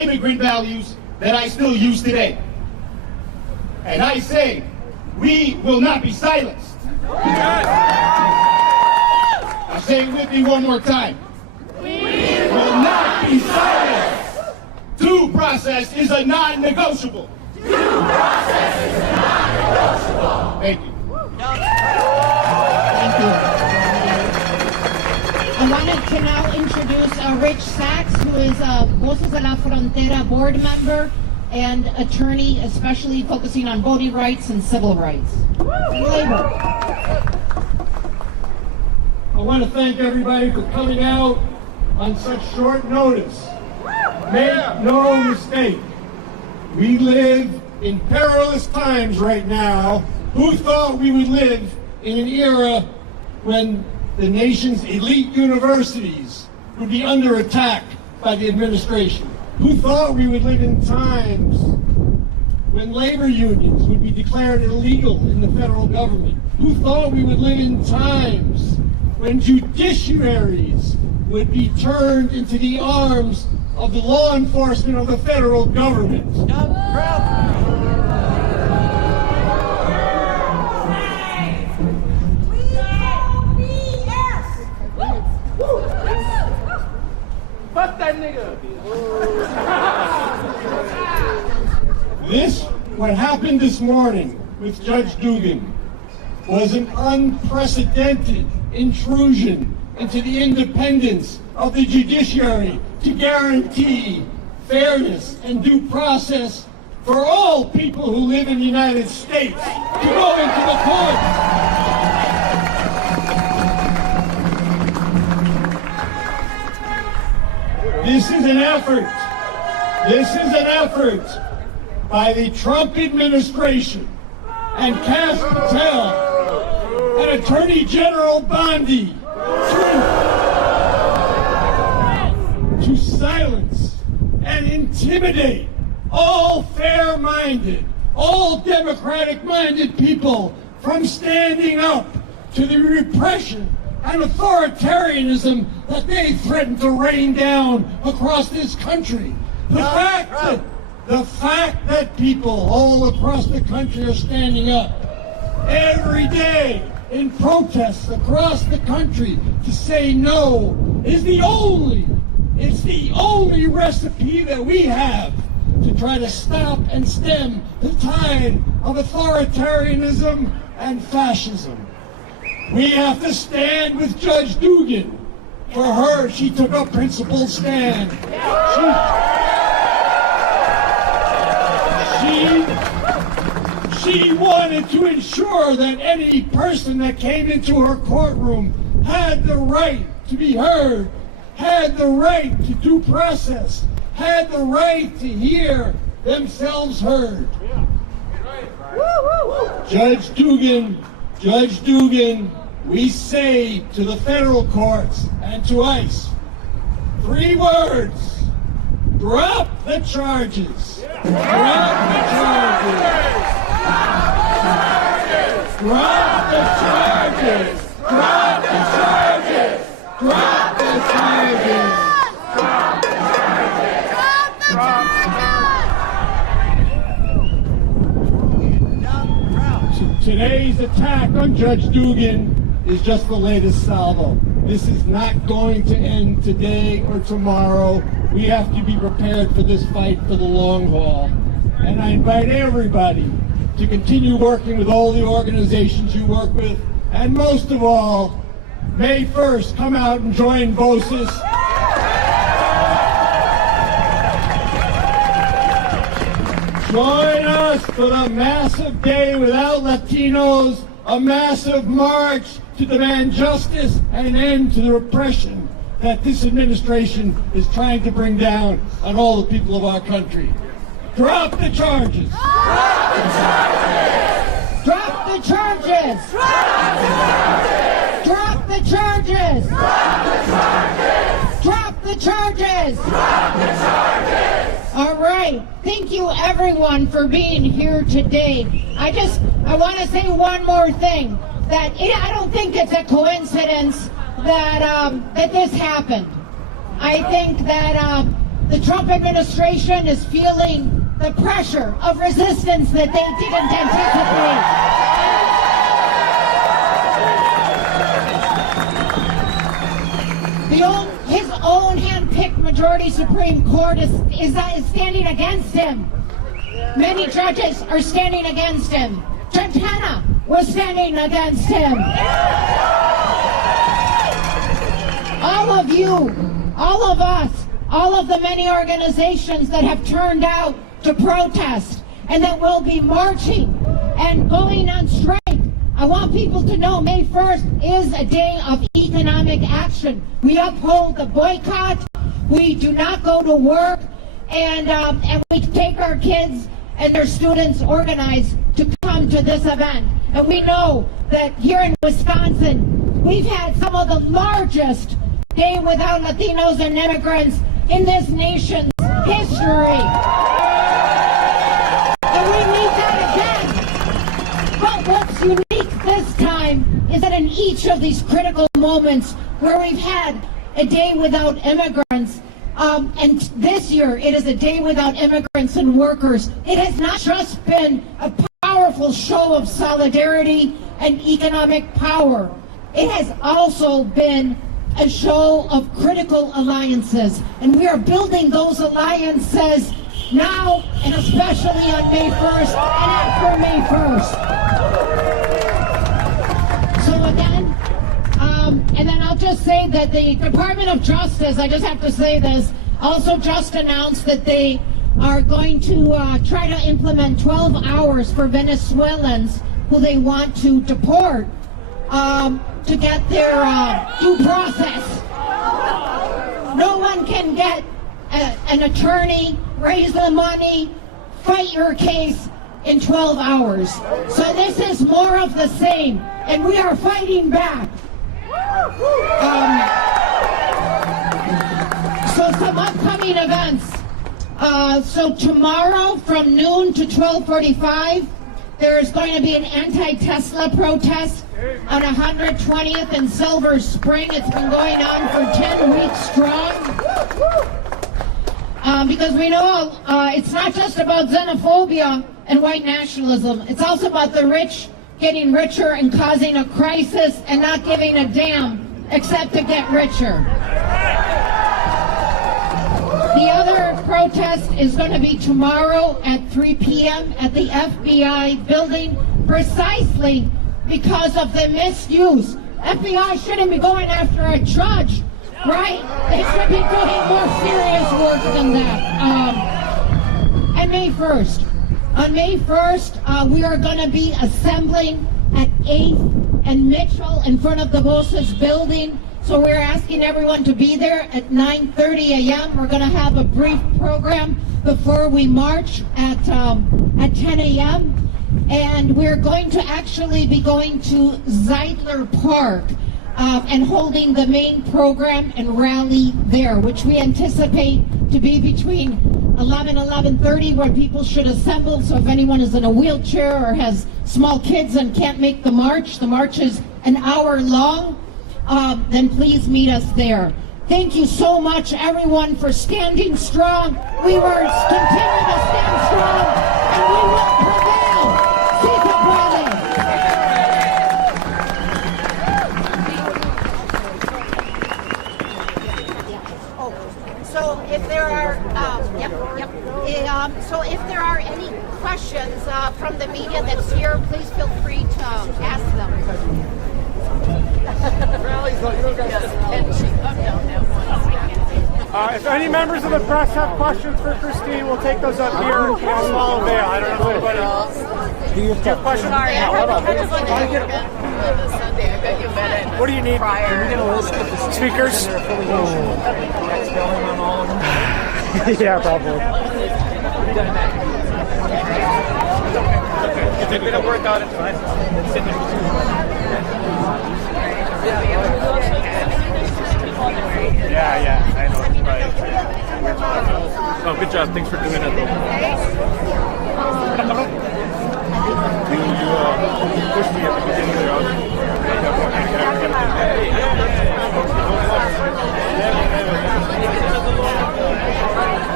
immigrant values that I still use today. And I say, we will not be silenced. I'll say it with me one more time. We will not be silenced. Due process is a non-negotiable. Due process is a non-negotiable. Thank you. Thank you. I wanted to now introduce Rich Sachs, who is a Voces de la Frontera board member and attorney, especially focusing on voting rights and civil rights. And labor. I want to thank everybody for coming out on such short notice. Make no mistake, we live in perilous times right now. Who thought we would live in an era when the nation's elite universities would be under attack by the administration? Who thought we would live in times when labor unions would be declared illegal in the federal government? Who thought we would live in times when judiciaries would be turned into the arms of the law enforcement of the federal government? Fuck that nigga. What happened this morning with Judge Dugan was an unprecedented intrusion into the independence of the judiciary to guarantee fairness and due process for all people who live in the United States to go into the courts. This is an effort by the Trump administration and Cass Patel and Attorney General Bondi to silence and intimidate all fair-minded, all democratic-minded people from standing up to the repression and authoritarianism that they threaten to rain down across this country. The fact that people all across the country are standing up every day in protests across the country to say no is the only recipe that we have to try to stop and stem the tide of authoritarianism and fascism. We have to stand with Judge Dugan. For her, she took a principled stand. She wanted to ensure that any person that came into her courtroom had the right to be heard, had the right to due process, had the right to hear themselves heard. Judge Dugan, we say to the federal courts and to ICE, 3 words: drop the charges. Drop the charges. Drop the charges. Drop the charges. Drop the charges. Drop the charges. Drop the charges. Today's attack on Judge Dugan is just the latest salvo. This is not going to end today or tomorrow. We have to be prepared for this fight for the long haul. And I invite everybody to continue working with all the organizations you work with. And most of all, May 1st, come out and join Voces. Join us for the massive day without Latinos, a massive march to demand justice and an end to the repression that this administration is trying to bring down on all the people of our country. Drop the charges! Drop the charges! Drop the charges! Drop the charges! Drop the charges! Drop the charges! Drop the charges! Drop the charges! All right. Thank you, everyone, for being here today. I want to say one more thing. I don't think it's a coincidence that this happened. I think that The Trump administration is feeling the pressure of resistance that they didn't anticipate. His own hand-picked majority Supreme Court is standing against him. Many judges are standing against him. Judge Hannah was standing against him. All of you, all of us, all of the many organizations that have turned out to protest and that will be marching and going on strike. I want people to know May 1st is a day of economic action. We uphold the boycott. We do not go to work, and we take our kids and their students organized to come to this event. And we know that here in Wisconsin, we've had some of the largest Day Without Latinos and Immigrants in this nation's history. And we need that again. But what's unique this time is that in each of these critical moments where we've had a day without immigrants, and this year it is a day without immigrants and workers, it has not just been a powerful show of solidarity and economic power. It has also been a show of critical alliances, and we are building those alliances now and especially on May 1st and after May 1st. So again, and then I'll just say that the Department of Justice, I just have to say this, also just announced that they are going to try to implement 12 hours for Venezuelans who they want to deport to get their due process. No one can get an attorney, raise the money, fight your case in 12 hours. So this is more of the same, and we are fighting back. So some upcoming events. So tomorrow from noon to 12:45, there is going to be an anti-Tesla protest on 120th and Silver Spring. It's been going on for 10 weeks strong. Because we know it's not just about xenophobia and white nationalism. It's also about the rich getting richer and causing a crisis and not giving a damn except to get richer. The other protest is going to be tomorrow at 3 p.m. at the FBI building, precisely because of the misuse. FBI shouldn't be going after a judge, right? They should be doing more serious work than that. And May 1st. On May 1st, we are going to be assembling at 8th and Mitchell in front of the Voces building. So we're asking everyone to be there at 9:30 a.m. We're going to have a brief program before we march at 10 a.m. And we're going to actually be going to Zeidler Park and holding the main program and rally there, which we anticipate to be between 11 and 11:30, where people should assemble. So if anyone is in a wheelchair or has small kids and can't make the march is an hour long. Then please meet us there. Thank you so much, everyone, for standing strong. We will continue to stand strong, and we will prevail. Sí se puede. So if there are, so if there are any questions from the media that's here, please feel free to ask them. If any members of the press have questions for Christine, we'll take those up here in small veil. I don't know if anybody else. Do you have questions? Sorry, I had to catch up on the event this Sunday. I bet you met it. What do you need? Prior. Speakers? Yeah, probably. If they're going to work out, it's fine. Yeah, I know. Right. Oh, good job. Thanks for doing it, though. You pushed me at the beginning of the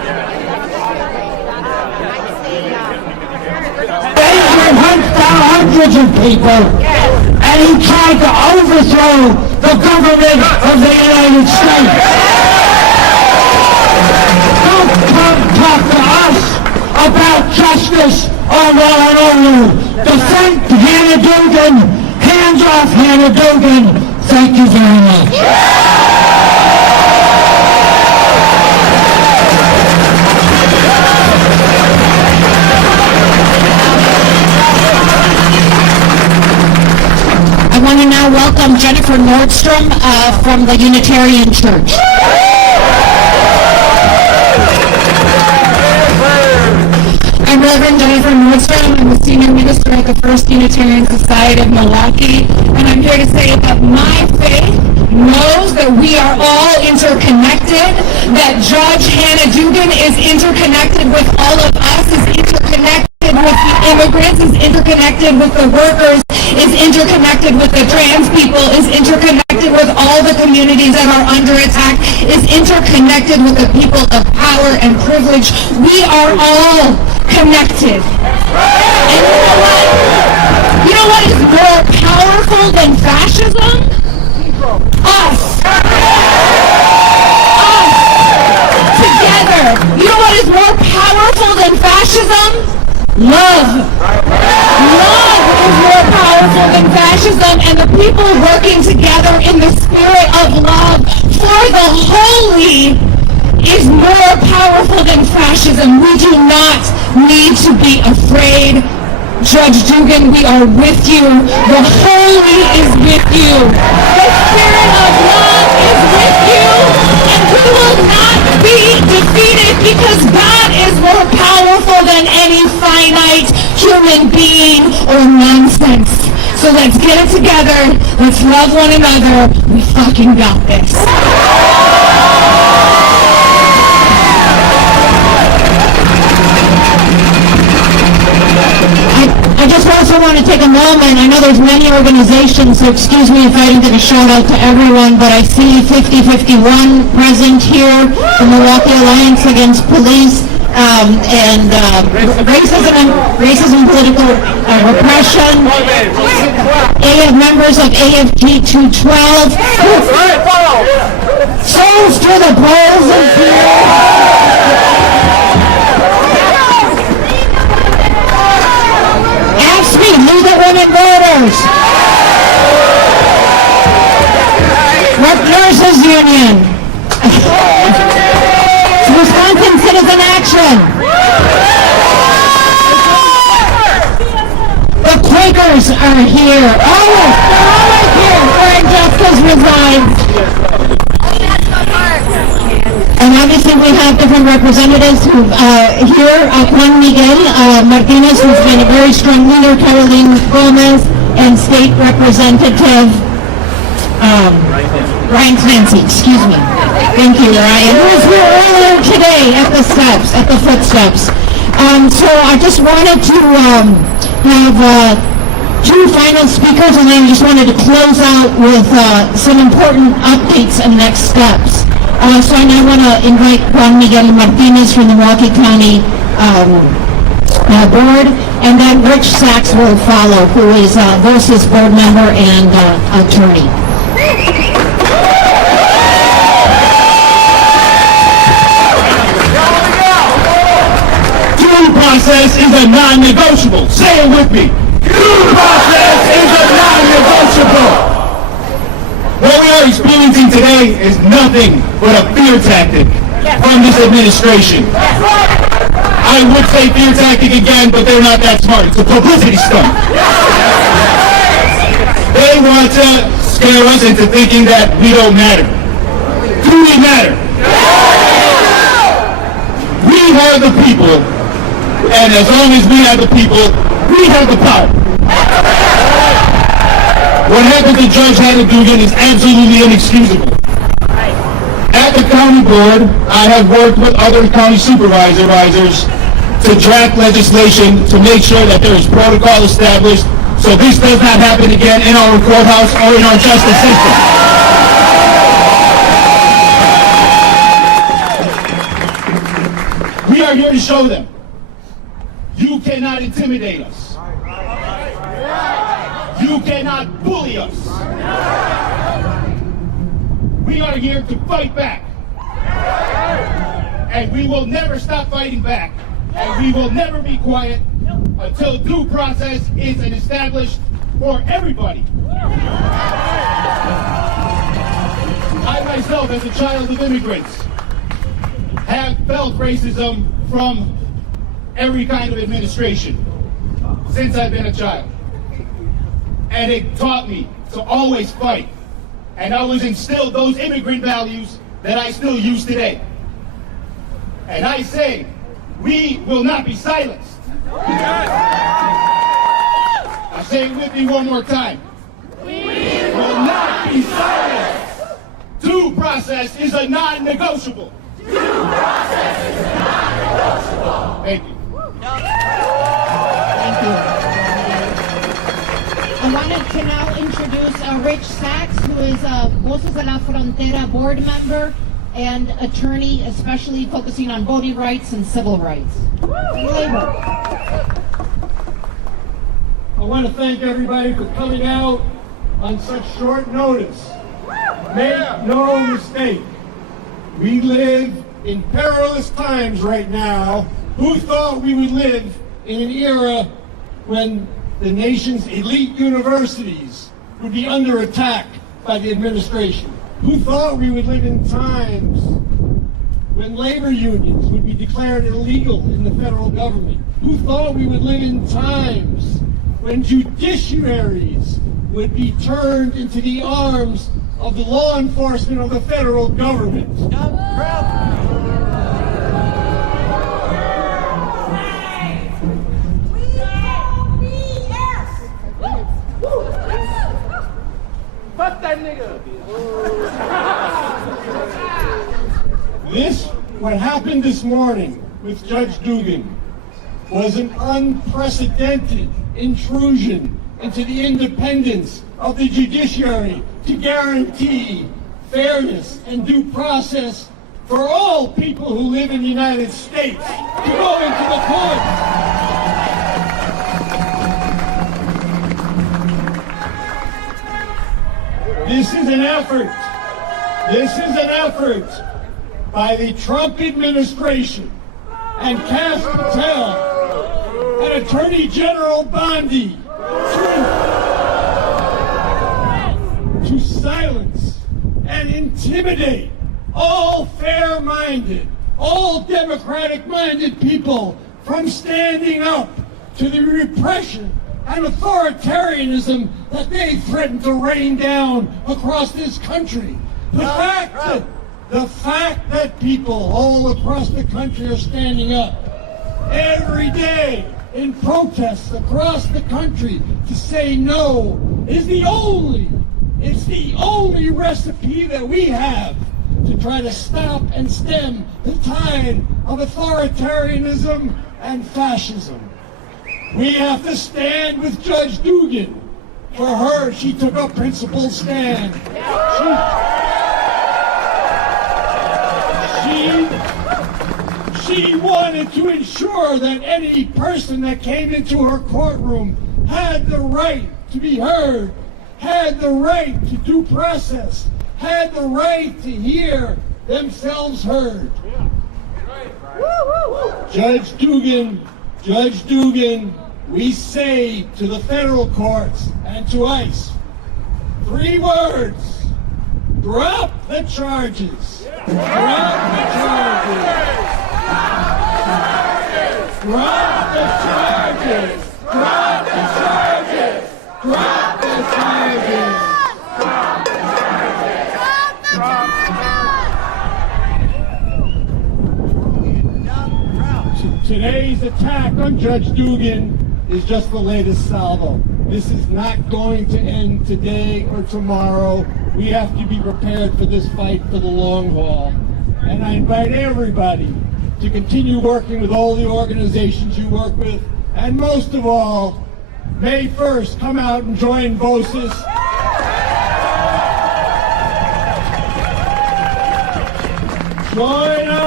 Adrian hunts down hundreds of people, and he tried to overthrow the government of the United States. Don't come talk to us about justice or law and order. Defend Hannah Dugan. Hands off Hannah Dugan. Thank you very much. I want to now welcome Jennifer Nordstrom from the Unitarian Church. I'm Reverend Jennifer Nordstrom. I'm the Senior Minister at the First Unitarian Society of Milwaukee, and I'm here to say that my faith knows that we are all interconnected, that Judge Hannah Dugan is interconnected with all of us, is interconnected with the immigrants, is interconnected with the workers, is interconnected with the trans people, is interconnected with all the communities that are under attack, is interconnected with the people of power and privilege. We are all connected. And you know what? You know what is more powerful than fascism? Us. Us. Together. You know what is more powerful than fascism? Love. Love is more powerful than fascism, and the people working together in the spirit of love for the holy is more powerful than fascism. We do not need to be afraid. Judge Dugan, we are with you. The holy is with you. The spirit of love is with you. And we will not be defeated because God is more powerful than any finite human being or nonsense. So let's get it together. Let's love one another. We fucking got this. I just also want to take a moment. I know there's many organizations, so excuse me if I didn't get a shout out to everyone, but I see 5051 present here, the Milwaukee Alliance Against Police and Racism, Political Repression, members of AFG 212, Souls to the Balls of Fear. Leave the women voters. Nurses Union. Wisconsin Citizen Action. The Quakers are here. They're all right here where injustice resides. And obviously we have different representatives who here, Juan Miguel Martinez, who's been a very strong leader, Caroline Gomez, and State Representative Ryan Clancy, excuse me. Thank you, Ryan, who was here earlier today at the footsteps. So I just wanted to have two final speakers, and then I just wanted to close out with some important updates and next steps. So I now want to invite Juan Miguel Martinez from the Milwaukee County Board, and then Rich Sachs will follow, who is Voces board member and attorney. Due process is a non-negotiable. Say it with me. Due process is a non-negotiable. What we are experiencing today is nothing but a fear tactic from this administration. I would say fear tactic again, but they're not that smart. It's a publicity stunt. They want to scare us into thinking that we don't matter. Do we matter? We are the people, and as long as we have the people, we have the power. What happened to Judge Hannah Dugan is absolutely inexcusable. At the county board, I have worked with other county supervisors to draft legislation to make sure that there is protocol established so this does not happen again in our courthouse or in our justice system. are here to show them you cannot intimidate us. You cannot bully us. We are here to fight back. And we will never stop fighting back. And we will never be quiet until due process is established for everybody. I myself, as a child of immigrants, have felt racism from every kind of administration since I've been a child. And it taught me to always fight. And I was instilled those immigrant values that I still use today. And I say, we will not be silenced. I'll say it with me one more time. We will not be silenced. Due process is a non-negotiable. Due process is a non-negotiable. Thank you. Thank you. I wanted to now introduce Rich Sachs, who is a Voces de la Frontera board member and attorney, especially focusing on voting rights and civil rights. And labor. I want to thank everybody for coming out on such short notice. Make no mistake, we live in perilous times right now. Who thought we would live in an era when the nation's elite universities would be under attack by the administration? Who thought we would live in times when labor unions would be declared illegal in the federal government? Who thought we would live in times when judiciaries would be turned into the arms of the law enforcement of the federal government? Fuck that nigga. What happened this morning with Judge Dugan was an unprecedented intrusion into the independence of the judiciary to guarantee fairness and due process for all people who live in the United States to go into the courts. This is an effort by the Trump administration and Cass Patel and Attorney General Bondi to silence and intimidate all fair-minded, all democratic-minded people from standing up to the repression and authoritarianism that they threaten to rain down across this country. The fact that people all across the country are standing up every day in protests across the country to say no is the only recipe that we have to try to stop and stem the tide of authoritarianism and fascism. We have to stand with Judge Dugan. For her, she took a principled stand. She wanted to ensure that any person that came into her courtroom had the right to be heard, had the right to due process, had the right to hear themselves heard. Judge Dugan, we say to the federal courts and to ICE, 3 words: drop the charges. Drop the charges. Drop the charges. Drop the charges. Drop the charges. Drop the charges. Drop the charges. Today's attack on Judge Dugan is just the latest salvo. This is not going to end today or tomorrow. We have to be prepared for this fight for the long haul. And I invite everybody to continue working with all the organizations you work with. And most of all, May 1st, come out and join Voces. Join us.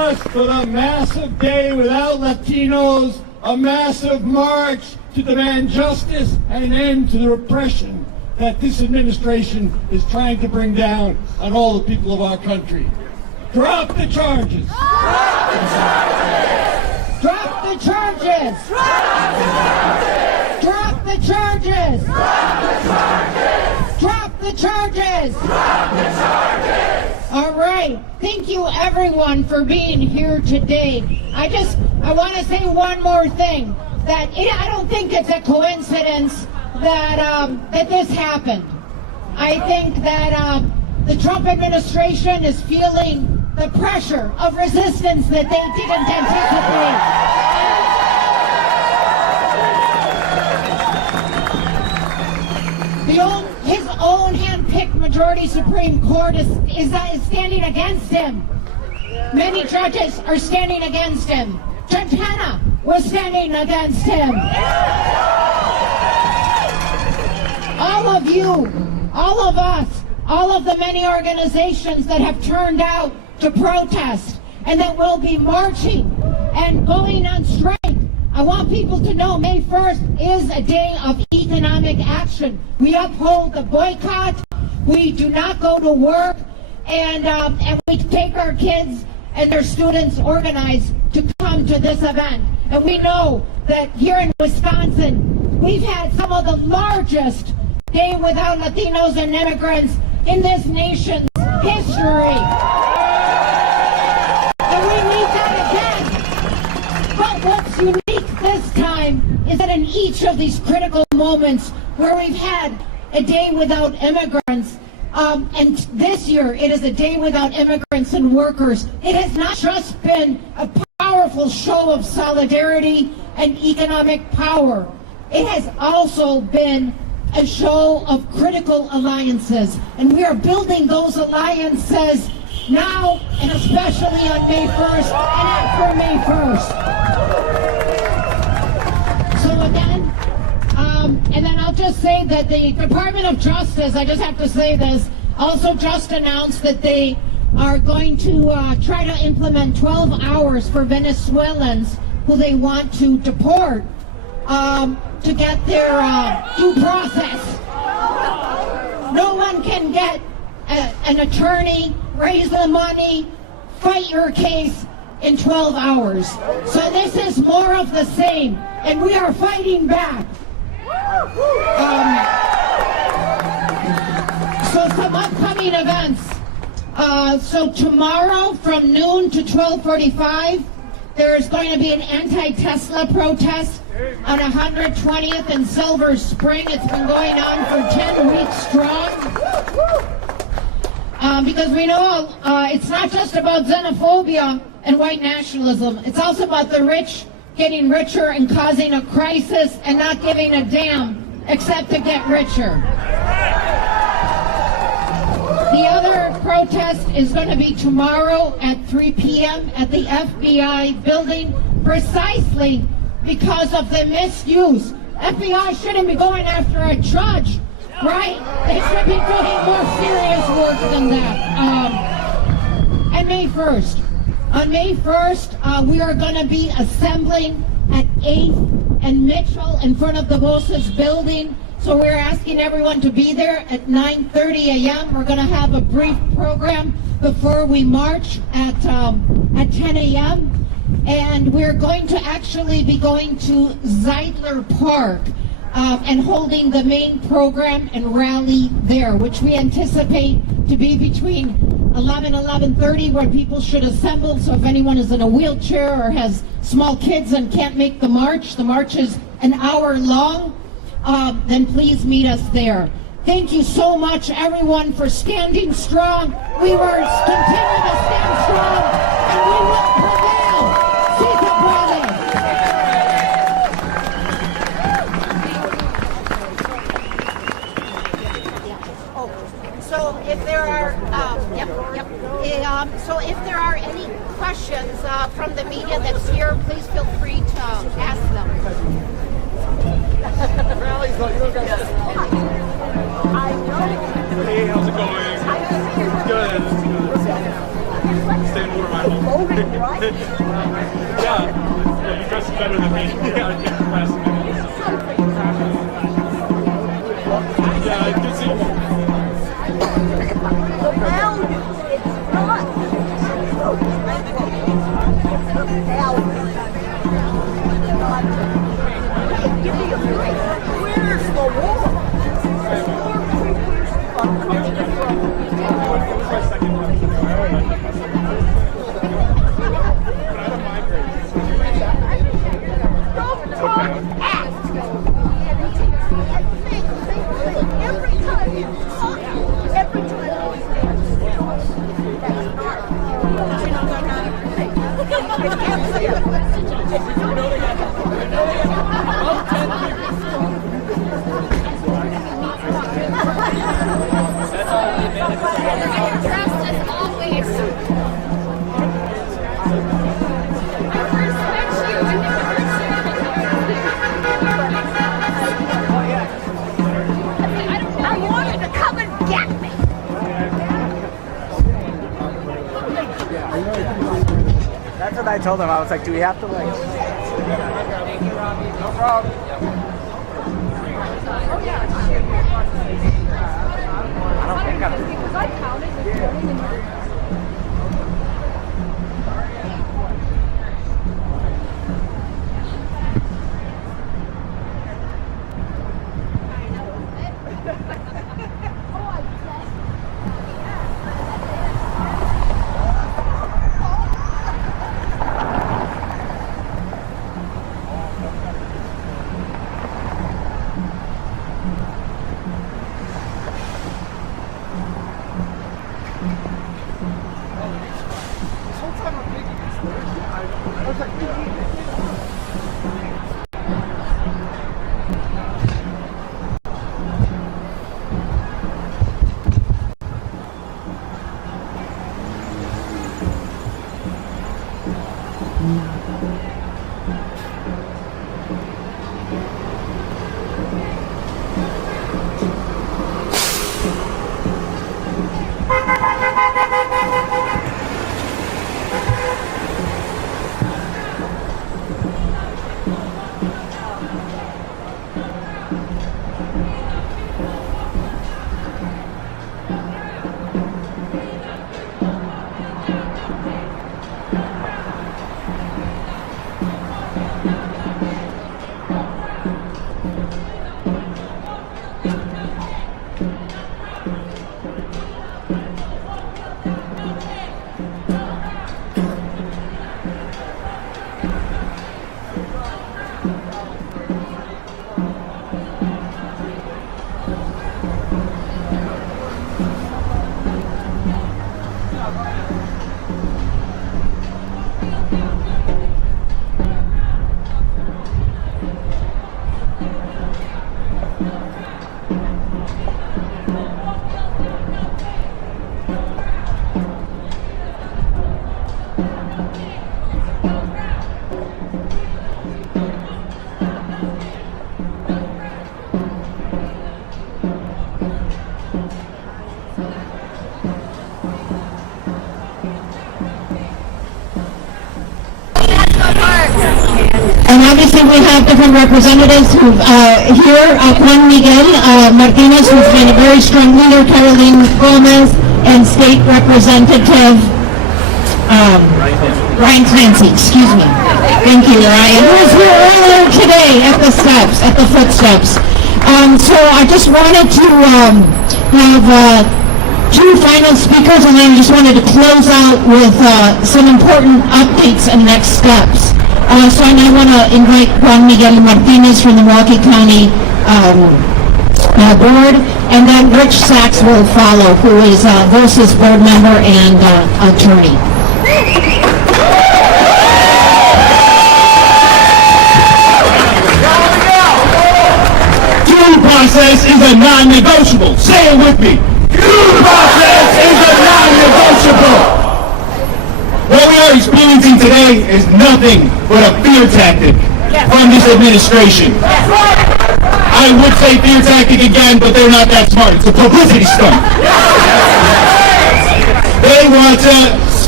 us for the massive day without Latinos, a massive march to demand justice and an end to the repression that this administration is trying to bring down on all the people of our country. Drop the charges! Drop the charges! Drop the charges! Drop the charges! Drop the charges! Drop the charges! Drop the charges! Drop the charges! All right. Thank you, everyone, for being here today. I want to say one more thing. I don't think it's a coincidence that this happened. I think that the Trump administration is feeling the pressure of resistance that they didn't anticipate. His own hand-picked majority Supreme Court is standing against him. Many judges are standing against him. Judge Hannah was standing against him. All of you, all of us, all of the many organizations that have turned out to protest and that will be marching and going on strike. I want people to know May 1st is a day of economic action. We uphold the boycott. We do not go to work, and we take our kids and their students organized to come to this event. And we know that here in Wisconsin, we've had some of the largest Day Without Latinos and Immigrants in this nation's history. And we need that again. But what's unique this time is that in each of these critical moments where we've had a day without immigrants, and this year it is a day without immigrants and workers, it has not just been a powerful show of solidarity and economic power. It has also been a show of critical alliances, and we are building those alliances now and especially on May 1st and after May 1st. So again, and then I'll just say that the Department of Justice, I just have to say this, also just announced that they are going to try to implement 12 hours for Venezuelans who they want to deport to get their due process. No one can get an attorney, raise the money, fight your case in 12 hours. So this is more of the same, and we are fighting back. So some upcoming events. So tomorrow from noon to 12:45, there's going to be an anti-Tesla protest on 120th and Silver Spring. It's been going on for 10 weeks strong. Because we know it's not just about xenophobia and white nationalism. It's also about the rich getting richer and causing a crisis and not giving a damn except to get richer. The other protest is going to be tomorrow at 3 p.m. at the FBI building, precisely because of the misuse. FBI shouldn't be going after a judge, right? They should be doing more serious work than that. And May 1st. On May 1st, we are going to be assembling at 8th and Mitchell in front of the Voces building. So we're asking everyone to be there at 9:30 a.m. We're going to have a brief program before we march at 10 a.m. And we're going to actually be going to Zeidler Park and holding the main program and rally there, which we anticipate to be between 11 and 11:30, where people should assemble. So if anyone is in a wheelchair or has small kids and can't make the march is an hour long, then please meet us there. Thank you so much, everyone, for standing strong. We will continue to stand strong, and we will prevail. Sí se puede. So if there are, so if there are any questions from the media that's here, please feel free to ask them. Hey, how's it going? Good. Stay in order, my home. you dress better than me. Yeah, last minute. Yeah, I can see. The value, it's not. The value. Give me a break. Where's the war? I wanted to come and get me. That's what I told him. I was like, do we have to like... No problem. I don't think I'm... And obviously we have different representatives who here, Juan Miguel Martinez, who's been a very strong leader, Caroline Gomez, and State Representative Ryan Clancy, excuse me. Thank you, Ryan, who was here earlier today at the steps, at the footsteps. So I just wanted to have two final speakers, and then I just wanted to close out with some important updates and next steps. So I now want to invite Juan Miguel Martinez from the Milwaukee County Board, and then Rich Sachs will follow, who is Voces board member and attorney. Due process is a non-negotiable. Say it with me. Due process is a non-negotiable. What we are experiencing today is nothing but a fear tactic from this administration. I would say fear tactic again, but they're not that smart. It's a publicity stunt. They want to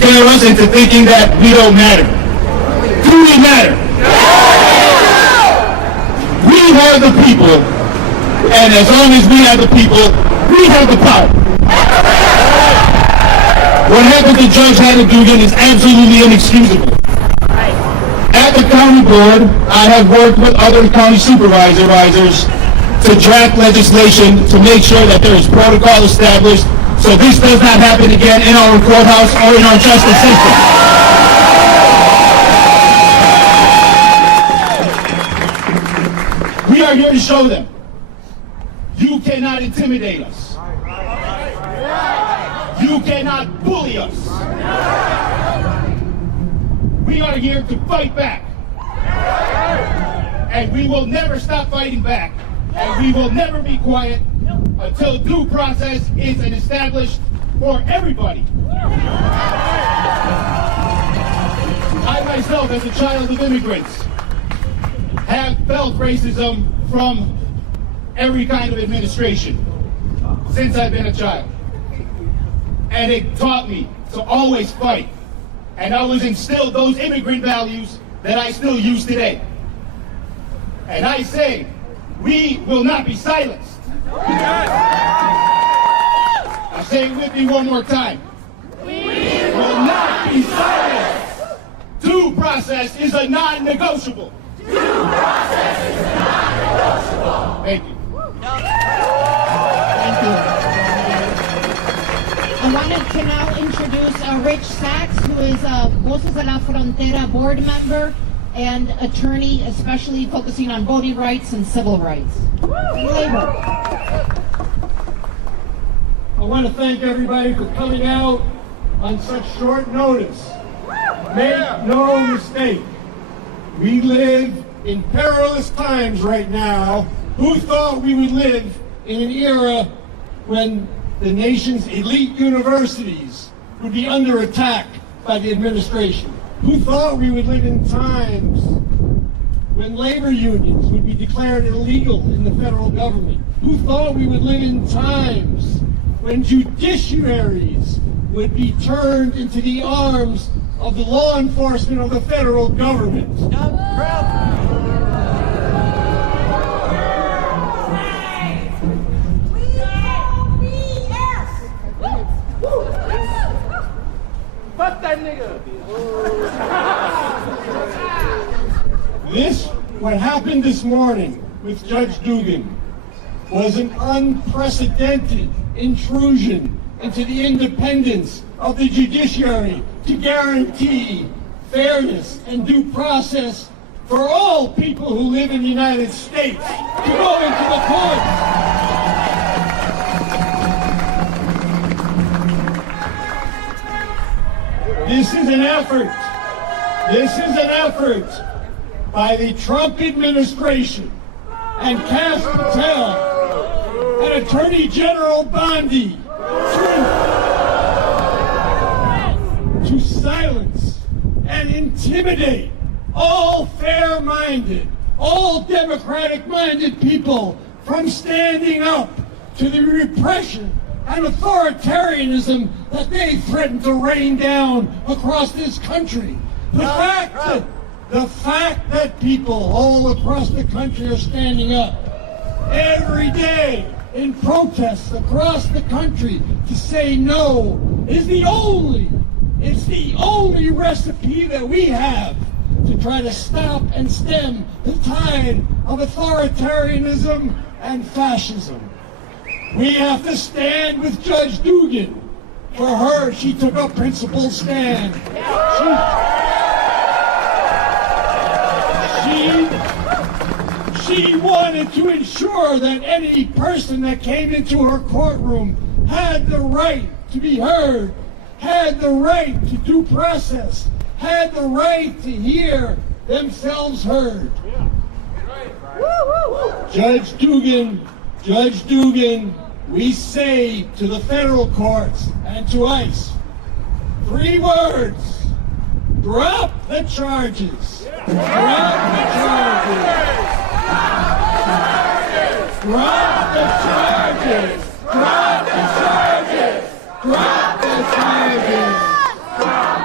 scare us into thinking that we don't matter. Do we matter? We are the people, and as long as we have the people, we have the power. What happened to Judge Hannah Dugan is absolutely inexcusable. At the county board, I have worked with other county supervisors to draft legislation to make sure that there is protocol established so this does not happen again in our courthouse or in our justice system. We are here to show them you cannot intimidate us. You cannot bully us. We are here to fight back. And we will never stop fighting back. And we will never be quiet until due process is established for everybody. I myself, as a child of immigrants, have felt racism from every kind of administration since I've been a child. And it taught me to always fight. And I was instilled those immigrant values that I still use today. And I say, we will not be silenced. I say it with me one more time. We will not be silenced. Due process is a non-negotiable. Due process is a non-negotiable. Thank you. Thank you. I wanted to now introduce Rich Sachs, who is a Voces de la Frontera board member and attorney, especially focusing on voting rights and civil rights. And labor. I want to thank everybody for coming out on such short notice. Make no mistake, we live in perilous times right now. Who thought we would live in an era when the nation's elite universities would be under attack by the administration? Who thought we would live in times when labor unions would be declared illegal in the federal government? Who thought we would live in times when judiciaries would be turned into the arms of the law enforcement of the federal government? Fuck that nigga. What happened this morning with Judge Dugan was an unprecedented intrusion into the independence of the judiciary to guarantee fairness and due process for all people who live in the United States to go into the courts. This is an effort by the Trump administration and Cass Patel and Attorney General Bondi to silence and intimidate all fair-minded, all democratic-minded people from standing up to the repression and authoritarianism that they threaten to rain down across this country. The fact that people all across the country are standing up every day in protests across the country to say no is the only recipe that we have to try to stop and stem the tide of authoritarianism and fascism. We have to stand with Judge Dugan. For her, she took a principled stand. She wanted to ensure that any person that came into her courtroom had the right to be heard, had the right to due process, had the right to hear themselves heard. Judge Dugan, we say to the federal courts and to ICE, 3 words: drop the charges. Drop the charges. Drop the charges. Drop the charges. Drop the charges.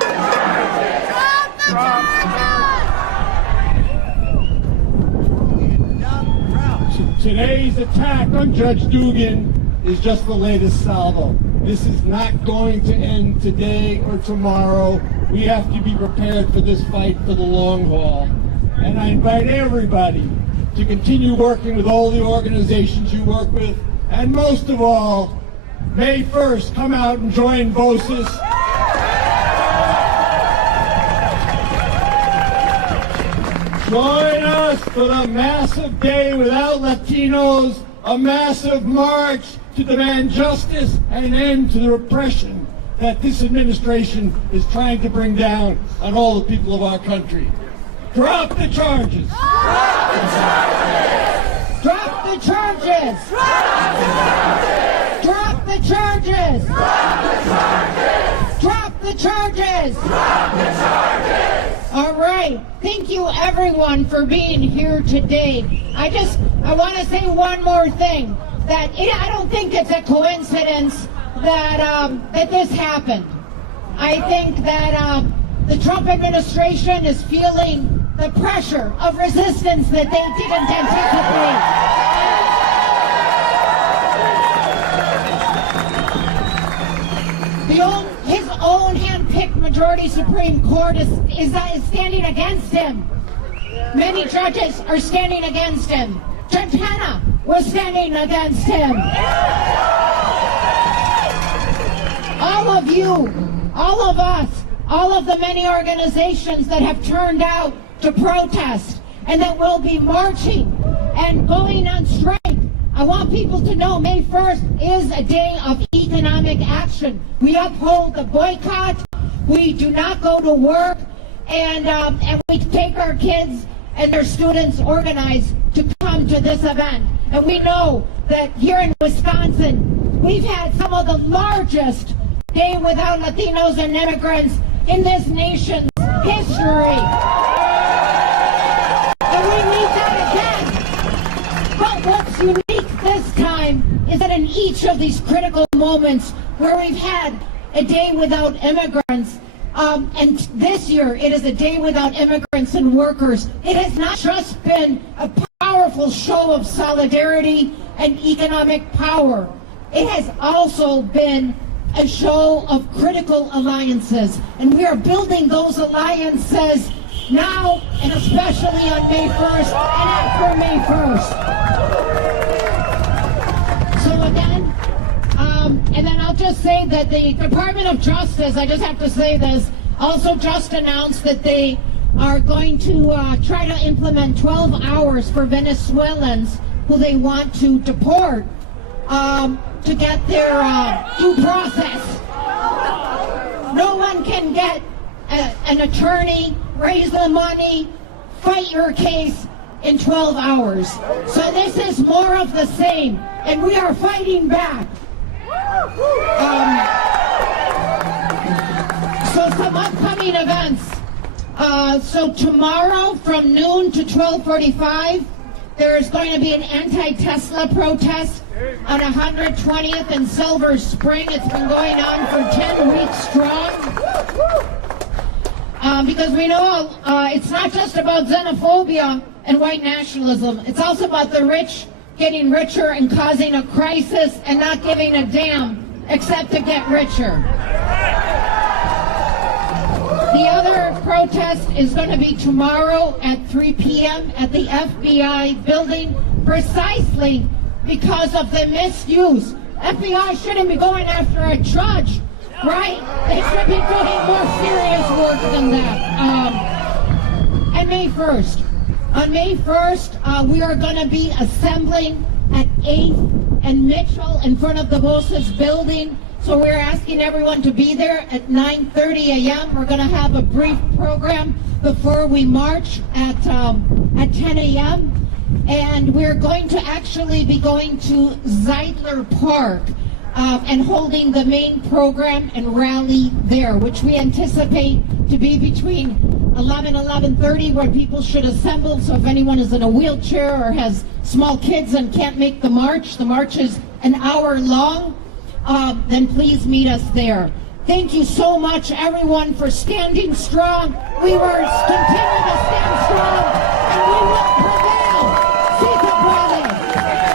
Today's attack on Judge Dugan is just the latest salvo. This is not going to end today or tomorrow. We have to be prepared for this fight for the long haul. And I invite everybody to continue working with all the organizations you work with. And most of all, May 1st, come out and join Voces. Join us for the massive day without Latinos, a massive march to demand justice and an end to the repression that this administration is trying to bring down on all the people of our country. Drop the charges! Drop the charges! Drop the charges! Drop the charges! Drop the charges! Drop the charges! Drop the charges! Drop the charges! All right. Thank you, everyone, for being here today. I want to say one more thing. I don't think it's a coincidence that this happened. I think that the Trump administration is feeling the pressure of resistance that they didn't anticipate. His own hand-picked majority Supreme Court is standing against him. Many judges are standing against him. Judge Hannah was standing against him. All of you, all of us, all of the many organizations that have turned out to protest and that will be marching and going on strike. I want people to know May 1st is a day of economic action. We uphold the boycott. We do not go to work, and we take our kids and their students organized to come to this event. And we know that here in Wisconsin, we've had some of the largest Day Without Latinos and Immigrants in this nation's history. And we need that again. But what's unique this time is that in each of these critical moments where we've had a day without immigrants, and this year it is a day without immigrants and workers, it has not just been a powerful show of solidarity and economic power. It has also been a show of critical alliances, and we are building those alliances now and especially on May 1st and after May 1st. So again, and then I'll just say that the Department of Justice, I just have to say this, also just announced that they are going to try to implement 12 hours for Venezuelans who they want to deport to get their due process. No one can get an attorney, raise the money, fight your case in 12 hours. So this is more of the same, and we are fighting back. So some upcoming events. So tomorrow from noon to 12:45, there's going to be an anti-Tesla protest on 120th and Silver Spring. It's been going on for 10 weeks strong. Because we know it's not just about xenophobia and white nationalism. It's also about the rich getting richer and causing a crisis and not giving a damn except to get richer. The other protest is going to be tomorrow at 3 p.m. at the FBI building, precisely because of the misuse. FBI shouldn't be going after a judge, right? They should be doing more serious work than that. And May 1st. On May 1st, we are going to be assembling at 8th and Mitchell in front of the Voces building. So we're asking everyone to be there at 9:30 a.m. We're going to have a brief program before we march at 10 a.m. And we're going to actually be going to Zeidler Park and holding the main program and rally there, which we anticipate to be between 11 and 11:30, where people should assemble. So if anyone is in a wheelchair or has small kids and can't make the march is an hour long, then please meet us there. Thank you so much, everyone, for standing strong. We will continue to stand strong, and we will prevail. Sita Brother.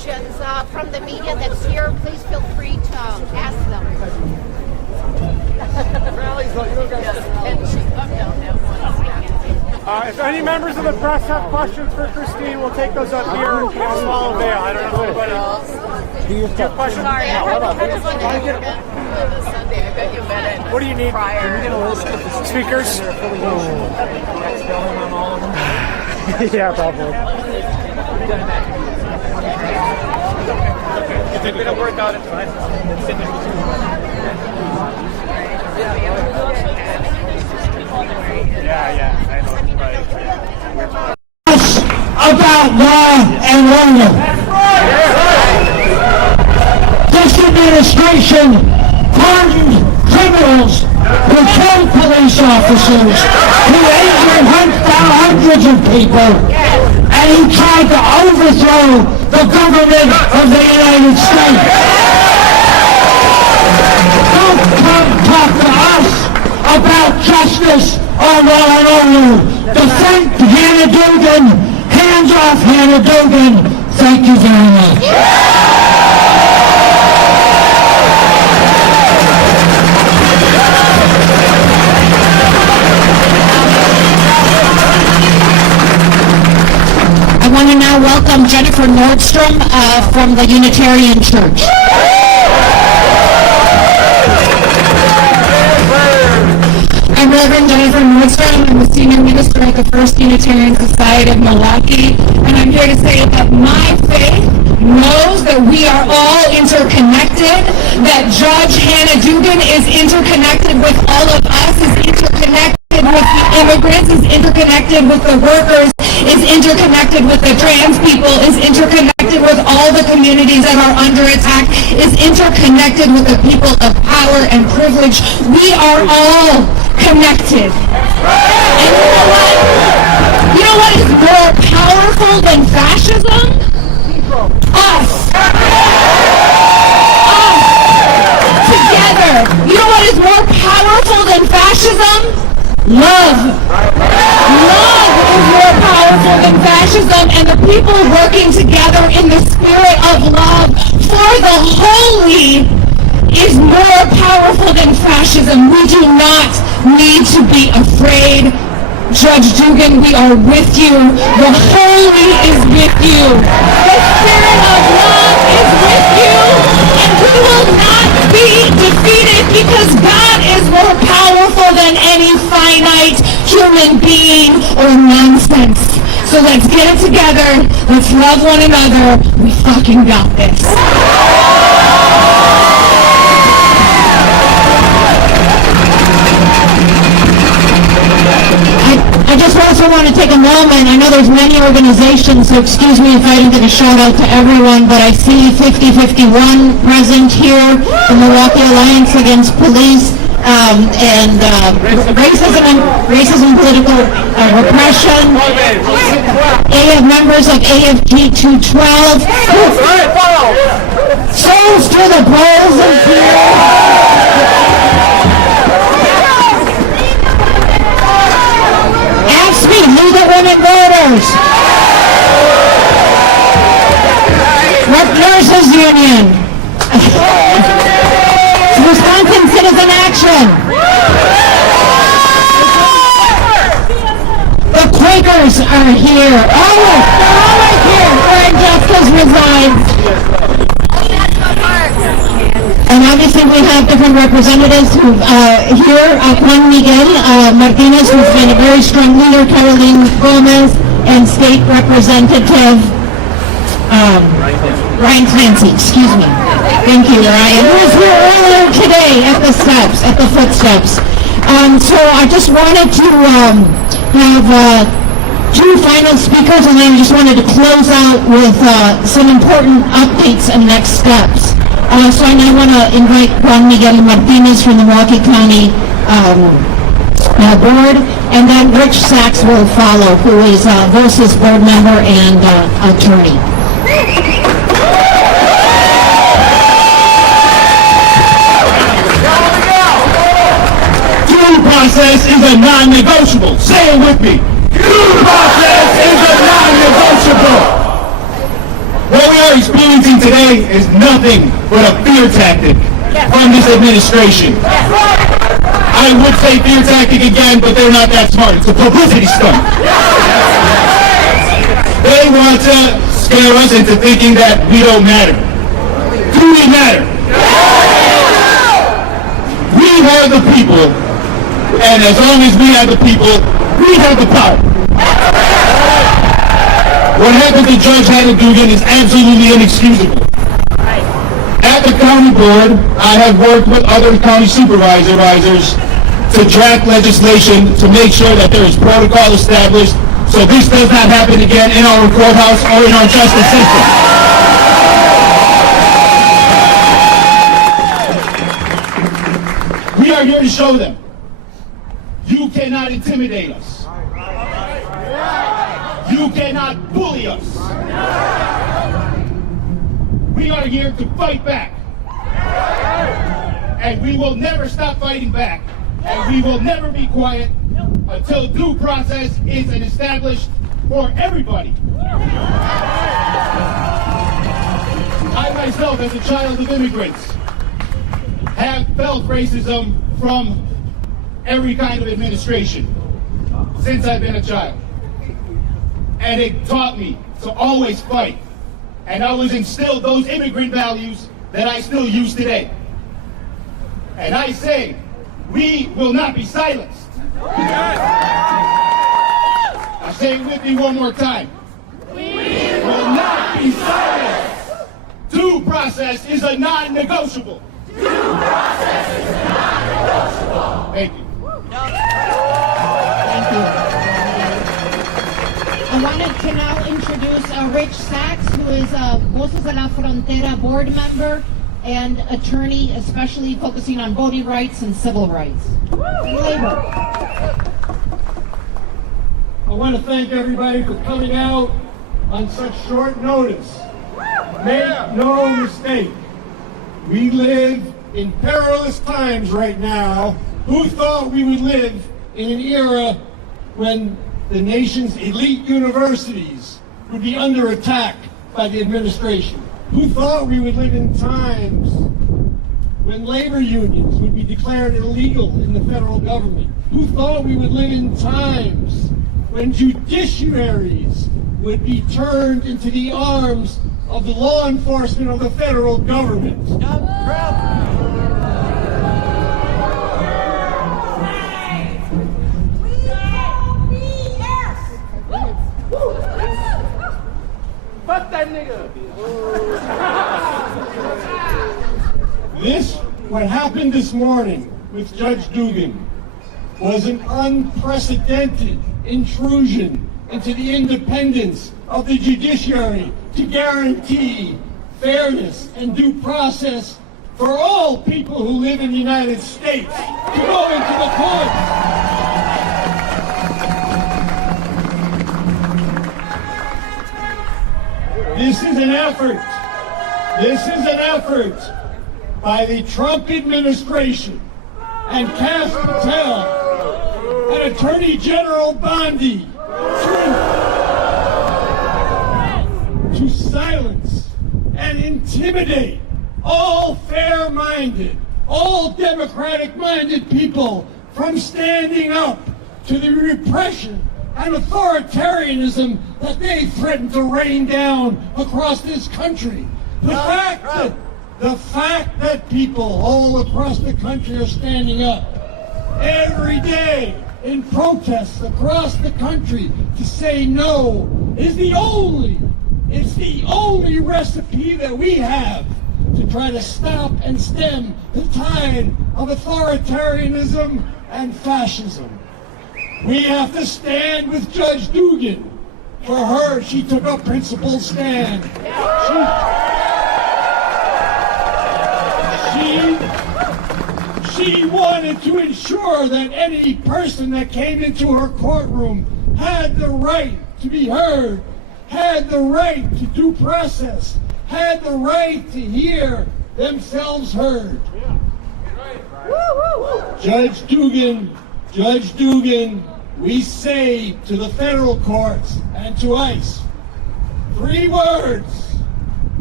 questions from the media that's here, please feel free to ask them. If any members of the press have questions for Christine, we'll take those up here in a small veil. I don't know if anybody else. Do you have questions? Sorry, I heard this Sunday. I bet you met it. What do you need? Prior. Speakers? Yeah, probably. If it didn't work out, it's fine. Yeah, I know. Right. About law and order. This administration pardoned criminals who killed police officers, who injured hundreds of people, and who tried to overthrow the government of the United States. Don't come talk to us about justice or law and order. Defend Hannah Dugan. Hands off Hannah Dugan. Thank you very much. I want to now welcome Jennifer Nordstrom from the Unitarian Church. I'm Reverend Jennifer Nordstrom. I'm the senior minister at the First Unitarian Society of Milwaukee, and I'm here to say that my faith knows that we are all interconnected, that Judge Hannah Dugan is interconnected with all of us, is interconnected with the immigrants, is interconnected with the workers, is interconnected with the trans people, is interconnected with all the communities that are under attack, is interconnected with the people of power and privilege. We are all connected. And you know what is more powerful than fascism? Us. Together. You know what is more powerful than fascism? Love. Love is more powerful than fascism, and the people working together in the spirit of love for the holy is more powerful than fascism. We do not need to be afraid. Judge Dugan, we are with you. The holy is with you. The spirit of love is with you. And we will not be defeated because God is more powerful than any finite human being or nonsense. So let's get it together. Let's love one another. We fucking got this. I just also want to take a moment. I know there's many organizations, so excuse me if I didn't give a shout out to everyone, but I see 5051 present here, the Milwaukee Alliance Against Police and racism, political repression. Members of AFG 212. Souls to the balls of here. Legal Women Voters. Nurses Union. Wisconsin Citizen Action. The Quakers are here. They're all right here where injustice resides. And obviously we have different representatives who here, Juan Miguel Martinez, who's been a very strong leader, Caroline Gomez, and State Representative Ryan Clancy, excuse me. Thank you, Ryan, who was here earlier today at the steps, at the footsteps. So I just wanted to have two final speakers, and then I just wanted to close out with some important updates and next steps. So I now want to invite Juan Miguel Martinez from the Milwaukee County Board, and then Rich Sachs will follow, who is Voces board member and attorney. Due process is a non-negotiable. Say it with me. Due process is a non-negotiable. What we are experiencing today is nothing but a fear tactic from this administration. I would say fear tactic again, but they're not that smart. It's a publicity stunt. They want to scare us into thinking that we don't matter. Do we matter? We have the people, and as long as we have the people, we have the power. What happened to Judge Hannah Dugan is absolutely inexcusable. At the county board, I have worked with other county supervisors to draft legislation to make sure that there is protocol established so this does not happen again in our courthouse or in our justice system. We are here to show them you cannot intimidate us. You cannot bully us. We are here to fight back. And we will never stop fighting back. And we will never be quiet until due process is established for everybody. I myself, as a child of immigrants, have felt racism from every kind of administration since I've been a child. And it taught me to always fight. And I was instilled those immigrant values that I still use today. And I say, we will not be silenced. I say it with me one more time. We will not be silenced. Due process is a non-negotiable. Due process is a non-negotiable. Thank you. Thank you. I wanted to now introduce Rich Sachs, who is a Voces de la Frontera board member and attorney, especially focusing on voting rights and civil rights. And labor. I want to thank everybody for coming out on such short notice. Make no mistake, we live in perilous times right now. Who thought we would live in an era when the nation's elite universities would be under attack by the administration? Who thought we would live in times when labor unions would be declared illegal in the federal government? Who thought we would live in times when judiciaries would be turned into the arms of the law enforcement of the federal government? Fuck that nigga. What happened this morning with Judge Dugan was an unprecedented intrusion into the independence of the judiciary to guarantee fairness and due process for all people who live in the United States to go into the courts. This is an effort by the Trump administration and Cass Patel and Attorney General Bondi to silence and intimidate all fair-minded, all democratic-minded people from standing up to the repression and authoritarianism that they threaten to rain down across this country. The fact that people all across the country are standing up every day in protests across the country to say no is the only recipe that we have to try to stop and stem the tide of authoritarianism and fascism. We have to stand with Judge Dugan. For her, she took a principled stand. She wanted to ensure that any person that came into her courtroom had the right to be heard, had the right to due process, had the right to hear themselves heard. Judge Dugan, we say to the federal courts and to ICE, 3 words: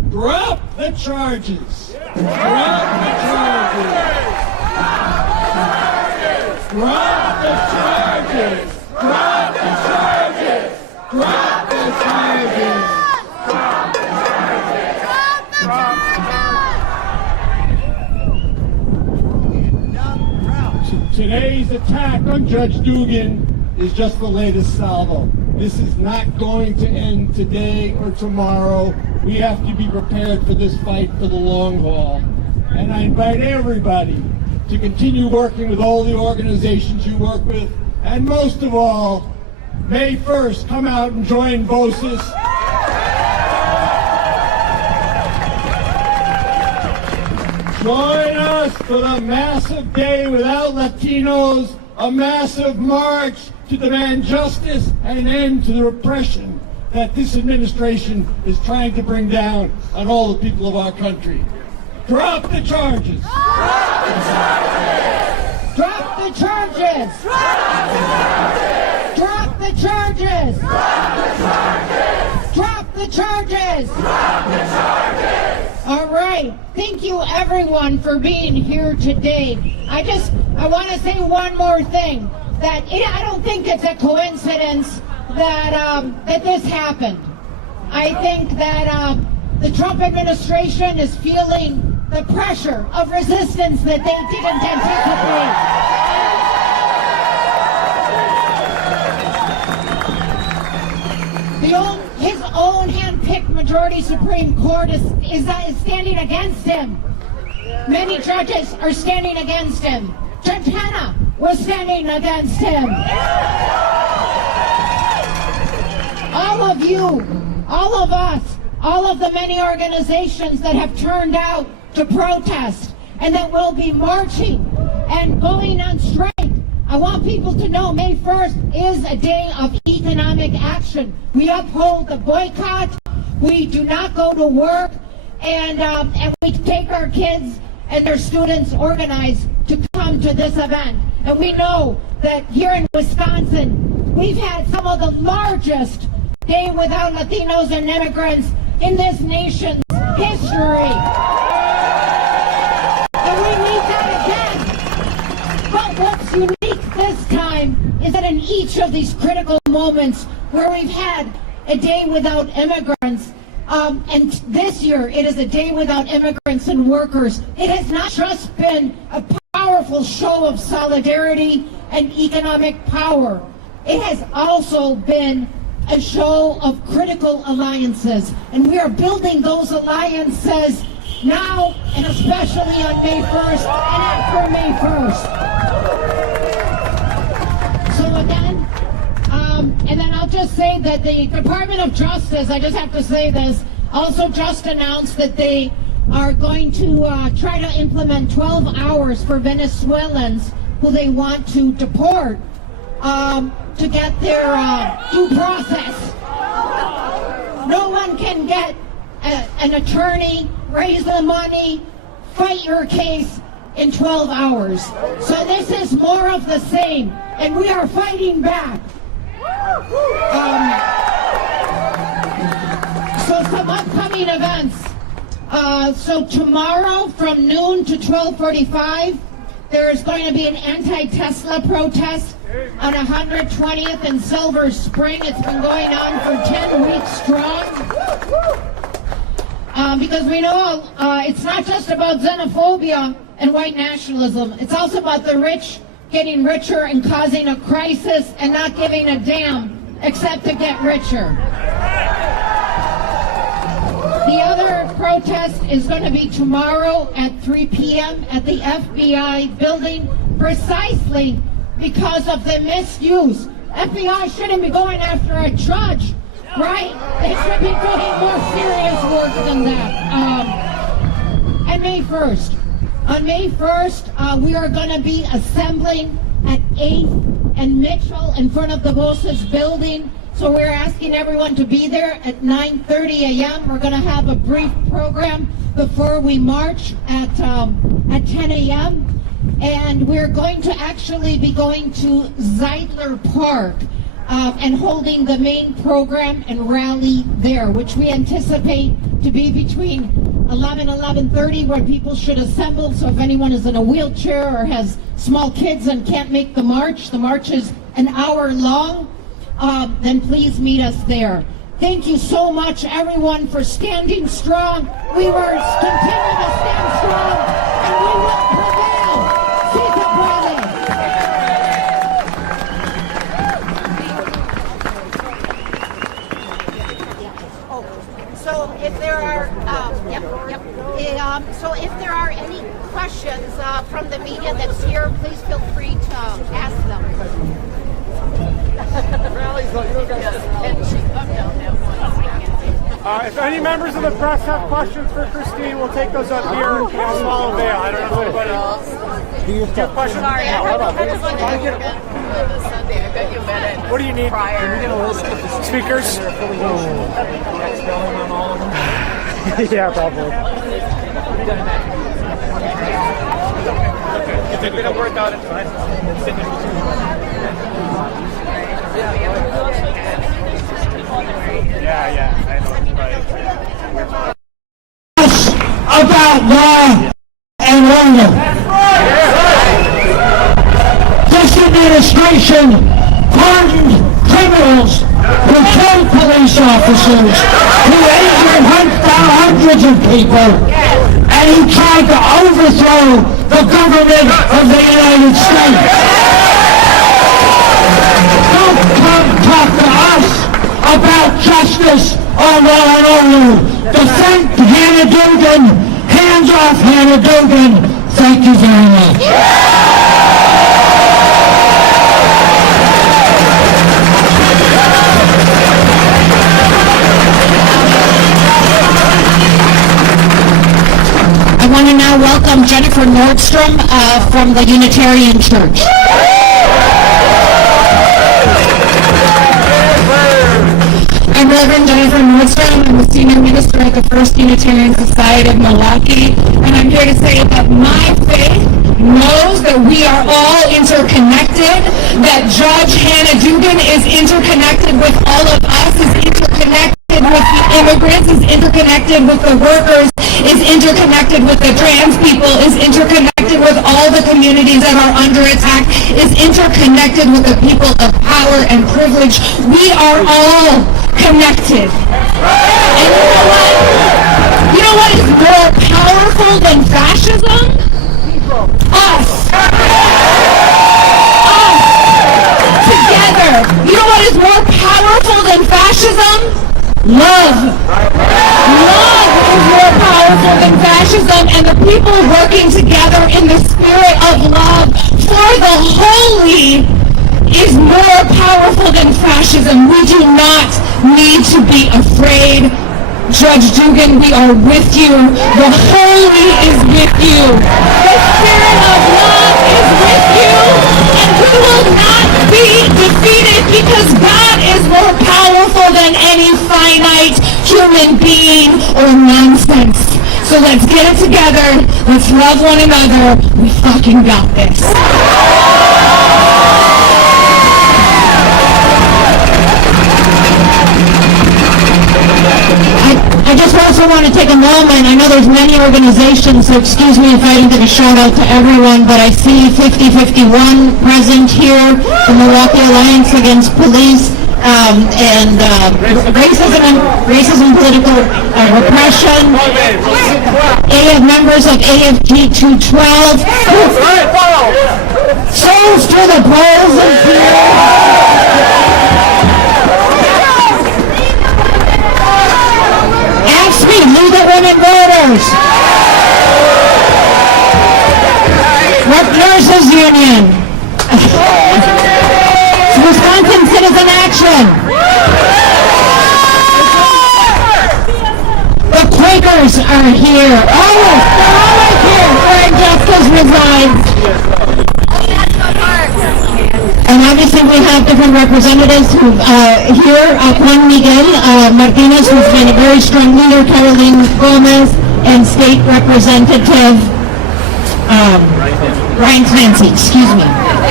Drop the charges. Drop the charges. Drop the charges. Drop the charges. Drop the charges. Drop the charges. Today's attack on Judge Dugan is just the latest salvo. This is not going to end today or tomorrow. We have to be prepared for this fight for the long haul. And I invite everybody to continue working with all the organizations you work with. And most of all, May 1st, come out and join Voces. Join us for the massive day without Latinos, a massive march to demand justice and an end to the repression that this administration is trying to bring down on all the people of our country. Drop the charges! Drop the charges! Drop the charges! Drop the charges! Drop the charges! Drop the charges! Drop the charges! All right. Thank you, everyone, for being here today. I want to say one more thing. I don't think it's a coincidence that this happened. I think that the Trump administration is feeling the pressure of resistance that they didn't anticipate. His own hand-picked majority Supreme Court is standing against him. Many judges are standing against him. Judge Hannah was standing against him. All of you, all of us, all of the many organizations that have turned out to protest and that will be marching and going on strike. I want people to know May 1st is a day of economic action. We uphold the boycott. We do not go to work, and we take our kids and their students organized to come to this event. And we know that here in Wisconsin, we've had some of the largest Day Without Latinos and Immigrants in this nation's history. And we need that again. But what's unique this time is that in each of these critical moments where we've had a day without immigrants, and this year it is a day without immigrants and workers, it has not just been a powerful show of solidarity and economic power. It has also been a show of critical alliances, and we are building those alliances now and especially on May 1st and after May 1st. So again, and then I'll just say that the Department of Justice, I just have to say this, also just announced that they are going to try to implement 12 hours for Venezuelans who they want to deport to get their due process. No one can get an attorney, raise the money, fight your case in 12 hours. So this is more of the same, and we are fighting back. So some upcoming events. So tomorrow from noon to 12:45, there's going to be an anti-Tesla protest on 120th and Silver Spring. It's been going on for 10 weeks strong. Because we know it's not just about xenophobia and white nationalism. It's also about the rich getting richer and causing a crisis and not giving a damn except to get richer. The other protest is going to be tomorrow at 3 p.m. at the FBI building, precisely because of the misuse. FBI shouldn't be going after a judge, right? They should be doing more serious work than that. And May 1st. On May 1st, we are going to be assembling at 8th and Mitchell in front of the Voces building. So we're asking everyone to be there at 9:30 a.m. We're going to have a brief program before we march at 10 a.m. And we're going to actually be going to Zeidler Park. and holding the main program and rally there, which we anticipate to be between 11:30, where people should assemble. So if anyone is in a wheelchair or has small kids and can't make the march is an hour long, then please meet us there. Thank you so much, everyone, for standing strong. We will continue to stand strong, and we will prevail. Siga puede. So if there are, so if there are any questions from the media that's here, please feel free to ask them. If any members of the press have questions for Christine, we'll take those up here in a small veil. I don't know if anybody else. Do you have questions? Sorry, I heard this Sunday. I bet you met it. What do you need? Speakers? Yeah, probably. If it didn't work out, it's fine. Yeah, I know. About law and order. This administration pardoned criminals who killed police officers, who injured hundreds of people, and who tried to overthrow the government of the United States. Don't come talk to us about justice or law and order. Defend Hannah Dugan. Hands off Hannah Dugan. Thank you very much. I want to now welcome Jennifer Nordstrom from the Unitarian Church. I'm Reverend Jennifer Nordstrom. I'm the Senior Minister at the First Unitarian Society of Milwaukee, and I'm here to say that my faith knows that we are all interconnected, that Judge Hannah Dugan is interconnected with all of us, is interconnected with the immigrants, is interconnected with the workers, is interconnected with the trans people, is interconnected with all the communities that are under attack, is interconnected with the people of power and privilege. We are all connected. And you know what is more powerful than fascism? Us. Together. You know what is more powerful than fascism? Love. Love is more powerful than fascism, and the people working together in the spirit of love for the holy is more powerful than fascism. We do not need to be afraid. Judge Dugan, we are with you. The holy is with you. The spirit of love is with you. And we will not be defeated because God is more powerful than any finite human being or nonsense. So let's get it together. Let's love one another. We fucking got this. I just also want to take a moment. I know there's many organizations, so excuse me if I didn't give a shout out to everyone, but I see 5051 present here, the Milwaukee Alliance Against Police and racism, political repression. Members of AFG 212. Souls to the balls of fear. Leave the women voters. Nurses Union. Wisconsin Citizen Action. The Quakers are here. Oh, they're all right here where injustice resides. And obviously we have different representatives who here, Juan Miguel Martinez, who's been a very strong leader, Caroline Gomez, and State Representative Ryan Clancy, excuse me.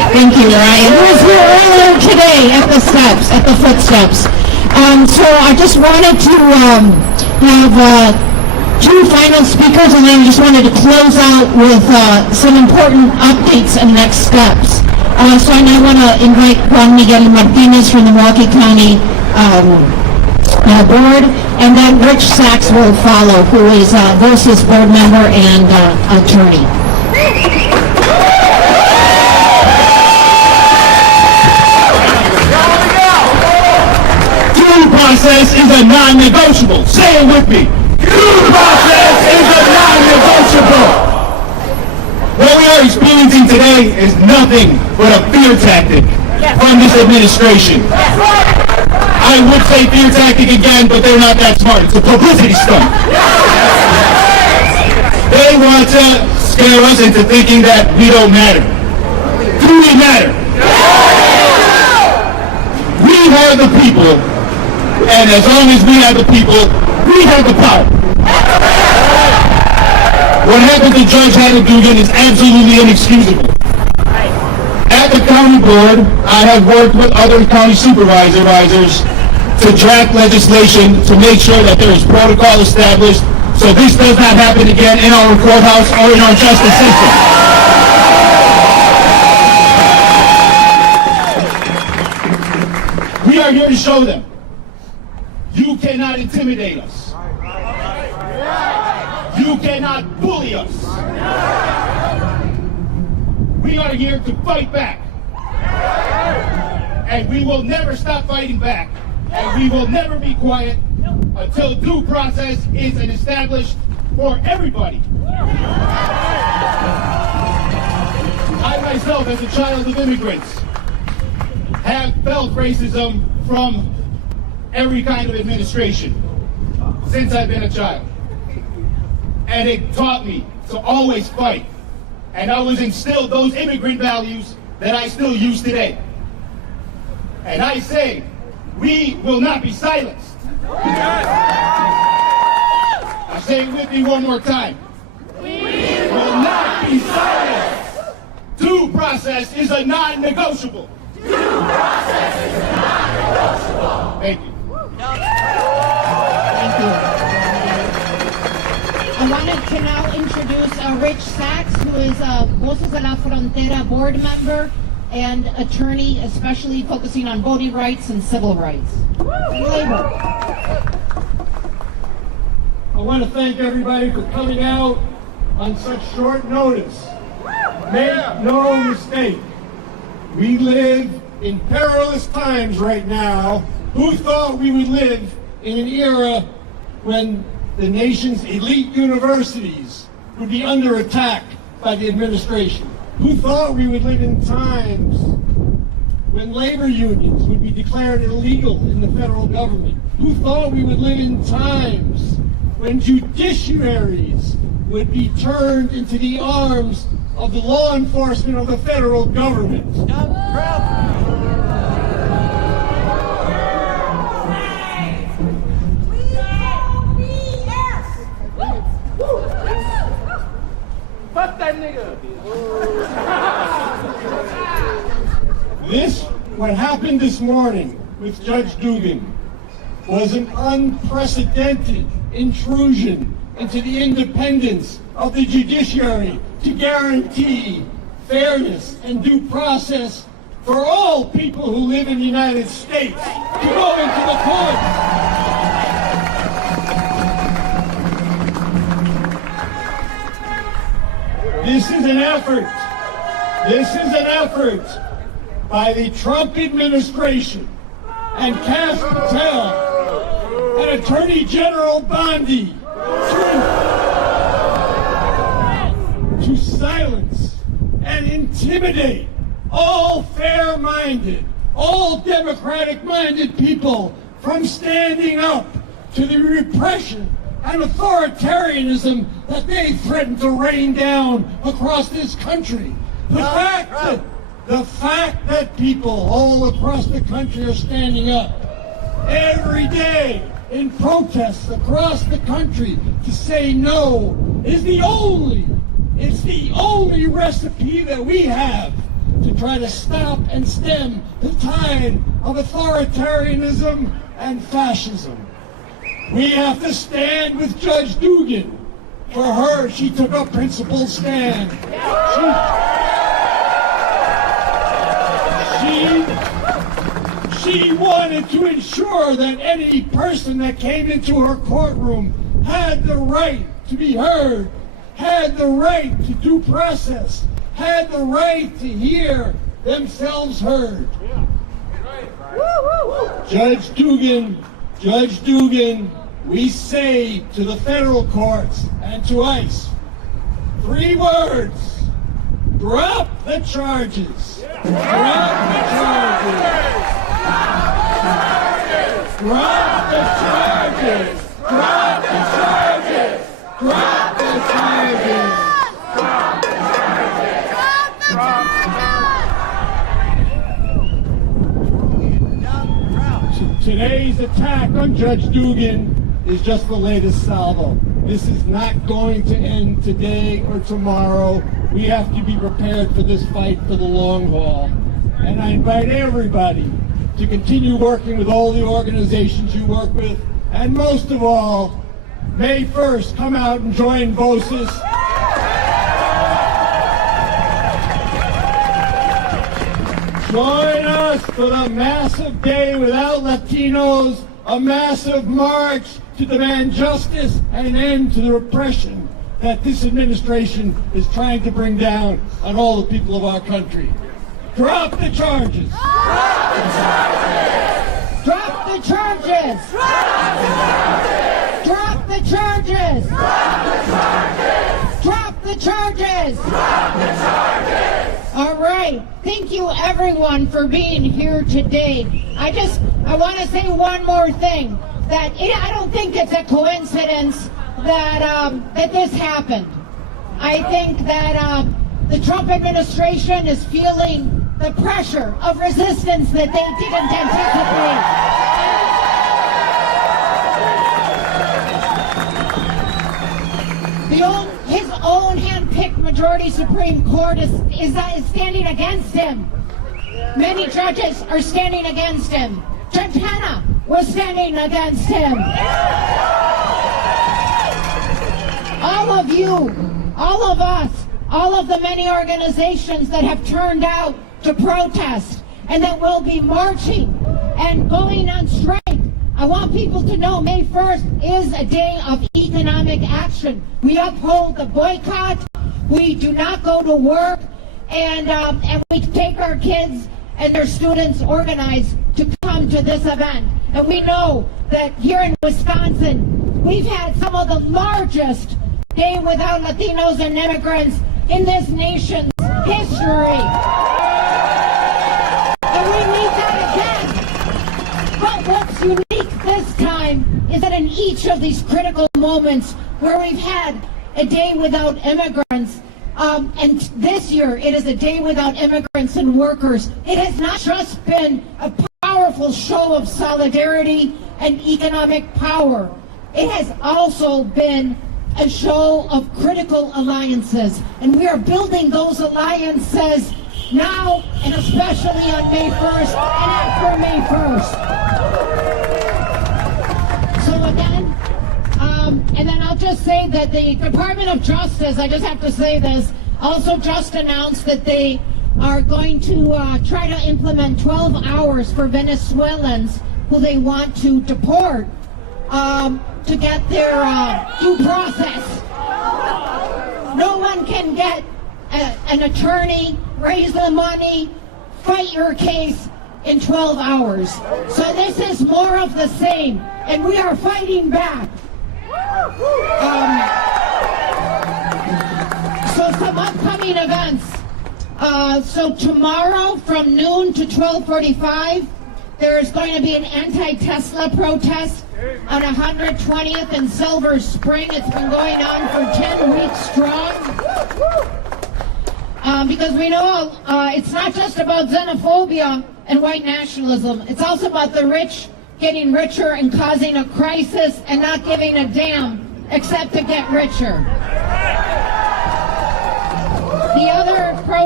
Thank you, Ryan. Who was here earlier today at the steps, at the footsteps. So I just wanted to have two final speakers, and then I just wanted to close out with some important updates and next steps. So I now want to invite Juan Miguel Martinez from the Milwaukee County Board, and then Rich Sachs will follow, who is Voces board member and attorney. Due process is a non-negotiable. Say it with me. Due process is a non-negotiable. What we are experiencing today is nothing but a fear tactic from this administration. I would say fear tactic again, but they're not that smart. It's a publicity stunt. They want to scare us into thinking that we don't matter. Do we matter? We are the people, and as long as we are the people, we have the power. What happened to Judge Hannah Dugan is absolutely inexcusable. At the county board, I have worked with other county supervisors to draft legislation to make sure that there is protocol established so this does not happen again in our courthouse or in our justice system. We are here to show them you cannot intimidate us. You cannot bully us. We are here to fight back. And we will never stop fighting back. And we will never be quiet until due process is established for everybody. I myself, as a child of immigrants, have felt racism from every kind of administration since I've been a child. And it taught me to always fight. And I was instilled those immigrant values that I still use today. And I say, we will not be silenced. I say it with me one more time. We will not be silenced. Due process is a non-negotiable. Due process is a non-negotiable. Thank you. Thank you. I wanted to now introduce Rich Sachs, who is Voces de la Frontera board member and attorney, especially focusing on voting rights and civil rights. And labor. I want to thank everybody for coming out on such short notice. Make no mistake, we live in perilous times right now. Who thought we would live in an era when the nation's elite universities would be under attack by the administration? Who thought we would live in times when labor unions would be declared illegal in the federal government? Who thought we would live in times when judiciaries would be turned into the arms of the law enforcement of the federal government? Fuck that nigga. What happened this morning with Judge Dugan was an unprecedented intrusion into the independence of the judiciary to guarantee fairness and due process for all people who live in the United States to go into the courts. This is an effort by the Trump administration and Cash Patel and Attorney General Bondi to silence and intimidate all fair-minded, all democratic-minded people from standing up to the repression and authoritarianism that they threaten to rain down across this country. The fact that people all across the country are standing up every day in protests across the country to say no is the only recipe that we have to try to stop and stem the tide of authoritarianism and fascism. We have to stand with Judge Dugan. For her, she took a principled stand. She wanted to ensure that any person that came into her courtroom had the right to be heard, had the right to due process, had the right to hear themselves heard. Judge Dugan, we say to the federal courts and to ICE, 3 words: drop the charges. Drop the charges. Drop the charges. Drop the charges. Drop the charges. Drop the charges. Drop the charges. Today's attack on Judge Dugan is just the latest salvo. This is not going to end today or tomorrow. We have to be prepared for this fight for the long haul. And I invite everybody to continue working with all the organizations you work with. And most of all, May 1st, come out and join Voces. Join us for the massive day without Latinos, a massive march to demand justice and an end to the repression that this administration is trying to bring down on all the people of our country. Drop the charges! Drop the charges! Drop the charges! Drop the charges! Drop the charges! Drop the charges! Drop the charges! Drop the charges! All right. Thank you, everyone, for being here today. I want to say one more thing. I don't think it's a coincidence that this happened. I think that the Trump administration is feeling the pressure of resistance that they didn't anticipate. His own hand-picked majority Supreme Court is standing against him. Many judges are standing against him. Judge Hannah was standing against him. All of you, all of us, all of the many organizations that have turned out to protest and that will be marching and going on strike. I want people to know May 1st is a day of economic action. We uphold the boycott. We do not go to work, and we take our kids and their students organized to come to this event. And we know that here in Wisconsin, we've had some of the largest Day Without Latinos and Immigrants in this nation's history. And we need that again. But what's unique this time is that in each of these critical moments where we've had a Day Without Immigrants, and this year it is a Day Without Immigrants and Workers, it has not just been a powerful show of solidarity and economic power. It has also been a show of critical alliances, and we are building those alliances now and especially on May 1st and after May 1st. So again, and then I'll just say that the Department of Justice, I just have to say this, also just announced that they are going to try to implement 12 hours for Venezuelans who they want to deport to get their due process. No one can get an attorney, raise the money, fight your case in 12 hours. So this is more of the same, and we are fighting back. So some upcoming events. So tomorrow from noon to 12:45, there's going to be an anti-Tesla protest on 120th and Silver Spring. It's been going on for 10 weeks strong. Because we know it's not just about xenophobia and white nationalism. It's also about the rich getting richer and causing a crisis and not giving a damn except to get richer. The other protest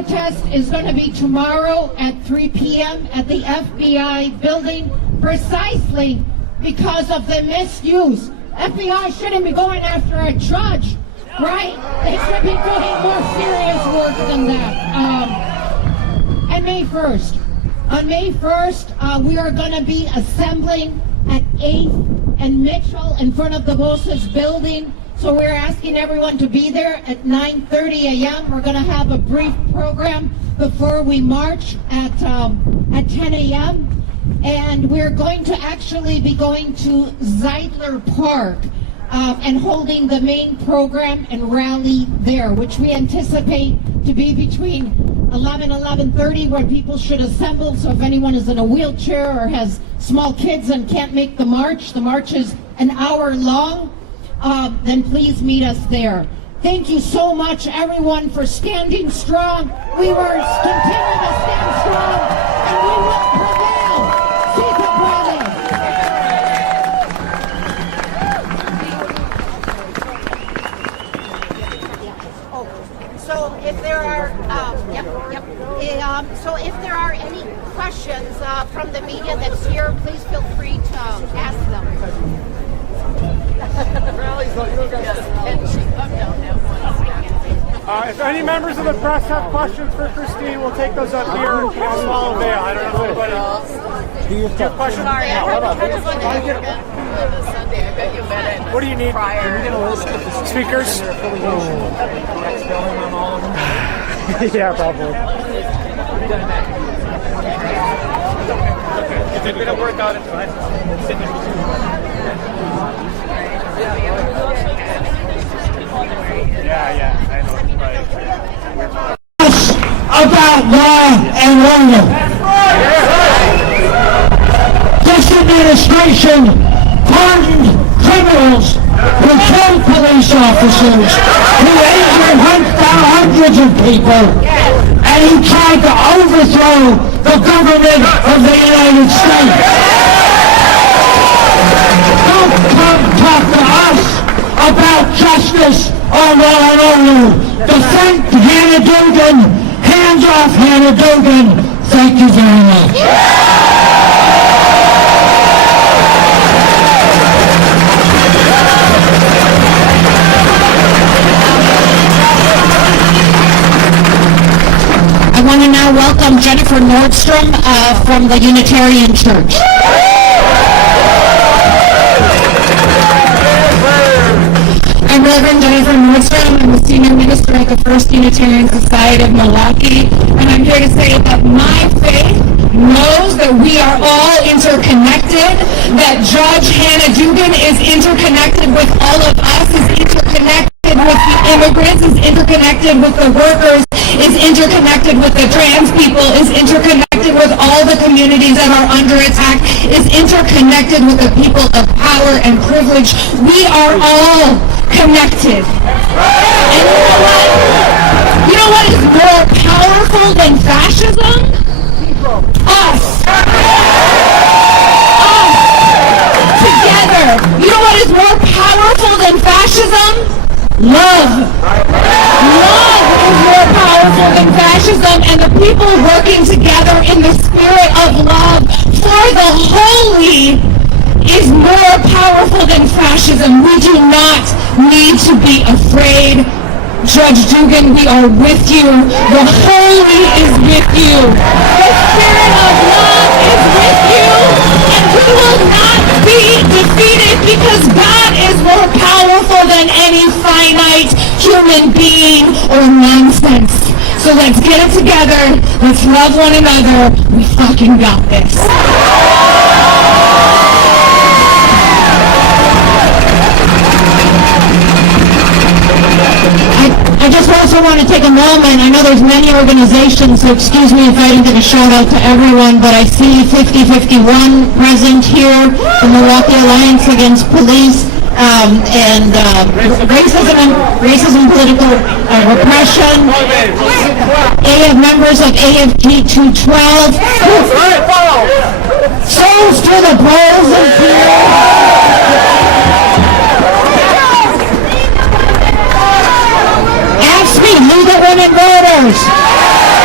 protest is going to be tomorrow at 3 p.m. at the FBI building, precisely because of the misuse. FBI shouldn't be going after a judge, right? They should be doing more serious work than that. And on May 1st, we are going to be assembling at 8th and Mitchell in front of the Voces building. So we're asking everyone to be there at 9:30 a.m. We're going to have a brief program before we march at 10 a.m. And we're going to actually be going to Zeidler Park and holding the main program and rally there, which we anticipate to be between 11 and 11:30, where people should assemble. So if anyone is in a wheelchair or has small kids and can't make the march is an hour long, then please meet us there. Thank you so much, everyone, for standing strong. We will continue to stand strong, and we will prevail. Chica Brothers. So if there are, so if there are any questions from the media that's here, please feel free to ask them. If any members of the press have questions for Christine, we'll take those up here and swallow veil. I don't know if anybody else. Do you have questions? Sorry, I heard Sunday. I bet you met it. What do you need? Speakers? Yeah, probably. If it didn't work out, it's fine. Yeah, I know. About law and order. This administration pardoned criminals who killed police officers, who injured hundreds of people, and he tried to overthrow the government of the United States. Don't come talk to us about justice or law and order. Defend Hannah Dugan. Hands off Hannah Dugan. Thank you very much. I want to now welcome Jennifer Nordstrom from the Unitarian Church. I'm Reverend Jennifer Nordstrom. I'm the senior minister at the First Unitarian Society of Milwaukee, and I'm here to say that my faith knows that we are all interconnected, that Judge Hannah Dugan is interconnected with all of us, is interconnected with the immigrants, is interconnected with the workers, is interconnected with the trans people, is interconnected with all the communities that are under attack, is interconnected with the people of power and privilege. We are all connected. And you know what is more powerful than fascism? Us. Together. You know what is more powerful than fascism? Love. Love is more powerful than fascism, and the people working together in the spirit of love for the holy is more powerful than fascism. We do not need to be afraid. Judge Dugan, we are with you. The holy is with you. The spirit of love is with you. And we will not be defeated because God is more powerful than any finite human being or nonsense. So let's get it together. Let's love one another. We fucking got this. I just also want to take a moment. I know there's many organizations, so excuse me if I didn't give a shout out to everyone, but I see 5051 present here, the Milwaukee Alliance Against Police, and racism, political repression, members of AFG 212, souls to the polls and Legal Women Voters.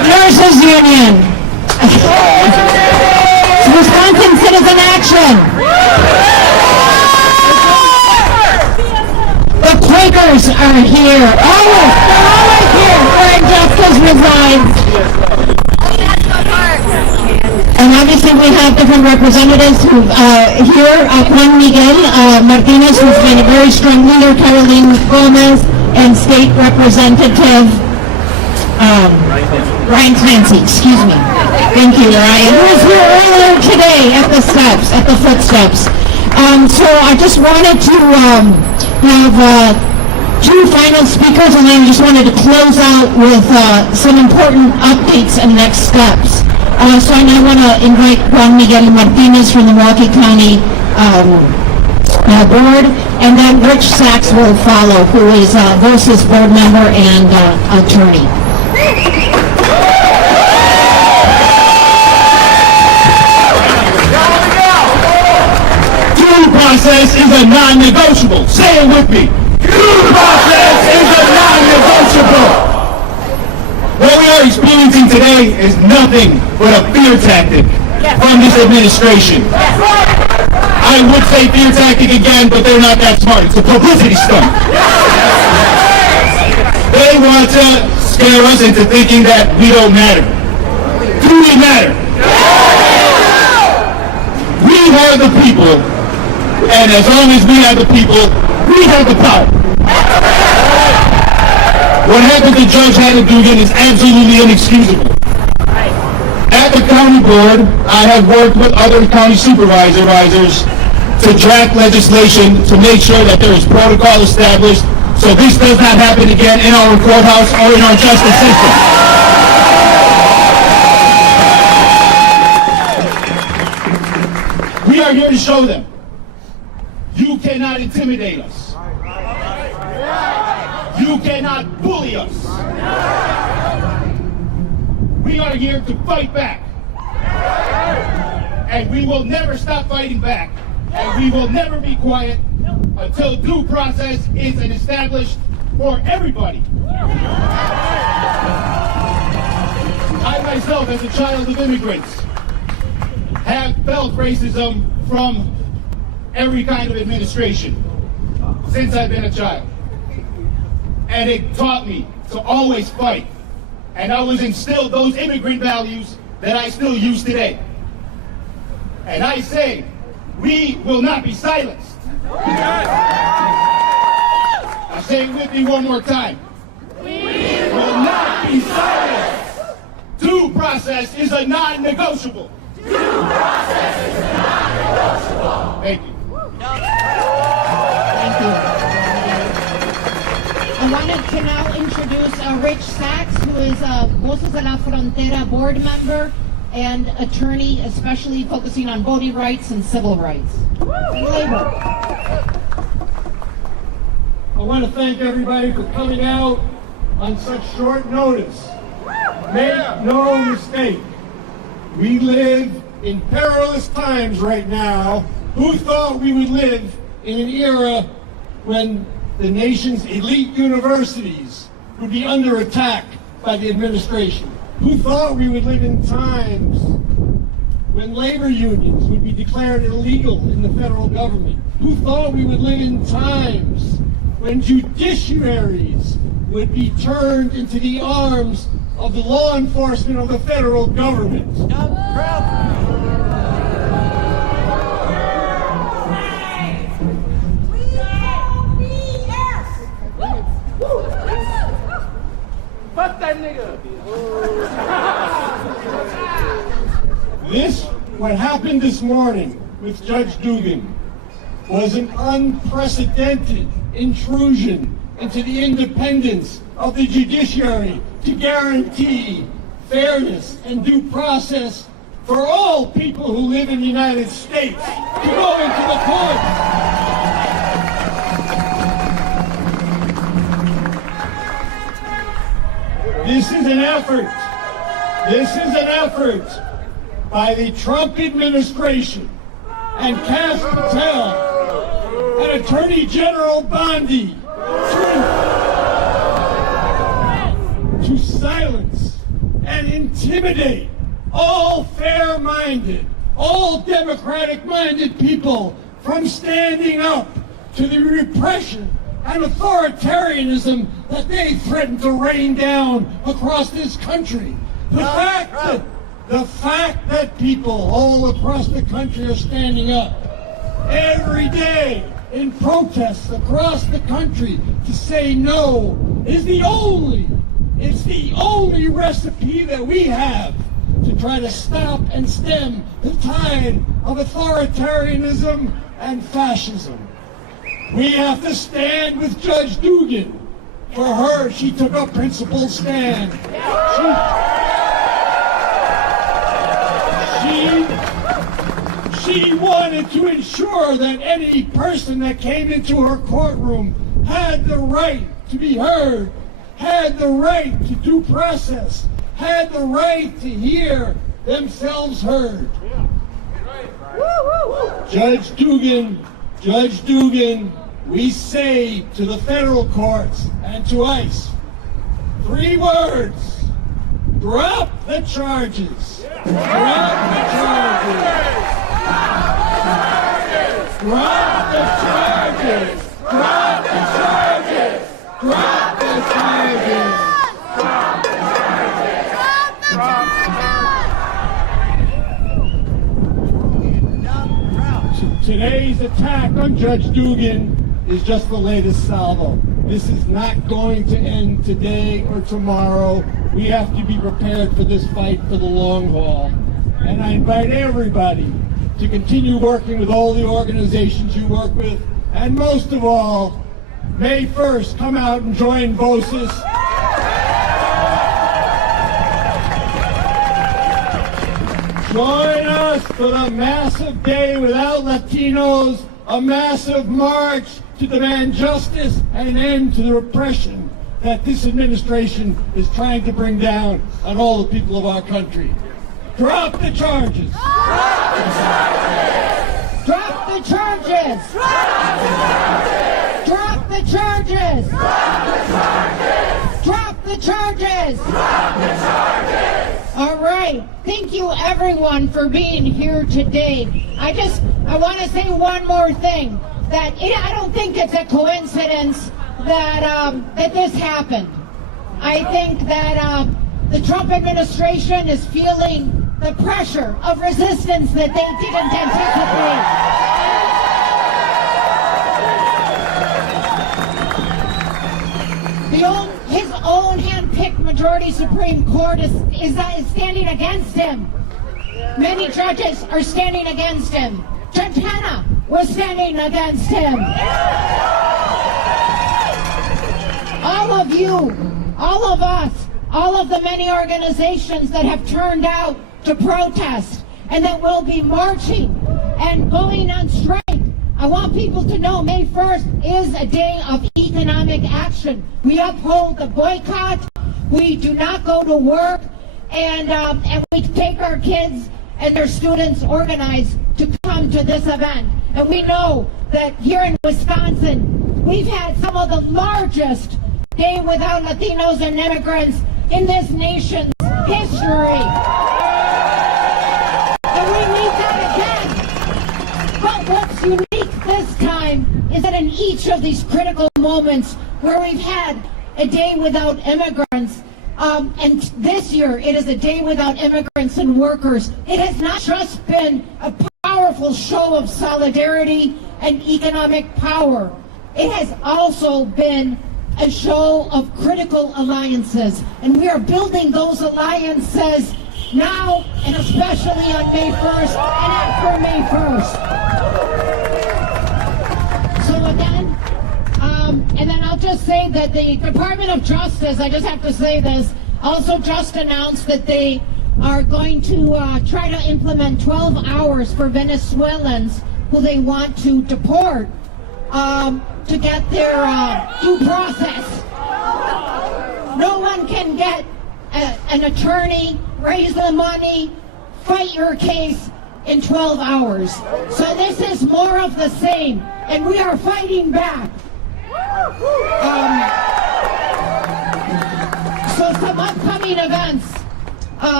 Teachers Union. Wisconsin Citizen Action. The Quakers are here. Oh, they're all right here where injustice resides. And obviously we have different representatives who here, Juan Miguel Martinez, who's been a very strong leader, Caroline Gomez, and State Representative Ryan Clancy, excuse me. Thank you, Ryan, who was here earlier today at the steps, at the footsteps. So I just wanted to have two final speakers, and then I just wanted to close out with some important updates and next steps. So I now want to invite Juan Miguel Martinez from the Milwaukee County Board, and then Rich Sachs will follow, who is Voces board member and attorney. Due process is a non-negotiable. Say it with me. Due process is a non-negotiable. What we are experiencing today is nothing but a fear tactic from this administration. I would say fear tactic again, but they're not that smart. It's a publicity stunt. They want to scare us into thinking that we don't matter. Do we matter? We are the people, and as long as we have the people, we have the power. What happened to Judge Hannah Dugan is absolutely inexcusable. At the county board, I have worked with other county supervisors to draft legislation to make sure that there is protocol established so this does not happen again in our courthouse or in our justice system. We are here to show them you cannot intimidate us. You cannot bully us. We are here to fight back. And we will never stop fighting back. And we will never be quiet until due process is established for everybody. I myself, as a child of immigrants, have felt racism from every kind of administration since I've been a child. And it taught me to always fight. And I was instilled those immigrant values that I still use today. And I say, we will not be silenced. I say it with me one more time. We will not be silenced. Due process is a non-negotiable. Due process is a non-negotiable. Thank you. Thank you. I wanted to now introduce Rich Sachs, who is Voces de la Frontera board member and attorney, especially focusing on voting rights and civil rights and labor. I want to thank everybody for coming out on such short notice. Make no mistake, we live in perilous times right now. Who thought we would live in an era when the nation's elite universities would be under attack by the administration? Who thought we would live in times when labor unions would be declared illegal in the federal government? Who thought we would live in times when judiciaries would be turned into the arms of the law enforcement of the federal government? Fuck that nigga. What happened this morning with Judge Dugan was an unprecedented intrusion into the independence of the judiciary to guarantee fairness and due process for all people who live in the United States to go into the court. This is an effort by the Trump administration and Cash Patel and Attorney General Bondi to silence and intimidate all fair-minded, all democratic-minded people from standing up to the repression and authoritarianism that they threaten to rain down across this country. The fact that people all across the country are standing up every day in protests across the country to say no is the only recipe that we have to try to stop and stem the tide of authoritarianism and fascism. We have to stand with Judge Dugan. For her, she took a principled stand. She wanted to ensure that any person that came into her courtroom had the right to be heard, had the right to due process, had the right to hear themselves heard. Judge Dugan, we say to the federal courts and to ICE, 3 words: drop the charges. Drop the charges. Drop the charges. Drop the charges. Drop the charges. Drop the charges. Drop the charges. Today's attack on Judge Dugan is just the latest salvo. This is not going to end today or tomorrow. We have to be prepared for this fight for the long haul. And I invite everybody to continue working with all the organizations you work with. And most of all, May 1st, come out and join Voces. Join us for the massive day without Latinos, a massive march to demand justice and an end to the repression that this administration is trying to bring down on all the people of our country. Drop the charges! Drop the charges! Drop the charges! Drop the charges! Drop the charges! Drop the charges! Drop the charges! Drop the charges! All right. Thank you, everyone, for being here today. I want to say one more thing. I don't think it's a coincidence that this happened. I think that the Trump administration is feeling the pressure of resistance that they didn't anticipate. His own hand-picked majority Supreme Court is standing against him. Many judges are standing against him. Judge Hannah was standing against him. All of you, all of us, all of the many organizations that have turned out to protest and that will be marching and going on strike. I want people to know May 1st is a day of economic action. We uphold the boycott. We do not go to work, and we take our kids and their students organized to come to this event. And we know that here in Wisconsin, we've had some of the largest Day Without Latinos and Immigrants in this nation's history. And we need that again. But what's unique this time is that in each of these critical moments where we've had a day without immigrants, and this year it is a day without immigrants and workers, it has not just been a powerful show of solidarity and economic power. It has also been a show of critical alliances, and we are building those alliances now and especially on May 1st and after May 1st. So again, and then I'll just say that the Department of Justice, I just have to say this, also just announced that they are going to try to implement 12 hours for Venezuelans who they want to deport to get their due process. No one can get an attorney, raise the money, fight your case in 12 hours. So this is more of the same, and we are fighting back. So some upcoming events.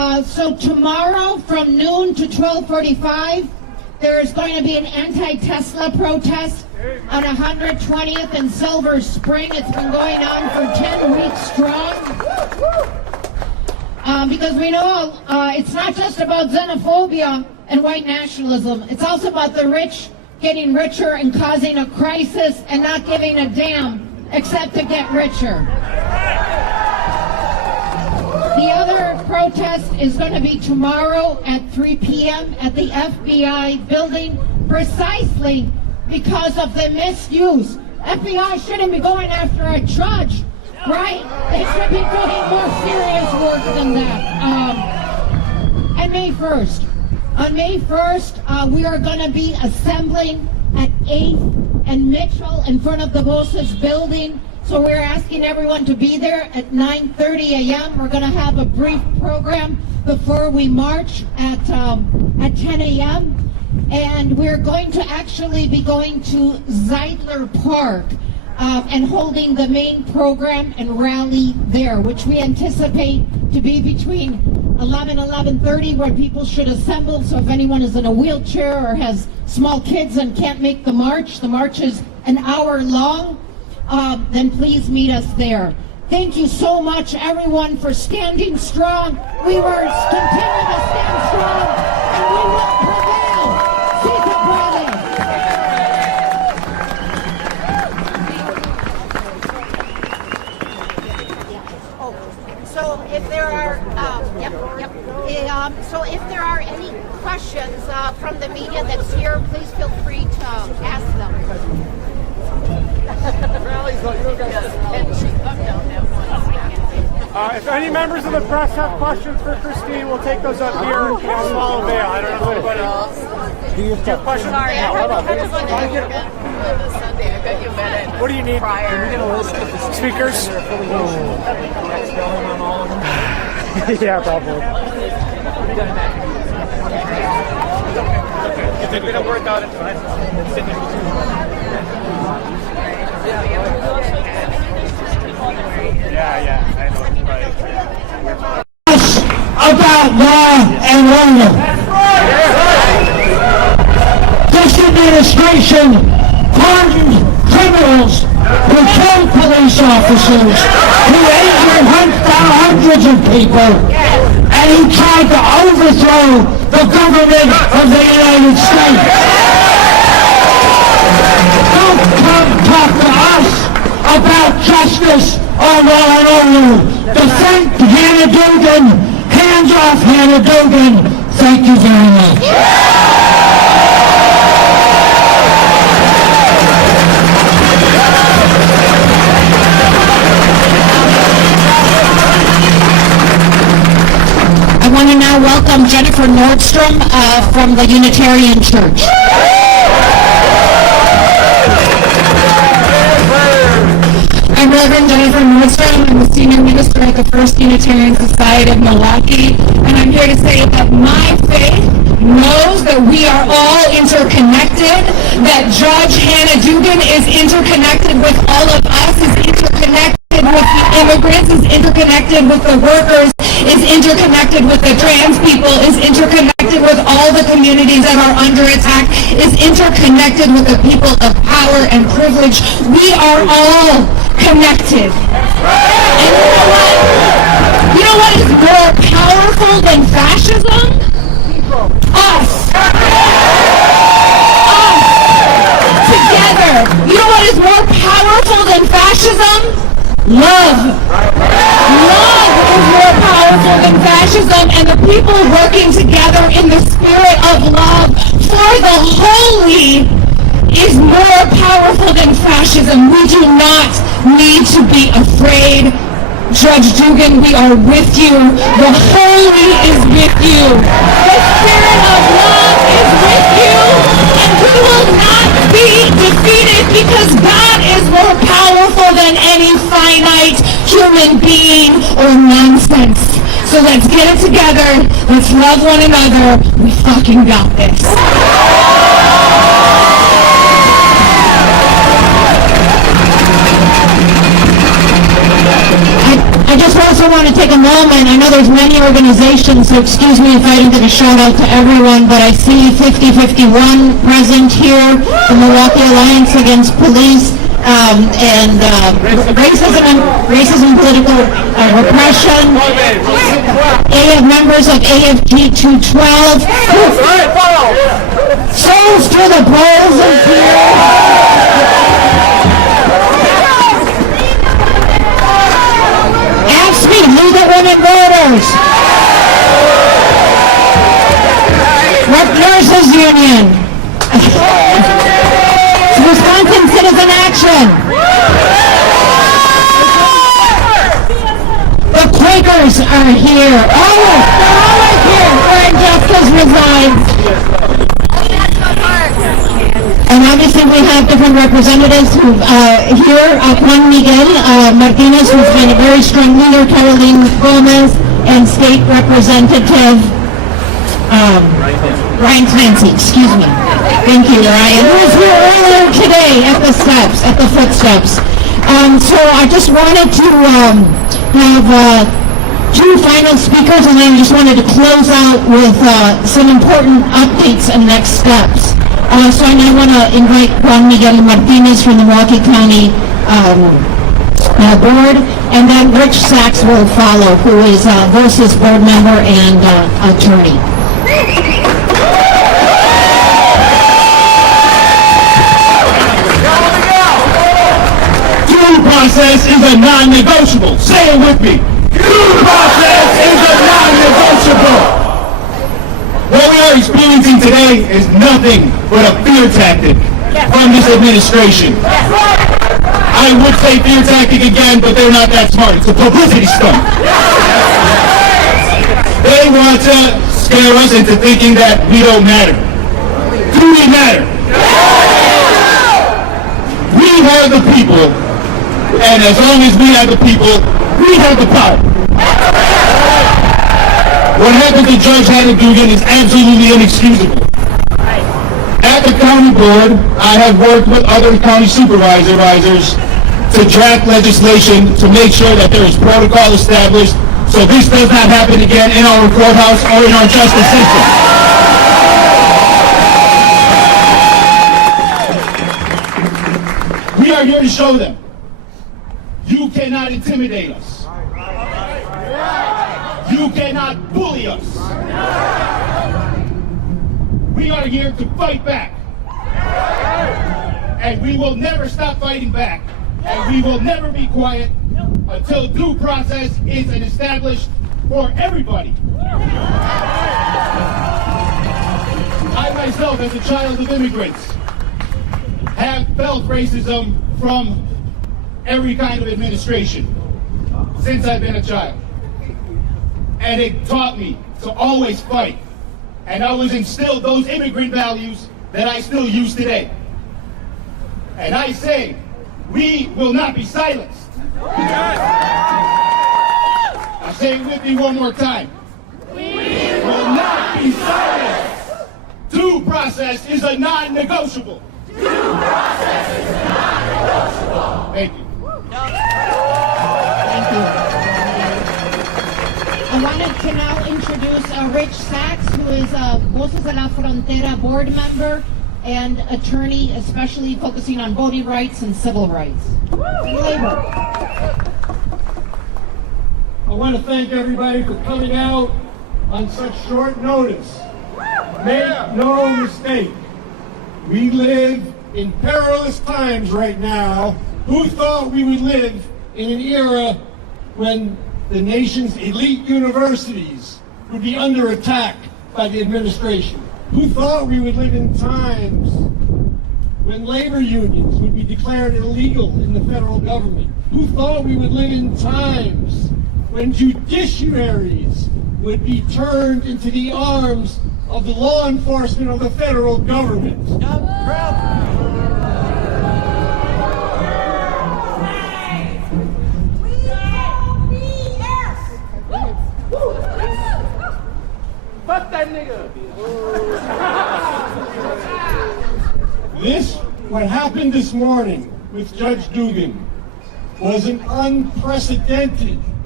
So tomorrow from noon to 12:45, there is going to be an anti-Tesla protest on 120th and Silver Spring. It's been going on for 10 weeks strong. Because we know it's not just about xenophobia and white nationalism. It's also about the rich getting richer and causing a crisis and not giving a damn except to get richer. The other protest is going to be tomorrow at 3 p.m. at the FBI building, precisely because of the misuse. FBI shouldn't be going after a judge, right? They should be doing more serious work than that. And May 1st. On May 1st, we are going to be assembling at 8th and Mitchell in front of the Voces building. So we're asking everyone to be there at 9:30 a.m. We're going to have a brief program before we march at 10 a.m. And we're going to actually be going to Zeidler Park and holding the main program and rally there, which we anticipate to be between 11 and 11:30, where people should assemble. So if anyone is in a wheelchair or has small kids and can't make the march is an hour long. Then please meet us there. Thank you so much, everyone, for standing strong. We will continue to stand strong, and we will prevail. Sita Brothers. So if there are any questions from the media that's here, please feel free to ask them. If any members of the press have questions for Christine, we'll take those up here in a small veil. I don't know if anybody else. Do you have questions? Sorry, I heard the this Sunday. I bet you met it. What do you need? Speakers? Yeah, probably. If it didn't work out, it's fine. Yeah, I know. Right. About law and order. This administration pardoned criminals who killed police officers, who injured hundreds of people, and who tried to overthrow the government of the United States. Don't come talk to us about justice or law and order. Defend Hannah Dugan. Hands off Hannah Dugan. Thank you very much. I want to now welcome Jennifer Nordstrom from the Unitarian Church. I'm Reverend Jennifer Nordstrom. I'm the Senior Minister at the First Unitarian Society of Milwaukee, and I'm here to say that my faith knows that we are all interconnected, that Judge Hannah Dugan is interconnected with all of us, is interconnected with the immigrants, is interconnected with the workers, is interconnected with the trans people, is interconnected with all the communities that are under attack, is interconnected with the people of power and privilege. We are all connected. And you know what is more powerful than fascism? Us. Together. You know what is more powerful than fascism? Love. Love is more powerful than fascism, and the people working together in the spirit of love for the holy is more powerful than fascism. We do not need to be afraid. Judge Dugan, we are with you. The holy is with you. The spirit of love is with you. And we will not be defeated because God is more powerful than any finite human being or nonsense. So let's get it together. Let's love one another. We fucking got this. I just want to also want to take a moment. I know there's many organizations, so excuse me if I didn't get a shout out to everyone, but I see 5051 present here, the Milwaukee Alliance Against Police and Racism, Political Repression, members of AFG 212, Souls to the Balls of League of Women Voters, Nurses Union, Wisconsin Citizen Action, the Quakers are here. They're all right here where injustice resides. And obviously we have different representatives who here, Juan Miguel Martinez, who's been a very strong leader, Caroline Gomez, and State Representative Ryan Clancy, excuse me. Thank you, Ryan, who was here earlier today at the steps, at the footsteps. So I just wanted to have two final speakers, and then I just wanted to close out with some important updates and next steps. So I now want to invite Juan Miguel Martinez from the Milwaukee County Board, and then Rich Sachs will follow, who is Voces board member and attorney. Due process is a non-negotiable. Say it with me. Due process is a non-negotiable. What we are experiencing today is nothing but a fear tactic from this administration. I would say fear tactic again, but they're not that smart. It's a publicity stunt. They want to scare us into thinking that we don't matter. Do we matter? We are the people, and as long as we have the people, we have the power. What happened to Judge Hannah Dugan is absolutely inexcusable. At the county board, I have worked with other county supervisors to draft legislation to make sure that there is protocol established so this does not happen again in our courthouse or in our justice system. We are here to show them you cannot intimidate us. You cannot bully us. We are here to fight back. And we will never stop fighting back. And we will never be quiet until due process is established for everybody. I myself, as a child of immigrants, have felt racism from every kind of administration since I've been a child. And it taught me to always fight. And I was instilled those immigrant values that I still use today. And I say, we will not be silenced. I say it with me one more time. We will not be silenced. Due process is a non-negotiable. Due process is a non-negotiable. Thank you. Thank you. I wanted to now introduce Rich Sachs, who is Voces de la Frontera board member and attorney, especially focusing on voting rights and civil rights. Labor. I want to thank everybody for coming out on such short notice. Make no mistake, we live in perilous times right now. Who thought we would live in an era when the nation's elite universities would be under attack by the administration? Who thought we would live in times when labor unions would be declared illegal in the federal government? Who thought we would live in times when judiciaries would be turned into the arms of the law enforcement of the federal government? Fuck that nigga. What happened this morning with Judge Dugan was an unprecedented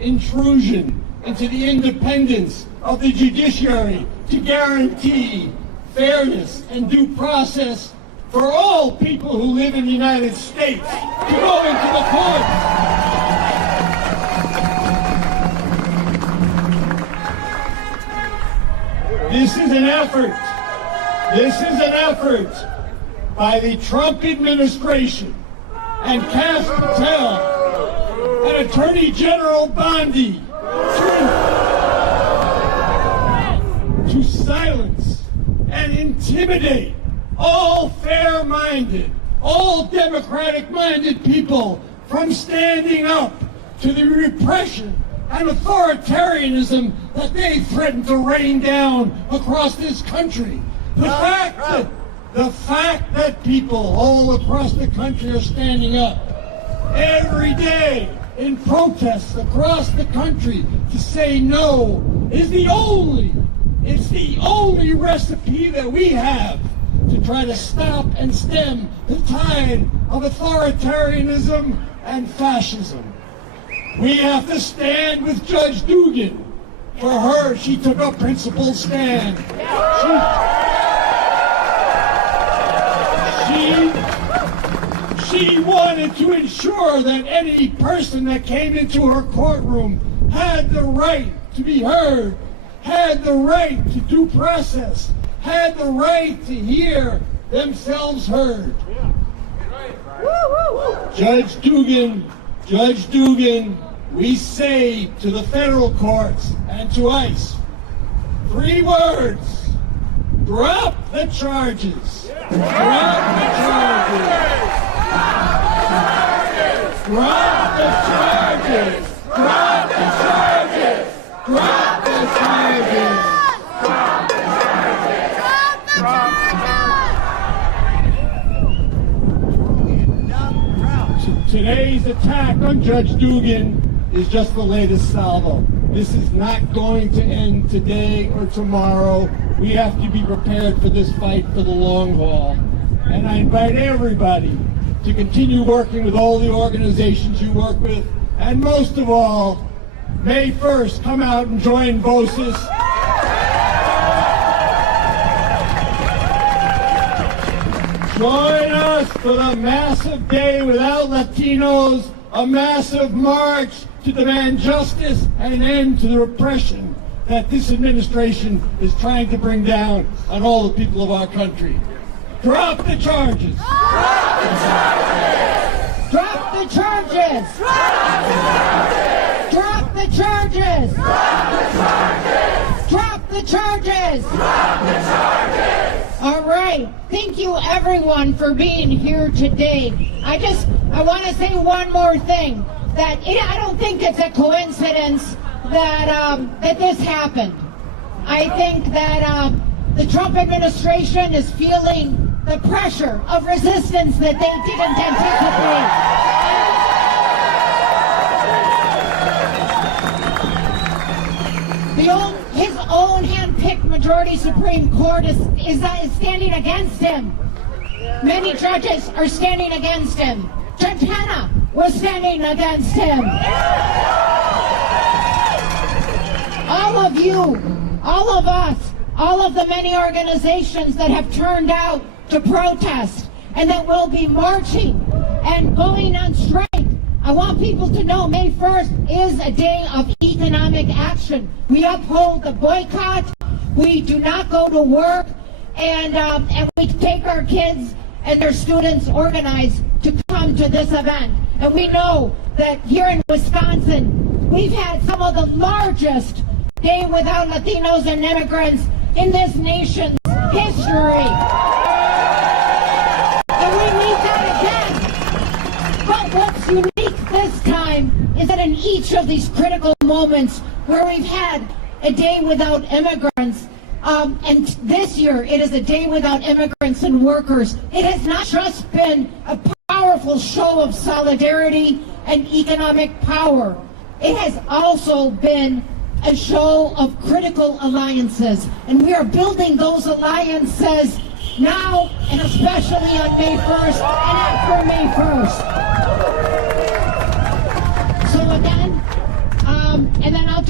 intrusion into the independence of the judiciary to guarantee fairness and due process for all people who live in the United States to go into the courts. This is an effort by the Trump administration and Cass Patel and Attorney General Bondi to silence and intimidate all fair-minded, all democratic-minded people from standing up to the repression and authoritarianism that they threaten to rain down across this country. The fact that people all across the country are standing up every day in protests across the country to say no is the only recipe that we have to try to stop and stem the tide of authoritarianism and fascism. We have to stand with Judge Dugan. For her, she took a principled stand. She wanted to ensure that any person that came into her courtroom had the right to be heard, had the right to due process, had the right to hear themselves heard. Judge Dugan, we say to the federal courts and to ICE, 3 words: drop the charges. Drop the charges. Drop the charges. Drop the charges. Drop the charges. Drop the charges. Today's attack on Judge Dugan is just the latest salvo. This is not going to end today or tomorrow. We have to be prepared for this fight for the long haul. And I invite everybody to continue working with all the organizations you work with. And most of all, May 1st, come out and join Voces. Join us for the massive day without Latinos, a massive march to demand justice and an end to the repression that this administration is trying to bring down on all the people of our country. Drop the charges! Drop the charges! Drop the charges! Drop the charges! Drop the charges! Drop the charges! Drop the charges! Drop the charges! All right. Thank you, everyone, for being here today. I want to say one more thing. I don't think it's a coincidence that this happened. I think that the Trump administration is feeling the pressure of resistance that they didn't anticipate. His own hand-picked majority Supreme Court is standing against him. Many judges are standing against him. Judge Hannah was standing against him. All of you, all of us, all of the many organizations that have turned out to protest and that will be marching and going on strike. I want people to know May 1st is a day of economic action. We uphold the boycott. We do not go to work, and we take our kids and their students organized to come to this event. And we know that here in Wisconsin, we've had some of the largest Day Without Latinos and Immigrants in this nation's history. And we need that again. But what's unique this time is that in each of these critical moments where we've had a day without immigrants, and this year it is a day without immigrants and workers, it has not just been a powerful show of solidarity and economic power. It has also been a show of critical alliances, and we are building those alliances now and especially on May 1st and after May 1st. So again,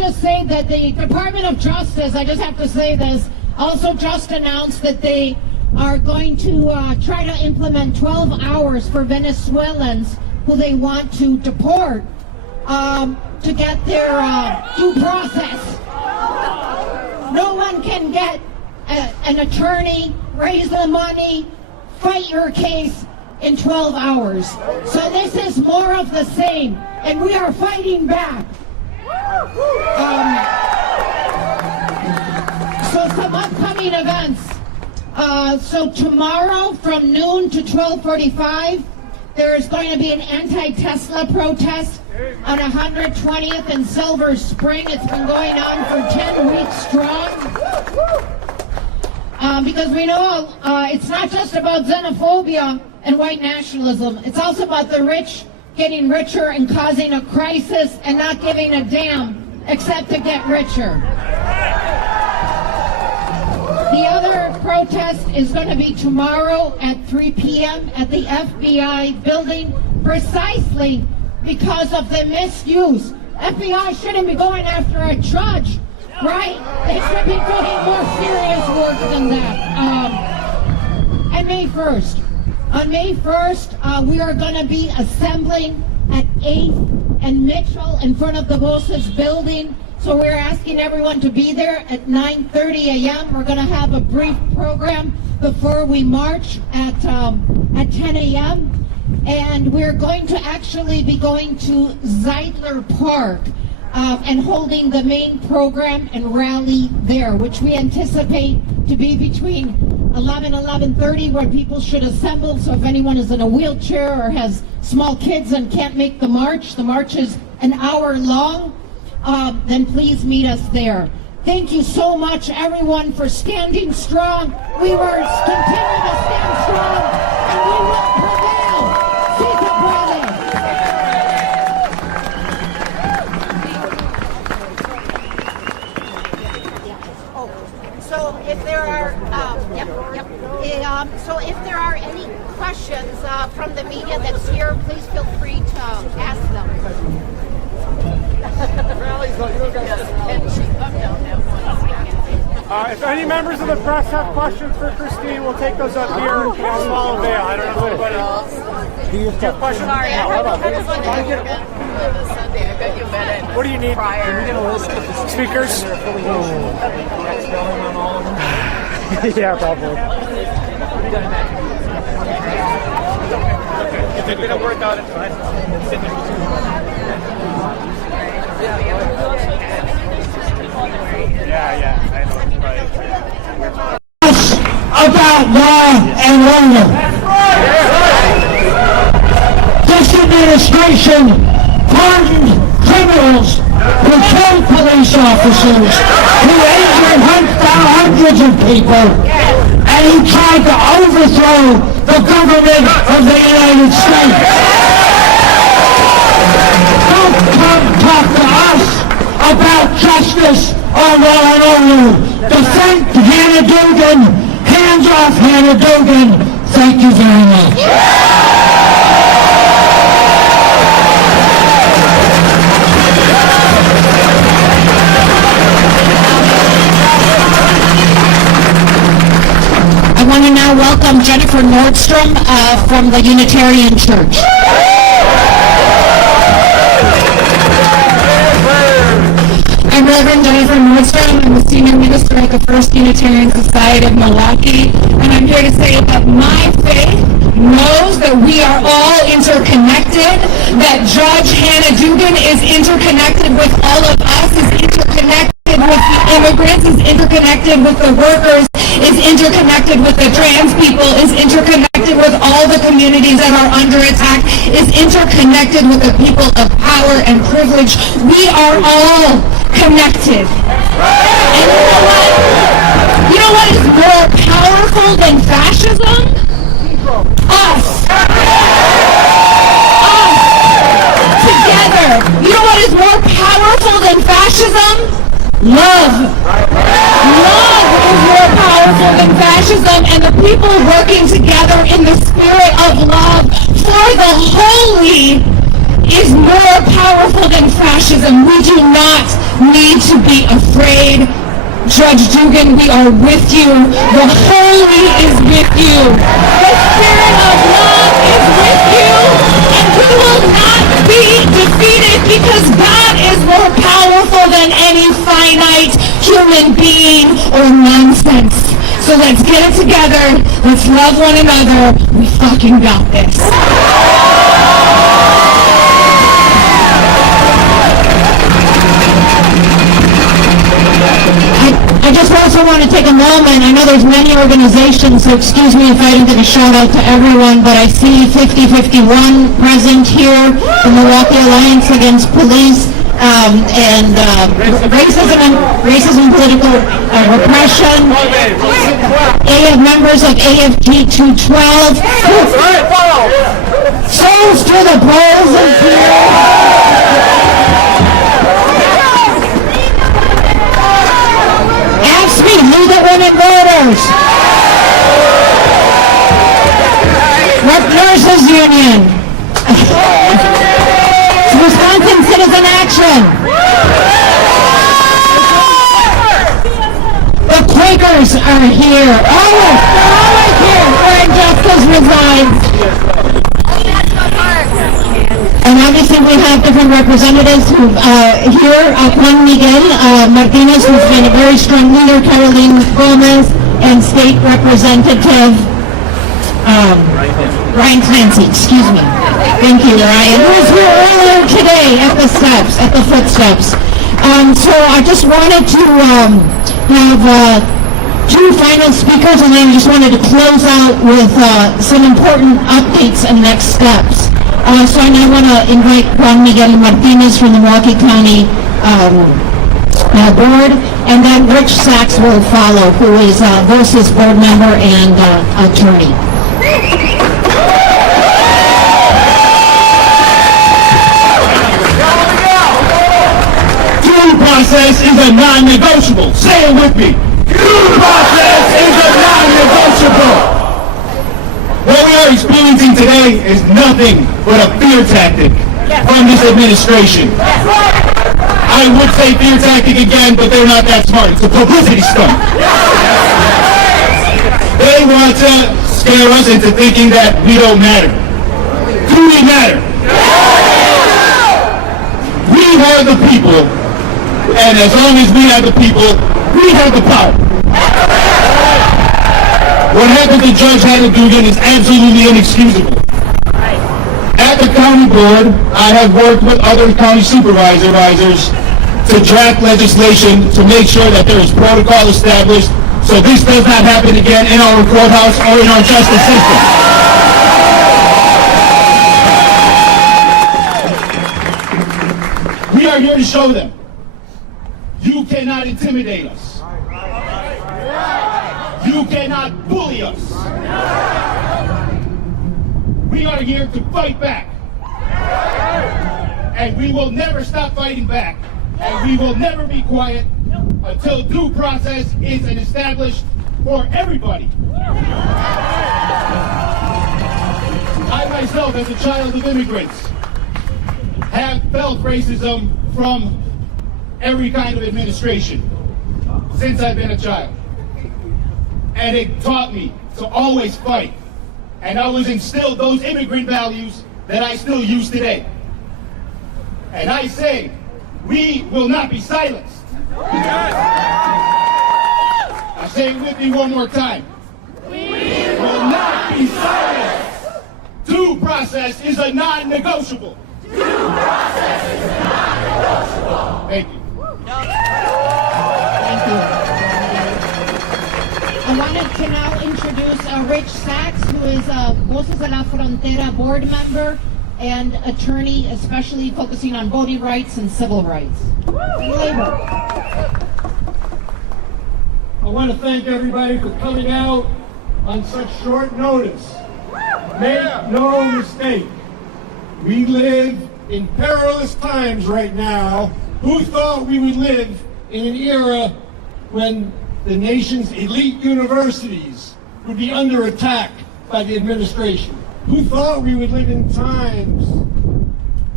just say that the Department of Justice, I just have to say this, also just announced that they are going to try to implement 12 hours for Venezuelans who they want to deport to get their due process. No one can get an attorney, raise the money, fight your case in 12 hours. So this is more of the same, and we are fighting back. So some upcoming events. So tomorrow from noon to 12:45, there is going to be an anti-Tesla protest on 120th and Silver Spring. It's been going on for 10 weeks strong. Because we know it's not just about xenophobia and white nationalism. It's also about the rich getting richer and causing a crisis and not giving a damn except to get richer. The other protest is going to be tomorrow at 3 p.m. at the FBI building, precisely because of the misuse. FBI shouldn't be going after a judge, right? They should be doing more serious work than that. And May 1st. On May 1st, we are going to be assembling at 8th and Mitchell in front of the Voces building. So we're asking everyone to be there at 9:30 a.m. We're going to have a brief program before we march at 10 a.m. And we're going to actually be going to Zeidler Park and holding the main program and rally there, which we anticipate to be between 11 and 11:30, where people should assemble. So if anyone is in a wheelchair or has small kids and can't make the march is an hour long, then please meet us there. Thank you so much, everyone, for standing strong. We will continue to stand strong, and we will prevail. Siga brother. So if there are any questions from the media that's here, please feel free to ask them. If any members of the press have questions for Christine, we'll take those up here in small veil. I don't know if anybody else. Do you have questions? Sorry, I just wanted to get this Sunday. I bet you met it. What do you need? Prior. Speakers? Yeah, probably. If it didn't work out, it's fine. Yeah, I know. About law and order. This administration pardoned criminals who killed police officers, who injured hundreds of people, and who tried to overthrow the government of the United States. Don't come talk to us about justice or law and order. Defend Hannah Dugan. Hands off Hannah Dugan. Thank you very much. I want to now welcome Jennifer Nordstrom from the Unitarian Church. I'm Reverend Jennifer Nordstrom. I'm the Senior Minister at the First Unitarian Society of Milwaukee, and I'm here to say that my faith knows that we are all interconnected, that Judge Hannah Dugan is interconnected with all of us, is interconnected with the immigrants, is interconnected with the workers, is interconnected with the trans people, is interconnected with all the communities that are under attack, is interconnected with the people of power and privilege. We are all connected. And you know what is more powerful than fascism? Us. Together. You know what is more powerful than fascism? Love. Love is more powerful than fascism, and the people working together in the spirit of love for the holy is more powerful than fascism. We do not need to be afraid. Judge Dugan, we are with you. The Holy is with you. The Spirit of love is with you. And we will not be defeated because God is more powerful than any finite human being or nonsense. So let's get it together. Let's love one another. We fucking got this. I just also want to take a moment. I know there's many organizations, so excuse me if I didn't give a shout out to everyone, but I see 5051 present here, the Milwaukee Alliance Against Police and Racism, Political Repression, members of AFG 212, Souls to the Balls of Fear. Leave the women voters. Nurses Union. Wisconsin Citizen Action. The Quakers are here. They're all right here where injustice resides. And obviously we have different representatives who here, Juan Miguel Martinez, who's been a very strong leader, Caroline Gomez, and State Representative Ryan Clancy, excuse me. Thank you, Ryan, who was here earlier today at the footsteps. So I just wanted to have two final speakers, and then I just wanted to close out with some important updates and next steps. So I now want to invite Juan Miguel Martinez from the Milwaukee County Board, and then Rich Sachs will follow, who is Voces board member and attorney. Due process is a non-negotiable. Say it with me. Due process is a non-negotiable. What we are experiencing today is nothing but a fear tactic from this administration. I would say fear tactic again, but they're not that smart. It's a publicity stunt. They want to scare us into thinking that we don't matter. Do we matter? We are the people, and as long as we have the people, we have the power. What happened to Judge Hannah Dugan is absolutely inexcusable. At the county board, I have worked with other county supervisors to draft legislation to make sure that there is protocol established so this does not happen again in our courthouse or in our justice system. We are here to show them you cannot intimidate us. You cannot bully us. We are here to fight back. And we will never stop fighting back. And we will never be quiet until due process is established for everybody. I myself, as a child of immigrants, have felt racism from every kind of administration since I've been a child. And it taught me to always fight. And I was instilled those immigrant values that I still use today. And I say, we will not be silenced. I say it with me one more time. We will not be silenced. Due process is a non-negotiable. Due process is a non-negotiable. Thank you. Thank you. I wanted to now introduce Rich Sachs, who is Voces de la Frontera board member and attorney, especially focusing on voting rights and civil rights. Labor. I want to thank everybody for coming out on such short notice. Make no mistake, we live in perilous times right now. Who thought we would live in an era when the nation's elite universities would be under attack by the administration? Who thought we would live in times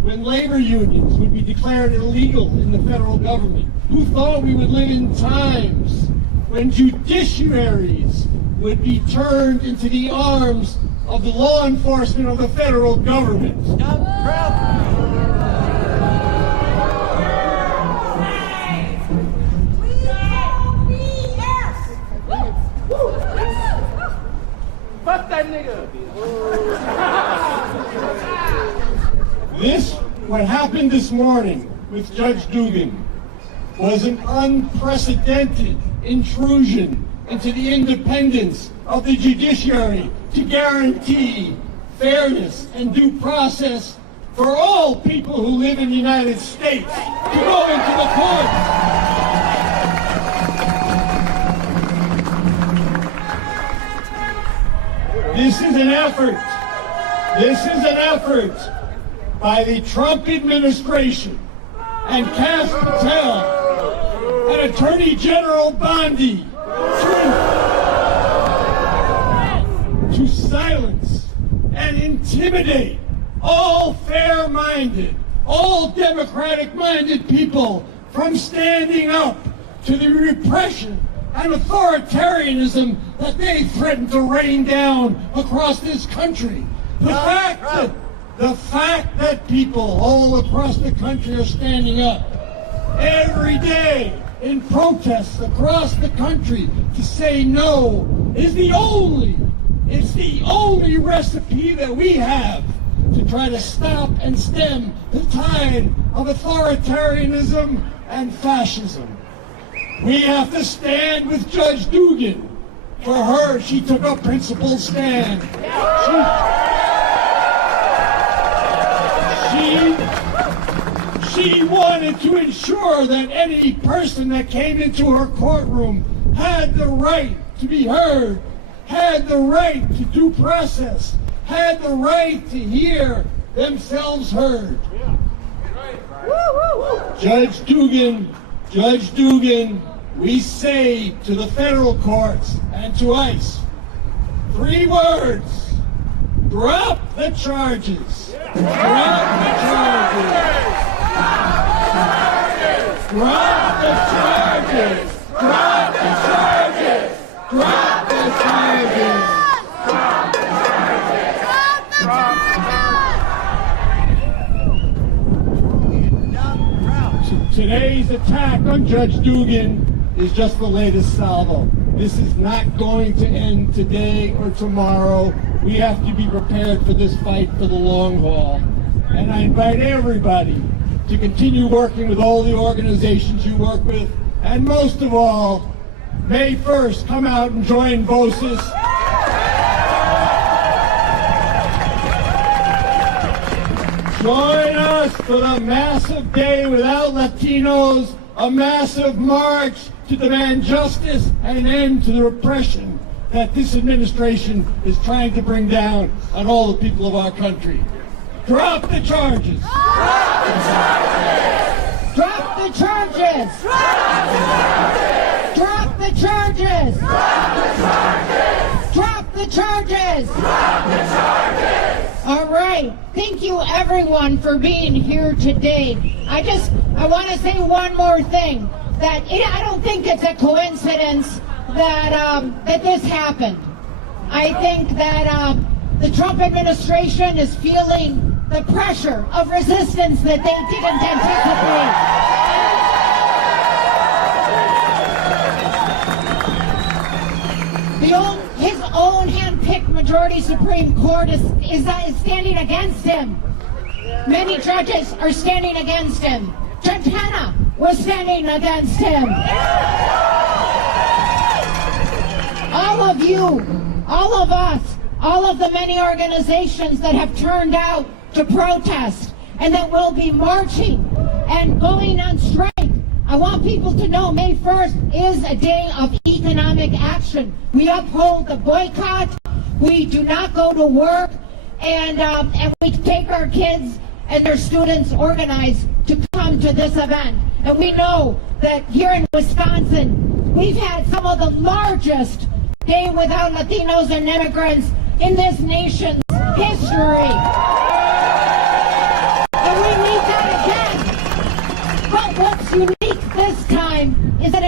when labor unions would be declared illegal in the federal government? Who thought we would live in times when judiciaries would be turned into the arms of the law enforcement of the federal government? Fuck that nigga. What happened this morning with Judge Dugan was an unprecedented intrusion into the independence of the judiciary to guarantee fairness and due process for all people who live in the United States to go into the courts. This is an effort by the Trump administration and Cass Patel and Attorney General Bondi to silence and intimidate all fair-minded, all democratic-minded people from standing up to the repression and authoritarianism that they threaten to rain down across this country. The fact that people all across the country are standing up every day in protests across the country to say no is the only recipe that we have to try to stop and stem the tide of authoritarianism and fascism. We have to stand with Judge Dugan. For her, she took a principled stand. She wanted to ensure that any person that came into her courtroom had the right to be heard, had the right to due process, had the right to hear themselves heard. Judge Dugan, we say to the federal courts and to ICE, 3 words: drop the charges. Drop the charges. Drop the charges. Drop the charges. Drop the charges. Drop the charges. Today's attack on Judge Dugan is just the latest salvo. This is not going to end today or tomorrow. We have to be prepared for this fight for the long haul. And I invite everybody to continue working with all the organizations you work with. And most of all, May 1st, come out and join Voces. Join us for the massive day without Latinos, a massive march to demand justice and an end to the repression that this administration is trying to bring down on all the people of our country. Drop the charges! Drop the charges! Drop the charges! Drop the charges! Drop the charges! Drop the charges! Drop the charges! Drop the charges! All right. Thank you, everyone, for being here today. I want to say one more thing. I don't think it's a coincidence that this happened. I think that the Trump administration is feeling the pressure of resistance that they didn't anticipate. His own hand-picked majority Supreme Court is standing against him. Many judges are standing against him. Judge Hannah was standing against him. All of you, all of us, all of the many organizations that have turned out to protest and that will be marching and going on strike. I want people to know May 1st is a day of economic action. We uphold the boycott. We do not go to work, and we take our kids and their students organized to come to this event. And we know that here in Wisconsin, we've had some of the largest Day Without Latinos and Immigrants in this nation's history. And we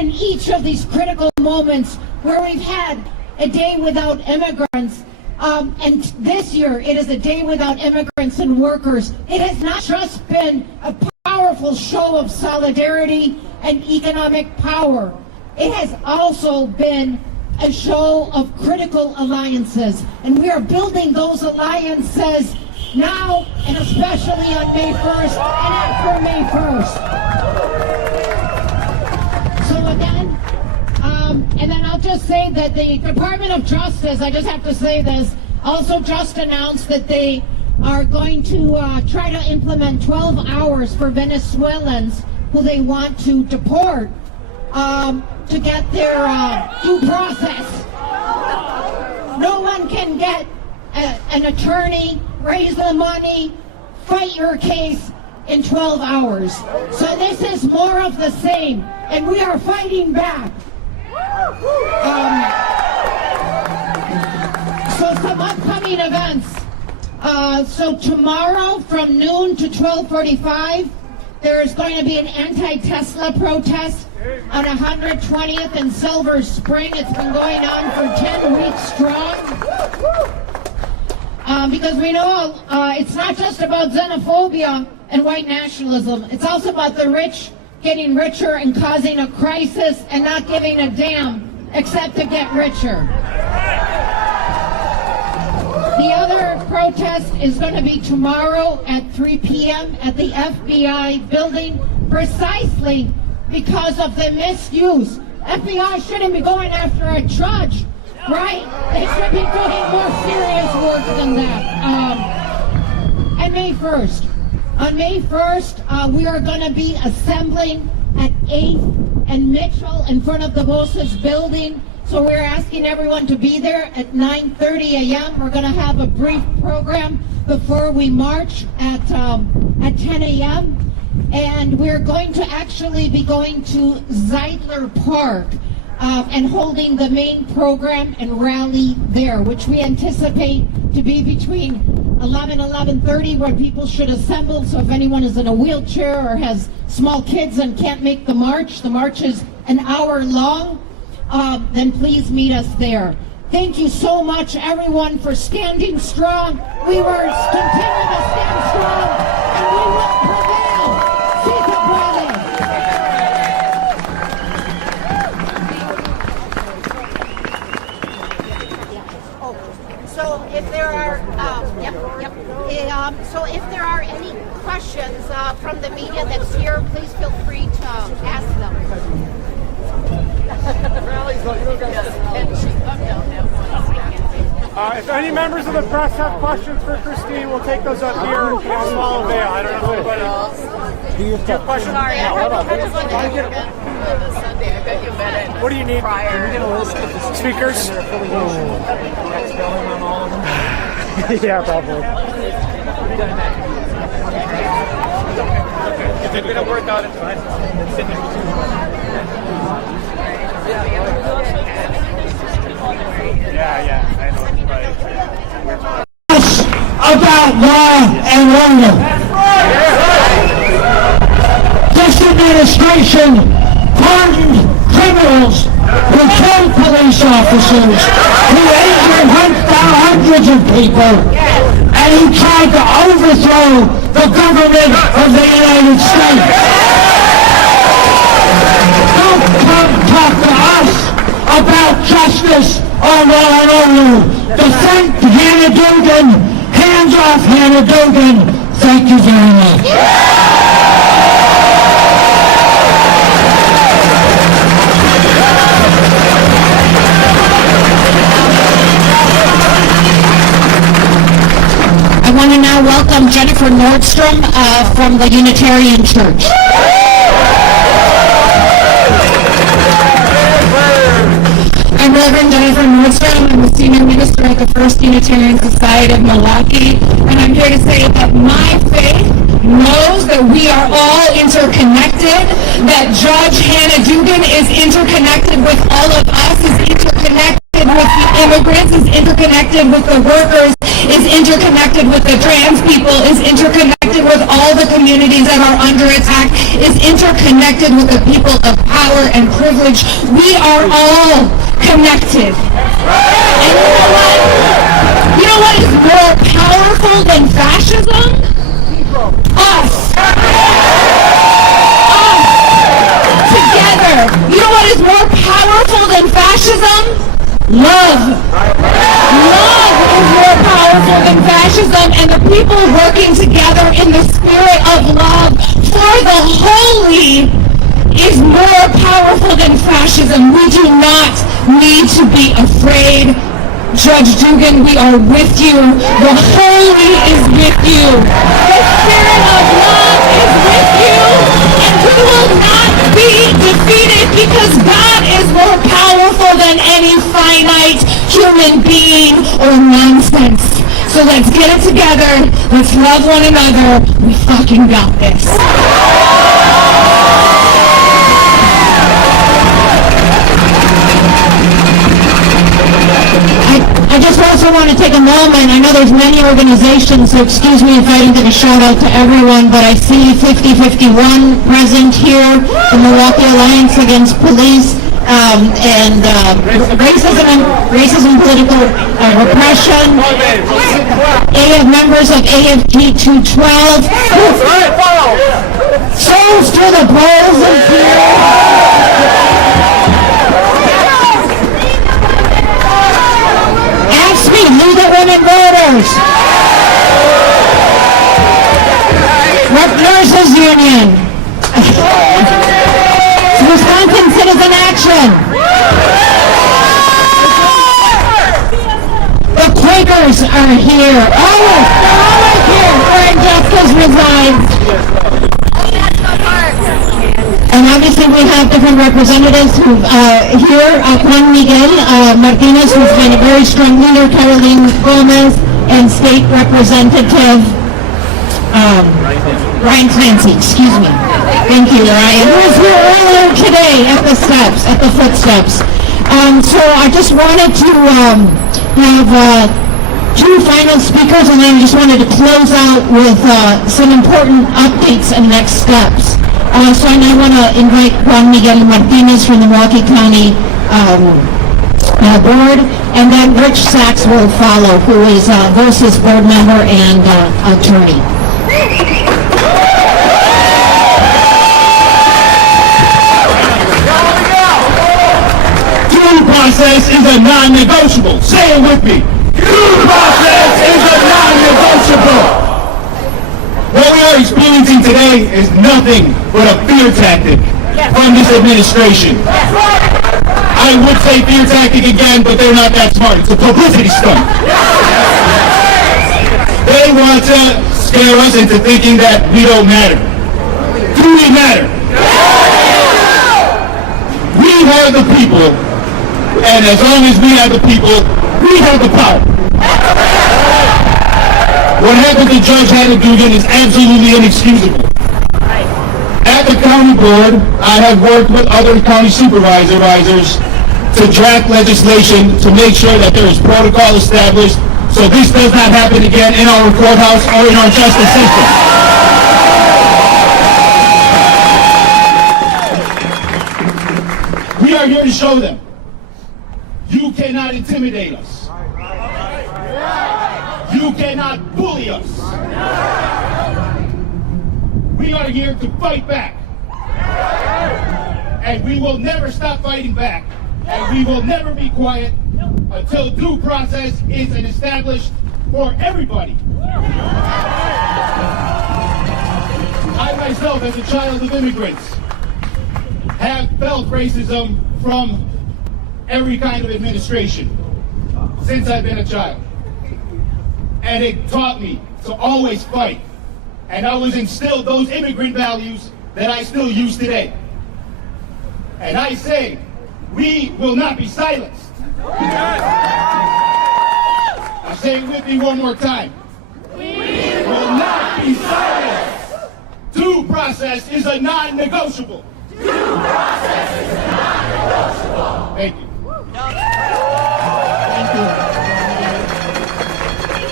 in each of these critical moments where we've had a day without immigrants. And this year, it is a day without immigrants and workers. It has not just been a powerful show of solidarity and economic power. It has also been a show of critical alliances. And we are building those alliances now and especially on May 1st and after May 1st. So again, and then I'll just say that the Department of Justice, I just have to say this, also just announced that they are going to try to implement 12 hours for Venezuelans who they want to deport to get their due process. No one can get an attorney, raise the money, fight your case in 12 hours. So this is more of the same, and we are fighting back. So some upcoming events. So tomorrow from noon to 12:45, there's going to be an anti-Tesla protest on 120th and Silver Spring. It's been going on for 10 weeks strong. Because we know it's not just about xenophobia and white nationalism. It's also about the rich getting richer and causing a crisis and not giving a damn except to get richer. The other protest is going to be tomorrow at 3 p.m. at the FBI building, precisely because of the misuse. FBI shouldn't be going after a judge, right? They should be doing more serious work than that. And May 1st. On May 1st, we are going to be assembling at 8th and Mitchell in front of the Voces building. So we're asking everyone to be there at 9:30 a.m. We're going to have a brief program before we march at 10 a.m. And we're going to actually be going to Zeidler Park and holding the main program and rally there, which we anticipate to be between 11 and 11:30, where people should assemble. So if anyone is in a wheelchair or has small kids and can't make the march is an hour long, then please meet us there. Thank you so much, everyone, for standing strong. We will continue to stand strong, and we will prevail. Keep it brother. So if there are, so if there are any questions from the media that's here, please feel free to ask them. If any members of the press have questions for Christine, we'll take those up here in small veil. I don't know if anybody else. Do you have questions? Sorry, I heard this Sunday. I bet you met it. What do you need? Speakers? Yeah, probably. If it's gonna work out, it's fine. Yeah, I know. Right. About law and order. This administration pardoned criminals who killed police officers, who injured hundreds of people, and who tried to overthrow the government of the United States. Don't come talk to us about justice or law and order. Defend Hannah Dugan. Hands off Hannah Dugan. Thank you very much. I want to now welcome Jennifer Nordstrom from the Unitarian Church. I'm Reverend Jennifer Nordstrom. I'm the Senior Minister at the First Unitarian Society of Milwaukee, and I'm here to say that my faith knows that we are all interconnected, that Judge Hannah Dugan is interconnected with all of us, is interconnected with the immigrants, is interconnected with the workers, is interconnected with the trans people, is interconnected connected with all the communities that are under attack, is interconnected with the people of power and privilege. We are all connected. And you know what? You know what is more powerful than fascism? Us. Together. You know what is more powerful than fascism? Love. Love is more powerful than fascism, and the people working together in the spirit of love for the holy is more powerful than fascism. We do not need to be afraid. Judge Dugan, we are with you. The holy is with you. The spirit of love is with you. And we will not be defeated because God is more powerful than any finite human being or nonsense. So let's get it together. Let's love one another. We fucking got this. I just also want to take a moment. I know there's many organizations, so excuse me if I didn't give a shout out to everyone, but I see 5051 present here, the Milwaukee Alliance Against Police and Racism, Political Repression, members of AFG 212, Souls to the Balls of Fear. Leave it women voters. Nurses Union. Wisconsin Citizen Action. The Quakers are here. Always, they're always here where injustice resides. And obviously we have different representatives who here, Juan Miguel Martinez, who's been a very strong leader, Caroline Gomez, and State Representative Ryan Clancy, excuse me. Thank you, Ryan, who was here earlier today at the footsteps. So I just wanted to have two final speakers, and then I just wanted to close out with some important updates and next steps. So I now want to invite Juan Miguel Martinez from the Milwaukee County Board, and then Rich Sachs will follow, who is Voces board member and attorney. Due process is a non-negotiable. Say it with me. Due process is a non-negotiable. What we are experiencing today is nothing but a fear tactic from this administration. I would say fear tactic again, but they're not that smart. It's a publicity stunt. They want to scare us into thinking that we don't matter. Do we matter? We are the people, and as long as we have the people, we have the power. What happened to Judge Hannah Dugan is absolutely inexcusable. At the county board, I have worked with other county supervisors to draft legislation to make sure that there is protocol established so this does not happen again in our courthouse or in our justice system. We are here to show them you cannot intimidate us. You cannot bully us. We are here to fight back. And we will never stop fighting back. And we will never be quiet until due process is established for everybody. I myself, as a child of immigrants, have felt racism from every kind of administration since I've been a child. And it taught me to always fight. And I was instilled those immigrant values that I still use today. And I say, we will not be silenced. I'll say it with me one more time. We will not be silenced. Due process is a non-negotiable. Due process is a non-negotiable. Thank you. Thank you.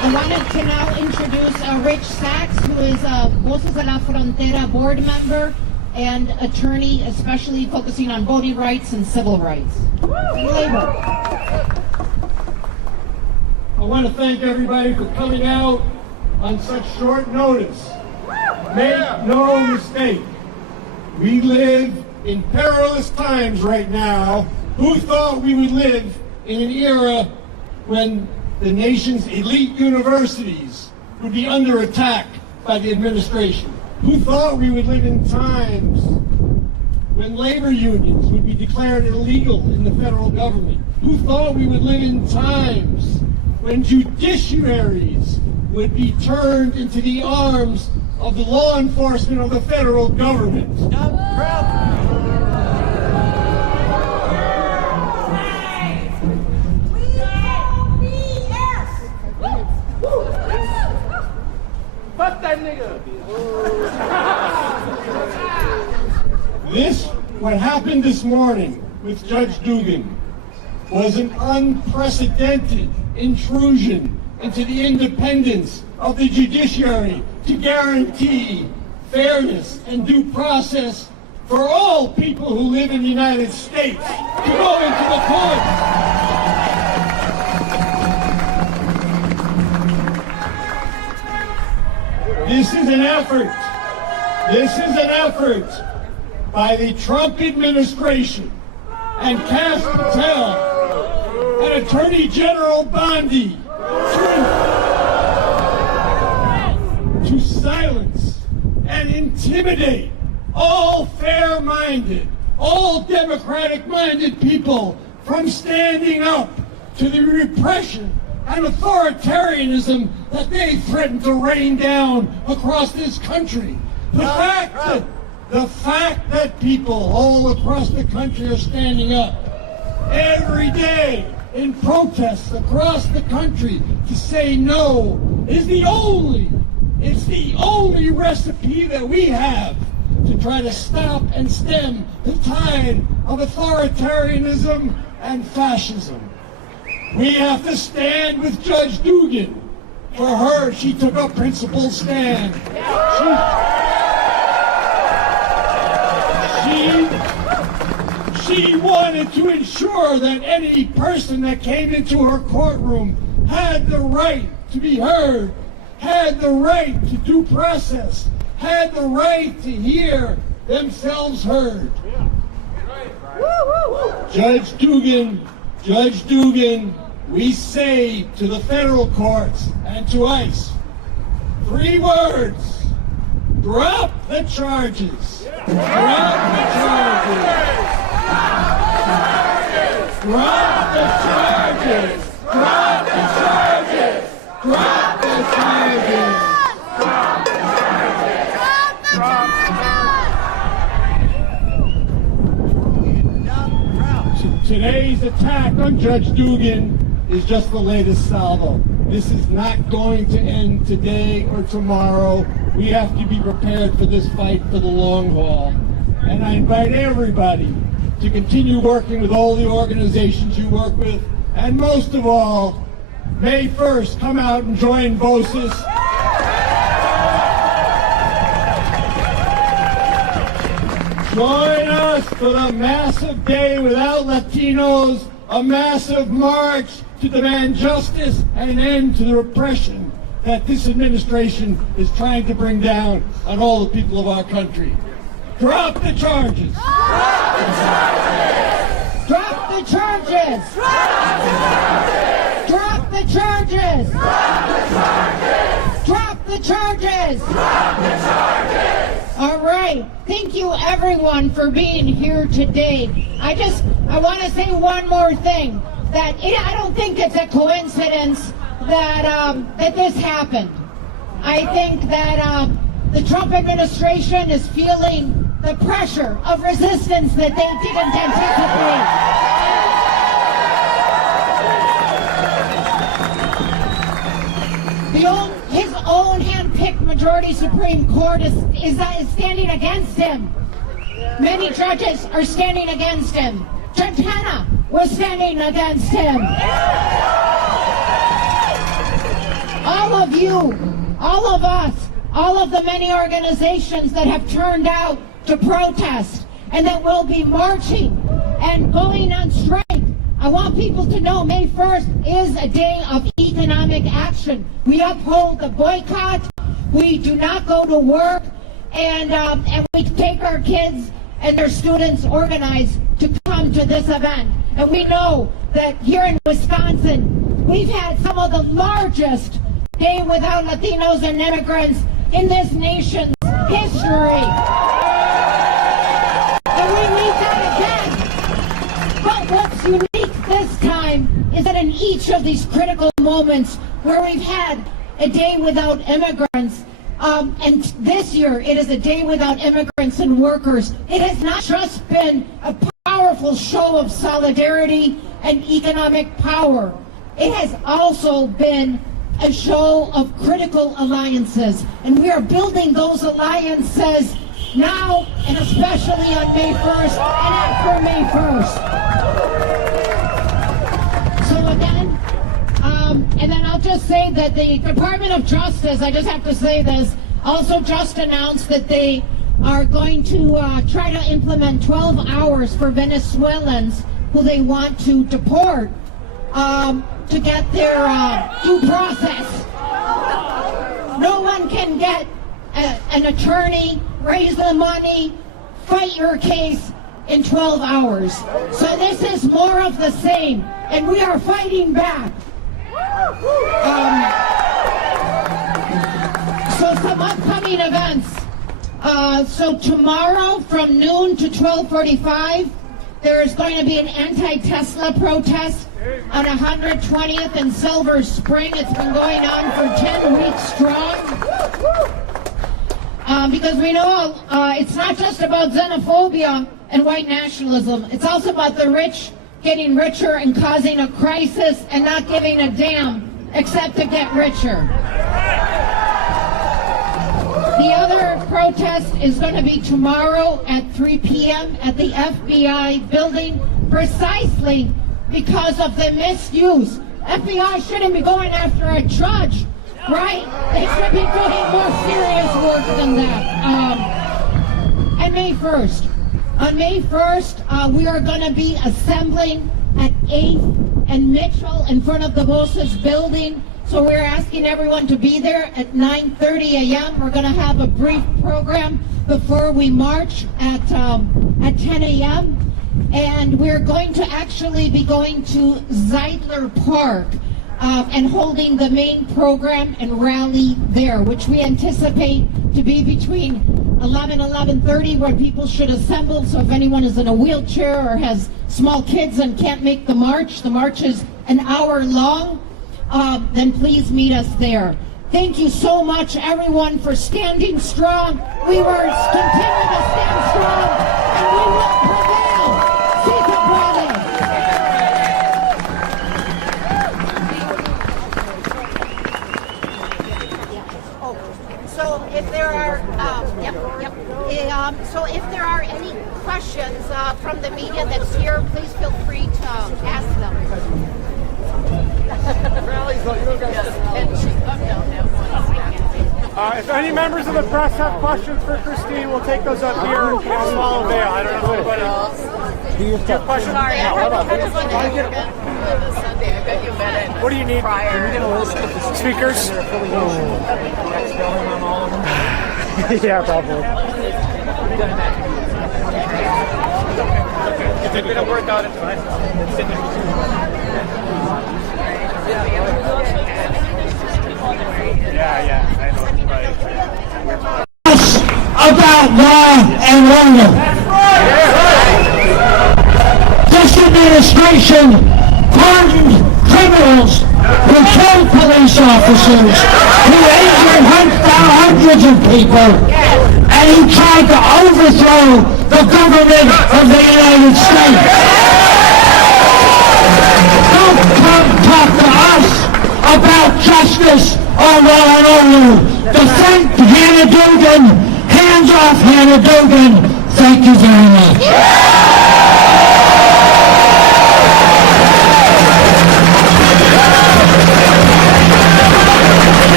I wanted to now introduce Rich Sachs, who is a Voces de la Frontera board member and attorney, especially focusing on voting rights and civil rights. And labor. I want to thank everybody for coming out on such short notice. Make no mistake, we live in perilous times right now. Who thought we would live in an era when the nation's elite universities would be under attack by the administration? Who thought we would live in times when labor unions would be declared illegal in the federal government? Who thought we would live in times when judiciaries would be turned into the arms of the law enforcement of the federal government? Fuck that nigga. What happened this morning with Judge Dugan was an unprecedented intrusion into the independence of the judiciary to guarantee fairness and due process for all people who live in the United States to go into the courts. This is an effort by the Trump administration and Cass Patel and Attorney General Bondi to silence and intimidate all fair-minded, all democratic-minded people from standing up to the repression and authoritarianism that they threaten to rain down across this country. The fact that people all across the country are standing up every day in protests across the country to say no is the only recipe that we have to try to stop and stem the tide of authoritarianism and fascism. We have to stand with Judge Dugan. For her, she took a principled stand. She wanted to ensure that any person that came into her courtroom had the right to be heard, had the right to due process, had the right to hear themselves heard. Judge Dugan, we say to the federal courts and to ICE, 3 words: drop the charges. Drop the charges. Drop the charges. Drop the charges. Drop the charges. Drop the charges. Drop the charges. Today's attack on Judge Dugan is just the latest salvo. This is not going to end today or tomorrow. We have to be prepared for this fight for the long haul. And I invite everybody to continue working with all the organizations you work with. And most of all, May 1st, come out and join Voces. Join us for the massive day without Latinos, a massive march to demand justice and an end to the repression that this administration is trying to bring down on all the people of our country. Drop the charges! Drop the charges! Drop the charges! Drop the charges! Drop the charges! Drop the charges! Drop the charges! Drop the charges! All right. Thank you, everyone, for being here today. I want to say one more thing. I don't think it's a coincidence that this happened. I think that the Trump administration is feeling the pressure of resistance that they didn't anticipate. His own hand-picked majority Supreme Court is standing against him. Many judges are standing against him. Judge Hannah was standing against him. all of you, all of us, all of the many organizations that have turned out to protest and that will be marching and going on strike. I want people to know May 1st is a day of economic action. We uphold the boycott. We do not go to work, and we take our kids and their students organized to come to this event. And we know that here in Wisconsin, we've had some of the largest Day Without Latinos and Immigrants in this nation's history. And we need that again. But what's unique this time is that in each of these critical moments where we've had a day without immigrants, and this year it is a day without immigrants and workers, it has not just been a powerful show of solidarity and economic power. It has also been a show of critical alliances, and we are building those alliances now and especially on May 1st and after May 1st. So again, and then I'll just say that the Department of Justice, I just have to say this, also just announced that they are going to try to implement 12 hours for Venezuelans who they want to deport to get their due process. No one can get an attorney, raise the money, fight your case in 12 hours. So this is more of the same, and we are fighting back. So some upcoming events. So tomorrow from noon to 12:45, there is going to be an anti-Tesla protest on 120th and Silver Spring. It's been going on for 10 weeks strong. Because we know it's not just about xenophobia and white nationalism. It's also about the rich getting richer and causing a crisis and not giving a damn except to get richer. The other protest is going to be tomorrow at 3 p.m. at the FBI building, precisely because of the misuse. FBI shouldn't be going after a judge, right? They should be doing more serious work than that. And May 1st. On May 1st, we are going to be assembling at 8th and Mitchell in front of the Voces building. So we're asking everyone to be there at 9:30 a.m. We're going to have a brief program before we march at 10 a.m. And we're going to actually be going to Zeidler Park and holding the main program and rally there, which we anticipate to be between 11 and 11:30, where people should assemble. So if anyone is in a wheelchair or has small kids and can't make the march is an hour long, then please meet us there. Thank you so much, everyone, for standing strong. We will continue to stand strong, and we will prevail. Siga puede. So if there are, so if there are any questions from the media that's here, please feel free to ask them. If any members of the press have questions for Christine, we'll take those up here in a small veil. I don't know if anybody else. Do you have questions? Sorry, I just want to this Sunday. I bet you met it. What do you need? Prior. Speakers? Yeah, probably. If they're going to work out, it's fine. Yeah, I know. Right. About law and order. This administration pardoned criminals who killed police officers, who injured hundreds of people, and who tried to overthrow the government of the United States. Don't come talk to us about justice or law and order. Defend Hannah Dugan. Hands off Hannah Dugan. Thank you very much.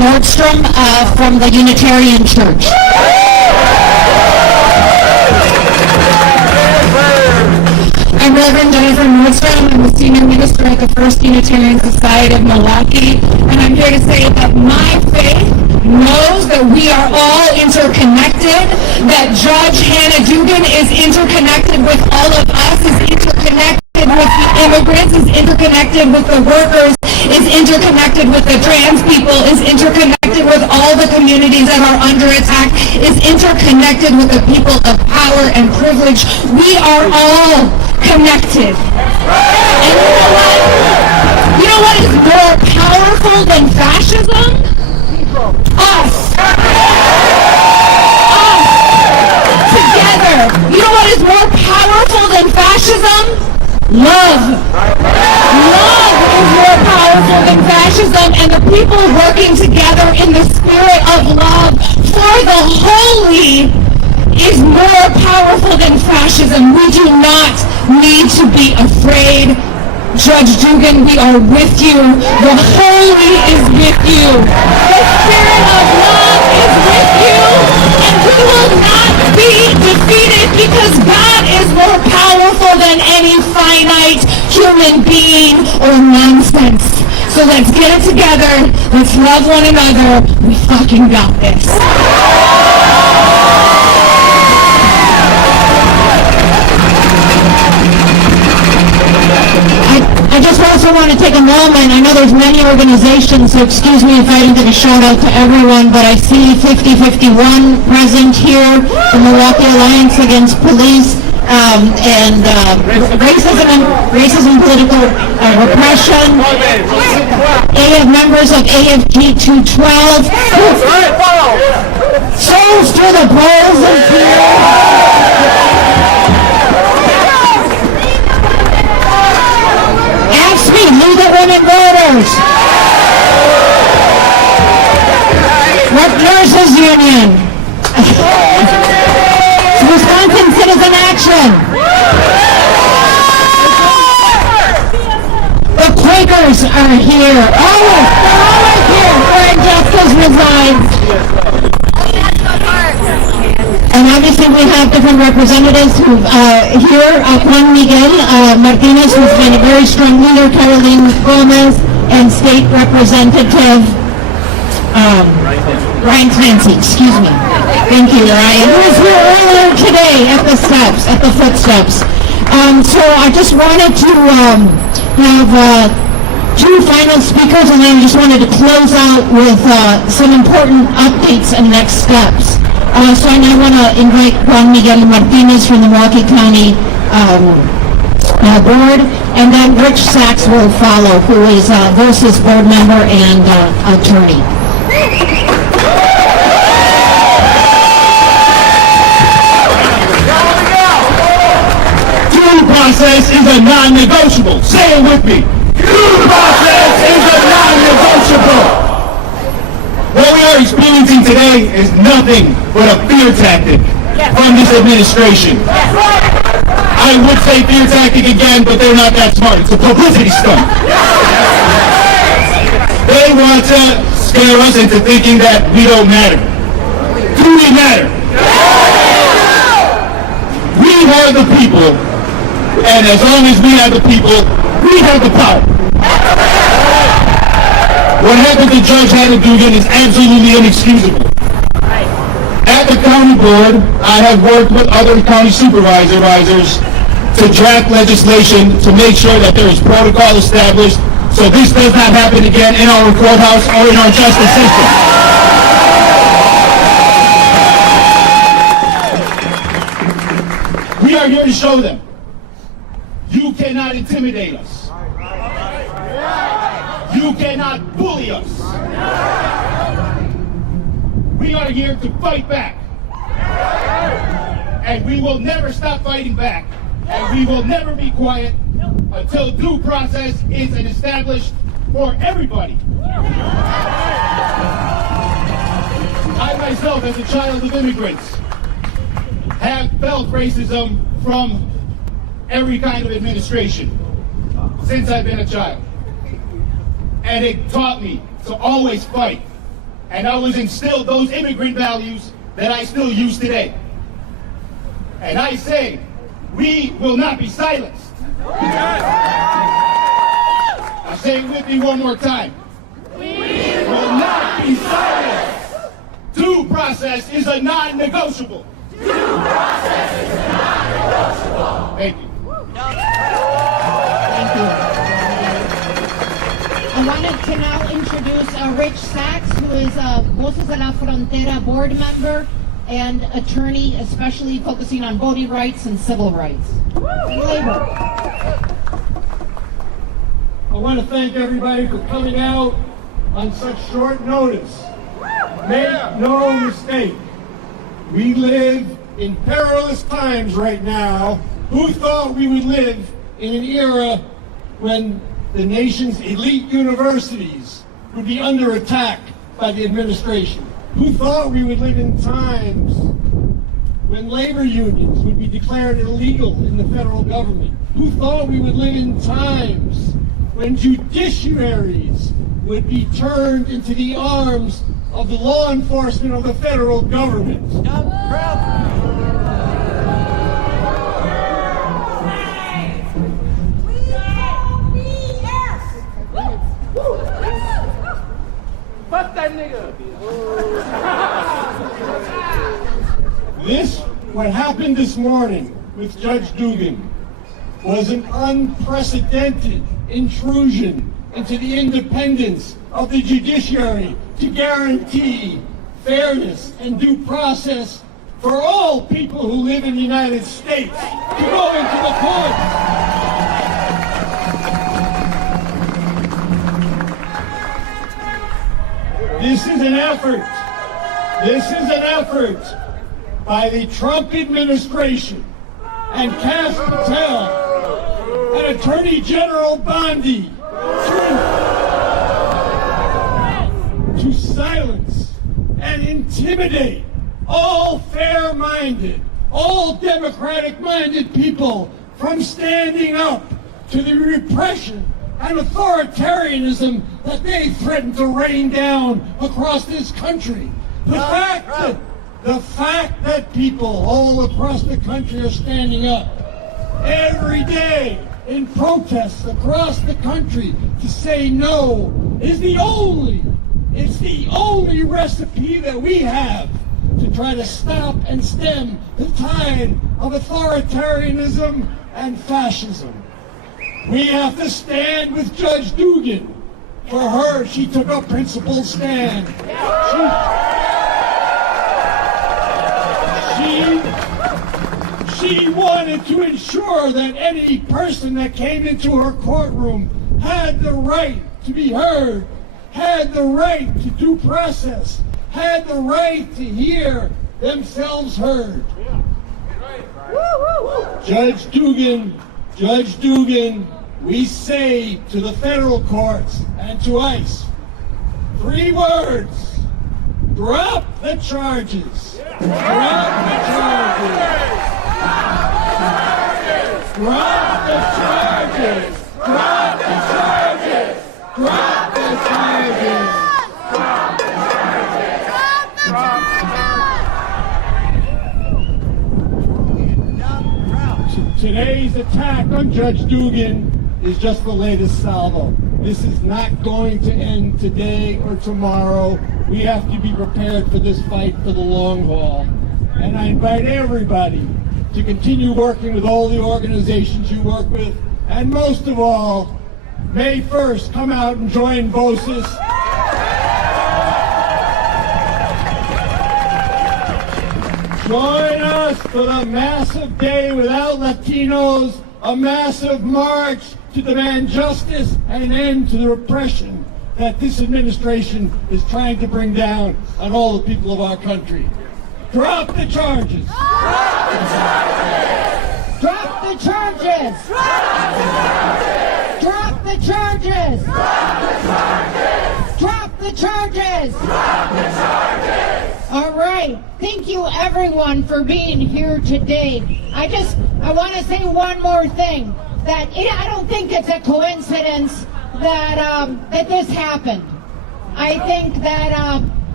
Nordstrom from the Unitarian Church. I'm Reverend Jennifer Nordstrom. I'm the senior minister at the First Unitarian Society of Milwaukee, and I'm here to say that my faith knows that we are all interconnected, that Judge Hannah Dugan is interconnected with all of us, is interconnected with the immigrants, is interconnected with the workers, is interconnected with the trans people, is interconnected with all the communities that are under attack, is interconnected with the people of power and privilege. We are all connected. And you know what? You know what is more powerful than fascism? Us. Together. You know what is more powerful than fascism? Love. Love is more powerful than fascism, and the people working together in the spirit of love for the holy is more powerful than fascism. We do not need to be afraid. Judge Dugan, we are with you. The holy is with you. The spirit of love is with you. And we will not be defeated because God is more powerful than any finite human being or nonsense. So let's get it together. Let's love one another. We fucking got this. I just also want to take a moment. I know there's many organizations, so excuse me if I didn't give a shout out to everyone, but I see 5051 present here, the Milwaukee Alliance Against Police and racism, political repression. Members of AFG 212. Souls to the polls and Leave the women voters. What Nurses Union? Wisconsin Citizen Action. The Quakers are here. They're always here where injustice resides. And obviously we have different representatives who here, Juan Miguel Martinez, who's been a very strong leader, Caroline Gomez, and State Representative Ryan Clancy, excuse me. Thank you, Ryan, who was here earlier today at the footsteps. So I just wanted to have two final speakers, and then I just wanted to close out with some important updates and next steps. So I now want to invite Juan Miguel Martinez from the Milwaukee County Board, and then Rich Sachs will follow, who is Voces board member and attorney. Due process is a non-negotiable. Say it with me. Due process is a non-negotiable. What we are experiencing today is nothing but a fear tactic from this administration. I would say fear tactic again, but they're not that smart. It's a publicity stunt. They want to scare us into thinking that we don't matter. Do we matter? We are the people, and as long as we have the people, we have the power. What happened to Judge Hannah Dugan is absolutely inexcusable. At the county board, I have worked with other county supervisors to draft legislation to make sure that there is protocol established so this does not happen again in our courthouse or in our justice system. We are here to show them you cannot intimidate us. You cannot bully us. We are here to fight back. And we will never stop fighting back. And we will never be quiet until due process is established for everybody. I myself, as a child of immigrants, have felt racism from every kind of administration since I've been a child. And it taught me to always fight And I was instilled those immigrant values that I still use today. And I say, we will not be silenced. I'll say it with me one more time. We will not be silenced. Due process is a non-negotiable. Due process is a non-negotiable. Thank you. Thank you. I wanted to now introduce Rich Sachs, who is a Voces de la Frontera board member and attorney, especially focusing on voting rights and civil rights. And labor. I want to thank everybody for coming out on such short notice. Make no mistake, we live in perilous times right now. Who thought we would live in an era when the nation's elite universities would be under attack by the administration? Who thought we would live in times when labor unions would be declared illegal in the federal government? Who thought we would live in times when judiciaries would be turned into the arms of the law enforcement of the federal government? Fuck that nigga. What happened this morning with Judge Dugan was an unprecedented intrusion into the independence of the judiciary to guarantee fairness and due process for all people who live in the United States to go into the courts. This is an effort by the Trump administration and Cass Patel and Attorney General Bondi to silence and intimidate all fair-minded, all democratic-minded people from standing up to the repression and authoritarianism that they threaten to rain down across this country. The fact that people all across the country are standing up every day in protests across the country to say no is the only recipe that we have to try to stop and stem the tide of authoritarianism and fascism. We have to stand with Judge Dugan. For her, she took a principled stand. She wanted to ensure that any person that came into her courtroom had the right to be heard, had the right to due process, had the right to hear themselves heard. Judge Dugan, we say to the federal courts and to ICE, 3 words: drop the charges. Drop the charges. Drop the charges. Drop the charges. Drop the charges. Drop the charges. Drop the charges. Today's attack on Judge Dugan is just the latest salvo. This is not going to end today or tomorrow. We have to be prepared for this fight for the long haul. And I invite everybody to continue working with all the organizations you work with. And most of all, May 1st, come out and join Voces. Join us for the massive day without Latinos, a massive march to demand justice and an end to the repression that this administration is trying to bring down on all the people of our country. Drop the charges! Drop the charges! Drop the charges! Drop the charges! Drop the charges! Drop the charges! Drop the charges! Drop the charges! All right. Thank you, everyone, for being here today. I want to say one more thing. I don't think it's a coincidence that this happened. I think that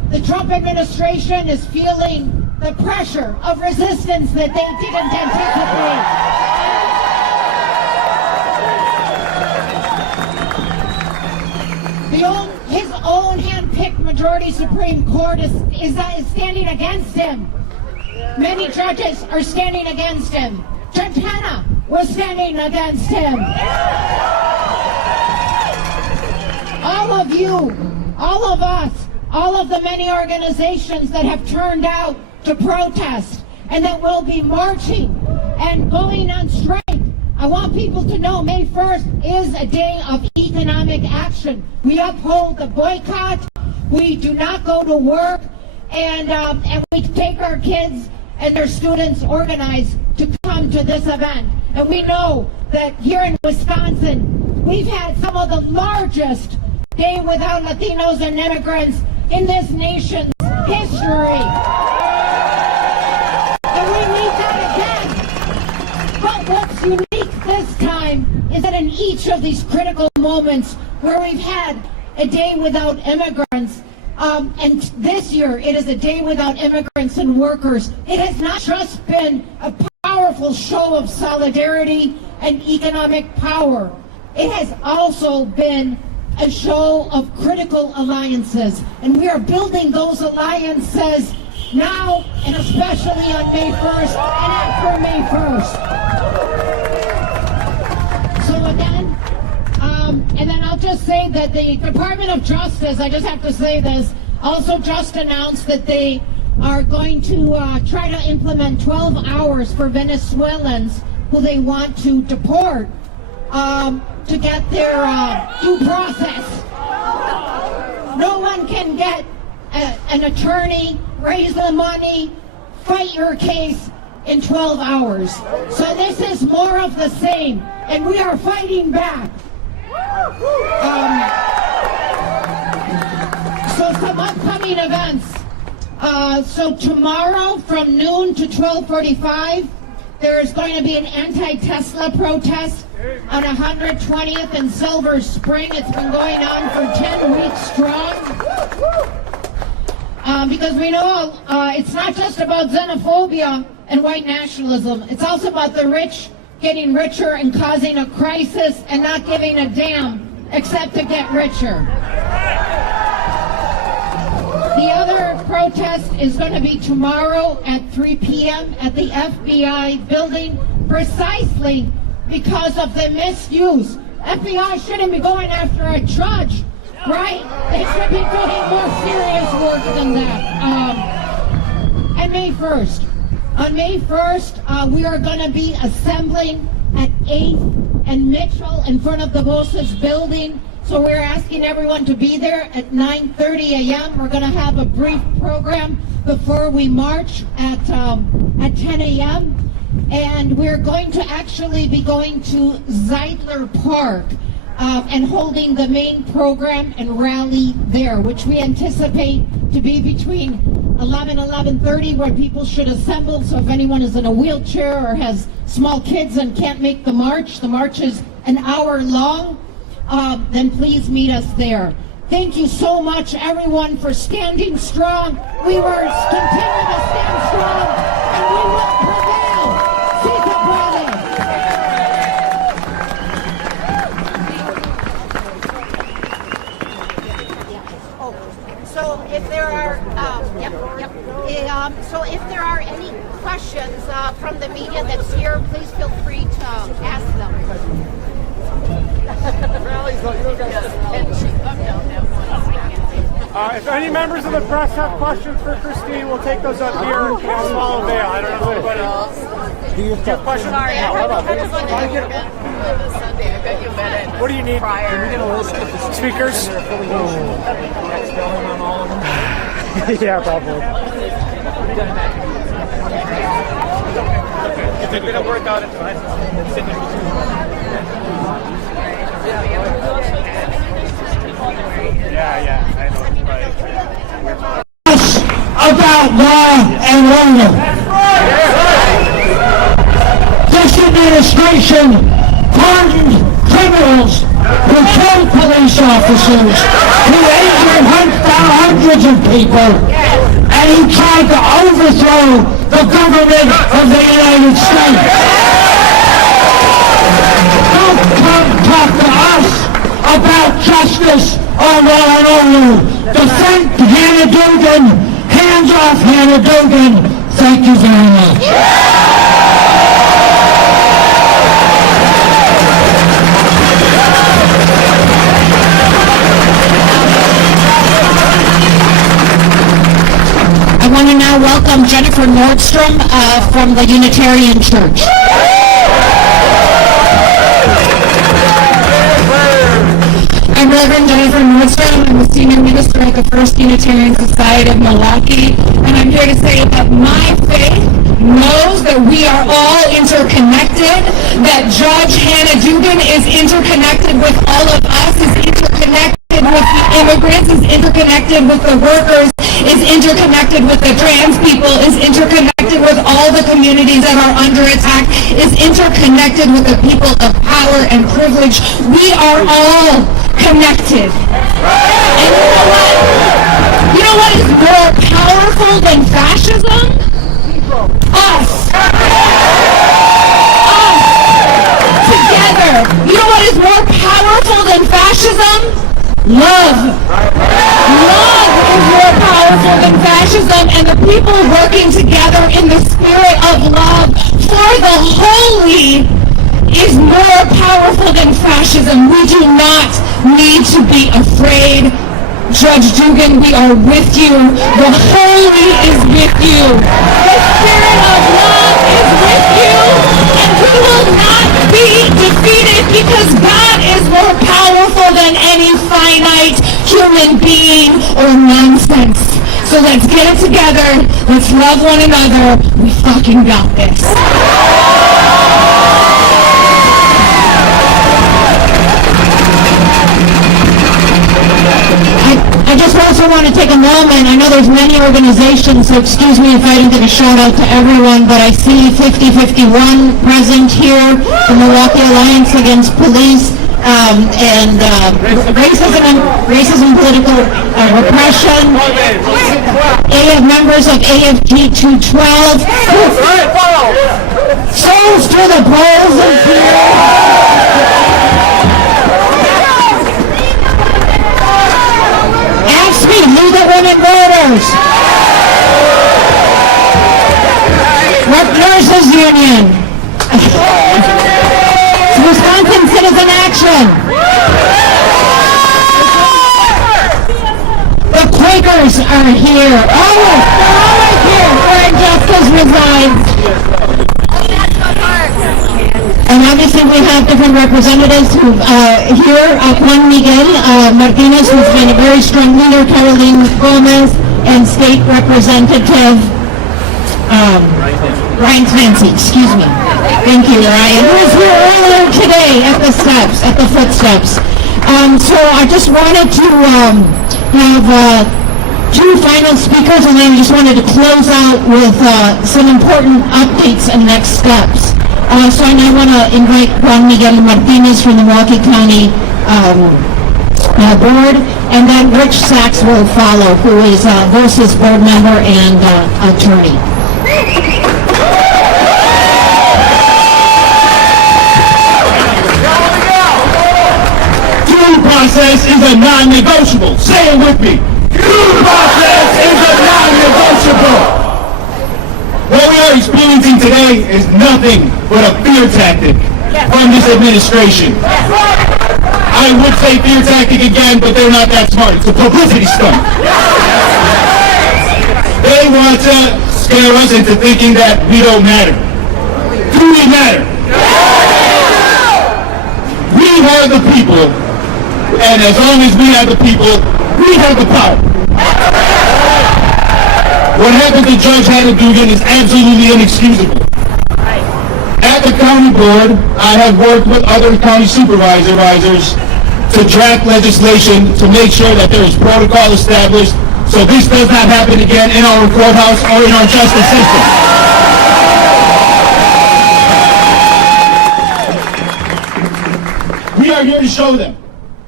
the Trump administration is feeling the pressure of resistance that they didn't anticipate. His own hand-picked majority Supreme Court is standing against him. Many judges are standing against him. Judge Hannah was standing against him. All of you, all of us, all of the many organizations that have turned out to protest and that will be marching and going on strike. I want people to know May 1st is a day of economic action. We uphold the boycott. We do not go to work, and we take our kids and their students organized to come to this event. And we know that here in Wisconsin, we've had some of the largest Day Without Latinos and Immigrants in this nation's history. And we need that again. But what's unique this time is that in each of these critical moments where we've had a day without immigrants, and this year it is a day without immigrants and workers, it has not just been a powerful show of solidarity and economic power. It has also been a show of critical alliances, and we are building those alliances now and especially on May 1st and after May 1st. So again, and then I'll just say that the Department of Justice, I just have to say this, also just announced that they are going to try to implement 12 hours for Venezuelans who they want to deport to get their due process. No one can get an attorney, raise the money, fight your case in 12 hours. So this is more of the same, and we are fighting back. So some upcoming events. So tomorrow from noon to 12:45, there is going to be an anti-Tesla protest on 120th and Silver Spring. It's been going on for 10 weeks strong. Because we know it's not just about xenophobia and white nationalism. It's also about the rich getting richer and causing a crisis and not giving a damn except to get richer. The other protest is going to be tomorrow at 3 p.m. at the FBI building, precisely because of the misuse. FBI shouldn't be going after a judge, right? They should be doing more serious work than that. And May 1st. On May 1st, we are going to be assembling at 8th and Mitchell in front of the Voces building. So we're asking everyone to be there at 9:30 a.m. We're going to have a brief program before we march at 10 a.m. And we're going to actually be going to Zeidler Park and holding the main program and rally there, which we anticipate to be between 11 and 11:30, where people should assemble. So if anyone is in a wheelchair or has small kids and can't make the march is an hour long, then please meet us there. Thank you so much, everyone, for standing strong. We will continue to stand strong, and we will prevail. Cita Brothers. So if there are, so if there are any questions from the media that's here, please feel free to ask them. If any members of the press have questions for Christine, we'll take those up here in small veil. I don't know if anybody else. Do you have questions? Sorry, I heard this Sunday. I bet you met it. What do you need? Prior. Can we get a list of the speakers? Yeah, probably. If it didn't work out, it's fine. Yeah, I know. About law and order. This administration pardoned criminals who who killed police officers, who injured hundreds of people, and he tried to overthrow the government of the United States. Don't come talk to us about justice or law and order. Defend Hannah Dugan. Hands off Hannah Dugan. Thank you very much. I want to now welcome Jennifer Nordstrom from the Unitarian Church. I'm Reverend Jennifer Nordstrom. I'm the Senior Minister at the First Unitarian Society of Milwaukee, and I'm here to say that my faith knows that we are all interconnected, that Judge Hannah Dugan is interconnected with all of us, is interconnected with the immigrants, is interconnected with the workers, is interconnected with the trans people, is interconnected with all the communities that are under attack, is interconnected with the people of power and privilege. We are all connected. And you know what? You know what is more powerful than fascism? Us. Us. Together. You know what is more powerful than fascism? Love. Love is more powerful than fascism, and the people working together in the spirit of love for the holy is more powerful than fascism. We do not need to be afraid. Judge Dugan, we are with you. The holy is with you. The spirit of love is with you, and we will not be defeated because God is more powerful than any finite human being or nonsense. So let's get it together. Let's love one another. We fucking got this. I just also want to take a moment. I know there's many organizations, so excuse me if I didn't give a shout out to everyone, but I see 5051 present here, the Milwaukee Alliance Against Police, and racism, political repression, members of AFG 212, souls to the polls and Leave the women voters. Nurses Union. Wisconsin Citizen Action. The Quakers are here. They're always here where injustice resides. And obviously we have different representatives who here, Juan Miguel Martinez, who's been a very strong leader, Caroline Gomez, and State Representative Ryan Clancy, excuse me. Thank you, Ryan, who was here earlier today at the footsteps. So I just wanted to have two final speakers, and then I just wanted to close out with some important updates and next steps. So I now want to invite Juan Miguel Martinez from the Milwaukee County Board, and then Rich Sachs will follow, who is Voces board member and attorney. Due process is a non-negotiable. Say it with me. Due process is a non-negotiable. What we are experiencing today is nothing but a fear tactic from this administration. I would say fear tactic again, but they're not that smart. It's a publicity stunt. They want to scare us into thinking that we don't matter. Do we matter? We are the people, and as long as we have the people, we have the power. What happened to Judge Hannah Dugan is absolutely inexcusable. At the county board, I have worked with other county supervisors to draft legislation to make sure that there is protocol established so this does not happen again in our courthouse or in our justice system. We are here to show them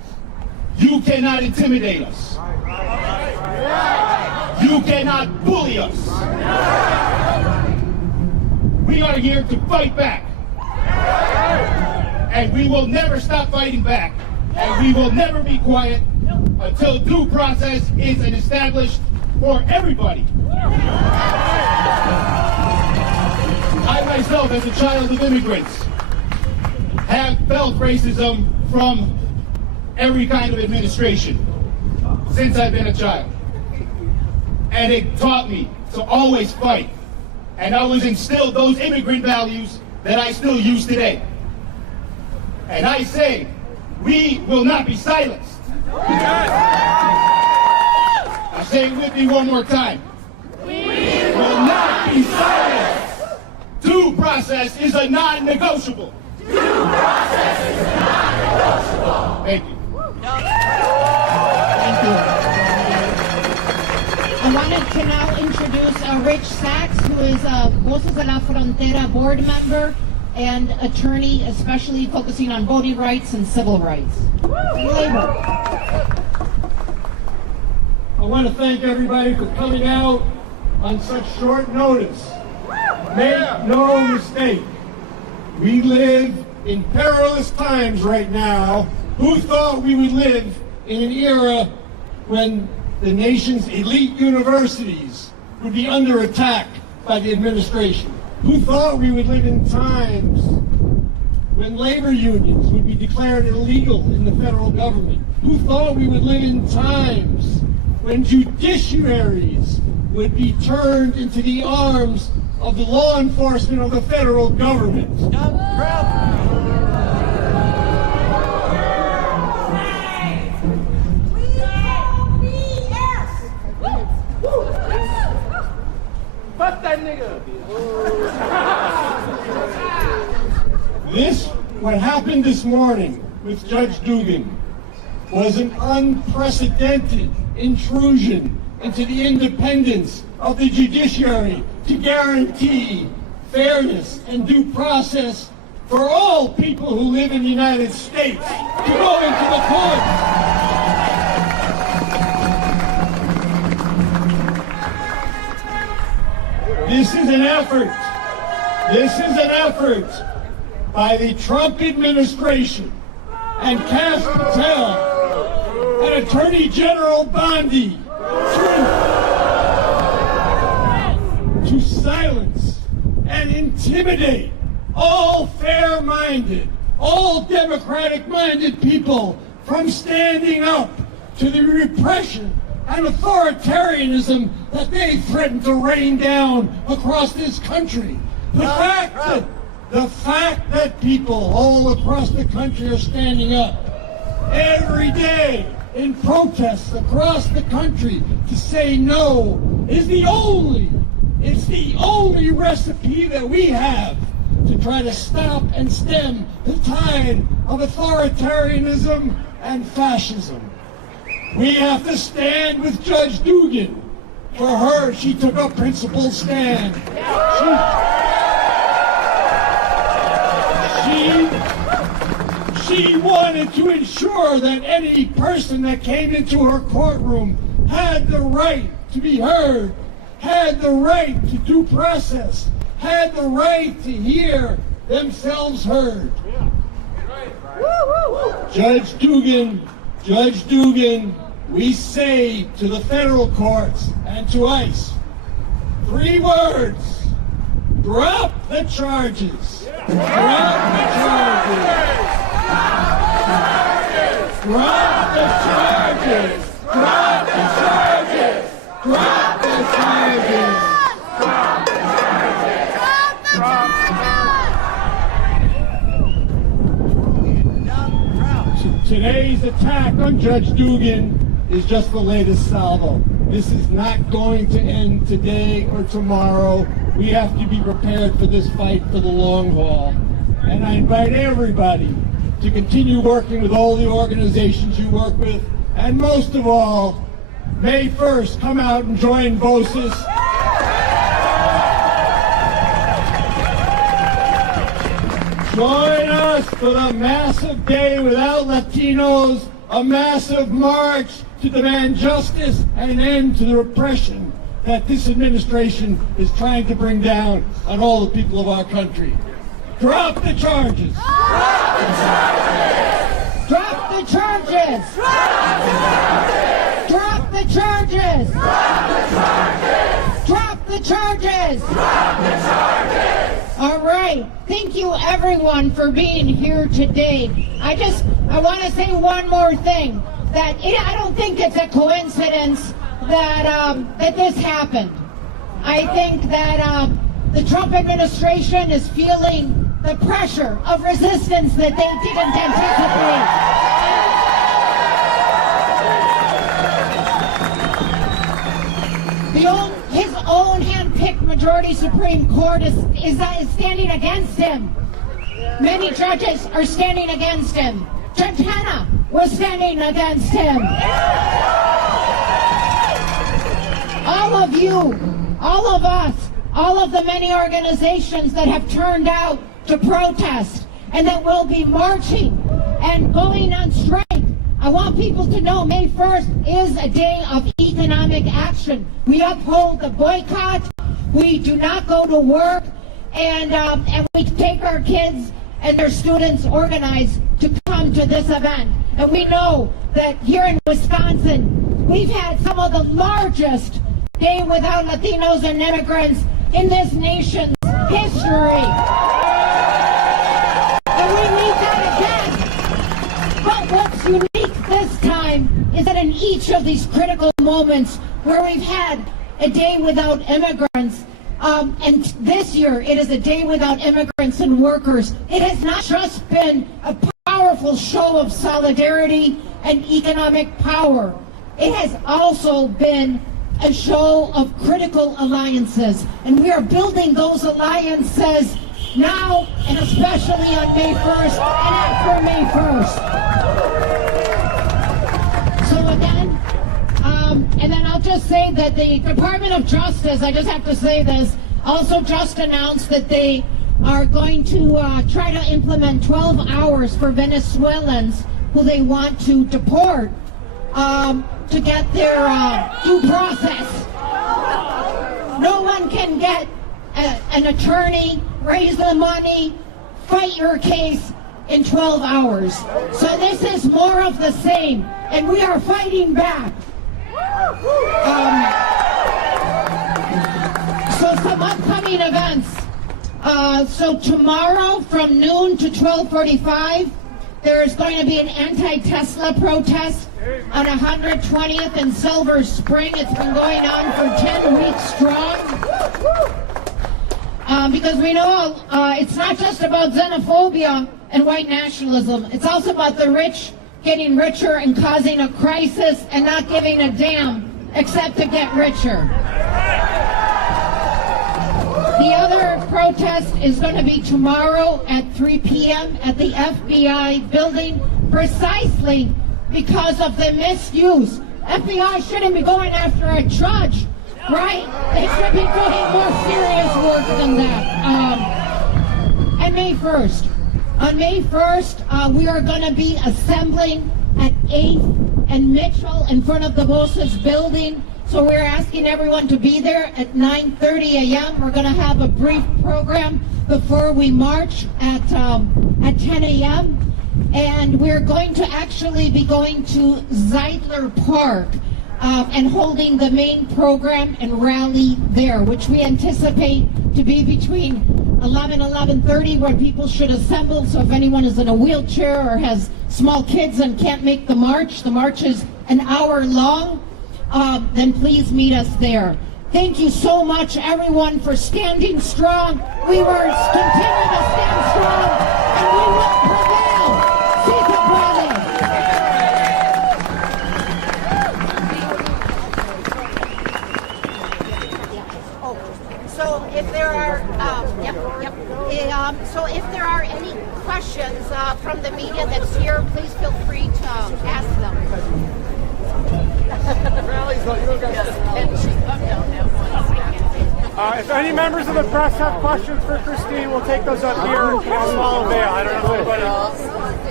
cannot intimidate us. You cannot bully us. We are here to fight back. And we will never stop fighting back. And we will never be quiet until due process is established for everybody. I myself, as a child of immigrants, have felt racism from every kind of administration since I've been a child. And it taught me to always fight. And I was instilled those immigrant values that I still use today. And I say, we will not be silenced. I say it with me one more time. We will not be silenced. Due process is a non-negotiable. Due process is a non-negotiable. Thank you. Thank you. I wanted to now introduce Rich Sachs, who is a Voces de la Frontera board member and attorney, especially focusing on voting rights and civil rights. And labor. I want to thank everybody for coming out on such short notice. Make no mistake, we live in perilous times right now. Who thought we would live in an era when the nation's elite universities would be under attack by the administration? Who thought we would live in times when labor unions would be declared illegal in the federal government? Who thought we would live in times when judiciaries would be turned into the arms of the law enforcement of the federal government? Fuck that nigga. What happened this morning with Judge Dugan was an unprecedented intrusion into the independence of the judiciary to guarantee fairness and due process for all people who live in the United States to go into the court. This is an effort by the Trump administration and Cass Patel and Attorney General Bondi to silence and intimidate all fair-minded, all democratic-minded people from standing up to the repression and authoritarianism that they threaten to rain down across this country. The fact that people all across the country are standing up every day in protests across the country to say no is the only recipe that we have to try to stop and stem the tide of authoritarianism and fascism. We have to stand with Judge Dugan. For her, she took a principled stand. She wanted to ensure that any person that came into her courtroom had the right to be heard, had the right to due process, had the right to hear themselves heard. Judge Dugan, we say to the federal courts and to ICE, 3 words: drop the charges. Drop the charges. Drop the charges. Drop the charges. Drop the charges. Drop the charges. Drop the charges. Today's attack on Judge Dugan is just the latest salvo. This is not going to end today or tomorrow. We have to be prepared for this fight for the long haul. And I invite everybody to continue working with all the organizations you work with. And most of all, May 1st, come out and join Voces. Join us for the massive day without Latinos a massive march to demand justice and an end to the repression that this administration is trying to bring down on all the people of our country. Drop the charges! Drop the charges! Drop the charges! Drop the charges! Drop the charges! Drop the charges! Drop the charges! Drop the charges! All right. Thank you, everyone, for being here today. I want to say one more thing. I don't think it's a coincidence that this happened. I think that the Trump administration is feeling the pressure of resistance that they didn't anticipate. His own hand-picked majority Supreme Court is standing against him. Many judges are standing against him. Judge Hannah was standing against him. All of you, all of us, all of the many organizations that have turned out to protest and that will be marching and going on strike. I want people to know May 1st is a day of economic action. We uphold the boycott. We do not go to work, and we take our kids and their students organized to come to this event. And we know that here in Wisconsin, we've had some of the largest Day Without Latinos and Immigrants in this nation's history. And we need that again. But what's unique this time is that in each of these critical moments where we've had a day without immigrants, and this year it is a day without immigrants and workers, it has not just been a powerful show of solidarity and economic power. It has also been a show of critical alliances, and we are building those alliances now and especially on May 1st and after May 1st. So again, and then I'll just say that the Department of Justice, I just have to say this, also just announced that they are going to try to implement 12 hours for Venezuelans who they want to deport to get their due process. No one can get an attorney, raise the money, fight your case in 12 hours. So this is more of the same, and we are fighting back. So some upcoming events. So tomorrow from noon to 12:45, there's going to be an anti-Tesla protest on 120th and Silver Spring. It's been going on for 10 weeks strong. Because we know it's not just about xenophobia and white nationalism. It's also about the rich getting richer and causing a crisis and not giving a damn except to get richer. The other protest is going to be tomorrow at 3 p.m. at the FBI building, precisely because of the misuse. FBI shouldn't be going after a judge, right? They should be doing more serious work than that. And May 1st. On May 1st, we are going to be assembling at 8th and Mitchell in front of the Voces building. So we're asking everyone to be there at 9:30 a.m. We're going to have a brief program before we march at 10 a.m. And we're going to actually be going to Zeidler Park and holding the main program and rally there, which we anticipate to be between 11 and 11:30, where people should assemble. So if anyone is in a wheelchair or has small kids and can't make the march is an hour long. Then please meet us there. Thank you so much, everyone, for standing strong. We will continue to stand strong, and we will prevail. Sita Brothers. So if there are, so if there are any questions from the media that's here, please feel free to ask them. If any members of the press have questions for Christine, we'll take those up here in a small veil. I don't know if anybody else.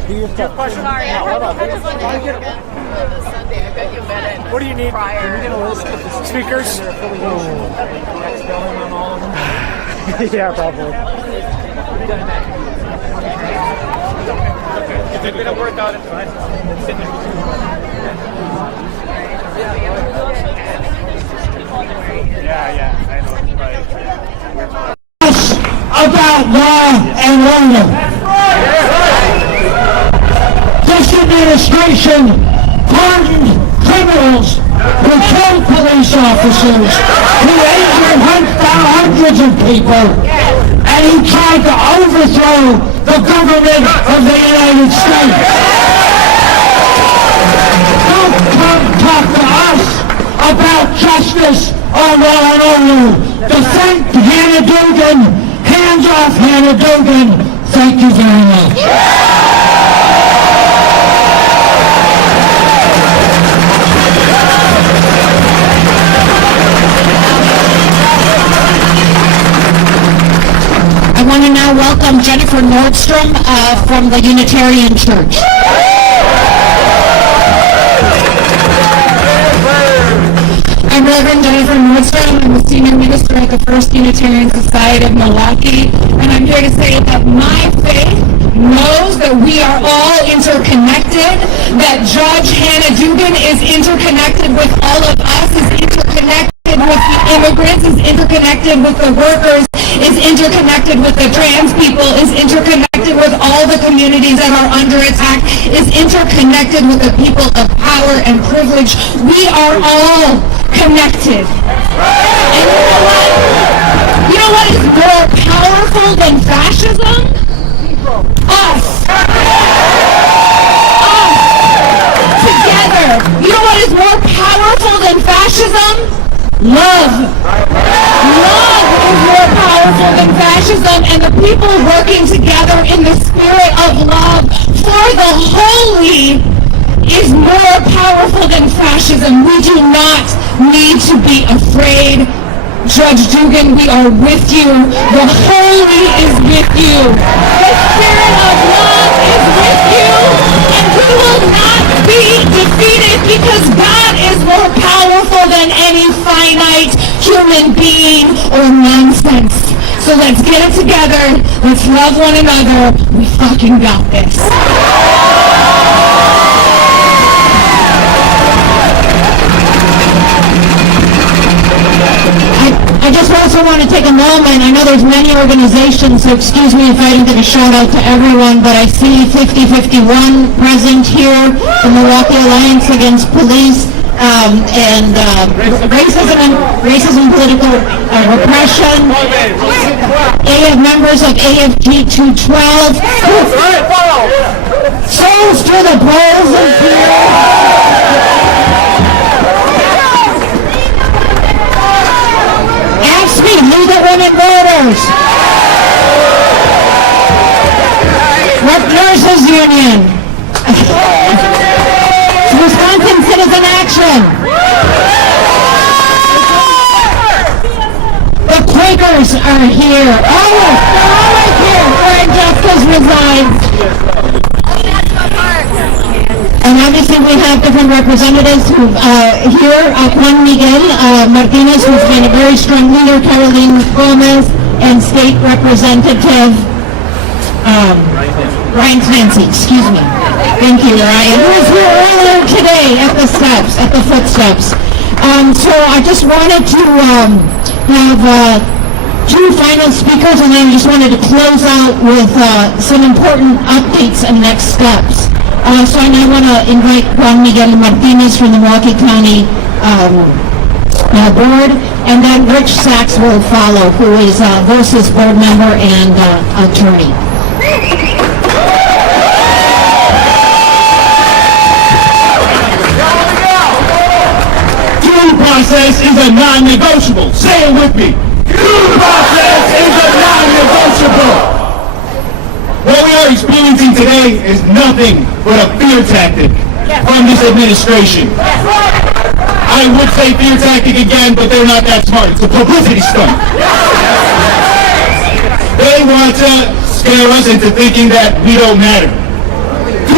Two questions. Sorry, I just wanted to get this Sunday. I bet you met it. What do you need? Prior. Speakers? Yeah, probably. If it didn't work out, it's fine. Yeah, I know. Right. About law and order. This administration pardoned criminals who killed police officers, who injured hundreds of people, and he tried to overthrow the government of the United States. Don't come talk to us about justice or law and order. Defend Hannah Dugan. Hands off Hannah Dugan. Thank you very much. I want to now welcome Jennifer Nordstrom from the Unitarian Church. I'm Reverend Jennifer Nordstrom. I'm the Senior Minister at the First Unitarian Society of Milwaukee, and I'm here to say that my faith knows that we are all interconnected, that Judge Hannah Dugan is interconnected with all of us, is interconnected with the immigrants, is interconnected with the workers, is interconnected with the trans people, is interconnected with all the communities that are under attack, is interconnected with the people of power and privilege. We are all connected. And you know what is more powerful than fascism? Us. Together. You know what is more powerful than fascism? Love. Love is more powerful than fascism, and the people working together in the spirit of love for the holy is more powerful than fascism. We do not need to be afraid. Judge Dugan, we are with you. The holy is with you. The spirit of love is with you. And we will not be defeated because God is more powerful than any finite human being or nonsense. So let's get it together. Let's love one another. We fucking got this. I just also want to take a moment. I know there's many organizations, so excuse me if I didn't give a shout out to everyone, but I see 5051 present here, the Milwaukee Alliance Against Police and racism, political repression. Members of AFG 212. Souls to the polls and Leave the women voters. Nurses Union. Wisconsin Citizen Action. The Quakers are here. They're all right here where injustice resides. And obviously we have different representatives who here, Juan Miguel Martinez, who's been a very strong leader, Caroline Gomez, and State Representative Ryan Clancy, excuse me. Thank you, Ryan, who was here earlier today at the footsteps. So I just wanted to have two final speakers, and then I just wanted to close out with some important updates and next steps. So I now want to invite Juan Miguel Martinez from the Milwaukee County Board, and then Rich Sachs will follow, who is Voces board member and attorney. Due process is a non-negotiable. Say it with me. Due process is a non-negotiable. What we are experiencing today is nothing but a fear tactic from this administration. I would say fear tactic again, but they're not that smart. It's a publicity stunt. They want to scare us into thinking that we don't matter.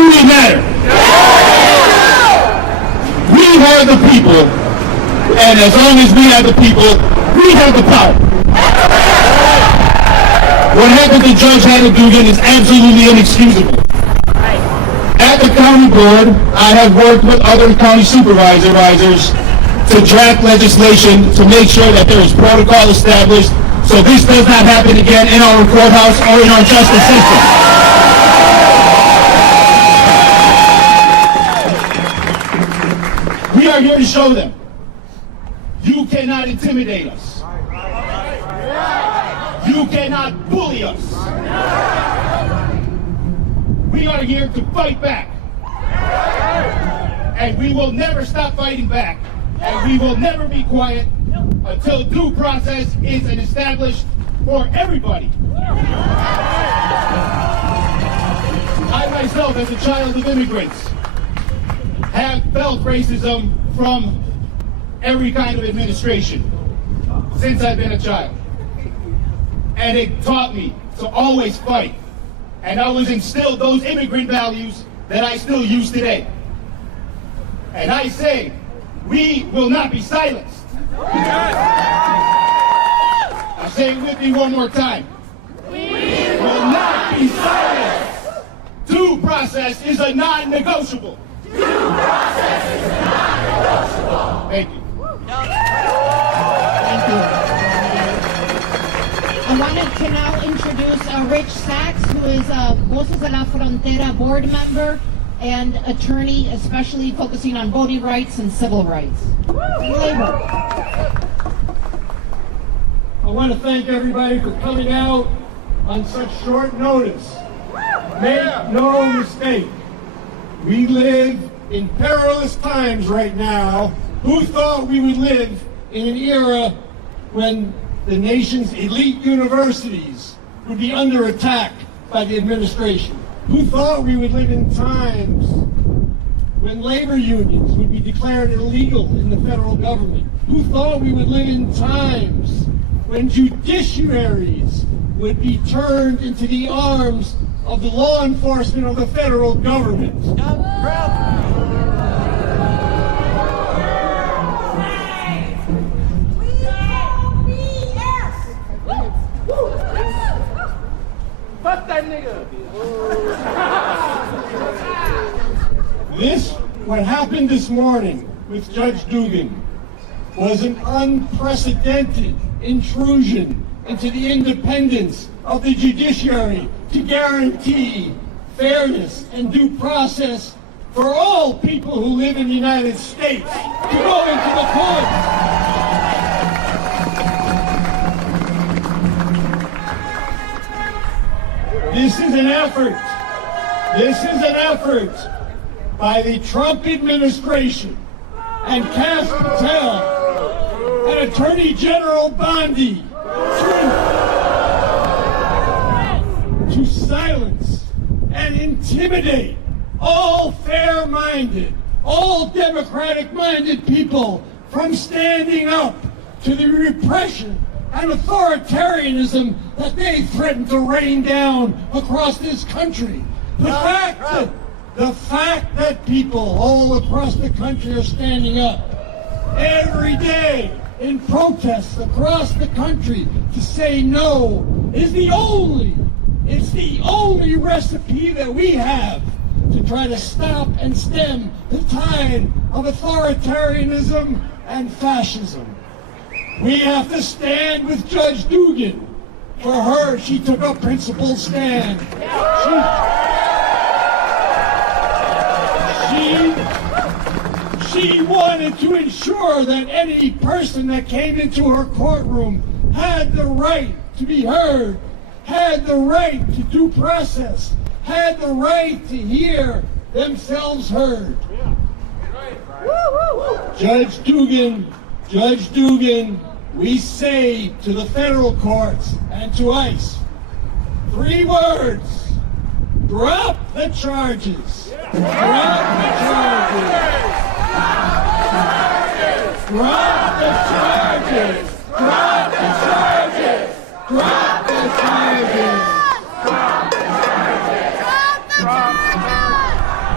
we matter? We are the people, and as long as we are the people, we have the power. What happened to Judge Hannah Dugan is absolutely inexcusable. At the county board, I have worked with other county supervisors to draft legislation to make sure that there is protocol established so this does not happen again in our courthouse or in our justice system. We are here to show them you cannot intimidate us. You cannot bully us. We are here to fight back. And we will never stop fighting back. And we will never be quiet until due process is established for everybody. I myself, as a child of immigrants, have felt racism from every kind of administration since I've been a child. And it taught me to always fight. And I was instilled those immigrant values that I still use today. And I say, we will not be silenced. I'll say it with me one more time. We will not be silenced. Due process is a non-negotiable. Due process is a non-negotiable. Thank you. Thank you. I wanted to now introduce Rich Sachs, who is a Voces de la Frontera board member and attorney, especially focusing on voting rights and civil rights. And labor. I want to thank everybody for coming out on such short notice. Make no mistake, we live in perilous times right now. Who thought we would live in an era when the nation's elite universities would be under attack by the administration? Who thought we would live in times when labor unions would be declared illegal in the federal government? Who thought we would live in times when judiciaries would be turned into the arms of the law enforcement of the federal government? Fuck that nigga! What happened this morning with Judge Dugan was an unprecedented intrusion into the independence of the judiciary to guarantee fairness and due process for all people who live in the United States to go into the courts. This is an effort by the Trump administration and Cass Patel and Attorney General Bondi to silence and intimidate all fair-minded, all democratic-minded people from standing up to the repression and authoritarianism that they threaten to rain down across this country. The fact that people all across the country are standing up every day in protests across the country to say no is the only recipe that we have to try to stop and stem the tide of authoritarianism and fascism. We have to stand with Judge Dugan. For her, she took a principled stand. She wanted to ensure that any person that came into her courtroom had the right to be heard, had the right to due process, had the right to hear themselves heard. Judge Dugan, we say to the federal courts and to ICE, 3 words: drop the charges. Drop the charges. Drop the charges. Drop the charges. Drop the charges. Drop the charges.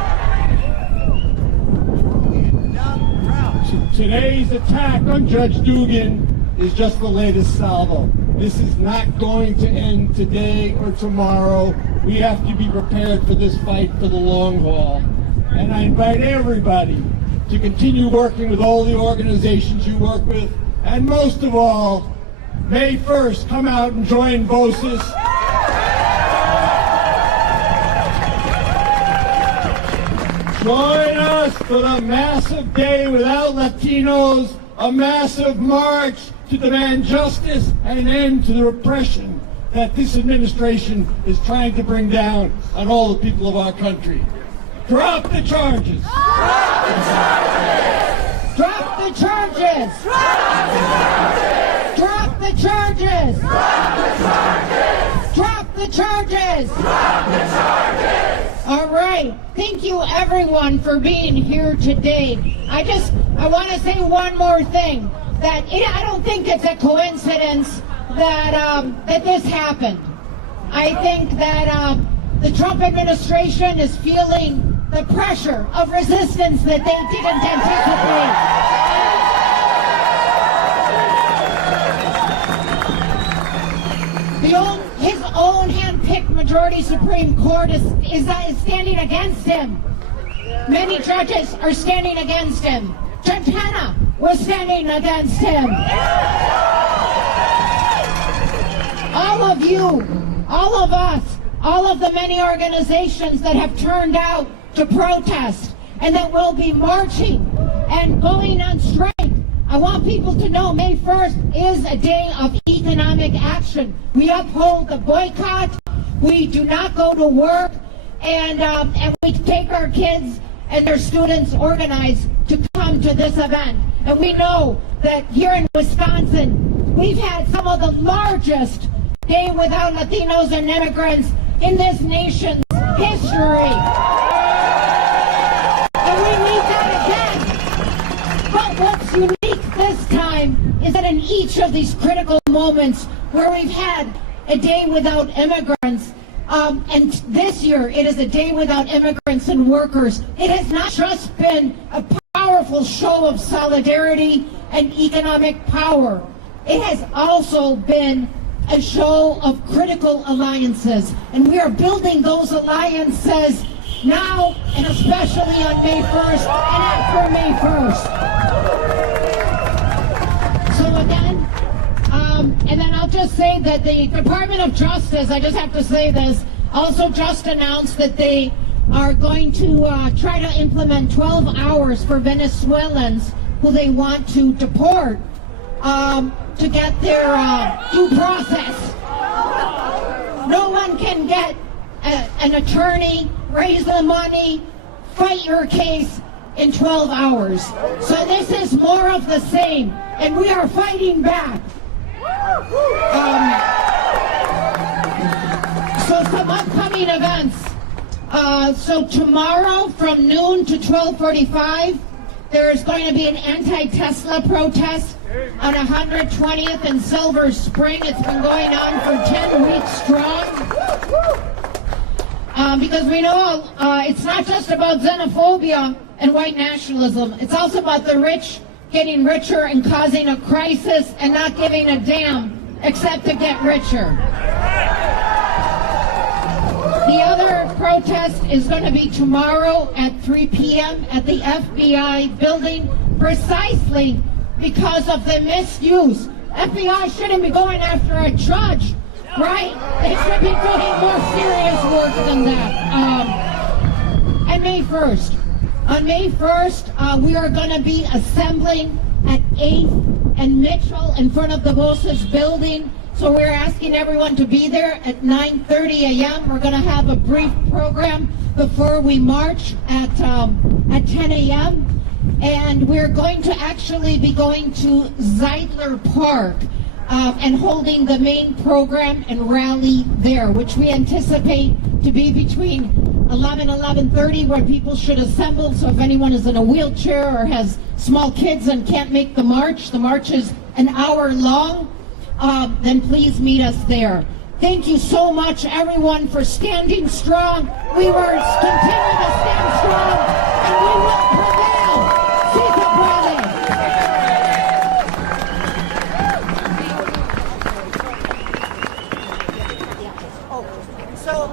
Today's attack on Judge Dugan is just the latest salvo. This is not going to end today or tomorrow. We have to be prepared for this fight for the long haul. And I invite everybody to continue working with all the organizations you work with. And most of all, May 1st, come out and join Voces. Join us for the massive day without Latinos, a massive march to demand justice and an end to the repression that this administration is trying to bring down on all the people of our country. Drop the charges! Drop the charges! Drop the charges! Drop the charges! Drop the charges! Drop the charges! Drop the charges! Drop the charges! All right. Thank you, everyone, for being here today. I want to say one more thing. I don't think it's a coincidence that this happened. I think that the Trump administration is feeling the pressure of resistance that they didn't anticipate. His own hand-picked majority Supreme Court is standing against him. Many judges are standing against him. Judge Hannah was standing against him. All of you, all of us, all of the many organizations that have turned out to protest and that will be marching and going on strike. I want people to know May 1st is a day of economic action. We uphold the boycott. We do not go to work, and we take our kids and their students organized to come to this event. And we know that here in Wisconsin, we've had some of the largest Day Without Latinos and Immigrants in this nation's history. And we need that again. But what's unique this time is that in each of these critical moments where we've had a day without immigrants, and this year it is a day without immigrants and workers, it has not just been a powerful show of solidarity and economic power. It has also been a show of critical alliances, and we are building those alliances now and especially on May 1st and after May 1st. So again, and then I'll just say that the Department of Justice, I just have to say this, also just announced that they are going to try to implement 12 hours for Venezuelans who they want to deport to get their due process. No one can get an attorney, raise the money, fight your case in 12 hours. So this is more of the same, and we are fighting back. So some upcoming events. So tomorrow from noon to 12:45, there's going to be an anti-Tesla protest on 120th and Silver Spring. It's been going on for 10 weeks strong. Because we know it's not just about xenophobia and white nationalism. It's also about the rich getting richer and causing a crisis and not giving a damn except to get richer. The other protest is going to be tomorrow at 3 p.m. at the FBI building, precisely because of the misuse. FBI shouldn't be going after a judge, right? They should be doing more serious work than that. And May 1st. On May 1st, we are going to be assembling at 8th and Mitchell in front of the Voces building. So we're asking everyone to be there at 9:30 a.m. We're going to have a brief program before we march at 10 a.m. And we're going to actually be going to Zeidler Park and holding the main program and rally there, which we anticipate to be between 11 and 11:30, where people should assemble. So if anyone is in a wheelchair or has small kids and can't make the march is an hour long. Then please meet us there. Thank you so much, everyone, for standing strong. We will continue to stand strong, and we will prevail. See you, brother.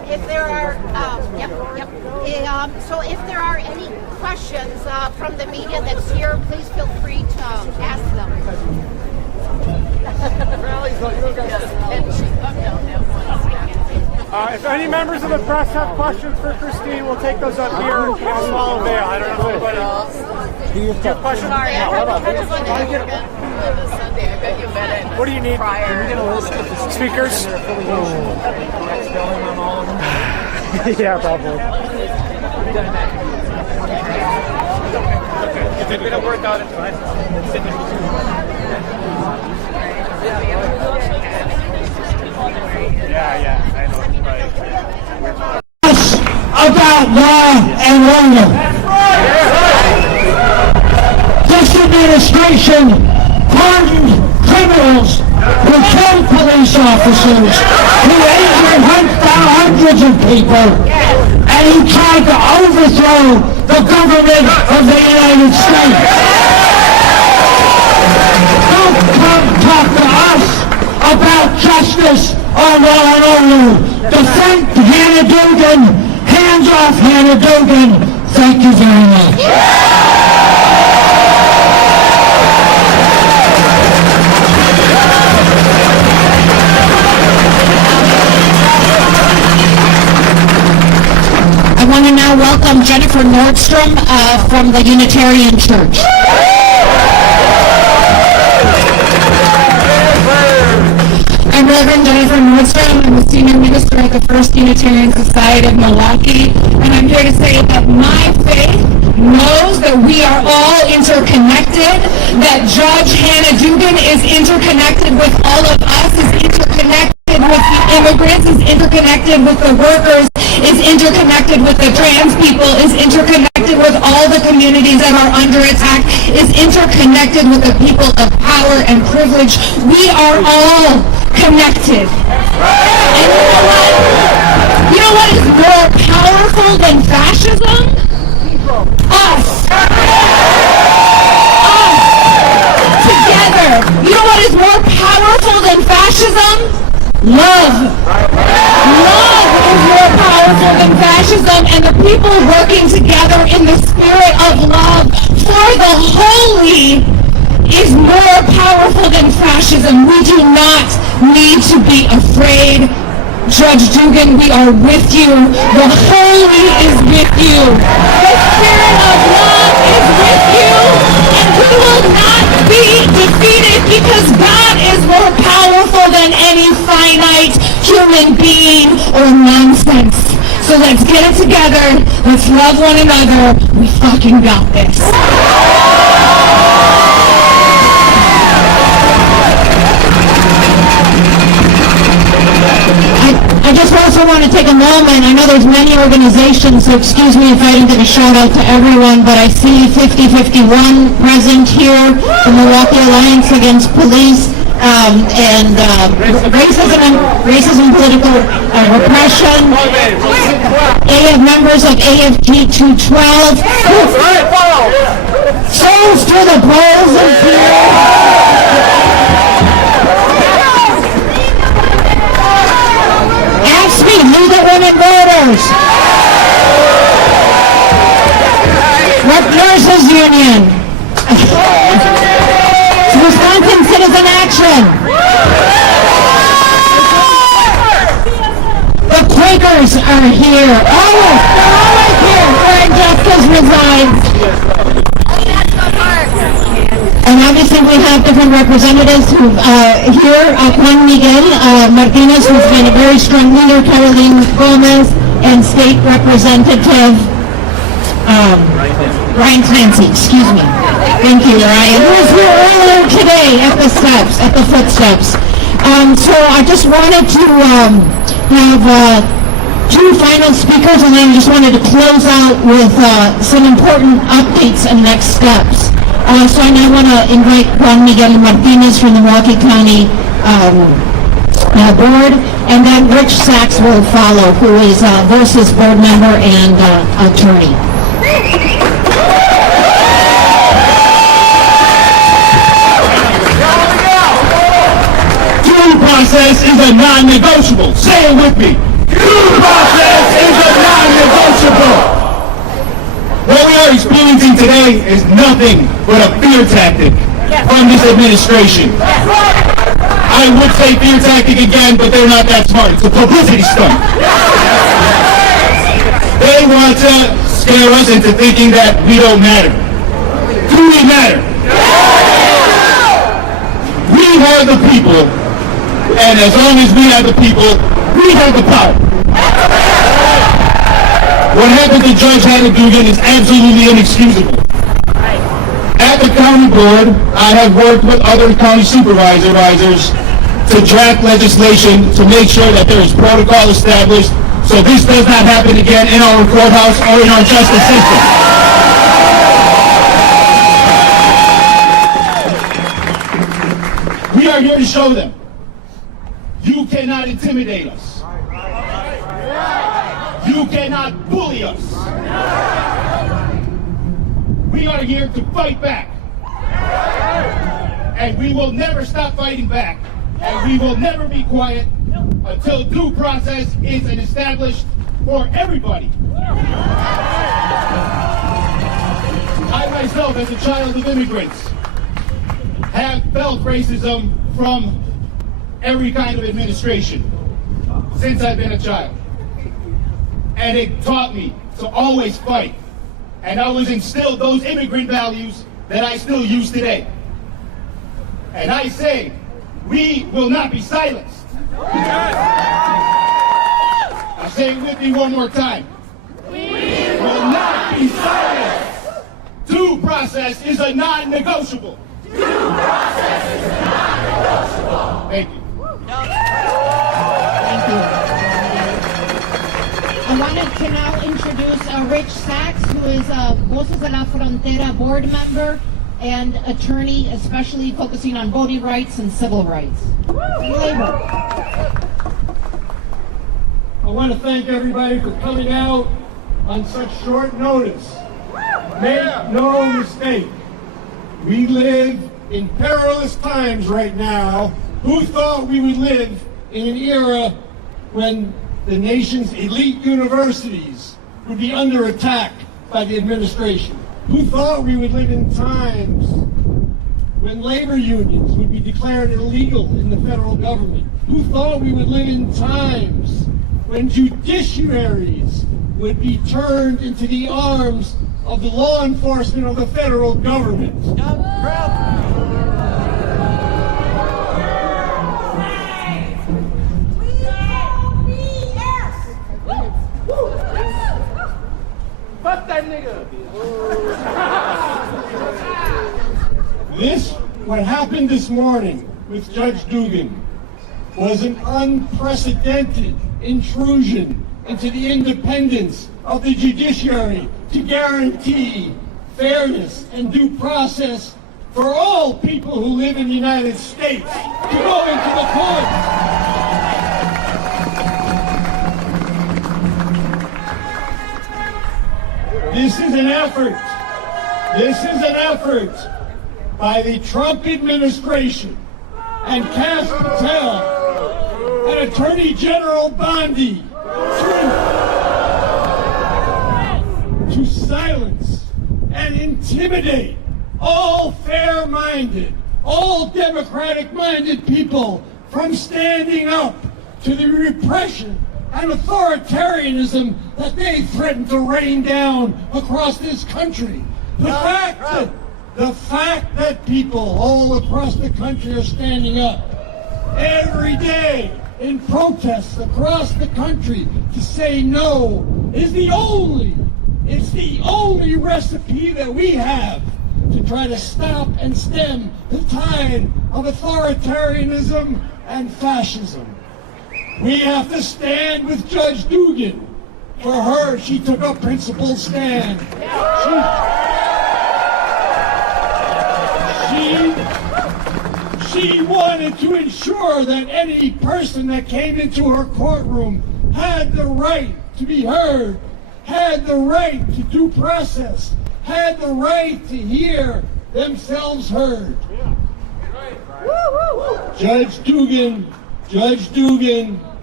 if there are, so if there are any questions from the media that's here, please feel free to ask them. If any members of the press have questions for Christine, we'll take those up here in a small veil. I don't know if anybody else. Do you have questions? Sorry, I this Sunday. I bet you met it. What do you need? Speakers? Yeah, probably. If it didn't work out, it's fine. Yeah, I know. Right. About law and order. This administration pardoned criminals who killed police officers, who injured hundreds of people, and he tried to overthrow the government of the United States. Don't come talk to us about justice or law and order. Defend Hannah Dugan. Hands off Hannah Dugan. Thank you very much. I want to now welcome Jennifer Nordstrom from the Unitarian Church. I'm Reverend Jennifer Nordstrom. I'm the Senior Minister at the First Unitarian Society of Milwaukee, and I'm here to say that my faith knows that we are all interconnected, that Judge Hannah Dugan is interconnected with all of us, is interconnected with the immigrants, is interconnected with the workers, is interconnected with the trans people, is interconnected with all the communities that are under attack, is interconnected with the people of power and privilege. We are all connected. And you know what is more powerful than fascism? Us. Together. You know what is more powerful than fascism? Love. Love is more powerful than fascism, and the people working together in the spirit of love for the holy is more powerful than fascism. We do not need to be afraid. Judge Dugan, we are with you. The holy is with you. The spirit of love is with you. And we will not be defeated because God is more powerful than any finite human being or nonsense. So let's get it together. Let's love one another. We fucking got this. I just also want to take a moment. I know there's many organizations, so excuse me if I didn't give a shout out to everyone, but I see 5051 present here, the Milwaukee Alliance Against Police and racism, political repression. AF members of AFG 212. Souls to the balls and Leave the women voters. Nurses Union. Wisconsin Citizen Action. The Quakers are here. They're all right here where injustice resides. And obviously we have different representatives who here, Juan Miguel Martinez, who's been a very strong leader, Caroline Gomez, and State Representative Ryan Clancy, excuse me. Thank you, Ryan, who was here earlier today at the footsteps. So I just wanted to have two final speakers, and then I just wanted to close out with some important updates and next steps. So I now want to invite Juan Miguel Martinez from the Milwaukee County Board, and then Rich Sachs will follow, who is Voces board member and attorney. Due process is a non-negotiable. Say it with me. Due process is a non-negotiable. What we are experiencing today is nothing but a fear tactic from this administration. I would say fear tactic again, but they're not that smart. It's a publicity stunt. They want to scare us into thinking that we don't matter. Do we matter? We have the people, and as long as we have the people, we have the power. What happened to Judge Hannah Dugan is absolutely inexcusable. At the county board, I have worked with other county supervisors to draft legislation to make sure that there is protocol established so this does not happen again in our courthouse or in our justice system. We are here to show them you cannot intimidate us. You cannot bully us. We are here to fight back. And we will never stop fighting back. And we will never be quiet until due process is established for everybody. I myself, as a child of immigrants, have felt racism from every kind of administration since I've been a child. And it taught me to always fight. And I was instilled those immigrant values that I still use today. And I say, we will not be silenced. I'll say it with me one more time. We will not be silenced. Due process is a non-negotiable. Due process is a non-negotiable. Thank you. Thank you. I wanted to now introduce Rich Sachs, who is a Voces de la Frontera board member and attorney, especially focusing on voting rights and civil rights. And labor. I want to thank everybody for coming out on such short notice. Make no mistake, we live in perilous times right now. Who thought we would live in an era when the nation's elite universities would be under attack by the administration? Who thought we would live in times when labor unions would be declared illegal in the federal government? Who thought we would live in times when judiciaries would be turned into the arms of the law enforcement of the federal government? Fuck that nigga! What happened this morning with Judge Dugan was an unprecedented intrusion into the independence of the judiciary to guarantee fairness and due process for all people who live in the United States to go into the courts. This is an effort by the Trump administration and Cass Patel and Attorney General Bondi to silence and intimidate all fair-minded, all democratic-minded people from standing up to the repression and authoritarianism that they threaten to rain down across this country. The fact that people all across the country are standing up every day in protests across the country to say no is the only recipe that we have to try to stop and stem the tide of authoritarianism and fascism. We have to stand with Judge Dugan. For her, she took a principled stand. She wanted to ensure that any person that came into her courtroom had the right to be heard, had the right to due process, had the right to hear themselves heard. Judge Dugan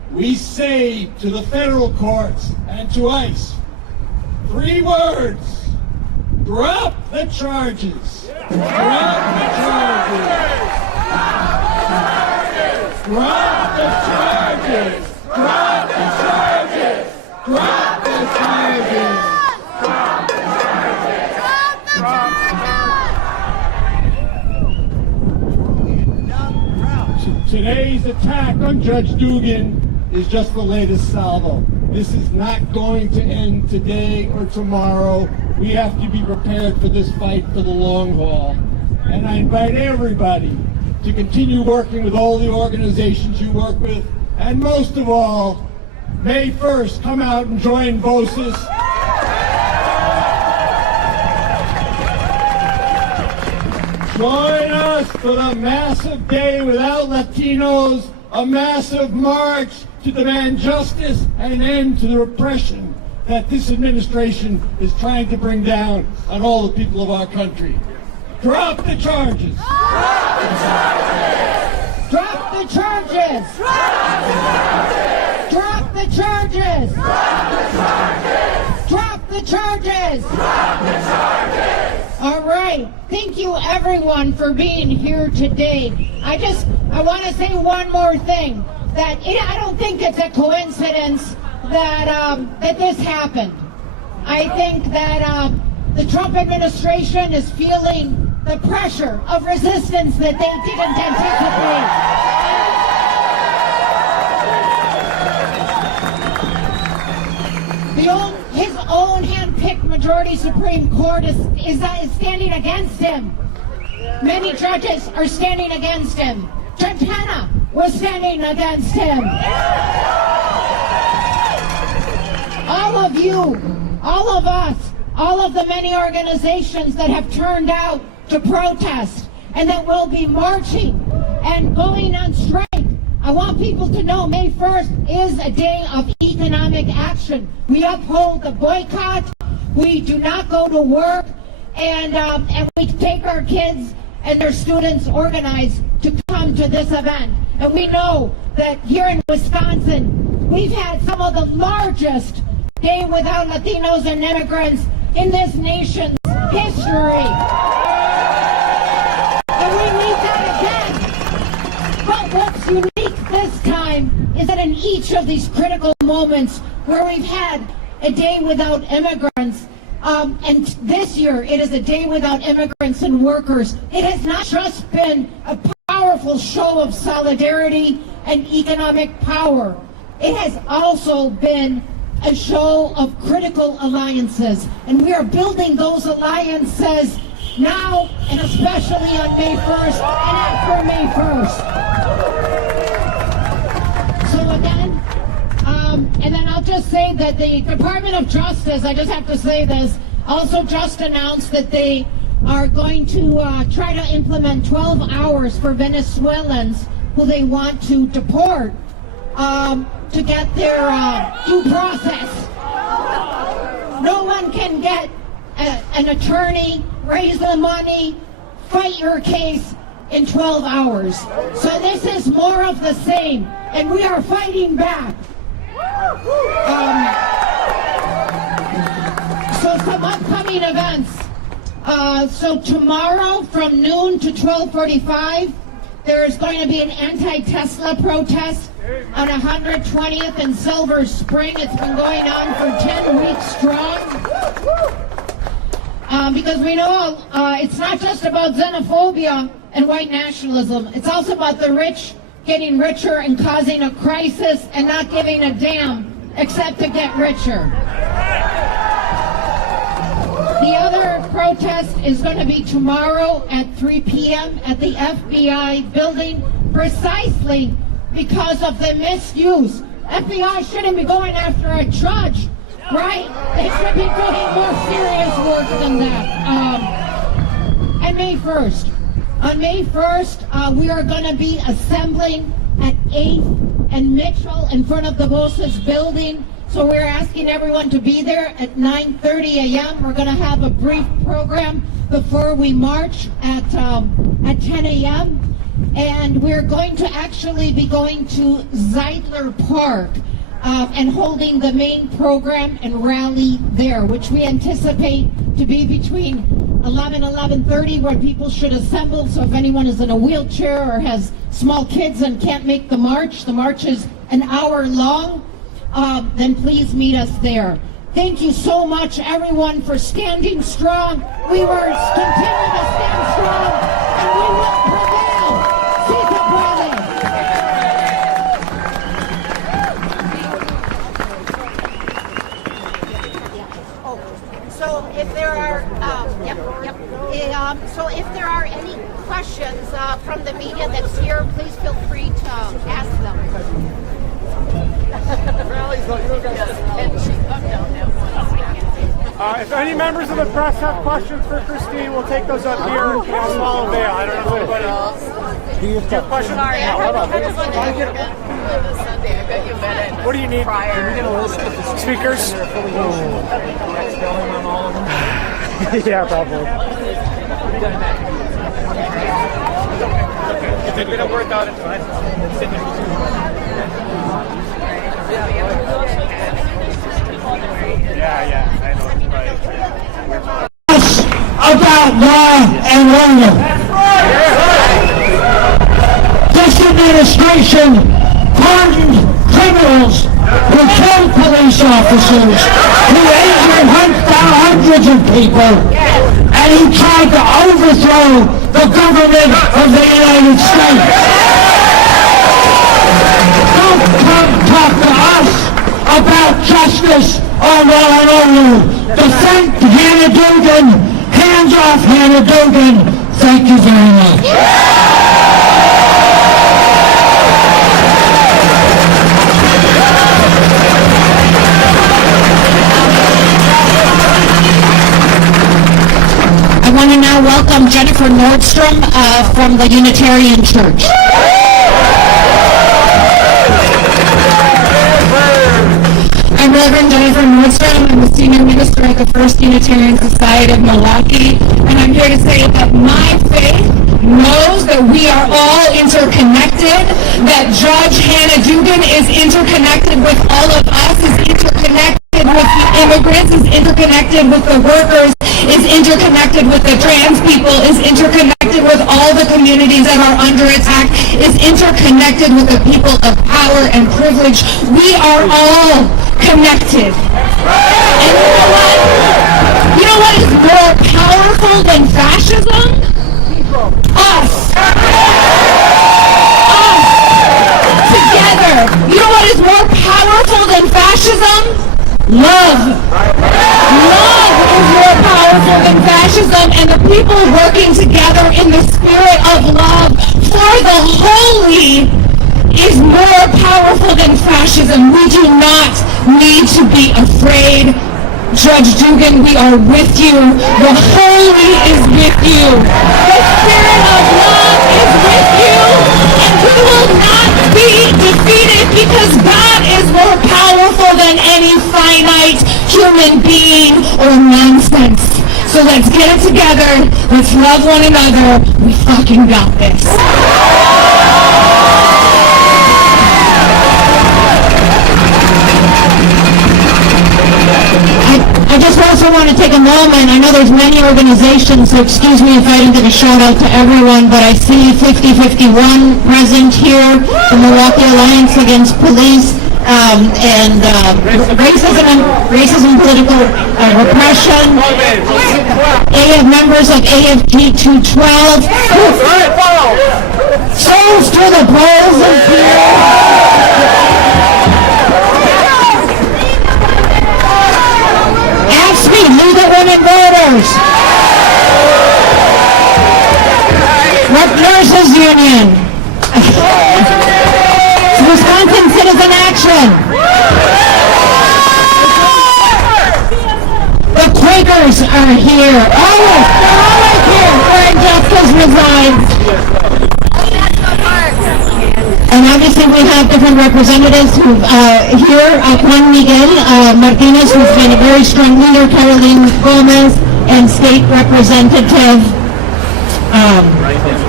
we say to the federal courts and to ICE, 3 words: drop the charges. Drop the charges. Drop the charges. Drop the charges. Drop the charges. Drop the charges. Today's attack on Judge Dugan is just the latest salvo. This is not going to end today or tomorrow. We have to be prepared for this fight for the long haul. And I invite everybody to continue working with all the organizations you work with. And most of all, May 1st, come out and join Voces. Join us for the massive day without Latinos, a massive march to demand justice and an end to the repression that this administration is trying to bring down on all the people of our country. Drop the charges! Drop the charges! Drop the charges! Drop the charges! Drop the charges! Drop the charges! Drop the charges! All right. Thank you, everyone, for being here today. I want to say one more thing. I don't think it's a coincidence that this happened. I think that the Trump administration is feeling the pressure of resistance that they didn't anticipate. His own hand-picked majority Supreme Court is standing against him. Many judges are standing against him. Judge Hannah was standing against him. All of you, all of us, all of the many organizations that have turned out to protest and that will be marching and going on strike. I want people to know May 1st is a day of economic action. We uphold the boycott. We do not go to work, and we take our kids and their students organized to come to this event. And we know that here in Wisconsin, we've had some of the largest Day Without Latinos and Immigrants in this nation's history. And we need that again. But what's unique this time is that in each of these critical moments where we've had a day without immigrants, and this year it is a day without immigrants and workers, it has not just been a powerful show of solidarity and economic power. It has also been a show of critical alliances, and we are building those alliances now and especially on May 1st and after May 1st. So again, and then I'll just say that the Department of Justice, I just have to say this, also just announced that they are going to try to implement 12 hours for Venezuelans who they want to deport to get their due process. No one can get an attorney, raise the money, fight your case in 12 hours. So this is more of the same, and we are fighting back. So some upcoming events. So tomorrow from noon to 12:45, there is going to be an anti-Tesla protest on 120th and Silver Spring. It's been going on for 10 weeks strong. Because we know it's not just about xenophobia and white nationalism. It's also about the rich getting richer and causing a crisis and not giving a damn except to get richer. The other protest is going to be tomorrow at 3 p.m. at the FBI building, precisely because of the misuse. FBI shouldn't be going after a judge, right? They should be doing more serious work than that. And May 1st. On May 1st, we are going to be assembling at 8th and Mitchell in front of the Voces building. So we're asking everyone to be there at 9:30 a.m. We're going to have a brief program before we march at 10 a.m. And we're going to actually be going to Zeidler Park and holding the main program and rally there, which we anticipate to be between 11 and 11:30, where people should assemble. So if anyone is in a wheelchair or has small kids and can't make the march is an hour long, then please meet us there. Thank you so much, everyone, for standing strong. We will continue to stand strong, and we will prevail. Siga puede. So if there are, so if there are any questions from the media that's here, please feel free to ask them. If any members of the press have questions for Christine, we'll take those up here in a small veil. I don't know if anybody else. Do you have questions? Sorry, I just wanted to get this Sunday. I bet you met it. What do you need? Speakers? Yeah, probably. If it's gonna work out, it's fine. Yeah, I know. Right. About law and order. This administration pardoned criminals who killed police officers, who injured hundreds of people, and he tried to overthrow the government of the United States. Don't come talk to us about justice or law and order. Defend Hannah Dugan. Hands off Hannah Dugan. Thank you very much. I want to now welcome Jennifer Nordstrom from the Unitarian Church. I'm Reverend Jennifer Nordstrom. I'm the Senior Minister at the First Unitarian Society of Milwaukee, and I'm here to say that my faith knows that we are all interconnected, that Judge Hannah Dugan is interconnected with all of us, is interconnected with the immigrants, is interconnected with the workers, is interconnected with the trans people, is interconnected with all the communities that are under attack, is interconnected with the people of power and privilege. We are all connected. And you know what? You know what is more powerful than fascism? Us. Us. Together. You know what is more powerful than fascism? Love. Love is more powerful than fascism, and the people working together in the spirit of love for the holy is more powerful than fascism. We do not need to be afraid. Judge Dugan, we are with you. The holy is with you. The spirit of love is with you. And we will not be defeated because God is more powerful than any finite human being or nonsense. So let's get it together. Let's love one another. We fucking got this. I just also want to take a moment. I know there's many organizations, so excuse me if I didn't give a shout out to everyone, but I see 5051 present here, the Milwaukee Alliance Against Police and racism, political repression. Members of AFG 212. Souls to the polls is here. Leave it women voters. Nurses Union. Wisconsin Citizen Action. The Quakers are here. They're always here where injustice resides. And obviously we have different representatives who here, Juan Miguel Martinez, who's been a very strong leader, Caroline Gomez, and State Representative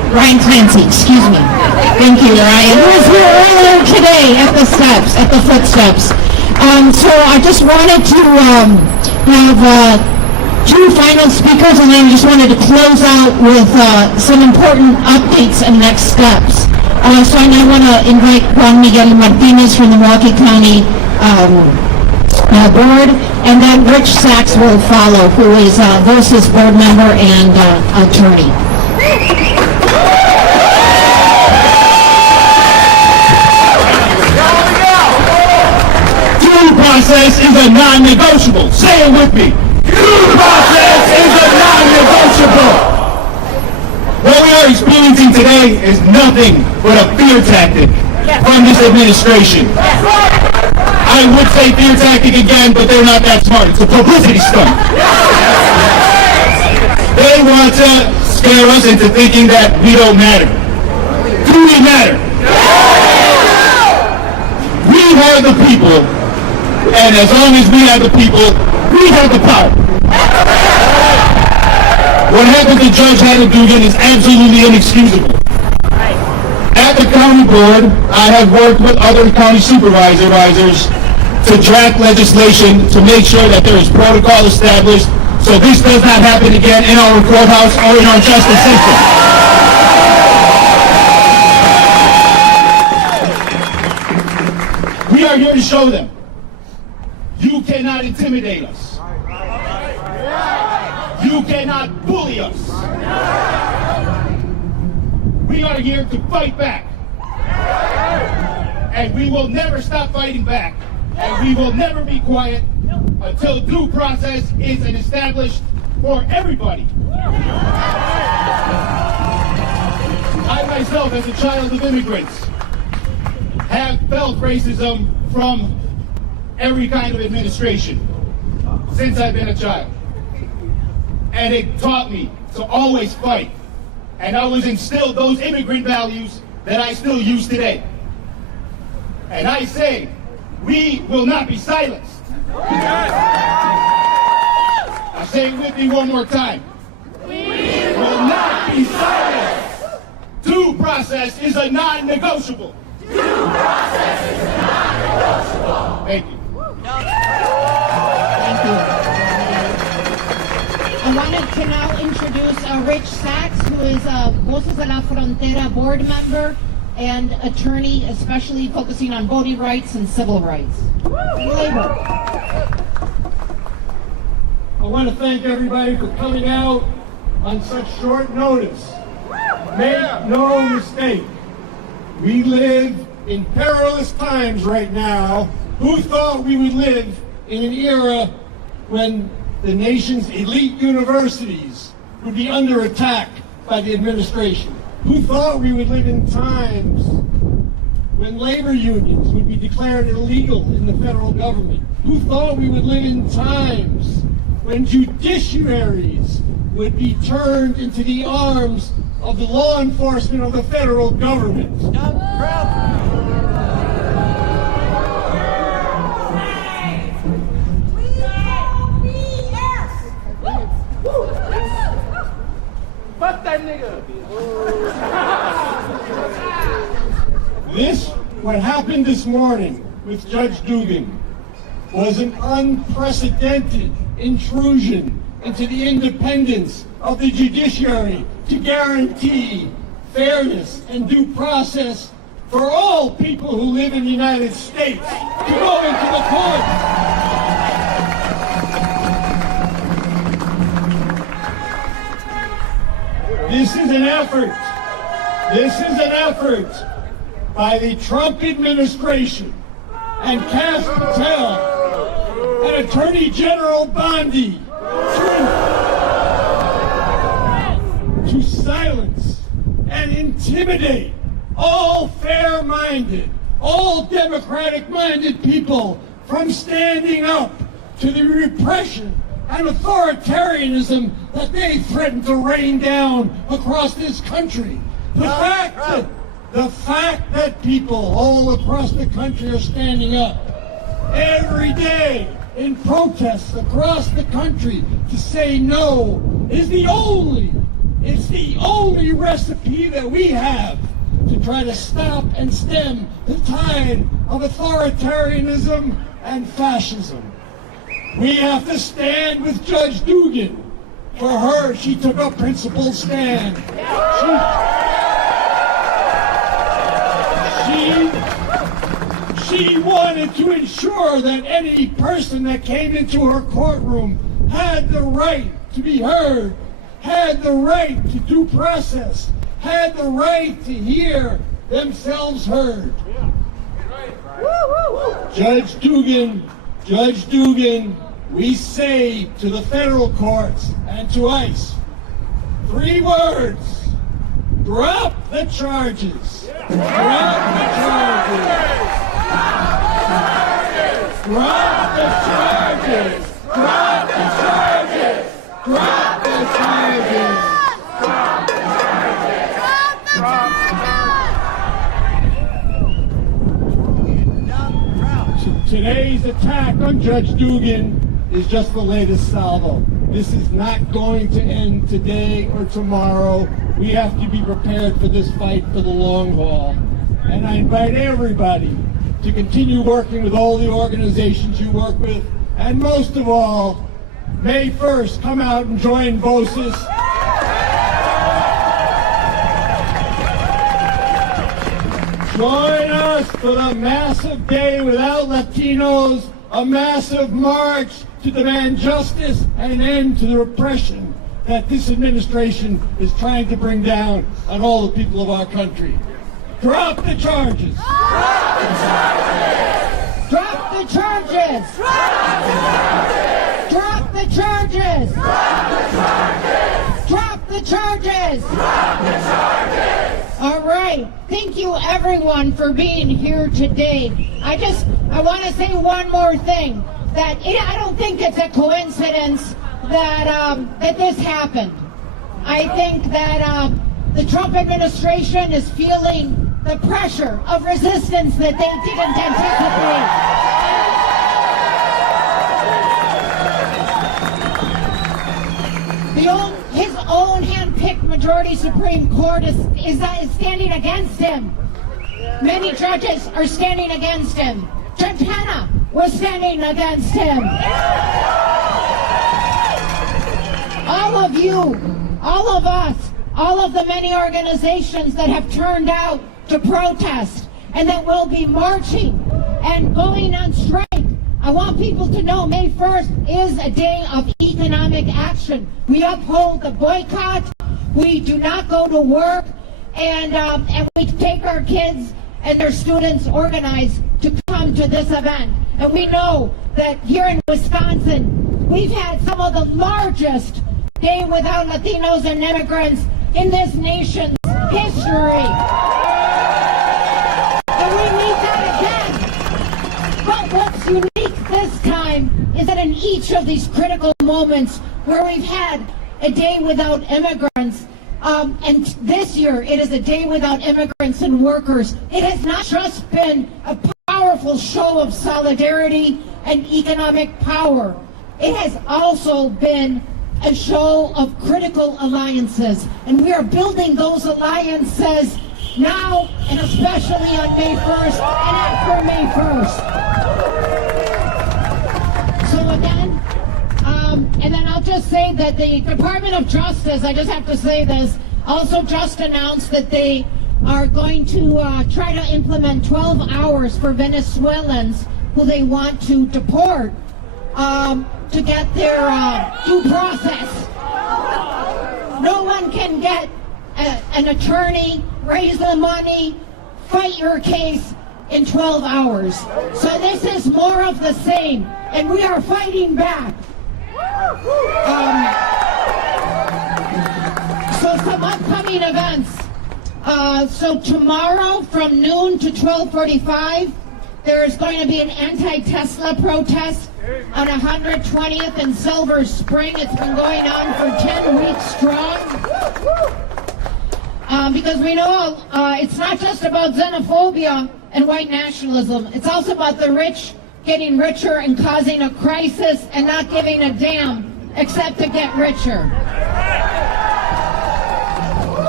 Ryan Clancy, excuse me. Thank you, Ryan. Who was here earlier today at the steps, at the footsteps. So I just wanted to have two final speakers, and then I just wanted to close out with some important updates and next steps. So I now want to invite Juan Miguel Martinez from the Milwaukee County Board, and then Rich Sachs will follow, who is Voces board member and attorney. Due process is a non-negotiable. Say it with me. Due process is a non-negotiable. What we are experiencing today is nothing but a fear tactic from this administration. I would say fear tactic again, but they're not that smart. It's a publicity stunt. They want to scare us into thinking that we don't matter. Do we matter? We are the people, and as long as we are the people, we have the power. What happened to Judge Hannah Dugan is absolutely inexcusable. At the county board, I have worked with other county supervisors to draft legislation to make sure that there is protocol established so this does not happen again in our courthouse or in our justice system. We are here to show them you cannot intimidate us. You cannot bully us. We are here to fight back. And we will never stop fighting back. And we will never be quiet until due process is established for everybody. I myself, as a child of immigrants, have felt racism from every kind of administration since I've been a child. And it taught me to always fight. And I was instilled those immigrant values that I still use today. And I say, we will not be silenced. I say it with me one more time. We will not be silenced. Due process is a non-negotiable. Due process is a non-negotiable. Thank you. Thank you. I wanted to now introduce Rich Sachs, who is Voces de la Frontera board member and attorney, especially focusing on voting rights and civil rights. Labor. I want to thank everybody for coming out on such short notice. Make no mistake, we live in perilous times right now. Who thought we would live in an era when the nation's elite universities would be under attack by the administration? Who thought we would live in times when labor unions would be declared illegal in the federal government? Who thought we would live in times when judiciaries would be turned into the arms of the law enforcement of the federal government? Fuck that nigga! What happened this morning with Judge Dugan was an unprecedented intrusion into the independence of the judiciary to guarantee fairness and due process for all people who live in the United States to go into the courts. This is an effort by the Trump administration and Cass Patel and Attorney General Bondi to silence and intimidate all fair-minded, all democratic-minded people from standing up to the repression and authoritarianism that they threaten to rain down across this country. The fact that people all across the country are standing up every day in protests across the country to say no is the only It's the only recipe that we have to try to stop and stem the tide of authoritarianism and fascism. We have to stand with Judge Dugan. For her, she took a principled stand. She wanted to ensure that any person that came into her courtroom had the right to be heard, had the right to due process, had the right to hear themselves heard. Judge Dugan, we say to the federal courts and to ICE, 3 words: drop the charges. Drop the charges. Drop the charges. Drop the charges. Drop the charges. Drop the charges. Drop the charges. Today's attack on Judge Dugan is just the latest salvo. This is not going to end today or tomorrow. We have to be prepared for this fight for the long haul. And I invite everybody to continue working with all the organizations you work with. And most of all, May 1st, come out and join Voces. Join us for the massive day without Latinos, a massive march to demand justice and an end to the repression that this administration is trying to bring down on all the people of our country. Drop the charges! Drop the charges! Drop the charges! Drop the charges! Drop the charges! Drop the charges! Drop the charges! Drop the charges! All right. Thank you, everyone, for being here today. I want to say one more thing. I don't think it's a coincidence that this happened. I think that the Trump administration is feeling the pressure of resistance that they didn't anticipate. His own hand-picked majority Supreme Court is standing against him. Many judges are standing against him. Judge Hannah was standing against him. All of you, all of us, all of the many organizations that have turned out to protest and that will be marching and going on strike. I want people to know May 1st is a day of economic action. We uphold the boycott. We do not go to work, and we take our kids and their students organized to come to this event. And we know that here in Wisconsin, we've had some of the largest Day Without Latinos and Immigrants in this nation's history. And we need that again. But what's unique this time is that in each of these critical moments where we've had a day without immigrants, and this year it is a day without immigrants and workers, it has not just been a powerful show of solidarity and economic power. It has also been a show of critical alliances, and we are building those alliances now and especially on May 1st and after May 1st. So again, and then I'll just say that the Department of Justice, I just have to say this, also just announced that they are going to try to implement 12 hours for Venezuelans who they want to deport to get their due process. No one can get an attorney, raise the money, fight your case in 12 hours. So this is more of the same, and we are fighting back. So some upcoming events. So tomorrow from noon to 12:45, there is going to be an anti-Tesla protest on 120th and Silver Spring. It's been going on for 10 weeks strong. Because we know it's not just about xenophobia and white nationalism. It's also about the rich getting richer and causing a crisis and not giving a damn except to get richer.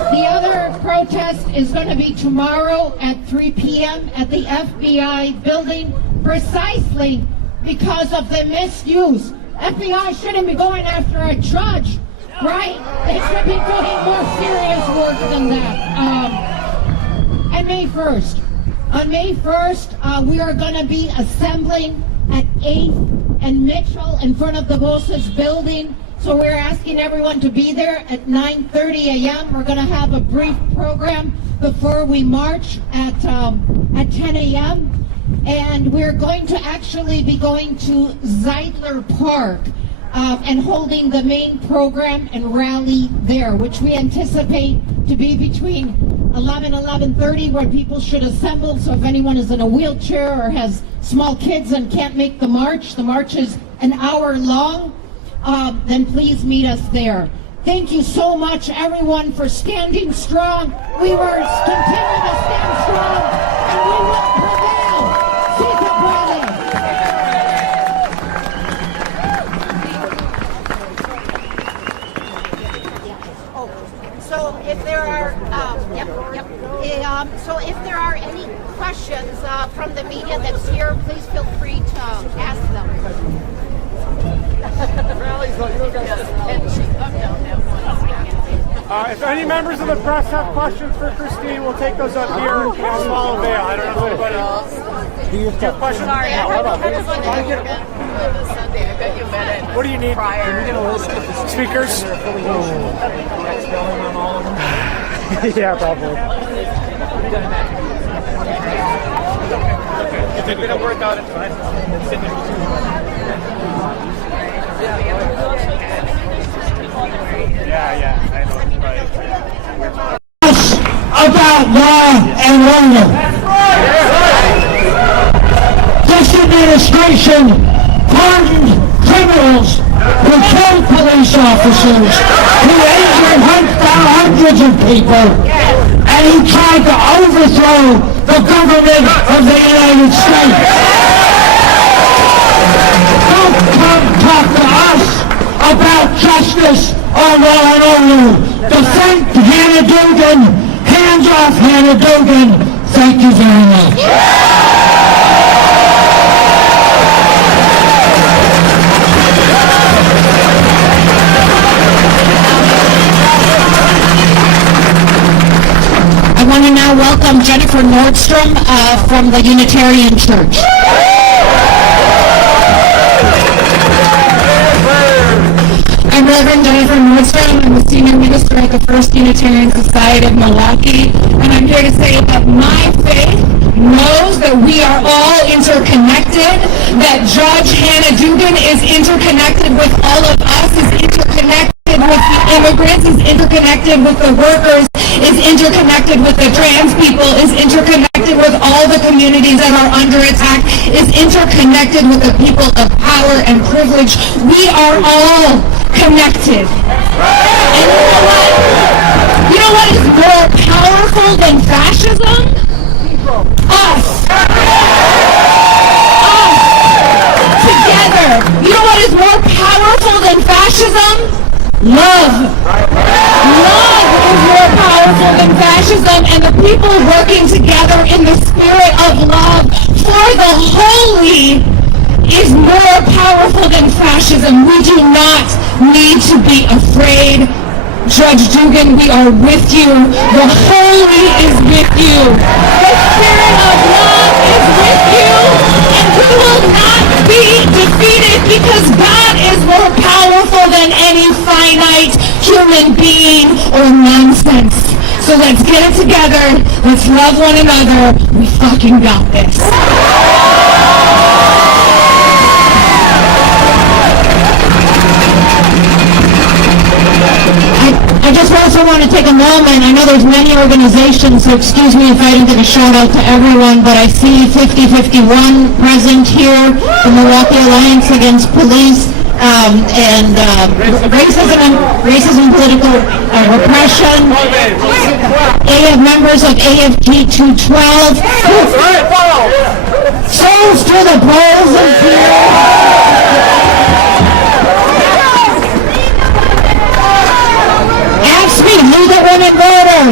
The other protest is going to be tomorrow at 3 p.m. at the FBI building, precisely because of the misuse. FBI shouldn't be going after a judge, right? They should be doing more serious work than that. And on May 1st, we are going to be assembling at 8th and Mitchell in front of the Voces building. So we're asking everyone to be there at 9:30 a.m. We're going to have a brief program before we march at 10 a.m. And we're going to actually be going to Zeidler Park and holding the main program and rally there, which we anticipate to be between 11 and 11:30, where people should assemble. So if anyone is in a wheelchair or has small kids and can't make the march is an hour long, then please meet us there. Thank you so much, everyone, for standing strong. We will continue to stand strong, and we will prevail. Sigue puede. So if there are, so if there are any questions from the media that's here, please feel free to ask them. If any members of the press have questions for Christine, we'll take those up here in a small veil. I don't know if anybody else. Do you have questions? Sorry, what do you need? Speakers? Yeah, probably. If it's gonna work out, it's fine. Yeah, I know. About law and order. This administration pardoned criminals who killed police officers, who injured hundreds of people, and he tried to overthrow the government of the United States. Don't come talk to us about justice or law and order. Defend Hannah Dugan. Hands off Hannah Dugan. Thank you very much. I want to now welcome Jennifer Nordstrom from the Unitarian Church. I'm Reverend Jennifer Nordstrom. I'm the Senior Minister at the First Unitarian Society of Milwaukee, and I'm here to say that my faith knows that we are all interconnected, that Judge Hannah Dugan is interconnected with all of us, is interconnected with the immigrants, is interconnected with the workers, is interconnected with the trans people, is interconnected with all the communities that are under attack, is interconnected with the people of power and privilege. We are all connected. And you know what is more powerful than fascism? Us. Together. You know what is more powerful than fascism? Love. Love is more powerful than fascism, and the people working together in the spirit of love for the holy is more powerful than fascism. We do not need to be afraid. Judge Dugan, we are with you. The holy is with you. The spirit of love is with you. And we will not be defeated because God is more powerful than any finite human being or nonsense. So let's get it together. Let's love one another. We fucking got this. I just also want to take a moment. I know there's many organizations, so excuse me if I didn't give a shout out to everyone, but I see 5051 present here, the Milwaukee Alliance Against Police and racism, political repression. They have members of AFG 212. Souls to the balls of fear. Leave the women voter.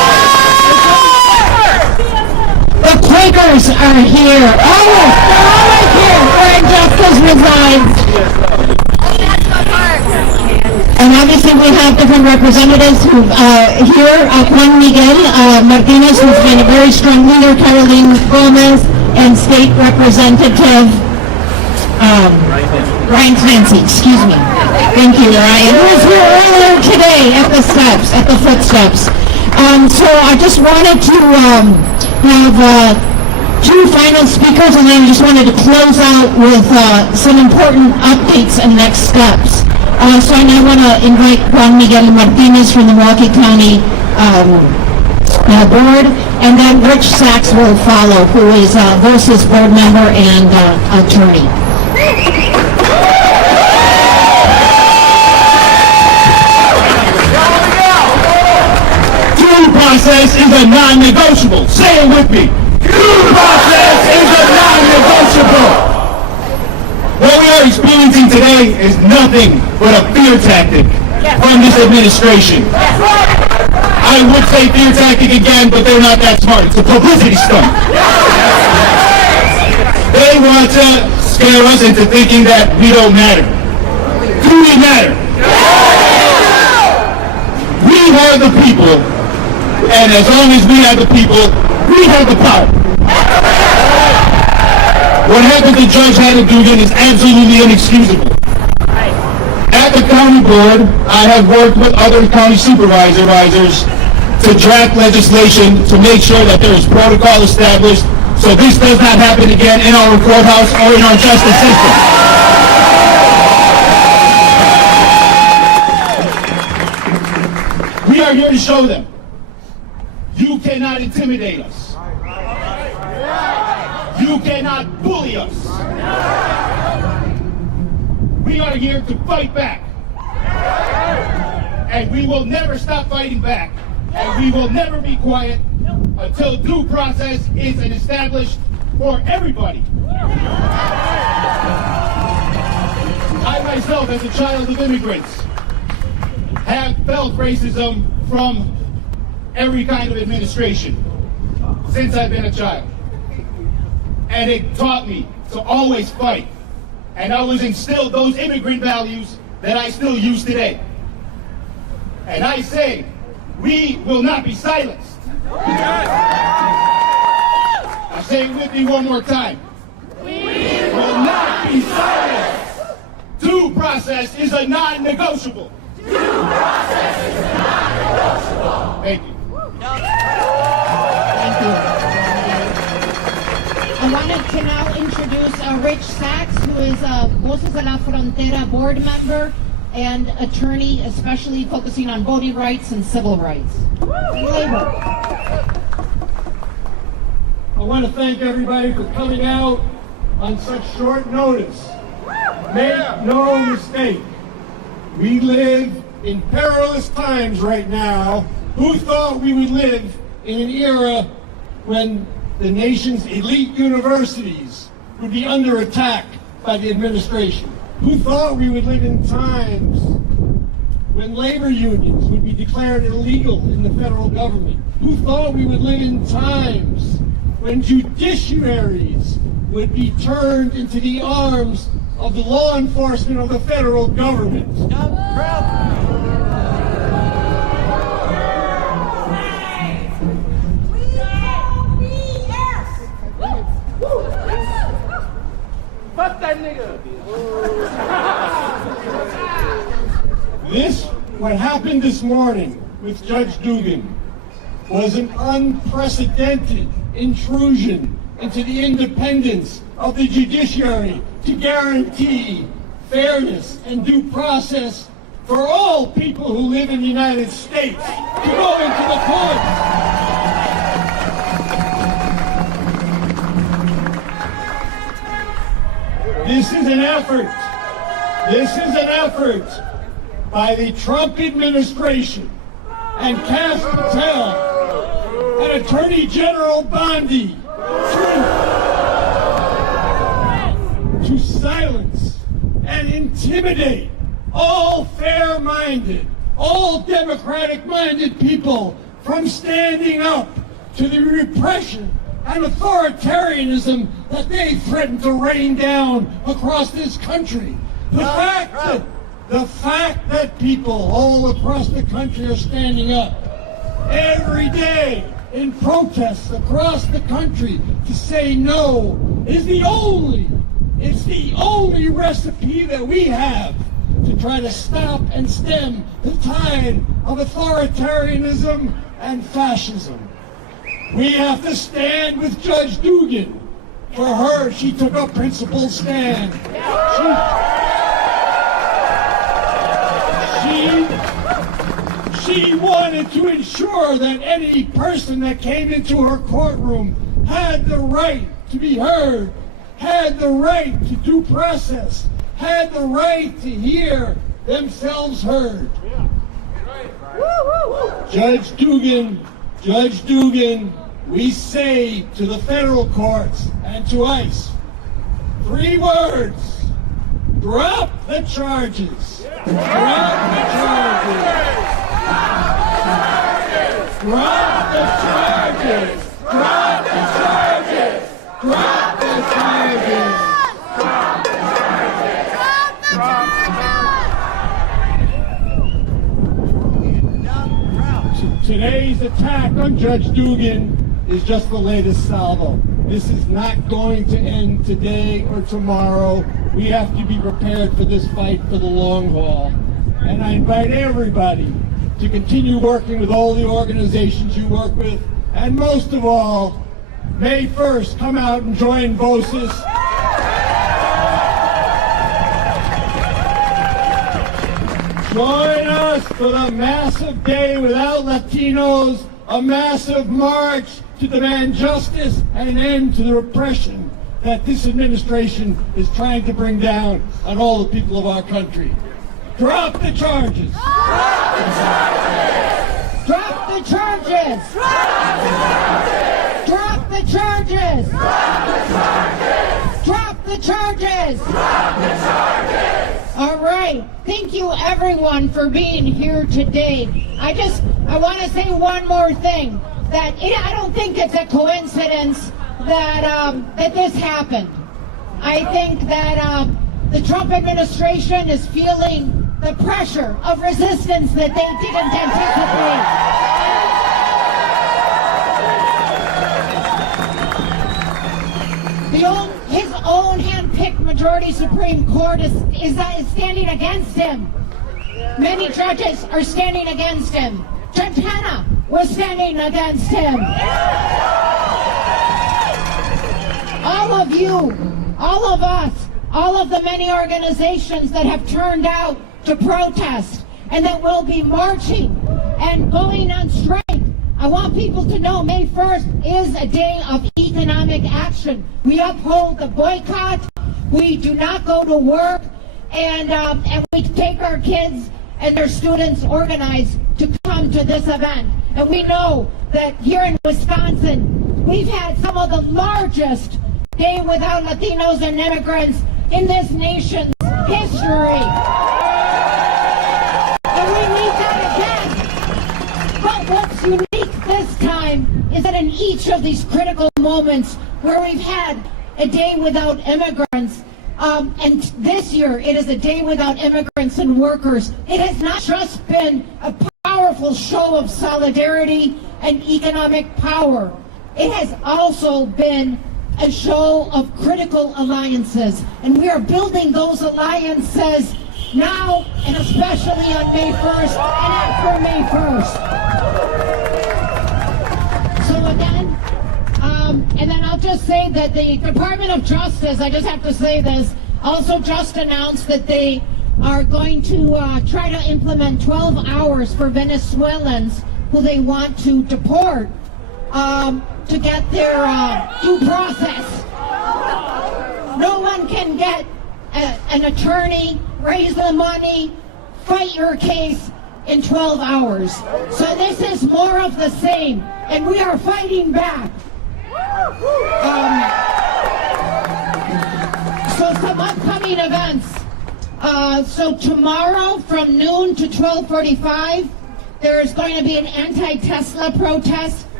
are here. Almost, they're always here where injustice resides. And obviously we have different representatives who here, Juan Miguel Martinez, who's been a very strong leader, Caroline Gomez, and State Representative Ryan Clancy, excuse me. Thank you, Ryan, who was here earlier today at the steps, at the footsteps. So I just wanted to have two final speakers, and then I just wanted to close out with some important updates and next steps. So I now want to invite Juan Miguel Martinez from the Milwaukee County Board, and then Rich Sachs will follow, who is Voces board member and attorney. Due process is a non-negotiable. Say it with me. Due process is a non-negotiable. What we are experiencing today is nothing but a fear tactic from this administration. I would say fear tactic again, but they're not that smart. It's a publicity stunt. They want to scare us into thinking that we don't matter. Do we matter? We are the people, and as long as we are the people, we have the power. What happened to Judge Hannah Dugan is absolutely inexcusable. At the county board, I have worked with other county supervisors to draft legislation to make sure that there is protocol established so this does not happen again in our courthouse or in our justice system. We are here to show them you cannot intimidate us. You cannot bully us. We are here to fight back. And we will never stop fighting back. And we will never be quiet until due process is established for everybody. I myself, as a child of immigrants, have felt racism from every kind of administration since I've been a child. And it taught me to always fight. And I was instilled those immigrant values that I still use today. And I say, we will not be silenced. I say it with me one more time. We will not be silenced. Due process is a non-negotiable. Due process is a non-negotiable. Thank you. Thank you. I wanted to now introduce Rich Sachs, who is a Voces de la Frontera board member and attorney, especially focusing on voting rights and civil rights. And labor. I want to thank everybody for coming out on such short notice. Make no mistake, we live in perilous times right now. Who thought we would live in an era when the nation's elite universities would be under attack by the administration? Who thought we would live in times when labor unions would be declared illegal in the federal government? Who thought we would live in times when judiciaries would be turned into the arms of the law enforcement of the federal government? Fuck that nigga! What happened this morning with Judge Dugan was an unprecedented intrusion into the independence of the judiciary to guarantee fairness and due process for all people who live in the United States to go into the courts. This is an effort by the Trump administration and Cass Patel and Attorney General Bondi to silence and intimidate all fair-minded, all democratic-minded people from standing up to the repression and authoritarianism that they threaten to rain down across this country. The fact that people all across the country are standing up every day in protests across the country to say no is the only recipe that we have to try to stop and stem the tide of authoritarianism and fascism. We have to stand with Judge Dugan. For her, she took a principled stand. She wanted to ensure that any person that came into her courtroom had the right to be heard, had the right to due process, had the right to hear themselves heard. Judge Dugan, we say to the federal courts and to ICE, 3 words: drop the charges. Drop the charges. Drop the charges. Drop the charges. Drop the charges. Drop the charges. Drop the charges. Today's attack on Judge Dugan is just the latest salvo. This is not going to end today or tomorrow. We have to be prepared for this fight for the long haul. And I invite everybody to continue working with all the organizations you work with. And most of all, May 1st, come out and join Voces. Join us for the massive day without Latinos, a massive march to demand justice and an end to the repression that this administration is trying to bring down on all the people of our country. Drop the charges! Drop the charges! Drop the charges! Drop the charges! Drop the charges! Drop the charges! Drop the charges! Drop the charges! All right. Thank you, everyone, for being here today. I want to say one more thing. I don't think it's a coincidence that this happened. I think that the Trump administration is feeling the pressure of resistance that they didn't anticipate. His own hand-picked majority Supreme Court is standing against him. Many judges are standing against him. Judge Hannah was standing against him. All of you, all of us, all of the many organizations that have turned out to protest and that will be marching and going on strike. I want people to know May 1st is a day of economic action. We uphold the boycott. We do not go to work, and we take our kids and their students organized to come to this event. And we know that here in Wisconsin, we've had some of the largest Day Without Latinos and Immigrants in this nation's history. And we need that again. But what's unique this time is that in each of these critical moments where we've had a day without immigrants, and this year it is a day without immigrants and workers, it has not just been a powerful show of solidarity and economic power. It has also been a show of critical alliances, and we are building those alliances now and especially on May 1st and after May 1st. So again, and then I'll just say that the Department of Justice, I just have to say this, also just announced that they are going to try to implement 12 hours for Venezuelans who they want to deport to get their due process. No one can get an attorney, raise the money, fight your case in 12 hours. So this is more of the same, and we are fighting back. So some upcoming events. So tomorrow from noon to 12:45, there is going to be an anti-Tesla protest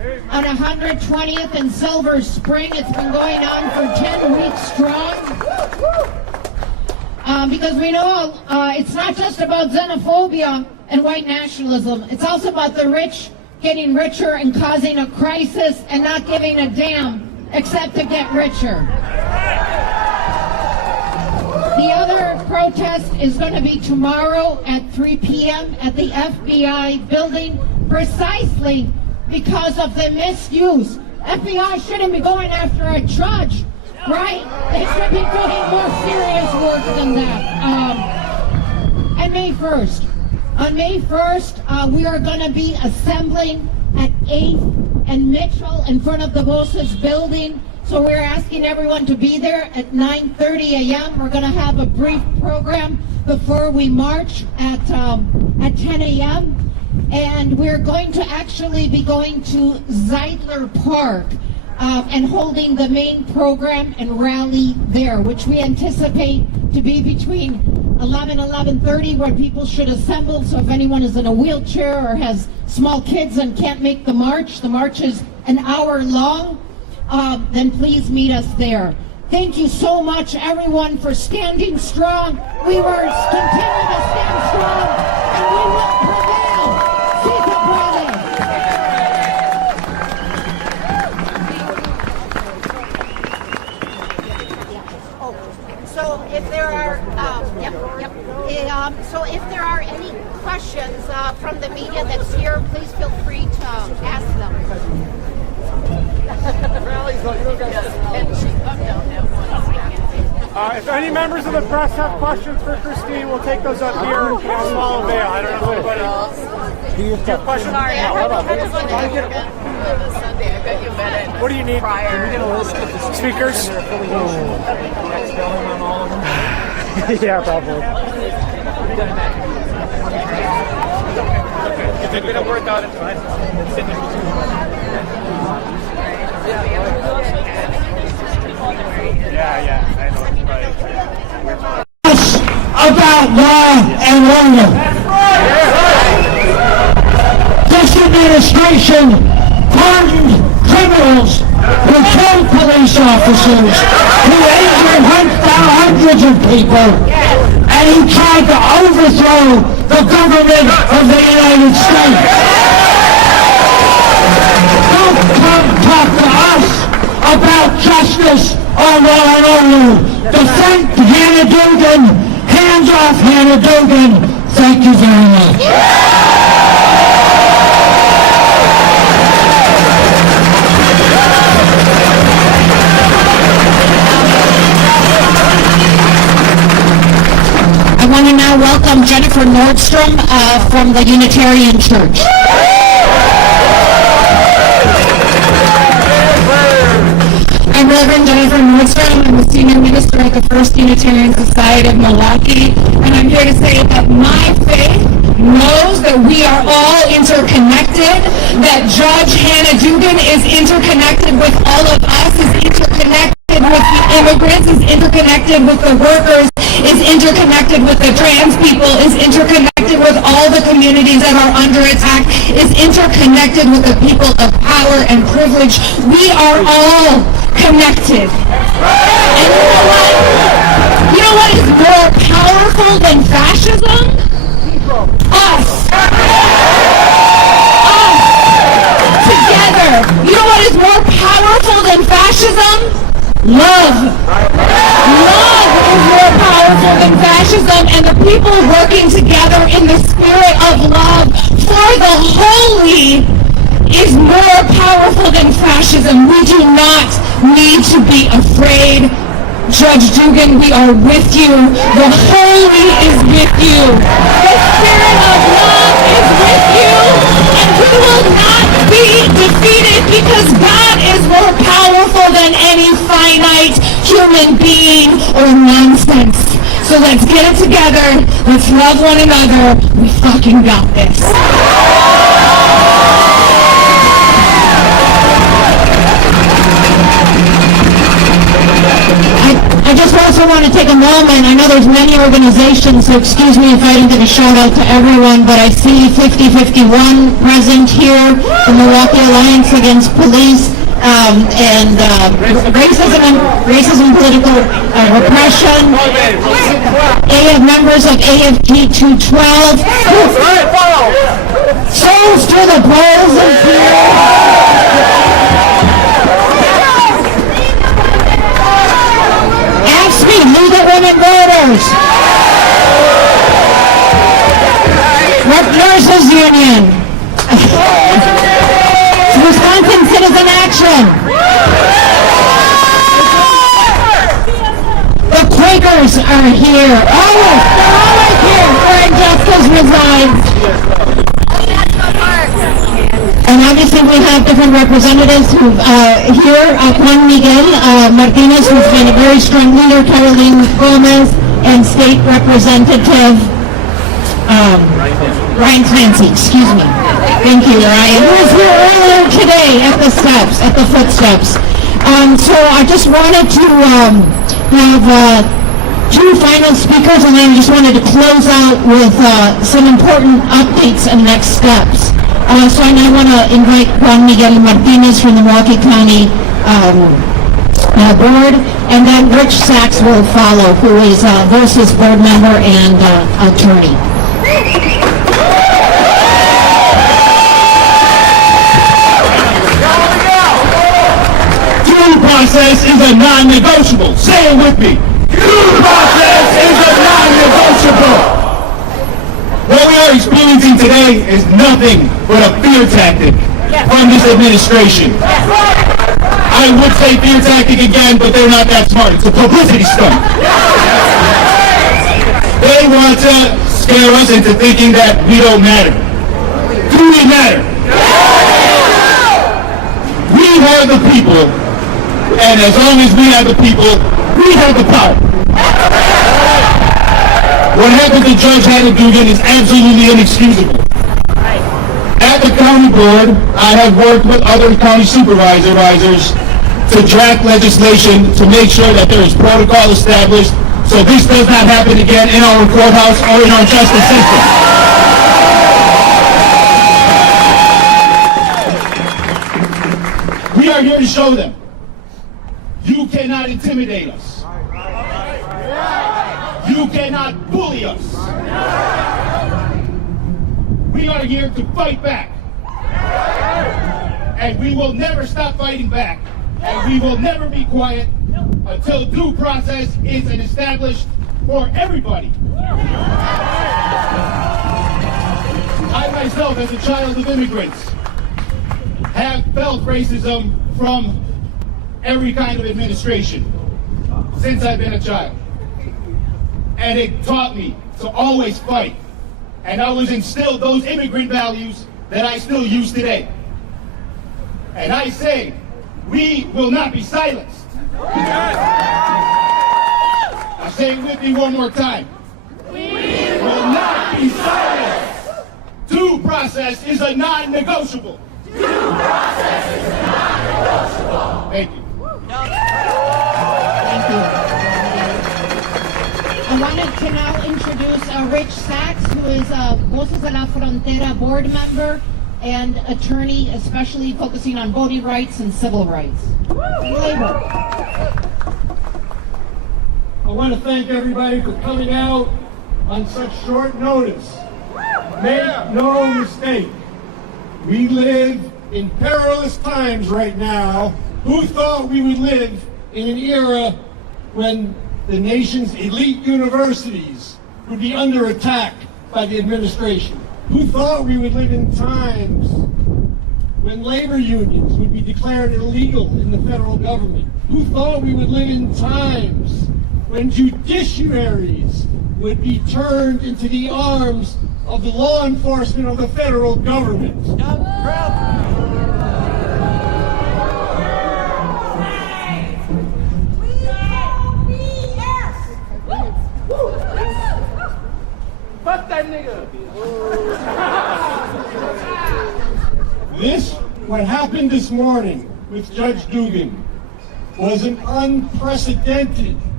on 120th and Silver Spring. It's been going on for 10 weeks strong. Because we know it's not just about xenophobia and white nationalism. It's also about the rich getting richer and causing a crisis and not giving a damn except to get richer. The other protest is going to be tomorrow at 3 p.m. at the FBI building, precisely because of the misuse. FBI shouldn't be going after a judge, right? They should be doing more serious work than that. And on May 1st, we are going to be assembling at 8th and Mitchell in front of the Voces building. So we're asking everyone to be there at 9:30 a.m. We're going to have a brief program before we march at 10 a.m. And we're going to actually be going to Zeidler Park and holding the main program and rally there, which we anticipate to be between 11 and 11:30, where people should assemble. So if anyone is in a wheelchair or has small kids and can't make the march is an hour long. Then please meet us there. Thank you so much, everyone, for standing strong. We will continue to stand strong, and we will prevail. Sita Brother. So if there are, so if there are any questions from the media that's here, please feel free to ask them. If any members of the press have questions for Christine, we'll take those up here in a small veil. I don't know if anybody else. Do you have questions? Sorry, I bet you met it. What do you need? Speakers? Yeah, probably. If it didn't work out, it's fine. Yeah, I know. About law and order. This administration pardoned criminals who killed police officers, who injured hundreds of people, and who tried to overthrow the government of the United States. Don't come talk to us about justice or law and order. Defend Hannah Dugan. Hands off Hannah Dugan. Thank you very much. I want to now welcome Jennifer Nordstrom from the Unitarian Church. I'm Reverend Jennifer Nordstrom. I'm the Senior Minister at the First Unitarian Society of Milwaukee, and I'm here to say that my faith knows that we are all interconnected, that Judge Hannah Dugan is interconnected with all of us, is interconnected with the immigrants, is interconnected with the workers, is interconnected with the trans people, is interconnected with all the communities that are under attack, is interconnected with the people of power and privilege. We are all connected. And you know what is more powerful than fascism? Us. Together. You know what is more powerful than fascism? Love. Love is more powerful than fascism, and the people working together in the spirit of love for the holy is more powerful than fascism. We do not need to be afraid. Judge Dugan, we are with you. The holy is with you. The spirit of love is with you. And we will not be defeated because God is more powerful than any finite human being or nonsense. So let's get it together. Let's love one another. We fucking got this. I just want to also want to take a moment. I know there's many organizations, so excuse me if I didn't give a shout out to everyone, but I see 5051 present here, the Milwaukee Alliance Against Police and Racism, Political Repression. Members of AFG 212. Souls to the polls and League of Women Voters. Nurses Union. Wisconsin Citizen Action. The Quakers are here. They're all right here where injustice resides. And obviously we have different representatives who here, Juan Miguel Martinez, who's been a very strong leader, Caroline Gomez, and State Representative Ryan Clancy, excuse me. Thank you, Ryan, who was here earlier today at the footsteps. So I just wanted to have two final speakers, and then I just wanted to close out with some important updates and next steps. So I now want to invite Juan Miguel Martinez from the Milwaukee County Board, and then Rich Sachs will follow, who is Voces board member and attorney. Due process is a non-negotiable. Say it with me. Due process is a non-negotiable. What we are experiencing today is nothing but a fear tactic from this administration. I would say fear tactic again, but they're not that smart. It's a publicity stunt. They want to scare us into thinking that we don't matter. Do we matter? We are the people, and as long as we have the people, we have the power. What happened to Judge Hannah Dugan is absolutely inexcusable. At the county board, I have worked with other county supervisors to draft legislation to make sure that there is protocol established so this does not happen again in our courthouse or in our justice system. We are here to show them you cannot intimidate us. You cannot bully us. We are here to fight back. And we will never stop fighting back. And we will never be quiet until due process is established for everybody. I myself, as a child of immigrants, have felt racism from every kind of administration since I've been a child. And it taught me to always fight. And I was instilled those immigrant values that I still use today. And I say, we will not be silenced. I say it with me one more time. We will not be silenced. Due process is a non-negotiable. Due process is a non-negotiable. Thank you. Thank you. I wanted to now introduce Rich Sachs, who is Voces de la Frontera board member and attorney, especially focusing on voting rights and civil rights. Labor. I want to thank everybody for coming out on such short notice. Make no mistake, we live in perilous times right now. Who thought we would live in an era when the nation's elite universities would be under attack by the administration? Who thought we would live in times when labor unions would be declared illegal in the federal government? Who thought we would live in times when judiciaries would be turned into the arms of the law enforcement of the federal government? Fuck that nigga! What happened this morning with Judge Dugan was an unprecedented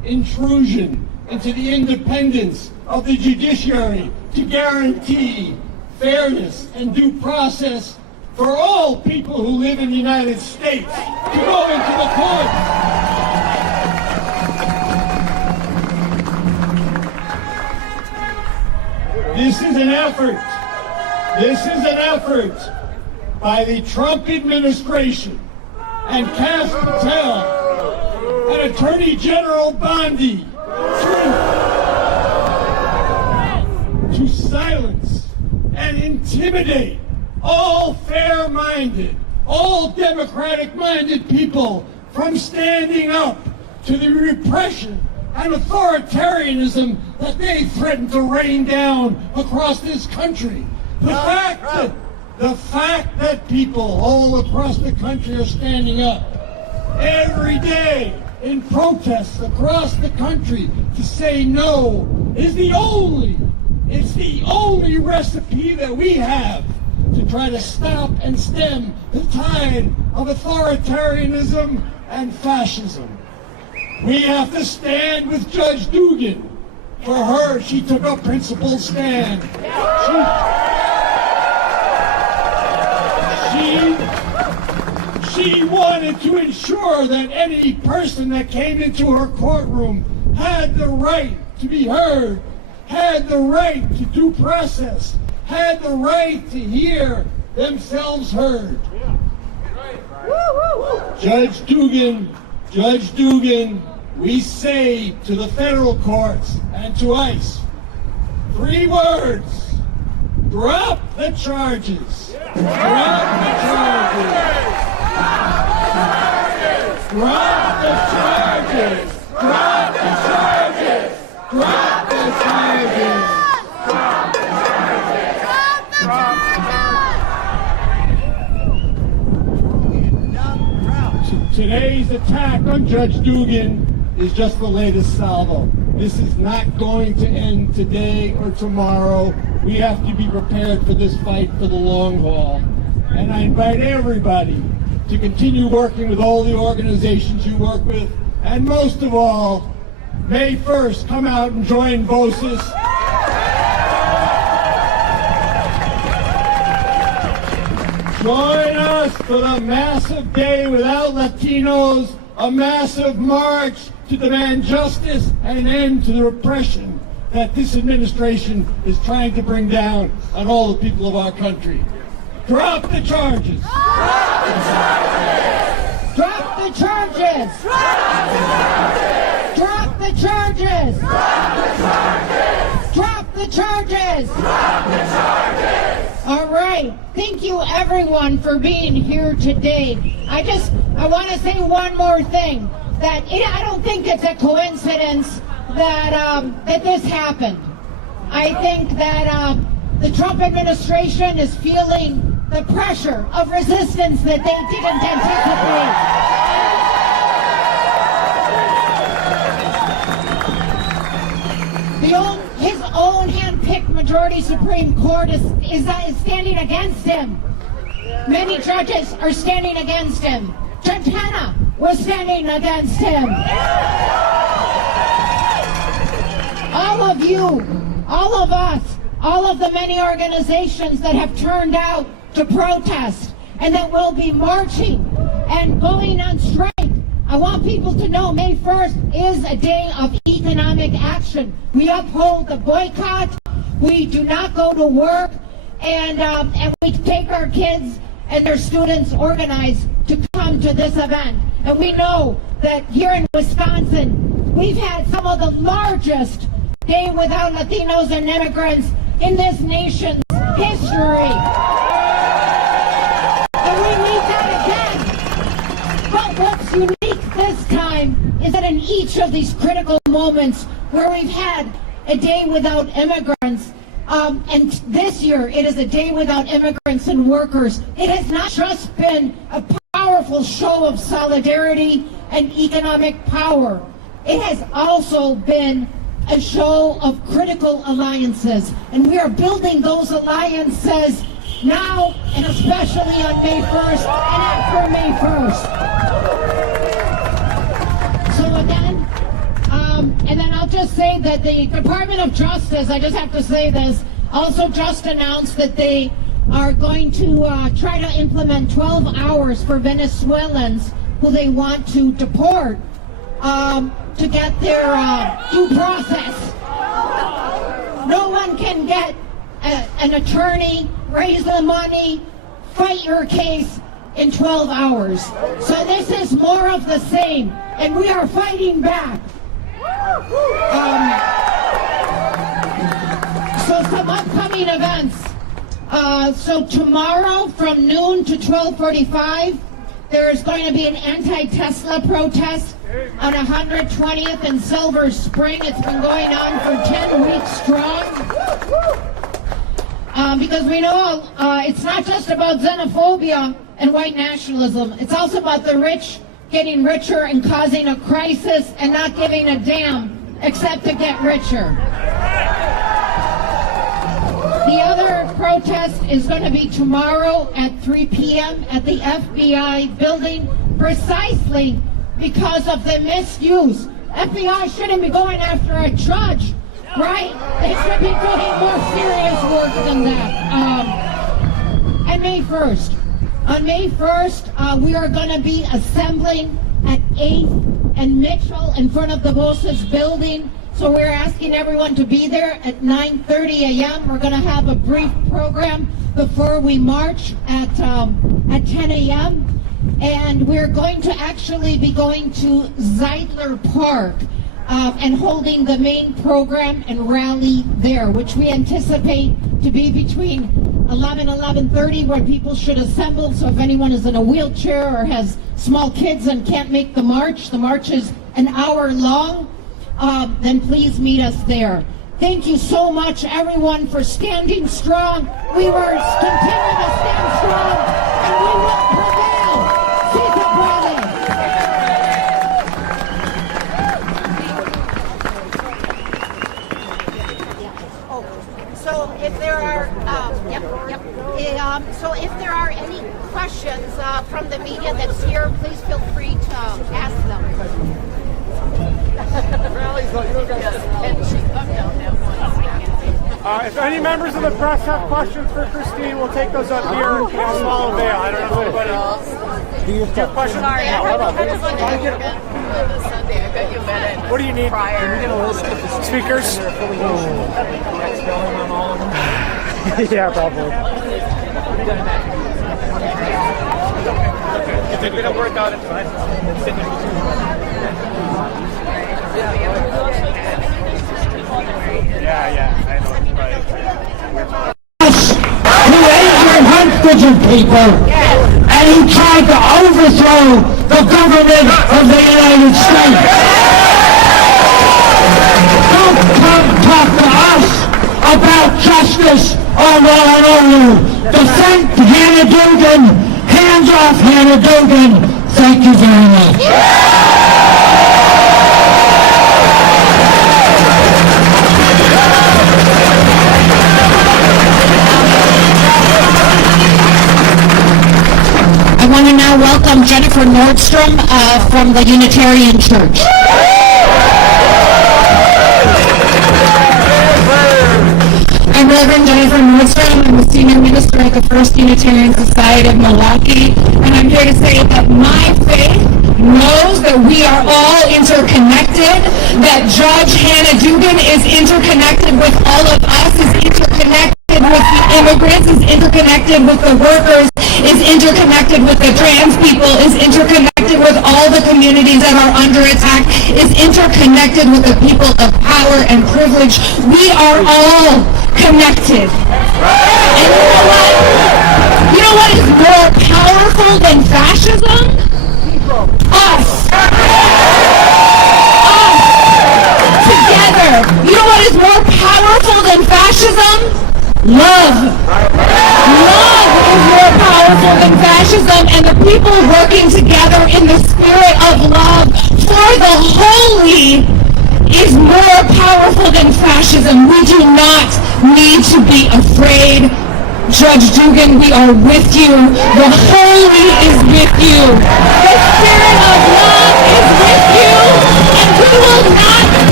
intrusion into the independence of the judiciary to guarantee fairness and due process for all people who live in the United States to go into the courts. This is an effort by the Trump administration and Cass Patel and Attorney General Bondi to silence and intimidate all fair-minded, all democratic-minded people from standing up to the repression and authoritarianism that they threaten to rain down across this country. The fact that people all across the country are standing up every day in protests across the country to say no is the only recipe that we have to try to stop and stem the tide of authoritarianism and fascism. We have to stand with Judge Dugan. For her, she took a principled stand. She wanted to ensure that any person that came into her courtroom had the right to be heard, had the right to due process, had the right to hear themselves heard. Judge Dugan, we say to the federal courts and to ICE, 3 words: drop the charges. Drop the charges. Drop the charges. Drop the charges. Drop the charges. Drop the charges. Today's attack on Judge Dugan is just the latest salvo. This is not going to end today or tomorrow. We have to be prepared for this fight for the long haul. And I invite everybody to continue working with all the organizations you work with. And most of all, May 1st, come out and join Voces. Join us for the massive day without Latinos, a massive march to demand justice and an end to the repression that this administration is trying to bring down on all the people of our country. Drop the charges! Drop the charges! Drop the charges! Drop the charges! Drop the charges! Drop the charges! Drop the charges! Drop the charges! All right. Thank you, everyone, for being here today. I want to say one more thing. I don't think it's a coincidence that this happened. I think that the Trump administration is feeling the pressure of resistance that they didn't anticipate. His own hand-picked majority Supreme Court is standing against him. Many judges are standing against him. Judge Hannah was standing against him. All of you, all of us, all of the many organizations that have turned out to protest and that will be marching and going on strike. I want people to know May 1st is a day of economic action. We uphold the boycott. We do not go to work, and we take our kids and their students organized to come to this event. And we know that here in Wisconsin, we've had some of the largest Day Without Latinos and Immigrants in this nation's history. And we need that again. But what's unique this time is that in each of these critical moments where we've had a day without immigrants, and this year it is a day without immigrants and workers, it has not just been a powerful show of solidarity and economic power. It has also been a show of critical alliances, and we are building those alliances now and especially on May 1st and after May 1st. So again, And then I'll just say that the Department of Justice, I just have to say this, also just announced that they are going to try to implement 12 hours for Venezuelans who they want to deport to get their due process. No one can get an attorney, raise the money, fight your case in 12 hours. So this is more of the same, and we are fighting back. So some upcoming events. So tomorrow from noon to 12:45, there is going to be an anti-Tesla protest on 120th and Silver Spring. It's been going on for 10 weeks strong. Because we know it's not just about xenophobia and white nationalism. It's also about the rich getting richer and causing a crisis and not giving a damn except to get richer. The other protest is going to be tomorrow at 3 p.m. at the FBI building, precisely because of the misuse. FBI shouldn't be going after a judge, right? They should be doing more serious work than that. And May 1st. On May 1st, we are going to be assembling at 8th and Mitchell in front of the Voces building. So we're asking everyone to be there at 9:30 a.m. We're going to have a brief program before we march at 10 a.m. And we're going to actually be going to Zeidler Park and holding the main program and rally there, which we anticipate to be between 11 and 11:30, where people should assemble. So if anyone is in a wheelchair or has small kids and can't make the march is an hour long. Then please meet us there. Thank you so much, everyone, for standing strong. We will continue to stand strong, and we will prevail. Sita Brothers. So if there are, so if there are any questions from the media that's here, please feel free to ask them. If any members of the press have questions for Christine, we'll take those up here in a small veil. I don't know if anybody else. Do you have questions? Sorry, I just want to get this Sunday. I bet you met it. What do you need? Prior. Can we get a list of the speakers? Yeah, probably. If they're going to work out, it's fine. Yeah, I know. Who ate hundreds of people, and he tried to overthrow the government of the United States. Don't come talk to us about justice or law and order. Defend Hannah Dugan. Hands off Hannah Dugan. Thank you very much. I want to now welcome Jennifer Nordstrom from the Unitarian Church. I'm Reverend Jennifer Nordstrom. I'm the Senior Minister at the First Unitarian Society of Milwaukee, and I'm here to say that my faith knows that we are all interconnected, that Judge Hannah Dugan is interconnected with all of us, is interconnected with the immigrants, is interconnected with the workers, is interconnected with the trans people, is interconnected with all the communities that are under attack, is interconnected with the people of power and privilege. We are all connected. And you know what? You know what is more powerful than fascism? Us. Us. Together. You know what is more powerful than fascism? Love. Love is more powerful than fascism, and the people working together in the spirit of love for the holy is more powerful than fascism. We do not need to be afraid. Judge Dugan, we are with you. The holy is with you. The spirit of love is with you, and we will not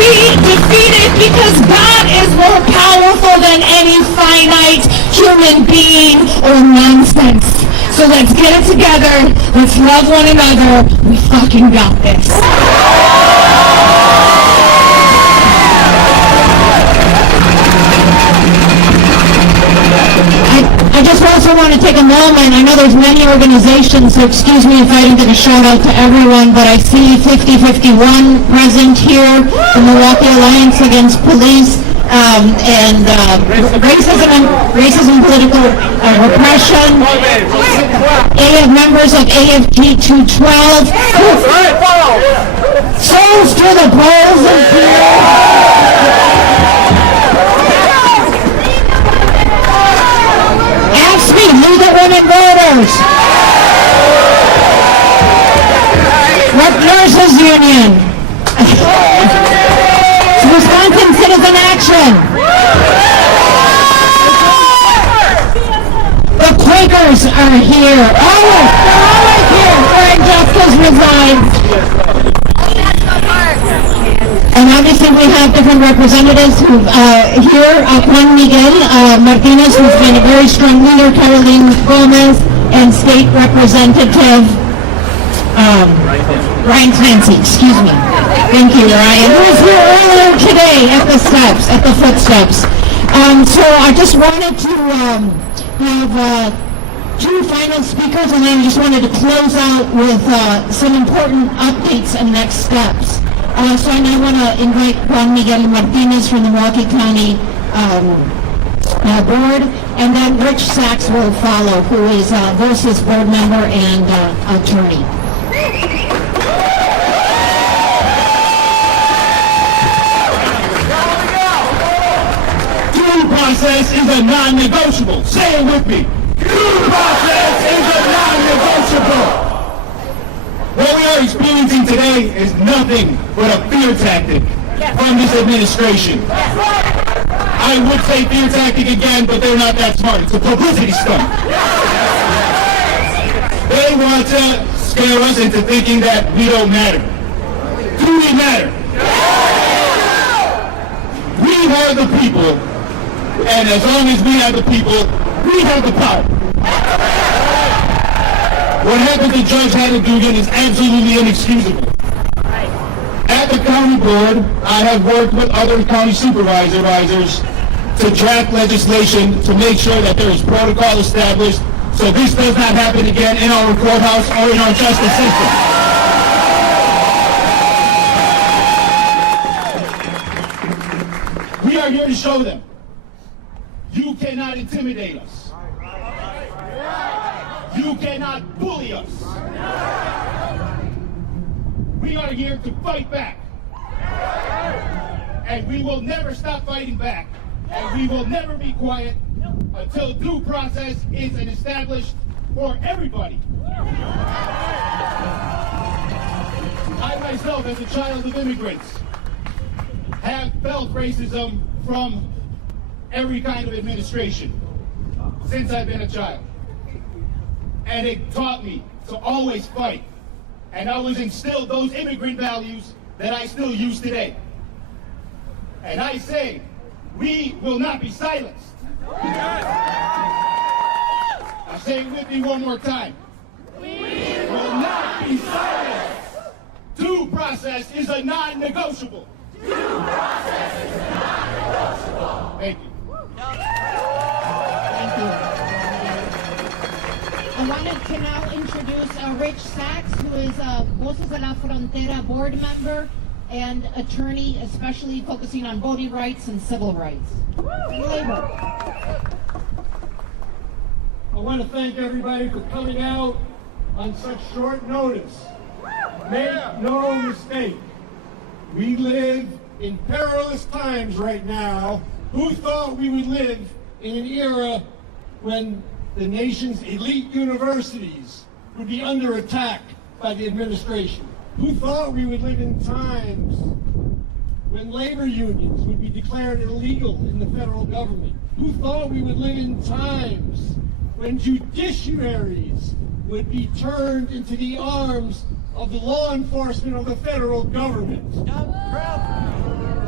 be defeated because God is more powerful than any finite human being or nonsense. So let's get it together. Let's love one another. We fucking got this. I just also want to take a moment. I know there's many organizations, so excuse me if I didn't get a shout out to everyone, but I see 5051 present here, the Milwaukee Alliance Against Police and racism, political repression. Members of AFG 212. Souls to the polls and Leave the women voters. What Nurses Union? Wisconsin Citizen Action. The Quakers are here. They're always here where injustice resides. And obviously we have different representatives who here, Juan Miguel Martinez, who's been a very strong leader, Caroline Gomez, and State Representative Ryan Clancy, excuse me. Thank you, Ryan, who was here earlier today at the footsteps. So I just wanted to have two final speakers, and then I just wanted to close out with some important updates and next steps. So I now want to invite Juan Miguel Martinez from the Milwaukee County Board, and then Rich Sachs will follow, who is Voces board member and attorney. Due process is a non-negotiable. Say it with me. Due process is a non-negotiable. What we are experiencing today is nothing but a fear tactic from this administration. I would say fear tactic again, but they're not that smart. It's a publicity stunt. They want to scare us into thinking that we don't matter. Do we matter? We are the people, and as long as we have the people, we have the power. What happened to Judge Hannah Dugan is absolutely inexcusable. At the county board, I have worked with other county supervisors to draft legislation to make sure that there is protocol established so this does not happen again in our courthouse or in our justice system. We are here to show them you cannot intimidate us. You cannot bully us. We are here to fight back. And we will never stop fighting back. And we will never be quiet until due process is established for everybody. I myself, as a child of immigrants, have felt racism from every kind of administration since I've been a child. And it taught me to always fight. And I was instilled those immigrant values that I still use today. And I say, we will not be silenced. I say it with me one more time. We will not be silenced. Due process is a non-negotiable. Due process is a non-negotiable. Thank you. Thank you. I wanted to now introduce Rich Sachs, who is Voces de la Frontera board member and attorney, especially focusing on voting rights and civil rights. And labor. I want to thank everybody for coming out on such short notice. Make no mistake, we live in perilous times right now. Who thought we would live in an era when the nation's elite universities would be under attack by the administration? Who thought we would live in times when labor unions would be declared illegal in the federal government? Who thought we would live in times when judiciaries would be turned into the arms of the law enforcement of the federal government?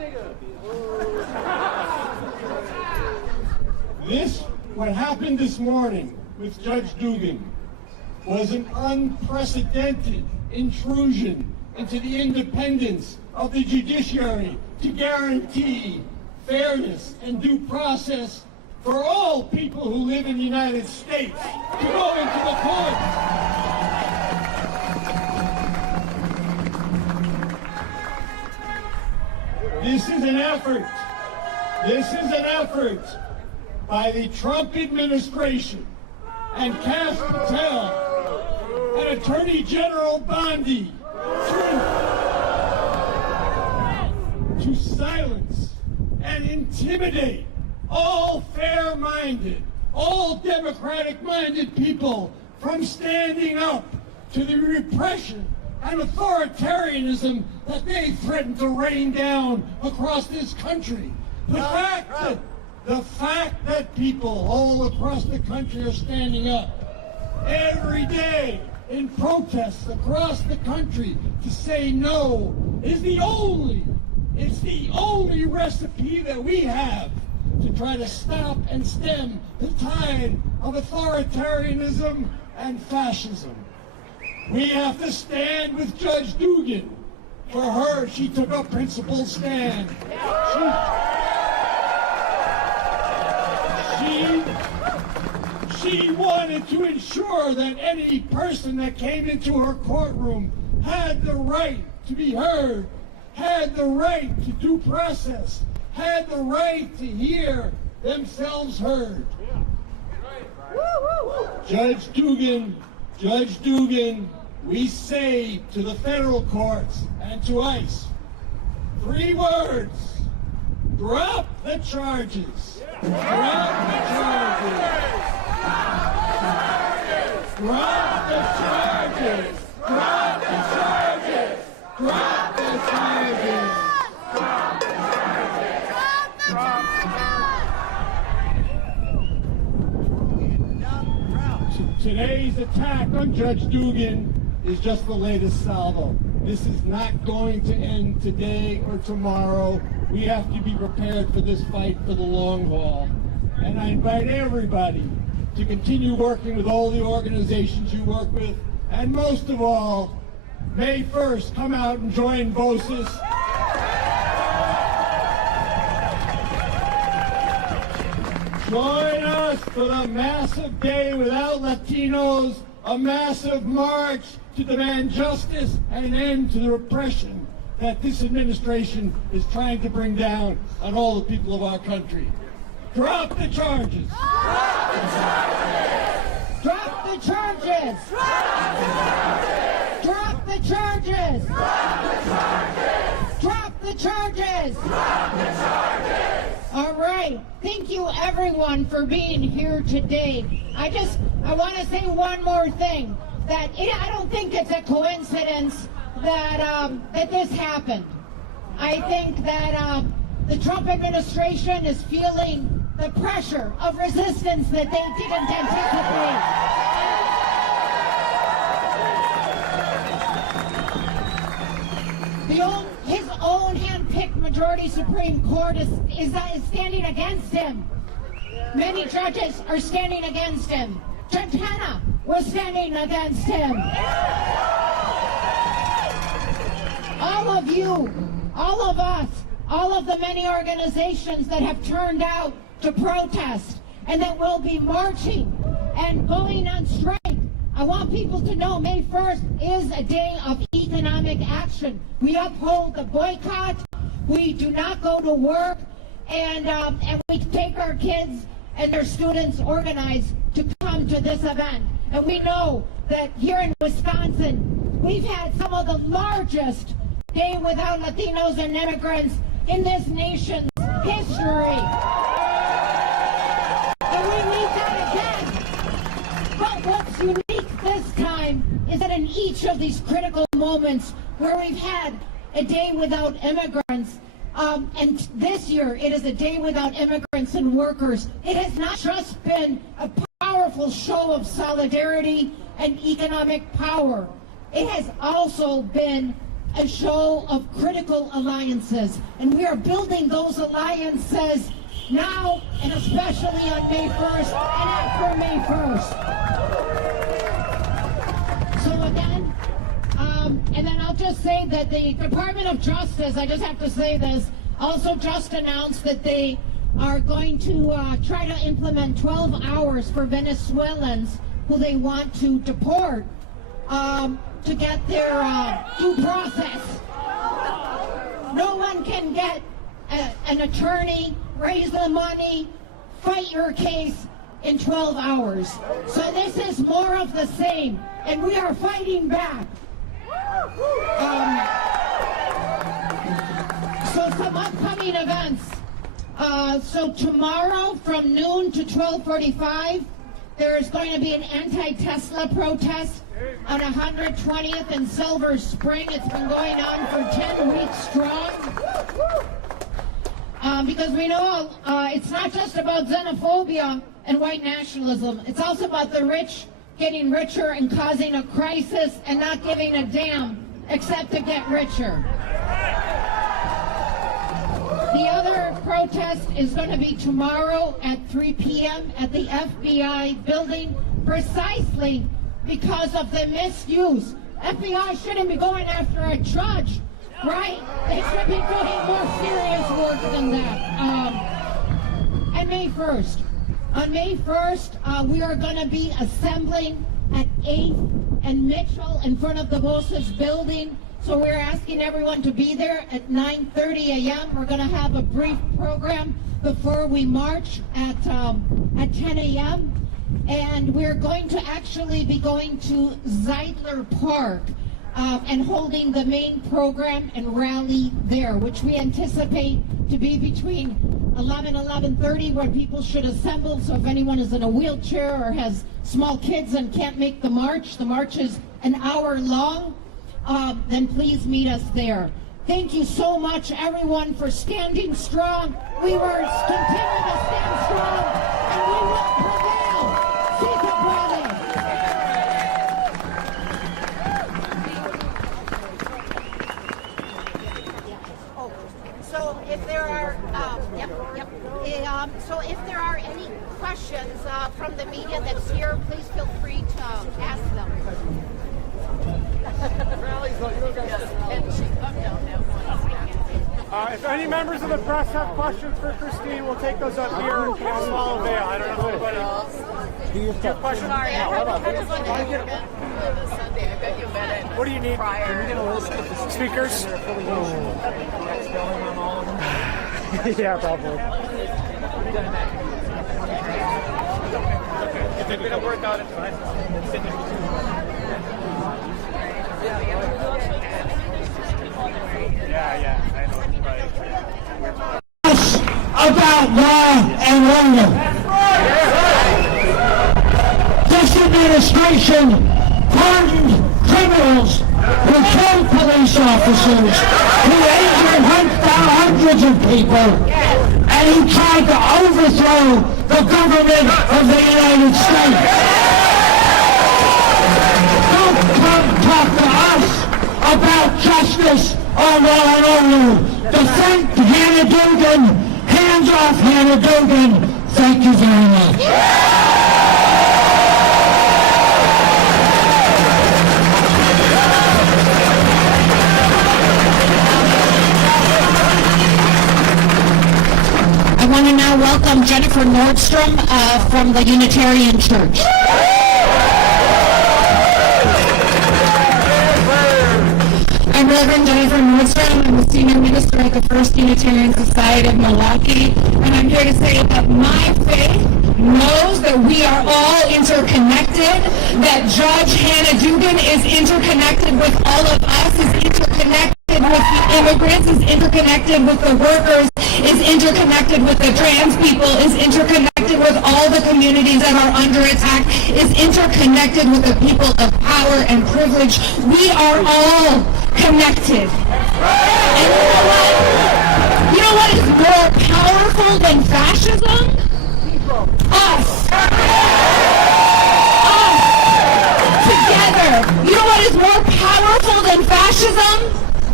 What happened this morning with Judge Dugan was an unprecedented intrusion into the independence of the judiciary to guarantee fairness and due process for all people who live in the United States to go into the courts. This is an effort by the Trump administration and Cass Patel and Attorney General Bondi to silence and intimidate all fair-minded, all democratic-minded people from standing up to the repression and authoritarianism that they threaten to rain down across this country. The fact that people all across the country are standing up every day in protests across the country to say no is the only recipe that we have to try to stop and stem the tide of authoritarianism and fascism. We have to stand with Judge Dugan. For her, she took a principled stand. She wanted to ensure that any person that came into her courtroom had the right to be heard, had the right to due process, had the right to hear themselves heard. Judge Dugan, we say to the federal courts and to ICE, 3 words: drop the charges. Drop the charges. Drop the charges. Drop the charges. Drop the charges. Drop the charges. Drop the charges. Today's attack on Judge Dugan is just the latest salvo. This is not going to end today or tomorrow. We have to be prepared for this fight for the long haul. And I invite everybody to continue working with all the organizations you work with. And most of all, May 1st, come out and join Voces. Join us for the massive day without Latinos, a massive march to demand justice and an end to the repression that this administration is trying to bring down on all the people of our country. Drop the charges! Drop the charges! Drop the charges! Drop the charges! Drop the charges! Drop the charges! Drop the charges! Drop the charges! All right. Thank you, everyone, for being here today. I want to say one more thing. I don't think it's a coincidence that this happened. I think that the Trump administration is feeling the pressure of resistance that they didn't anticipate. His own hand-picked majority Supreme Court is standing against him. Many judges are standing against him. Judge Hannah was standing against him. All of you, all of us, all of the many organizations that have turned out to protest and that will be marching and going on strike. I want people to know May 1st is a day of economic action. We uphold the boycott. We do not go to work, and we take our kids and their students organized to come to this event. And we know that here in Wisconsin, we've had some of the largest Day Without Latinos and Immigrants in this nation's history. And we need that again. But what's unique this time is that in each of these critical moments where we've had a day without immigrants, and this year it is a day without immigrants and workers, it has not just been a powerful show of solidarity and economic power. It has also been a show of critical alliances, and we are building those alliances now and especially on May 1st and after May 1st. So again, and then I'll just say that the Department of Justice, I just have to say this, also just announced that they are going to try to implement 12 hours for Venezuelans who they want to deport to get their due process. No one can get an attorney, raise the money, fight your case in 12 hours. So this is more of the same, and we are fighting back. So some upcoming events. So tomorrow from noon to 12:45, there is going to be an anti-Tesla protest on 120th and Silver Spring. It's been going on for 10 weeks strong. Because we know it's not just about xenophobia and white nationalism. It's also about the rich getting richer and causing a crisis and not giving a damn except to get richer. The other protest is going to be tomorrow at 3 p.m. at the FBI building, precisely because of the misuse. FBI shouldn't be going after a judge, right? They should be doing more serious work than that. And May 1st. On May 1st, we are going to be assembling at 8th and Mitchell in front of the Voces building. So we're asking everyone to be there at 9:30 a.m. We're going to have a brief program before we march at 10 a.m. And we're going to actually be going to Zeidler Park and holding the main program and rally there, which we anticipate to be between 11 and 11:30, where people should assemble. So if anyone is in a wheelchair or has small kids and can't make the march is an hour long. Then please meet us there. Thank you so much, everyone, for standing strong. We will continue to stand strong, and we will prevail. Siga puede. So if there are, so if there are any questions from the media that's here, please feel free to ask them. If any members of the press have questions for Christine, we'll take those up here in a small veil. I don't know if anybody else. Do you have questions? Sorry, I haven't this Sunday. I bet you met it. What do you need? Prior. Can we get a list of the speakers? Yeah, probably. If they're going to work out, it's fine. Yeah, I know. About law and order. This administration pardoned criminals who killed police officers, who injured hundreds of people, and who tried to overthrow the government of the United States. Don't come talk to us about justice or law and order. Defend Hannah Dugan. Hands off Hannah Dugan. Thank you very much. I want to now welcome Jennifer Nordstrom from the Unitarian Church. I'm Reverend Jennifer Nordstrom. I'm the Senior Minister at the First Unitarian Society of Milwaukee, and I'm here to say that my faith knows that we are all interconnected, that Judge Hannah Dugan is interconnected with all of us, is interconnected with the immigrants, is interconnected with the workers, is interconnected with the trans people, is interconnected with all the communities that are under attack, is interconnected with the people of power and privilege. We are all connected. And you know what is more powerful than fascism? Us. Us. Together. You know what is more powerful than fascism?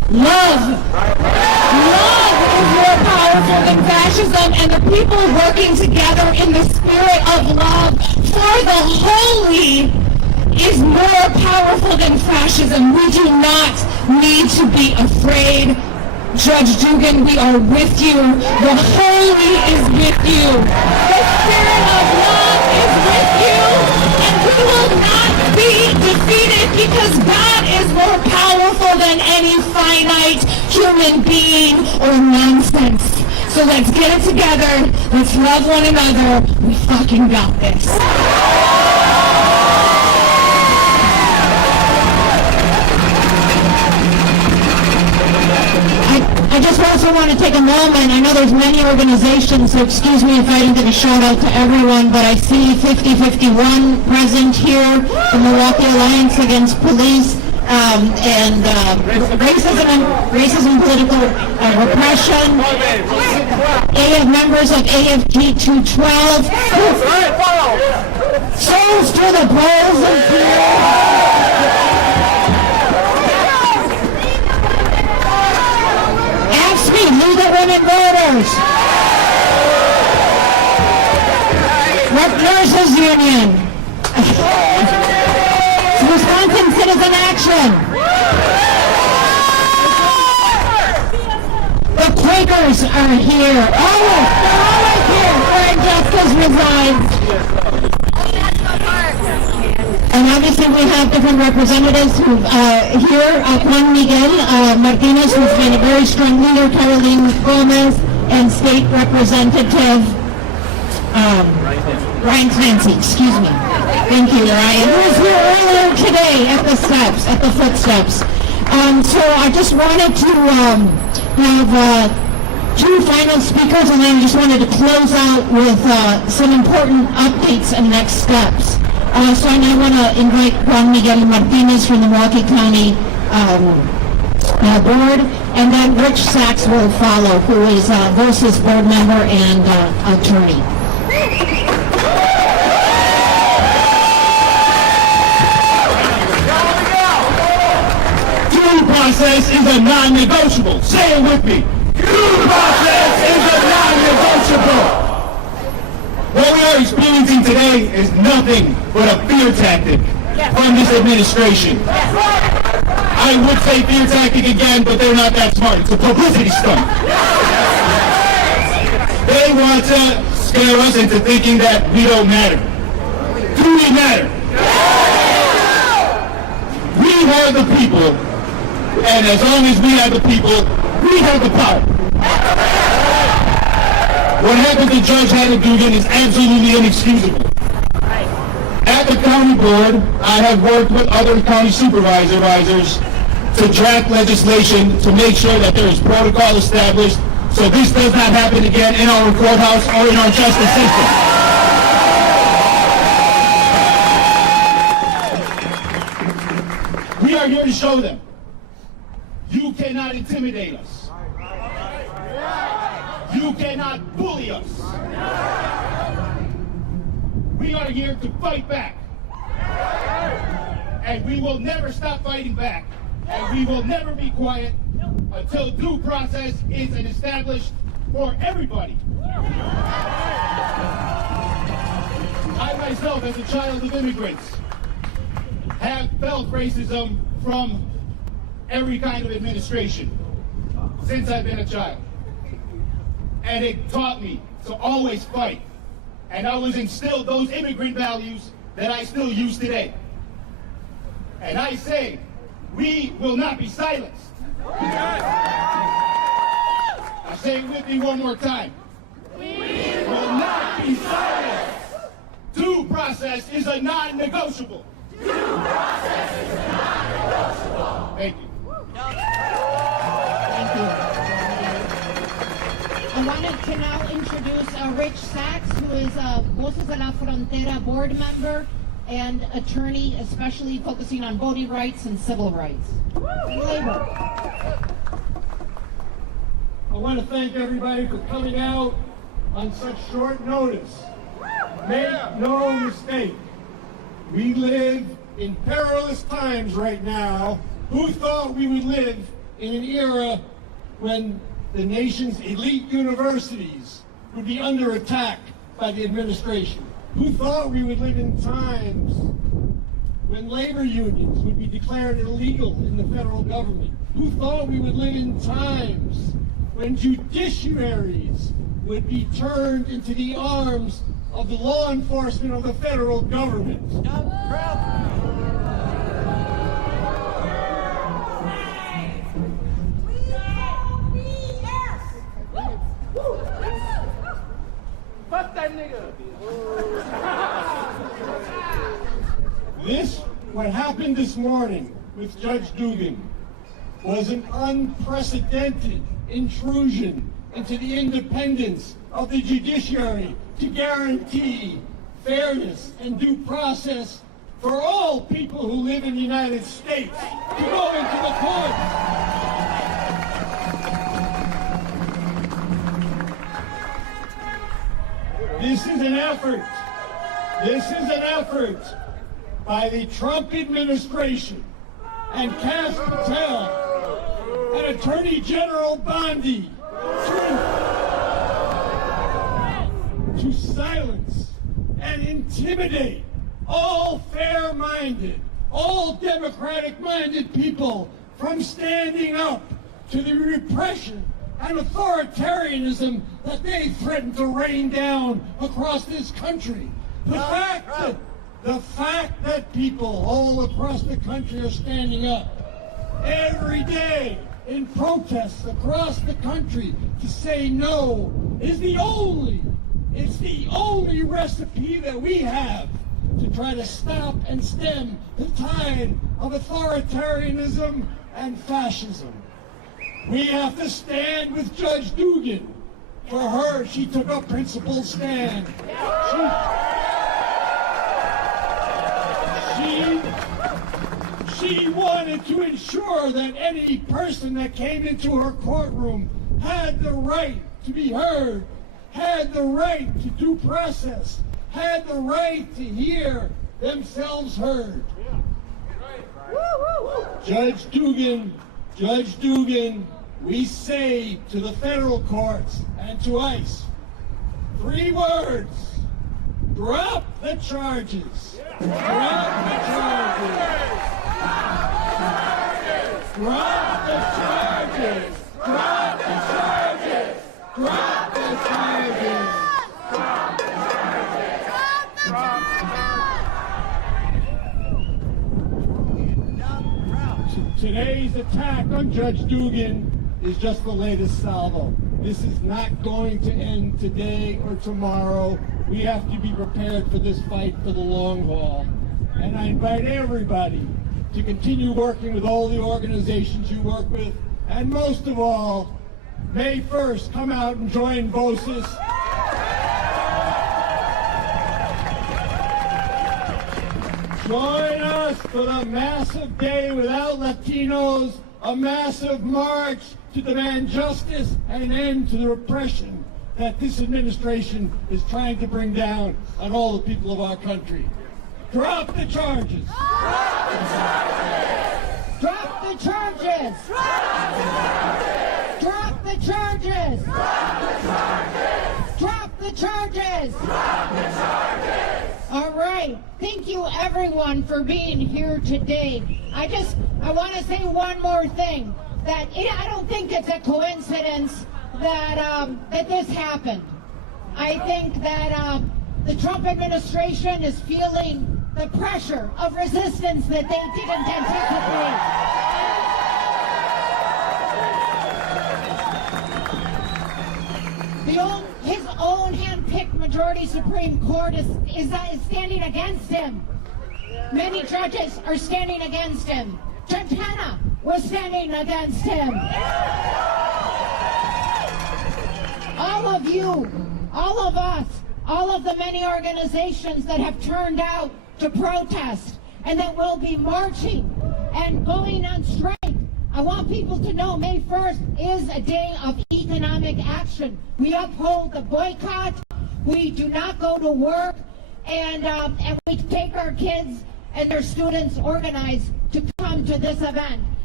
Love. Love is more powerful than fascism, and the people working together in the spirit of love for the holy is more powerful than fascism. We do not need to be afraid. Judge Dugan, we are with you. The holy is with you. The spirit of love is with you. And we will not be defeated because God is more powerful than any finite human being or nonsense. So let's get it together. Let's love one another. We fucking got this. I just also want to take a moment. I know there's many organizations, so excuse me if I didn't give a shout out to everyone, but I see 5051 present here, the Milwaukee Alliance Against Police and racism, political repression. Members of AFG 212. Souls to the polls and Leave the women voters. Nurses Union. Wisconsin Citizen Action. The Quakers are here. Oh, they're all right here where injustice resides. And obviously we have different representatives who here, Juan Miguel Martinez, who's been a very strong leader, Caroline Gomez, and State Representative Ryan Clancy, excuse me. Thank you, Ryan, who was here earlier today at the steps, at the footsteps. So I just wanted to have two final speakers, and then I just wanted to close out with some important updates and next steps. So I now want to invite Juan Miguel Martinez from the Milwaukee County Board, and then Rich Sachs will follow, who is Voces board member and attorney. Due process is a non-negotiable. Say it with me. Due process is a non-negotiable. What we are experiencing today is nothing but a fear tactic from this administration. I would say fear tactic again, but they're not that smart. It's a publicity stunt. They want to scare us into thinking that we don't matter. Do we matter? We are the people, and as long as we have the people, we have the power. What happened to Judge Hannah Dugan is absolutely inexcusable. At the county board, I have worked with other county supervisors to draft legislation to make sure that there is protocol established so this does not happen again in our courthouse or in our justice system. We are here to show them you cannot intimidate us. You cannot bully us. We are here to fight back. And we will never stop fighting back. And we will never be quiet until due process is established for everybody. I myself, as a child of immigrants, have felt racism from every kind of administration since I've been a child. And it taught me to always fight. And I was instilled those immigrant values that I still use today. And I say, we will not be silenced. I say it with me one more time. We will not be silenced. Due process is a non-negotiable. Due process is a non-negotiable. Thank you. Thank you. I wanted to now introduce Rich Sachs, who is Voces de la Frontera board member and attorney, especially focusing on voting rights and civil rights. And labor. I want to thank everybody for coming out on such short notice. Make no mistake, we live in perilous times right now. Who thought we would live in an era when the nation's elite universities would be under attack by the administration? Who thought we would live in times when labor unions would be declared illegal in the federal government? Who thought we would live in times when judiciaries would be turned into the arms of the law enforcement of the federal government? Fuck that nigga! What happened this morning with Judge Dugan was an unprecedented intrusion into the independence of the judiciary to guarantee fairness and due process for all people who live in the United States to go into the courts. This is an effort by the Trump administration and Cass Patel and Attorney General Bondi to silence and intimidate all fair-minded, all democratic-minded people from standing up to the repression and authoritarianism that they threaten to rain down across this country. The fact that people all across the country are standing up every day in protests across the country to say no is the only recipe that we have to try to stop and stem the tide of authoritarianism and fascism. We have to stand with Judge Dugan. For her, she took a principled stand. She wanted to ensure that any person that came into her courtroom had the right to be heard, had the right to due process, had the right to hear themselves heard. Judge Dugan, we say to the federal courts and to ICE, 3 words: drop the charges. Drop the charges. Drop the charges. Drop the charges. Drop the charges. Drop the charges. Drop the charges. Today's attack on Judge Dugan is just the latest salvo. This is not going to end today or tomorrow. We have to be prepared for this fight for the long haul. And I invite everybody to continue working with all the organizations you work with. And most of all, May 1st, come out and join Voces. Join us for the massive day without Latinos, a massive march to demand justice and an end to the repression that this administration is trying to bring down on all the people of our country. Drop the charges! Drop the charges! Drop the charges! Drop the charges! Drop the charges! Drop the charges! Drop the charges! Drop the charges! All right. Thank you, everyone, for being here today. I want to say one more thing. I don't think it's a coincidence that this happened. I think that the Trump administration is feeling the pressure of resistance that they didn't anticipate. His own hand-picked majority Supreme Court is standing against him. Many judges are standing against him. Judge Hannah was standing against him. All of you, all of us, all of the many organizations that have turned out to protest and that will be marching and going on strike. I want people to know May 1st is a day of economic action. We uphold the boycott. We do not go to work, and we take our kids and their students organized to come to this event.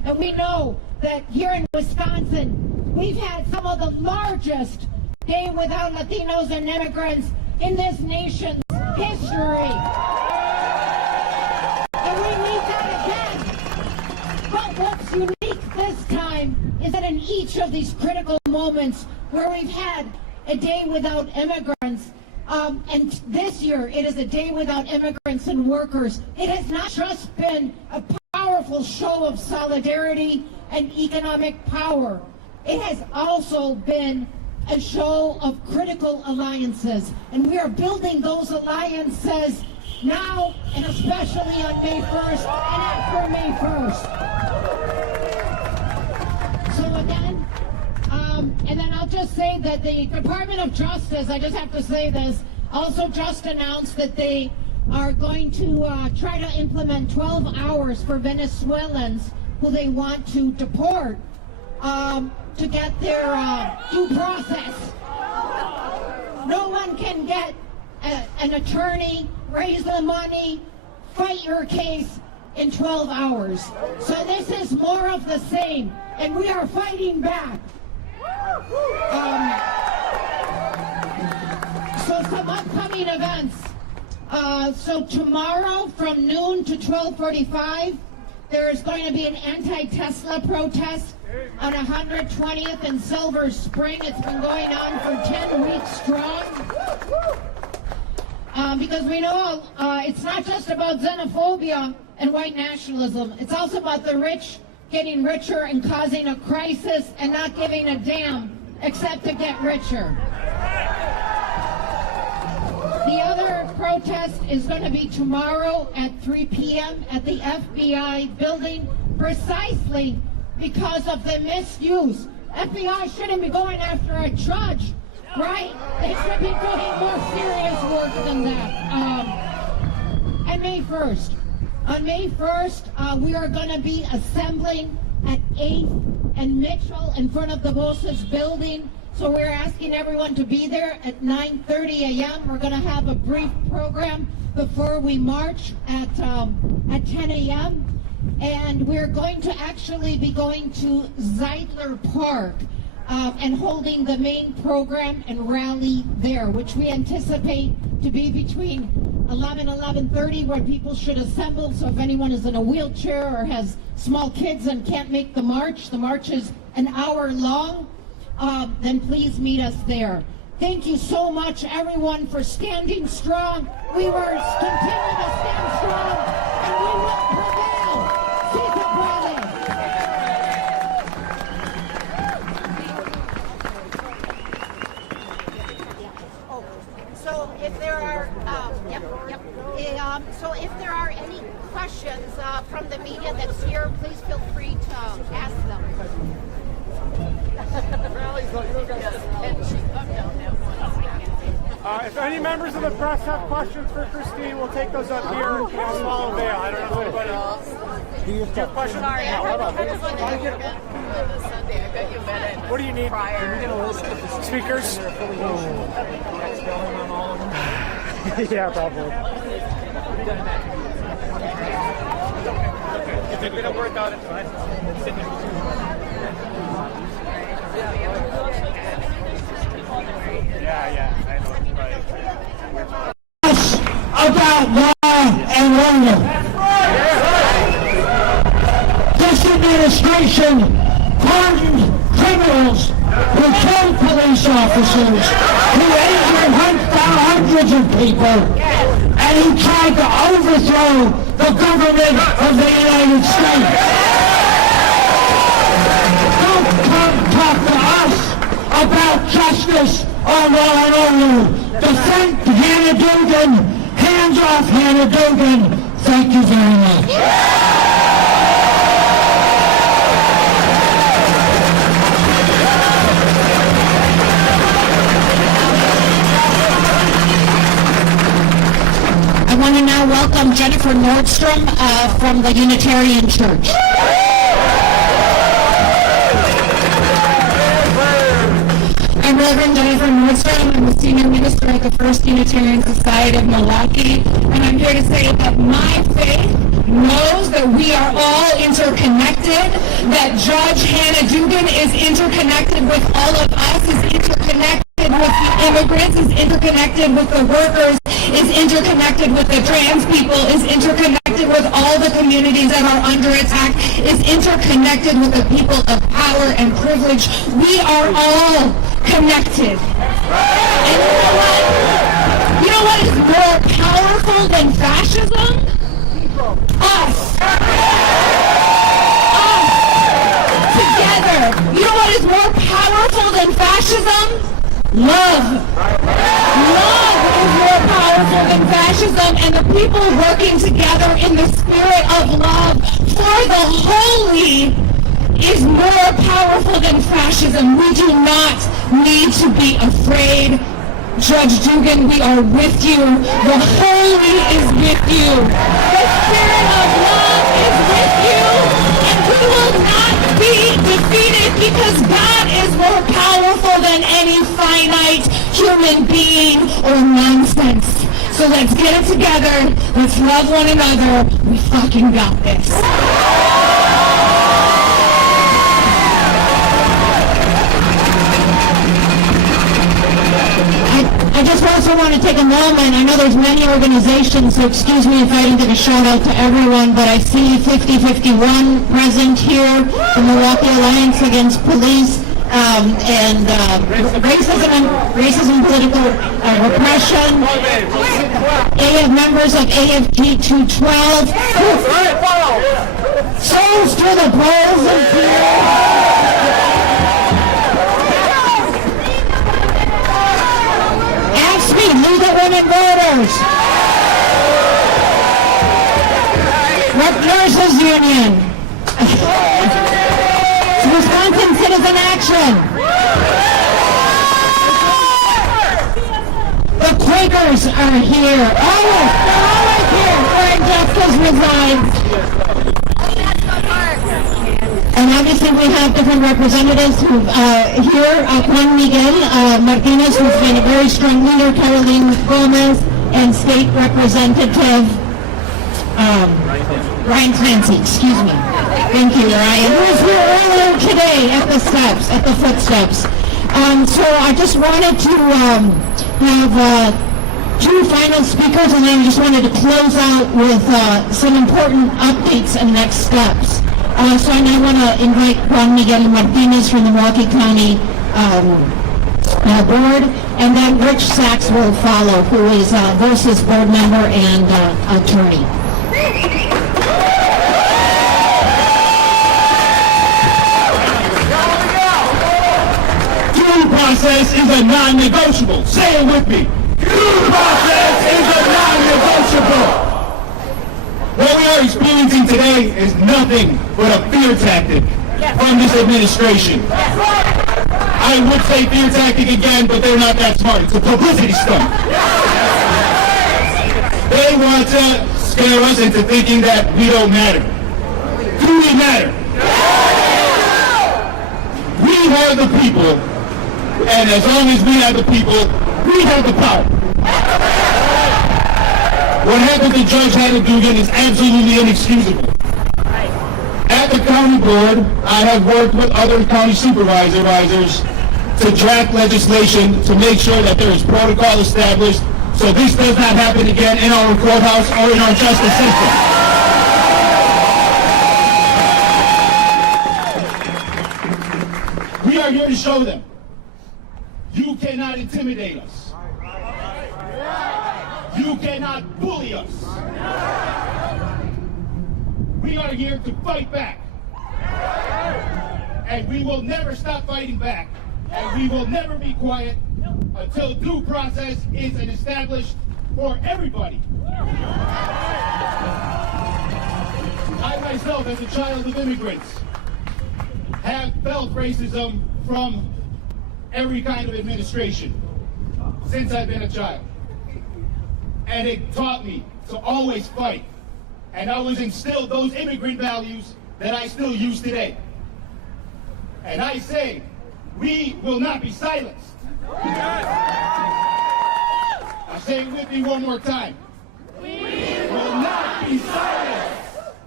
And we know that here in Wisconsin, we've had some of the largest Day Without Latinos and Immigrants in this nation's history. And we need that again. But what's unique this time is that in each of these critical moments where we've had a day without immigrants, and this year it is a day without immigrants and workers, it has not just been a powerful show of solidarity and economic power. It has also been a show of critical alliances, and we are building those alliances now and especially on May 1st and after May 1st. So again, and then I'll just say that the Department of Justice, I just have to say this, also just announced that they are going to try to implement 12 hours for Venezuelans who they want to deport to get their due process. No one can get an attorney, raise the money, fight your case in 12 hours. So this is more of the same, and we are fighting back. So some upcoming events. So tomorrow from noon to 12:45, there is going to be an anti-Tesla protest on 120th and Silver Spring. It's been going on for 10 weeks strong. Because we know it's not just about xenophobia and white nationalism. It's also about the rich getting richer and causing a crisis and not giving a damn except to get richer. The other protest is going to be tomorrow at 3 p.m. at the FBI building, precisely because of the misuse. FBI shouldn't be going after a judge, right? They should be doing more serious work than that. And May 1st. On May 1st, we are going to be assembling at 8th and Mitchell in front of the Voces building. So we're asking everyone to be there at 9:30 a.m. We're going to have a brief program before we march at 10 a.m. And we're going to actually be going to Zeidler Park and holding the main program and rally there, which we anticipate to be between 11 and 11:30, where people should assemble. So if anyone is in a wheelchair or has small kids and can't make the march is an hour long. Then please meet us there. Thank you so much, everyone, for standing strong. We will continue to stand strong, and we will prevail. Sigue puede. So if there are, so if there are any questions from the media that's here, please feel free to ask them. If any members of the press have questions for Christine, we'll take those up here in a small veil. I don't know if anybody else. Do you have questions? Sorry, Sunday. I bet you met it. What do you need? Speakers? Yeah, probably. If it's gonna work out, it's fine. Yeah, I know. Right. About law and order. This administration pardoned criminals who killed police officers, who injured hundreds of people, and who tried to overthrow the government of the United States. Don't come talk to us about justice or law and order. Defend Hannah Dugan. Hands off Hannah Dugan. Thank you very much. I want to now welcome Jennifer Nordstrom from the Unitarian Church. I'm Reverend Jennifer Nordstrom. I'm the Senior Minister at the First Unitarian Society of Milwaukee, and I'm here to say that my faith, knows that we are all interconnected, that Judge Hannah Dugan is interconnected with all of us, is interconnected with the immigrants, is interconnected with the workers, is interconnected with the trans people, is interconnected with all the communities that are under attack, is interconnected with the people of power and privilege. We are all connected. And you know what is more powerful than fascism? Us. Together. You know what is more powerful than fascism? Love. Love is more powerful than fascism, and the people working together in the spirit of love for the holy is more powerful than fascism. We do not need to be afraid. Judge Dugan, we are with you. The holy is with you. The spirit of love is with you. And we will not be defeated because God is more powerful than any finite human being or nonsense. So let's get it together. Let's love one another. We fucking got this. I just also want to take a moment. I know there's many organizations, so excuse me if I didn't give a shout out to everyone, but I see 5051 present here, the Milwaukee Alliance Against Police and racism, political repression, members of AFG 212, souls to the polls and here. Legal women voters. Nurses Union. Wisconsin Citizen Action. The Quakers are here. They're always here where injustice resides. And obviously we have different representatives who here, Juan Miguel Martinez, who's been a very strong leader, Caroline Gomez, and State Representative Ryan Clancy, excuse me. Thank you, Ryan, who was here earlier today at the footsteps. So I just wanted to have two final speakers, and then I just wanted to close out with some important updates and next steps. So I now want to invite Juan Miguel Martinez from the Milwaukee County Board, and then Rich Sachs will follow, who is Voces board member and attorney. Due process is a non-negotiable. Say it with me. Due process is a non-negotiable. What we are experiencing today is nothing but a fear tactic from this administration. I would say fear tactic again, but they're not that smart. It's a publicity stunt. They want to scare us into thinking that we don't matter. Do we matter? We have the people, and as long as we have the people, we have the power. What happened to Judge Hannah Dugan is absolutely inexcusable. At the county board, I have worked with other county supervisors to draft legislation to make sure that there is protocol established so this does not happen again in our courthouse or in our justice system. We are here to show them you cannot intimidate us. You cannot bully us. We are here to fight back. And we will never stop fighting back. And we will never be quiet until due process is established for everybody. I myself, as a child of immigrants, have felt racism from every kind of administration since I've been a child. And it taught me to always fight. And I was instilled those immigrant values that I still use today. And I say, we will not be silenced. I'll say it with me one more time. We will not be silenced.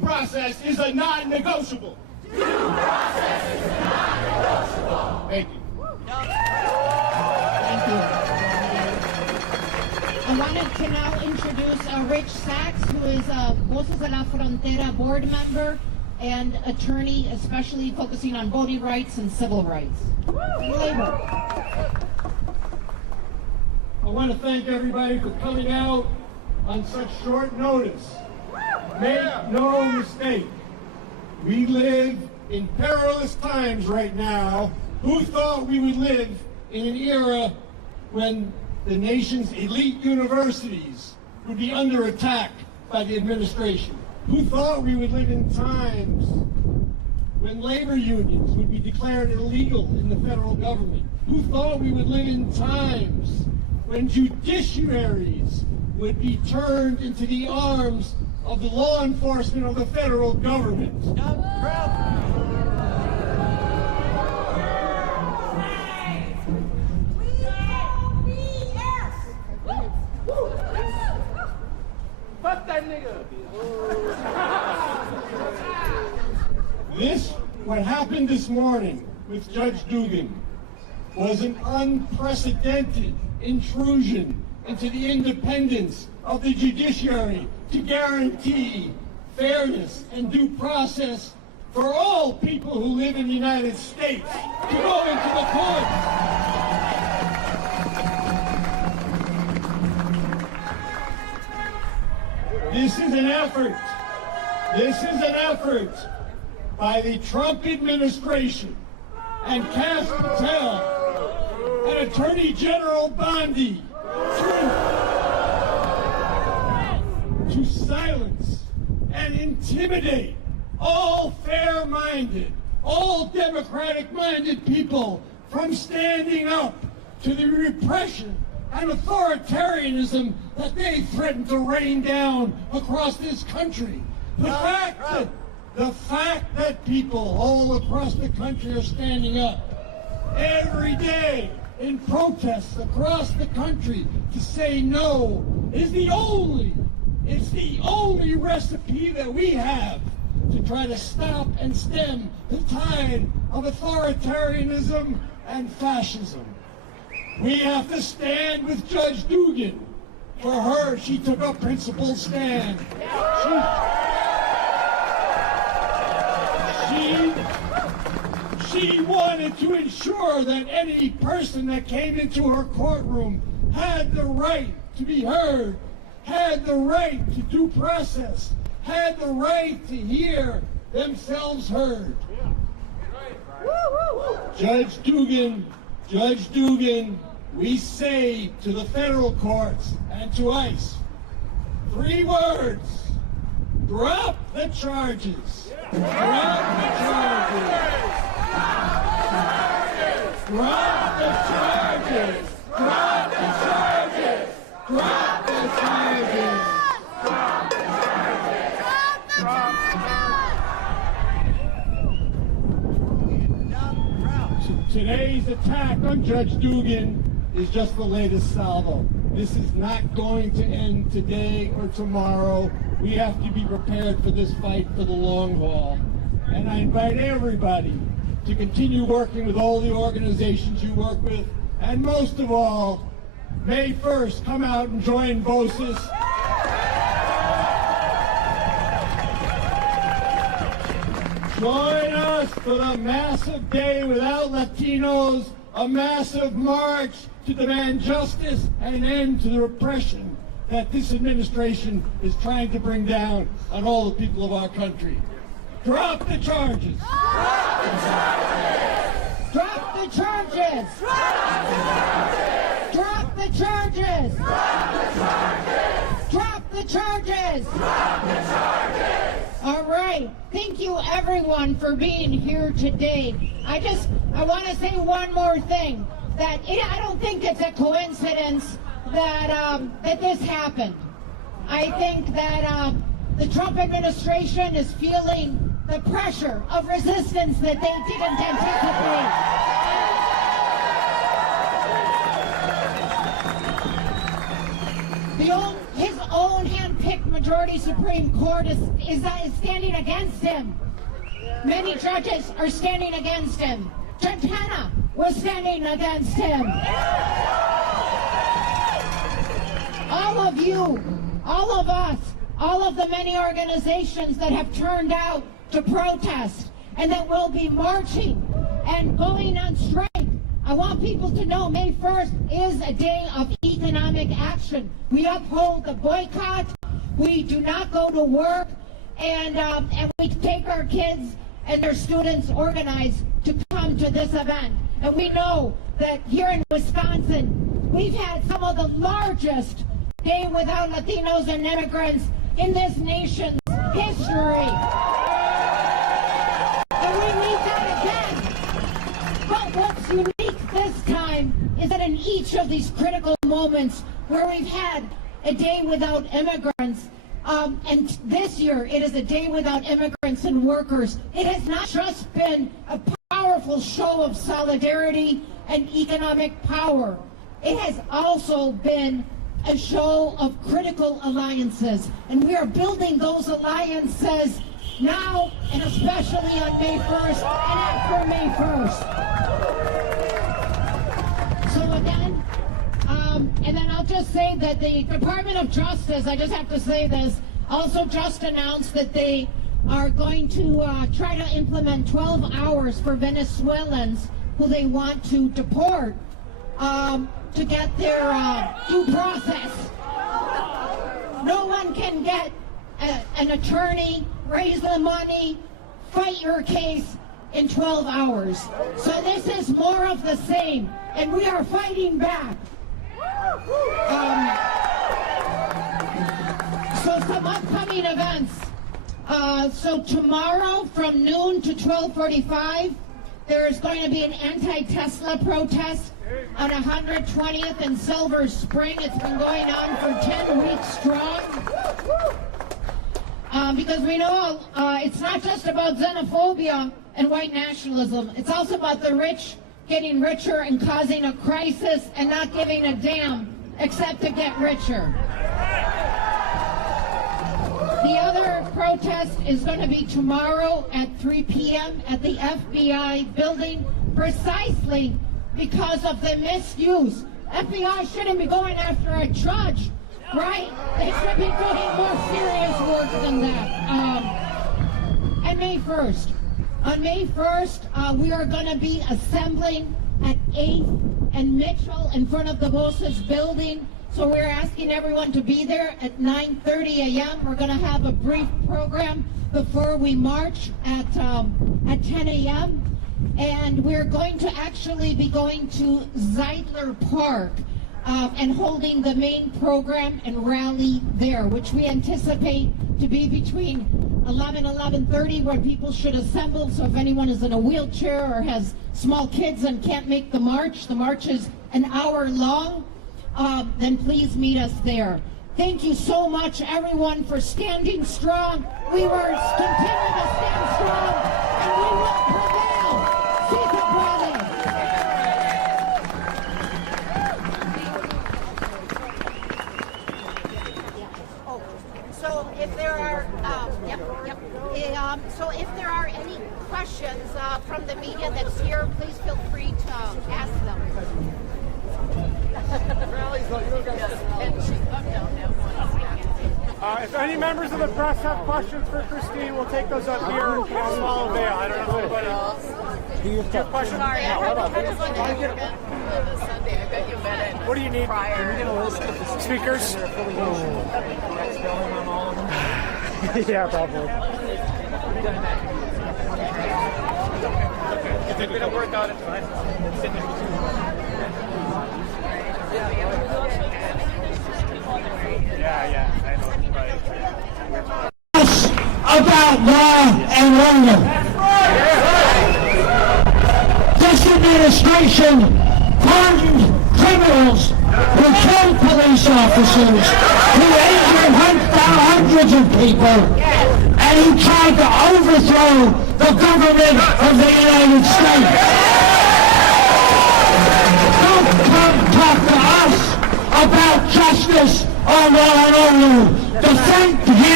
process is a non-negotiable. Due process is a non-negotiable. Thank you. Thank you. I wanted to now introduce Rich Sachs, who is a Voces de la Frontera board member and attorney, especially focusing on voting rights and civil rights. And labor. I want to thank everybody for coming out on such short notice. Make no mistake, we live in perilous times right now. Who thought we would live in an era when the nation's elite universities would be under attack by the administration? Who thought we would live in times when labor unions would be declared illegal in the federal government? Who thought we would live in times when judiciaries would be turned into the arms of the law enforcement of the federal government? Fuck that nigga. What happened this morning with Judge Dugan was an unprecedented intrusion into the independence of the judiciary to guarantee fairness and due process for all people who live in the United States to go into the courts. This is an effort by the Trump administration and Cass Patel and Attorney General Bondi to silence and intimidate all fair-minded, all democratic-minded people from standing up to the repression and authoritarianism that they threaten to rain down across this country. The fact that people all across the country are standing up every day in protests across the country to say no is the only recipe that we have to try to stop and stem the tide of authoritarianism and fascism. We have to stand with Judge Dugan. For her, she took a principled stand. She wanted to ensure that any person that came into her courtroom had the right to be heard, had the right to due process, had the right to hear themselves heard. Judge Dugan, we say to the federal courts and to ICE, 3 words: drop the charges. Drop the charges. Drop the charges. Drop the charges. Drop the charges. Drop the charges. Drop the charges. Today's attack on Judge Dugan is just the latest salvo. This is not going to end today or tomorrow. We have to be prepared for this fight for the long haul. And I invite everybody to continue working with all the organizations you work with. And most of all, May 1st, come out and join Voces. Join us for the massive day without Latinos, a massive march to demand justice and an end to the repression that this administration is trying to bring down on all the people of our country. Drop the charges! Drop the charges! Drop the charges! Drop the charges! Drop the charges! Drop the charges! Drop the charges! Drop the charges! All right. Thank you, everyone, for being here today. I want to say one more thing. I don't think it's a coincidence that this happened. I think that the Trump administration is feeling the pressure of resistance that they didn't anticipate. His own hand-picked majority majority Supreme Court is standing against him. Many judges are standing against him. Judge Hannah was standing against him. All of you, all of us, all of the many organizations that have turned out to protest and that will be marching and going on strike. I want people to know May 1st is a day of economic action. We uphold the boycott. We do not go to work, and we take our kids and their students organized to come to this event. And we know that here in Wisconsin, we've had some of the largest Day Without Latinos and Immigrants in this nation's history. And we need that again. But what's unique this time is that in each of these critical moments where we've had a day without immigrants, and this year it is a day without immigrants and workers, it has not just been a powerful show of solidarity and economic power. It has also been a show of critical alliances, and we are building those alliances now and especially on May 1st and after May 1st. So again, and then I'll just say that the Department of Justice, I just have to say this, also just announced that they are going to try to implement 12 hours for Venezuelans who they want to deport to get their due process. No one can get an attorney, raise the money, fight your case in 12 hours. So this is more of the same, and we are fighting back. So some upcoming events. So tomorrow from noon to 12:45, there is going to be an anti-Tesla protest on 120th and Silver Spring. It's been going on for 10 weeks strong. Because we know it's not just about xenophobia and white nationalism. It's also about the rich getting richer and causing a crisis and not giving a damn except to get richer. The other protest is going to be tomorrow at 3 p.m. at the FBI building, precisely because of the misuse. FBI shouldn't be going after a judge, right? They should be doing more serious work than that. And May 1st. On May 1st, we are going to be assembling at 8th and Mitchell in front of the Voces building. So we're asking everyone to be there at 9:30 a.m. We're going to have a brief program before we march at 10 a.m. And we're going to actually be going to Zeidler Park and holding the main program and rally there, which we anticipate to be between 11 and 11:30, where people should assemble. So if anyone is in a wheelchair or has small kids and can't make the march is an hour long, then please meet us there. Thank you so much, everyone, for standing strong. We will continue to stand strong, and we will prevail. Siga brother. So if there are, so if there are any questions from the media that's here, please feel free to ask them. If any members of the press have questions for Christine, we'll take those up here in a small veil. I don't know if anybody else. Do you have questions? Sorry, I just want to get this Sunday. I bet you met it. What do you need? Prior. Can we get a list of the speakers? Yeah, probably. If it's gonna work out, it's fine. Yeah, I know. About law and order. This administration pardoned criminals who killed police officers, who injured hundreds of people, and who tried to overthrow the government of the United States. Don't come talk to us about justice or law and order. Defend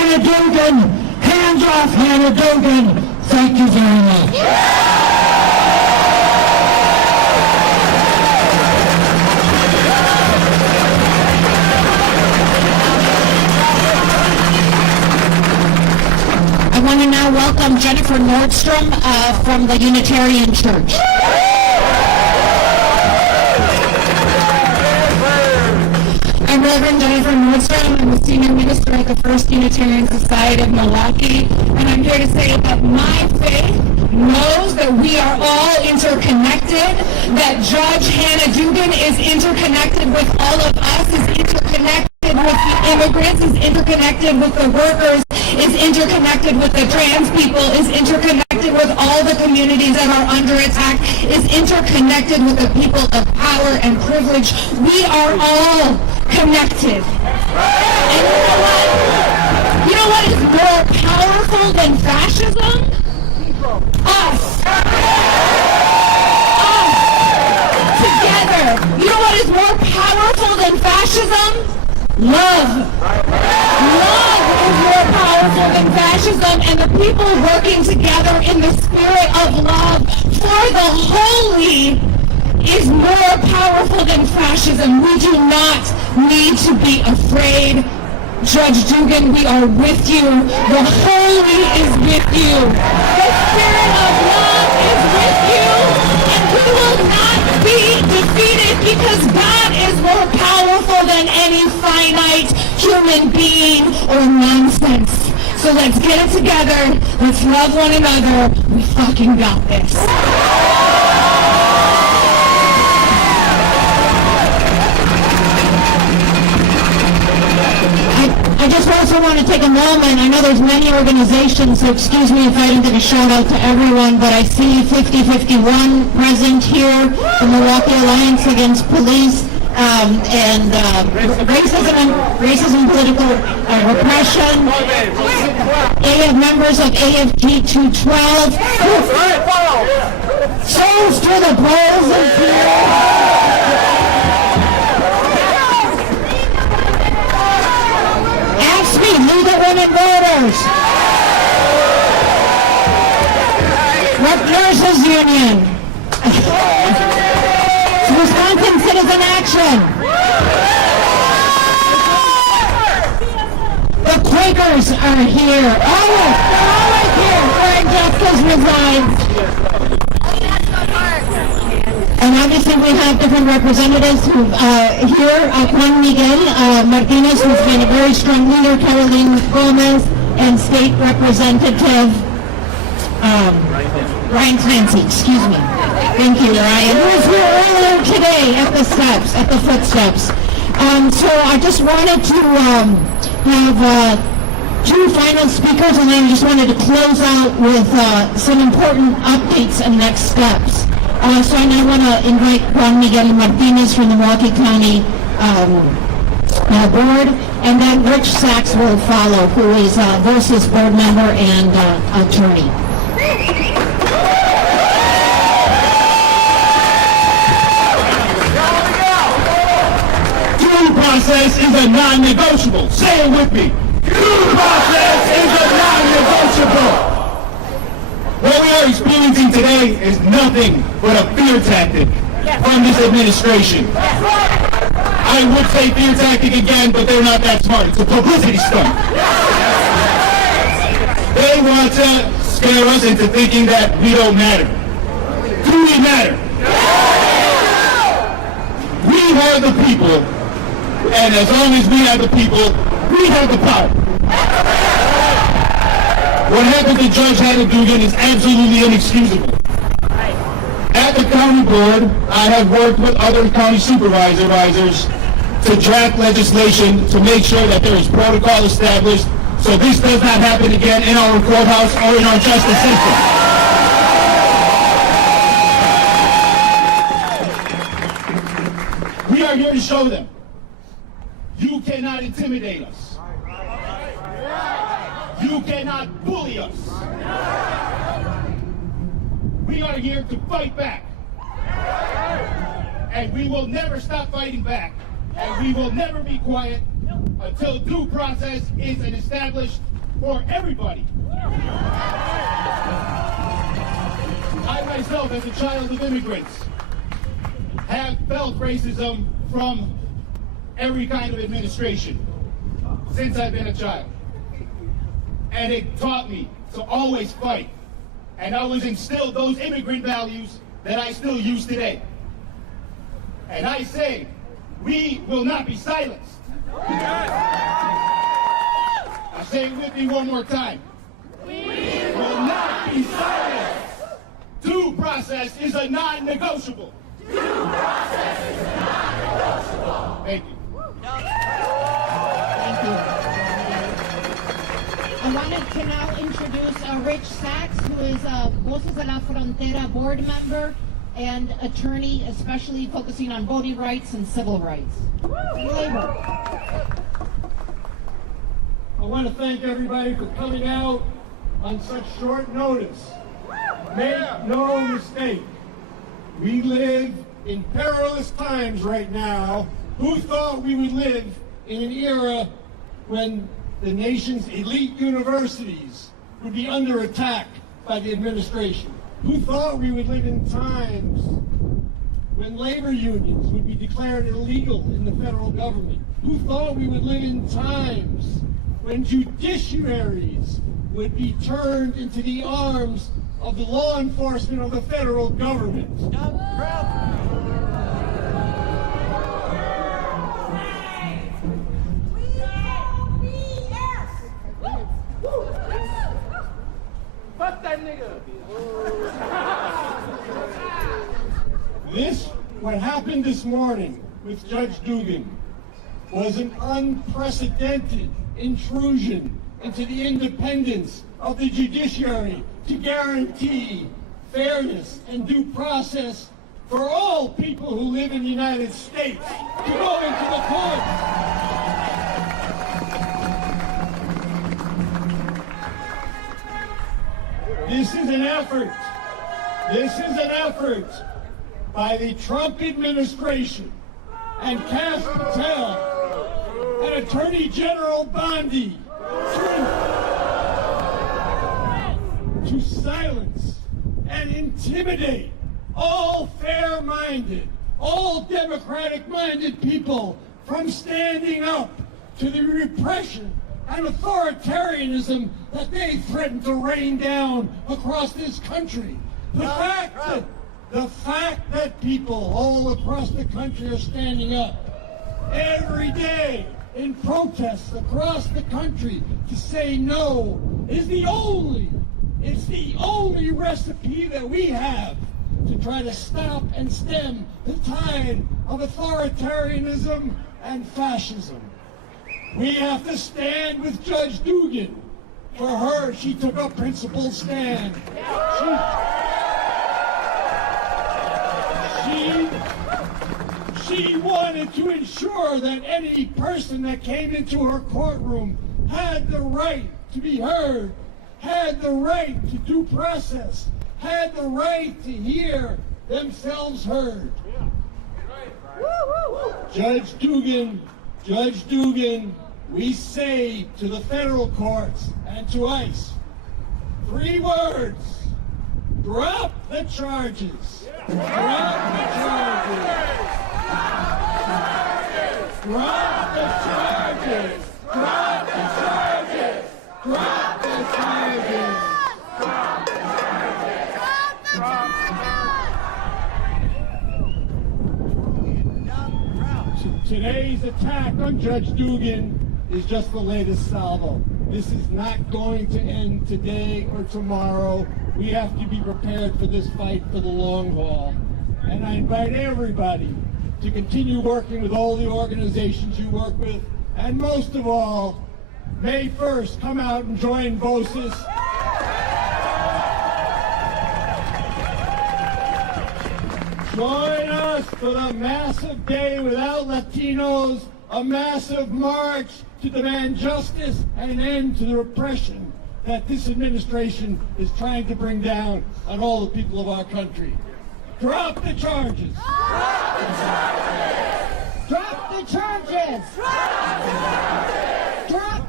Dugan. Hands off Hannah Dugan. Thank you very much. I want to now welcome Jennifer Nordstrom from the Unitarian Church. I'm Reverend Jennifer Nordstrom. I'm the Senior Minister at the First Unitarian Society of Milwaukee, and I'm here to say that my faith knows that we are all interconnected, that Judge Hannah Dugan is interconnected with all of us, is interconnected with the immigrants, is interconnected with the workers, is interconnected with the trans people, is interconnected with all the communities that are under attack, is interconnected with the people of power and privilege. We are all connected. And you know what is more powerful than fascism? Us. Together. You know what is more powerful than fascism? Love. Love is more powerful than fascism, and the people working together in the spirit of love for the holy is more powerful than fascism. We do not need to be afraid. Judge Dugan, we are with you. The holy is with you. The spirit of love is with you. And we will not be defeated because God is more powerful than any finite human being or nonsense. So let's get it together. Let's love one another. We fucking got this. I just also want to take a moment. I know there's many organizations, so excuse me if I didn't give a shout out to everyone, but I see 5051 present here, the Milwaukee Alliance Against Police and racism, political repression. Members of AFG 212. Souls to the polls and Leave the women voters. Nurses Union. Wisconsin Citizen Action. The Quakers are here. They're all right here where injustice resides. And obviously we have different representatives who here, Juan Miguel Martinez, who's been a very strong leader, Caroline Gomez, and State Representative Ryan Clancy, excuse me. Thank you, Ryan, who was here earlier today at the footsteps. So I just wanted to have two final speakers, and then I just wanted to close out with some important updates and next steps. So I now want to invite Juan Miguel Martinez from the Milwaukee County Board, and then Rich Sachs will follow, who is Voces board member and attorney. Due process is a non-negotiable. Say it with me. Due process is a non-negotiable. What we are experiencing today is nothing but a fear tactic from this administration. I would say fear tactic again, but they're not that smart. It's a publicity stunt. They want to scare us into thinking that we don't matter. Do we matter? We are the people, and as long as we have the people, we have the power. What happened to Judge Hannah Dugan is absolutely inexcusable. At the county board, I have worked with other county supervisors to draft legislation to make sure that there is protocol established so this does not happen again in our courthouse or in our justice system. We are here to show them you cannot intimidate us. You cannot bully us. We are here to fight back. And we will never stop fighting back. And we will never be quiet until due process is established for everybody. I myself, as a child of immigrants, have felt racism from every kind of administration since I've been a child. And it taught me to always fight. And I was instilled those immigrant values that I still use today. And I say, we will not be silenced. I say it with me one more time. We will not be silenced. Due process is a non-negotiable. Due process is a non-negotiable. Thank you. Thank you. I wanted to now introduce Rich Sachs, who is a Voces de la Frontera board member and attorney, especially focusing on voting rights and civil rights. And labor. I want to thank everybody for coming out on such short notice. Make no mistake, we live in perilous times right now. Who thought we would live in an era when the nation's elite universities would be under attack by the administration? Who thought we would live in times when labor unions would be declared illegal in the federal government? Who thought we would live in times when judiciaries would be turned into the arms of the law enforcement of the federal government? Fuck that nigga! What happened this morning with Judge Dugan was an unprecedented intrusion into the independence of the judiciary to guarantee fairness and due process for all people who live in the United States to go into the courts. This is an effort by the Trump administration and Cass Patel and Attorney General Bondi to silence and intimidate all fair-minded, all democratic-minded people from standing up to the repression and authoritarianism that they threaten to rain down across this country. The fact that people all across the country are standing up every day in protests across the country to say no is the only recipe that we have to try to stop and stem the tide of authoritarianism and fascism. We have to stand with Judge Dugan. For her, she took a principled stand. She wanted to ensure that any person that came into her courtroom had the right to be heard, had the right to due process, had the right to hear themselves heard. Judge Dugan, we say to the federal courts and to ICE, 3 words: drop the charges. Drop the charges. Drop the charges. Drop the charges. Drop the charges. Drop the charges. Drop the charges. Today's attack on Judge Dugan is just the latest salvo. This is not going to end today or tomorrow. We have to be prepared for this fight for the long haul. And I invite everybody to continue working with all the organizations you work with. And most of all, May 1st, come out and join Voces. Join us for the massive day without Latinos, a massive march to demand justice and an end to the repression that this administration is trying to bring down on all the people of our country. Drop the charges! Drop the charges! Drop the charges! Drop the charges! Drop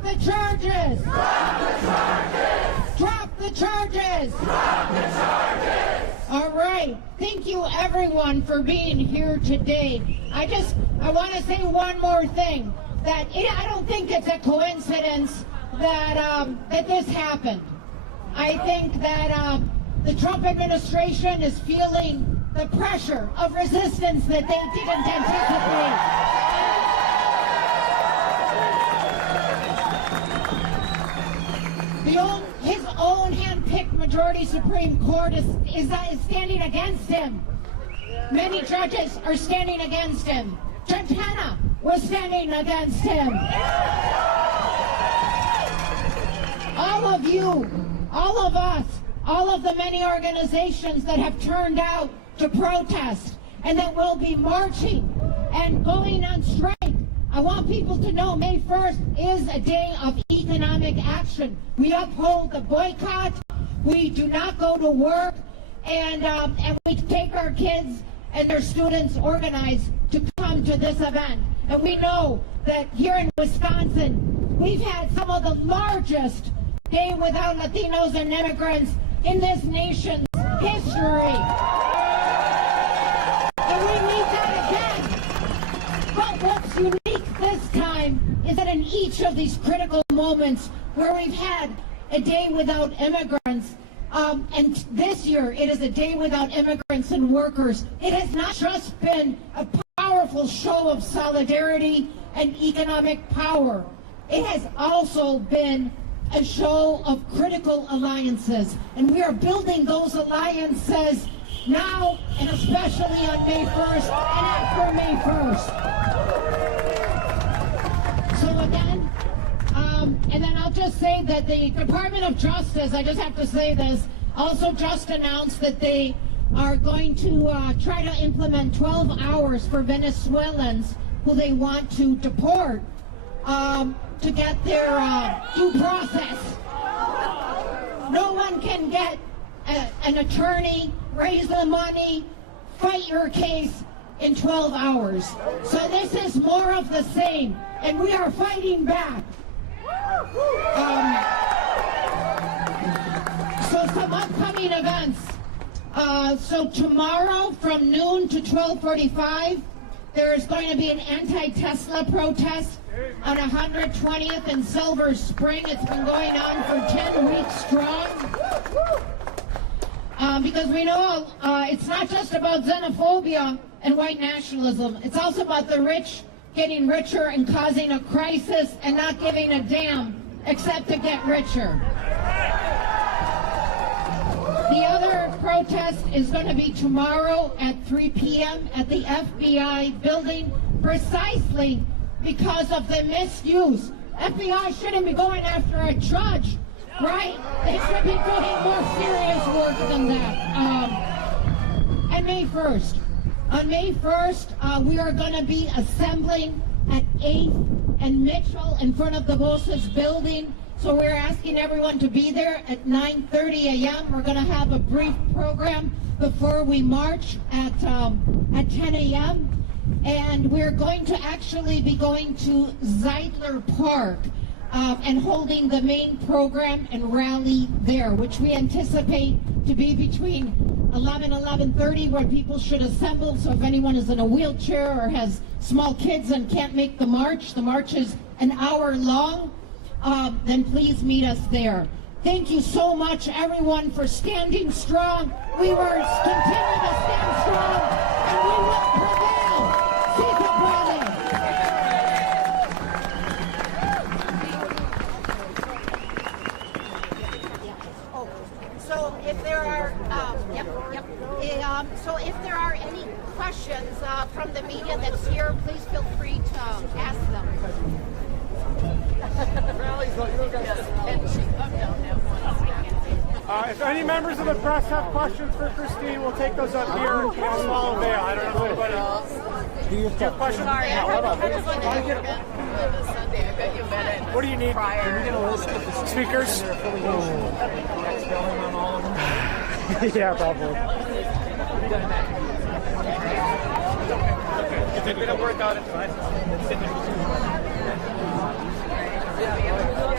the charges! Drop the charges! Drop the charges! Drop the charges! All right. Thank you, everyone, for being here today. I want to say one more thing. I don't think it's a coincidence that this happened. I think that the Trump administration is feeling the pressure of resistance that they didn't anticipate. His own hand-picked majority Supreme Court is standing against him. Many judges are standing against him. Judge Hannah was standing against him. All of you, all of us, all of the many organizations that have turned out to protest and that will be marching and going on strike. I want people to know May 1st is a day of economic action. We uphold the boycott. We do not go to work, and we take our kids and their students organized to come to this event. And we know that here in Wisconsin, we've had some of the largest Day Without Latinos and Immigrants in this nation's history. And we need that again. But what's unique this time is that in each of these critical moments where we've had a day without immigrants, and this year it is a day without immigrants and workers, it has not just been a powerful show of solidarity and economic power. It has also been a show of critical alliances, and we are building those alliances now and especially on May 1st and after May 1st. So again, and then I'll just say that the Department of Justice, I just have to say this, also just announced that they are going to try to implement 12 hours for Venezuelans who they want to deport to get their due process. No one can get an attorney, raise the money, fight your case in 12 hours. So this is more of the same, and we are fighting back. So some upcoming events. So tomorrow from noon to 12:45, there is going to be an anti-Tesla protest on 120th and Silver Spring. It's been going on for 10 weeks strong. Because we know it's not just about xenophobia and white nationalism. It's also about the rich getting richer and causing a crisis and not giving a damn except to get richer. The other protest is going to be tomorrow at 3 p.m. at the FBI building, precisely because of the misuse. FBI shouldn't be going after a judge, right? They should be doing more serious work than that. And May 1st. On May 1st, we are going to be assembling at 8th and Mitchell in front of the Voces building. So we're asking everyone to be there at 9:30 a.m. We're going to have a brief program before we march at 10 a.m. And we're going to actually be going to Zeidler Park and holding the main program and rally there, which we anticipate to be between 11 and 11:30, where people should assemble. So if anyone is in a wheelchair or has small kids and can't make the march is an hour long, then please meet us there. Thank you so much, everyone, for standing strong. We will continue to stand strong, and we will prevail. Sigue puede. So if there are, so if there are any questions from the media that's here, please feel free to ask them. If any members of the press have questions for Christine, we'll take those up here in a small veil. I don't know if anybody else. Do you have questions? Sorry, what do you need? Speakers? Yeah, probably. If it's going to work out, it's fine.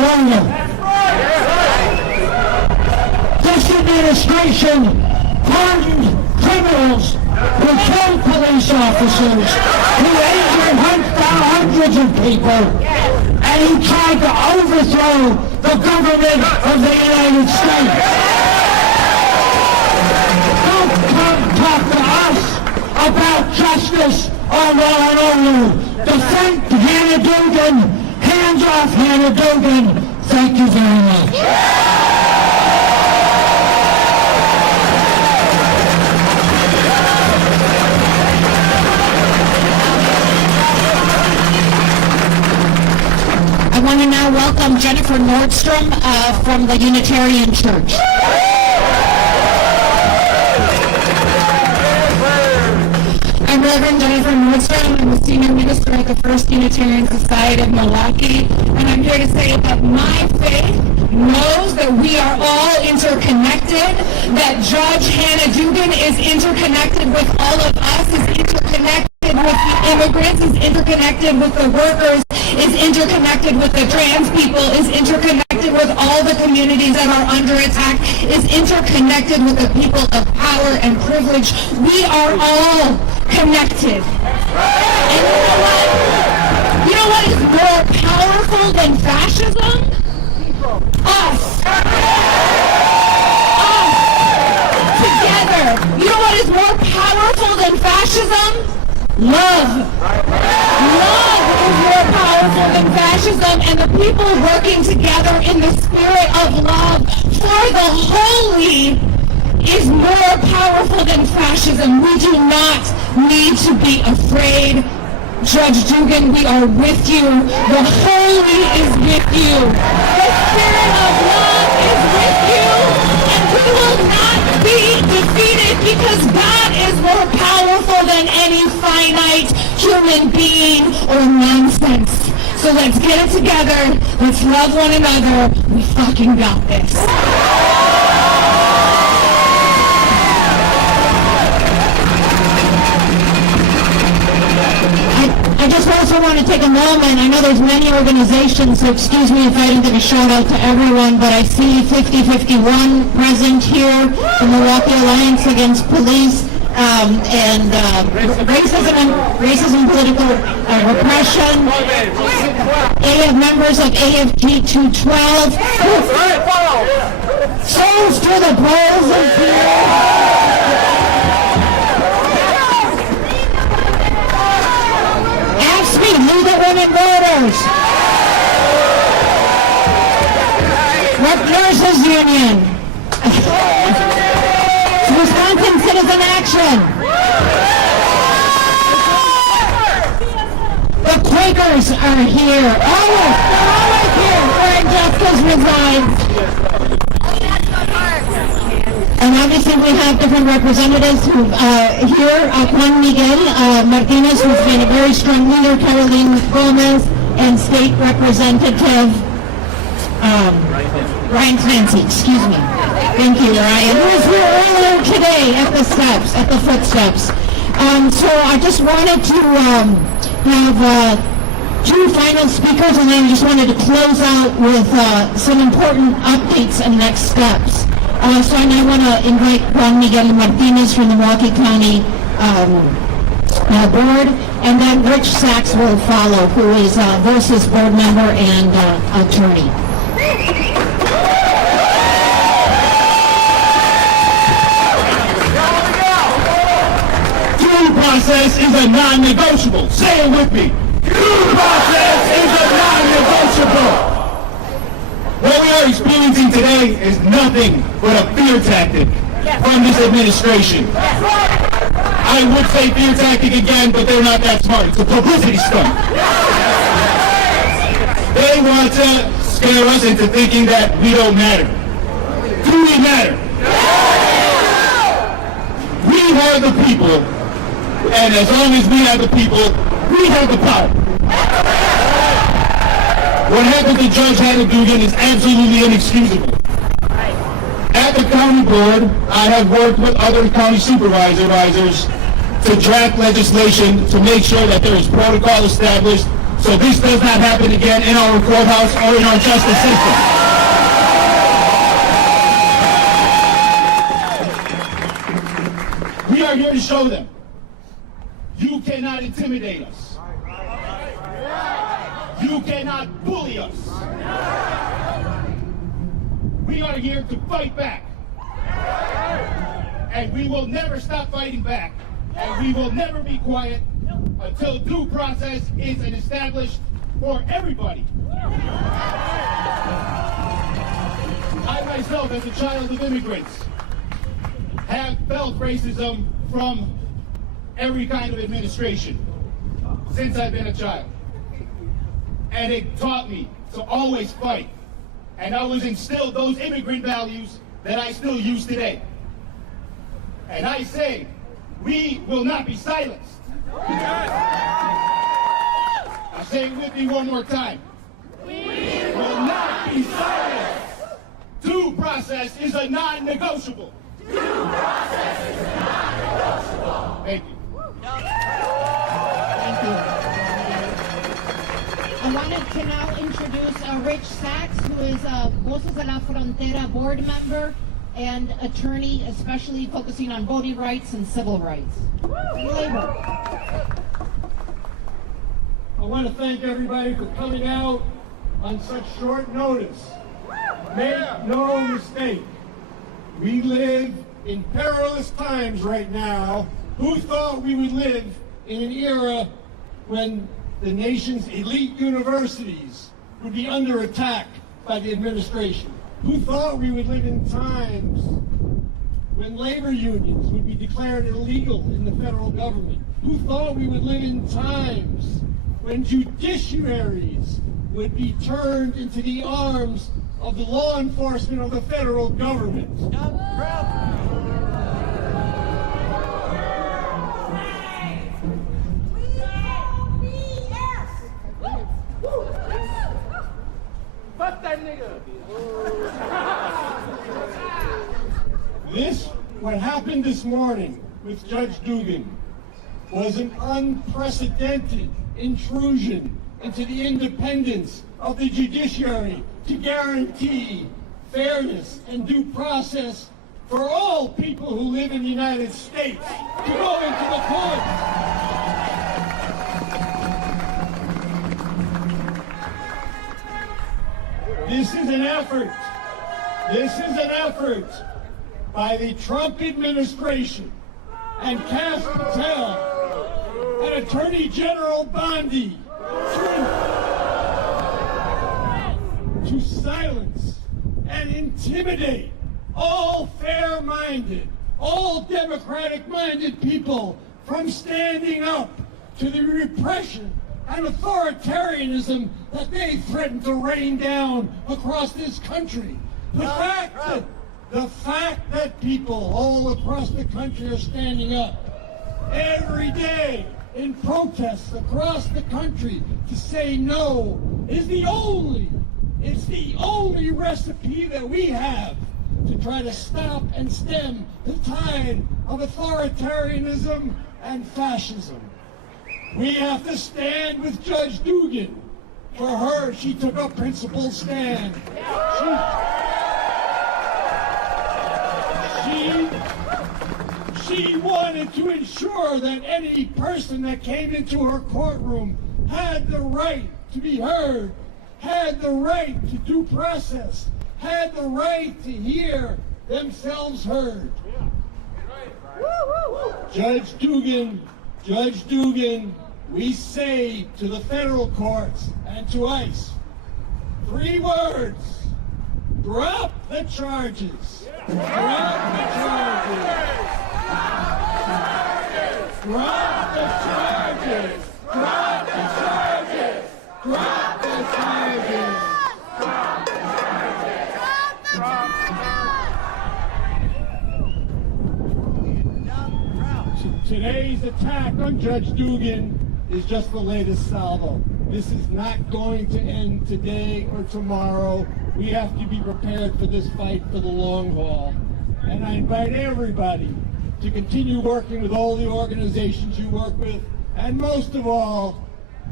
order. This administration pardoned criminals who killed police officers, who injured hundreds of people, and he tried to overthrow the government of the United States. Don't come talk to us about justice or law and order. Defend Hannah Dugan. Hands off Hannah Dugan. Thank you very much. I want to now welcome Jennifer Nordstrom from the Unitarian Church. I'm Reverend Jennifer Nordstrom. I'm the Senior Minister at the First Unitarian Society of Milwaukee, and I'm here to say that my faith knows that we are all interconnected, that Judge Hannah Dugan is interconnected with all of us, is interconnected with the immigrants, is interconnected with the workers, is interconnected with the trans people, is interconnected with all the communities that are under attack, is interconnected with the people of power and privilege. We are all connected. And you know what is more powerful than fascism? Us. Together. You know what is more powerful than fascism? Love. Love is more powerful than fascism, and the people working together in the spirit of love for the holy is more powerful than fascism. We do not need to be afraid. Judge Dugan, we are with you. The holy is with you. The spirit of love is with you, and we will not be defeated because God is more powerful than any finite human being or nonsense. So let's get it together. Let's love one another. We fucking got this. I just also want to take a moment. I know there's many organizations, so excuse me if I didn't give a shout out to everyone, but I see 5051 present here, the Milwaukee Alliance Against Police and Racism, Political Repression, members of AFG 212, souls to the balls of fear. Legal Women Voters, Nurses Union, Wisconsin Citizen Action, the Quakers are here. They're all right here where injustice resides. And obviously we have different representatives who here, Juan Miguel Martinez, who's been a very strong leader, Caroline Gomez, and State Representative Ryan Clancy, excuse me. Thank you, Ryan, who was here earlier today at the steps, at the footsteps. So I just wanted to have two final speakers, and then I just wanted to close out with some important updates and next steps. So I want to invite Juan Miguel Martinez from the Milwaukee County Board, and then Rich Sachs will follow, who is Voces board member and attorney. Due process is a non-negotiable. Say it with me. Due process is a non-negotiable. What we are experiencing today is nothing but a fear tactic from this administration. I would say fear tactic again, but they're not that smart. It's a publicity stunt. They want to scare us into thinking that we don't matter. Do we matter? We are the people, and as long as we have the people, we have the power. What happened to Judge Hannah Dugan is absolutely inexcusable. At the county board, I have worked with other county supervisors to draft legislation to make sure that there is protocol established so this does not happen again in our courthouse or in our justice system. We are here to show them you cannot intimidate us. You cannot bully us. We are here to fight back. And we will never stop fighting back. And we will never be quiet until due process is established for everybody. I myself, as a child of immigrants, have felt racism from every kind of administration since I've been a child. And it taught me to always fight. And I was instilled those immigrant values that I still use today. And I say, we will not be silenced. I say it with me one more time. We will not be silenced. Due process is a non-negotiable. Due process is a non-negotiable. Thank you. Thank you. I wanted to now introduce Rich Sachs, who is a Voces de la Frontera board member and attorney, especially focusing on voting rights and civil rights. And labor. I want to thank everybody for coming out on such short notice. Make no mistake, we live in perilous times right now. Who thought we would live in an era when the nation's elite universities would be under attack by the administration? Who thought we would live in times when labor unions would be declared illegal in the federal government? Who thought we would live in times when judiciaries would be turned into the arms of the law enforcement of the federal government? Fuck that nigga! What happened this morning with Judge Dugan was an unprecedented intrusion into the independence of the judiciary to guarantee fairness and due process for all people who live in the United States to go into the courts. This is an effort by the Trump administration and Cass Patel and Attorney General Bondi to silence and intimidate all fair-minded, all democratic-minded people from standing up to the repression and authoritarianism that they threaten to rain down across this country. The fact that people all across the country are standing up every day in protests across the country to say no is the only recipe that we have to try to stop and stem the tide of authoritarianism and fascism. We have to stand with Judge Dugan. For her, she took a principled stand. She wanted to ensure that any person that came into her courtroom had the right to be heard, had the right to due process, had the right to hear themselves heard. Judge Dugan, we say to the federal courts and to ICE, 3 words: drop the charges. Drop the charges. Drop the charges. Drop the charges. Drop the charges. Drop the charges. Today's attack on Judge Dugan is just the latest salvo. This is not going to end today or tomorrow. We have to be prepared for this fight for the long haul. And I invite everybody to continue working with all the organizations you work with, and most of all,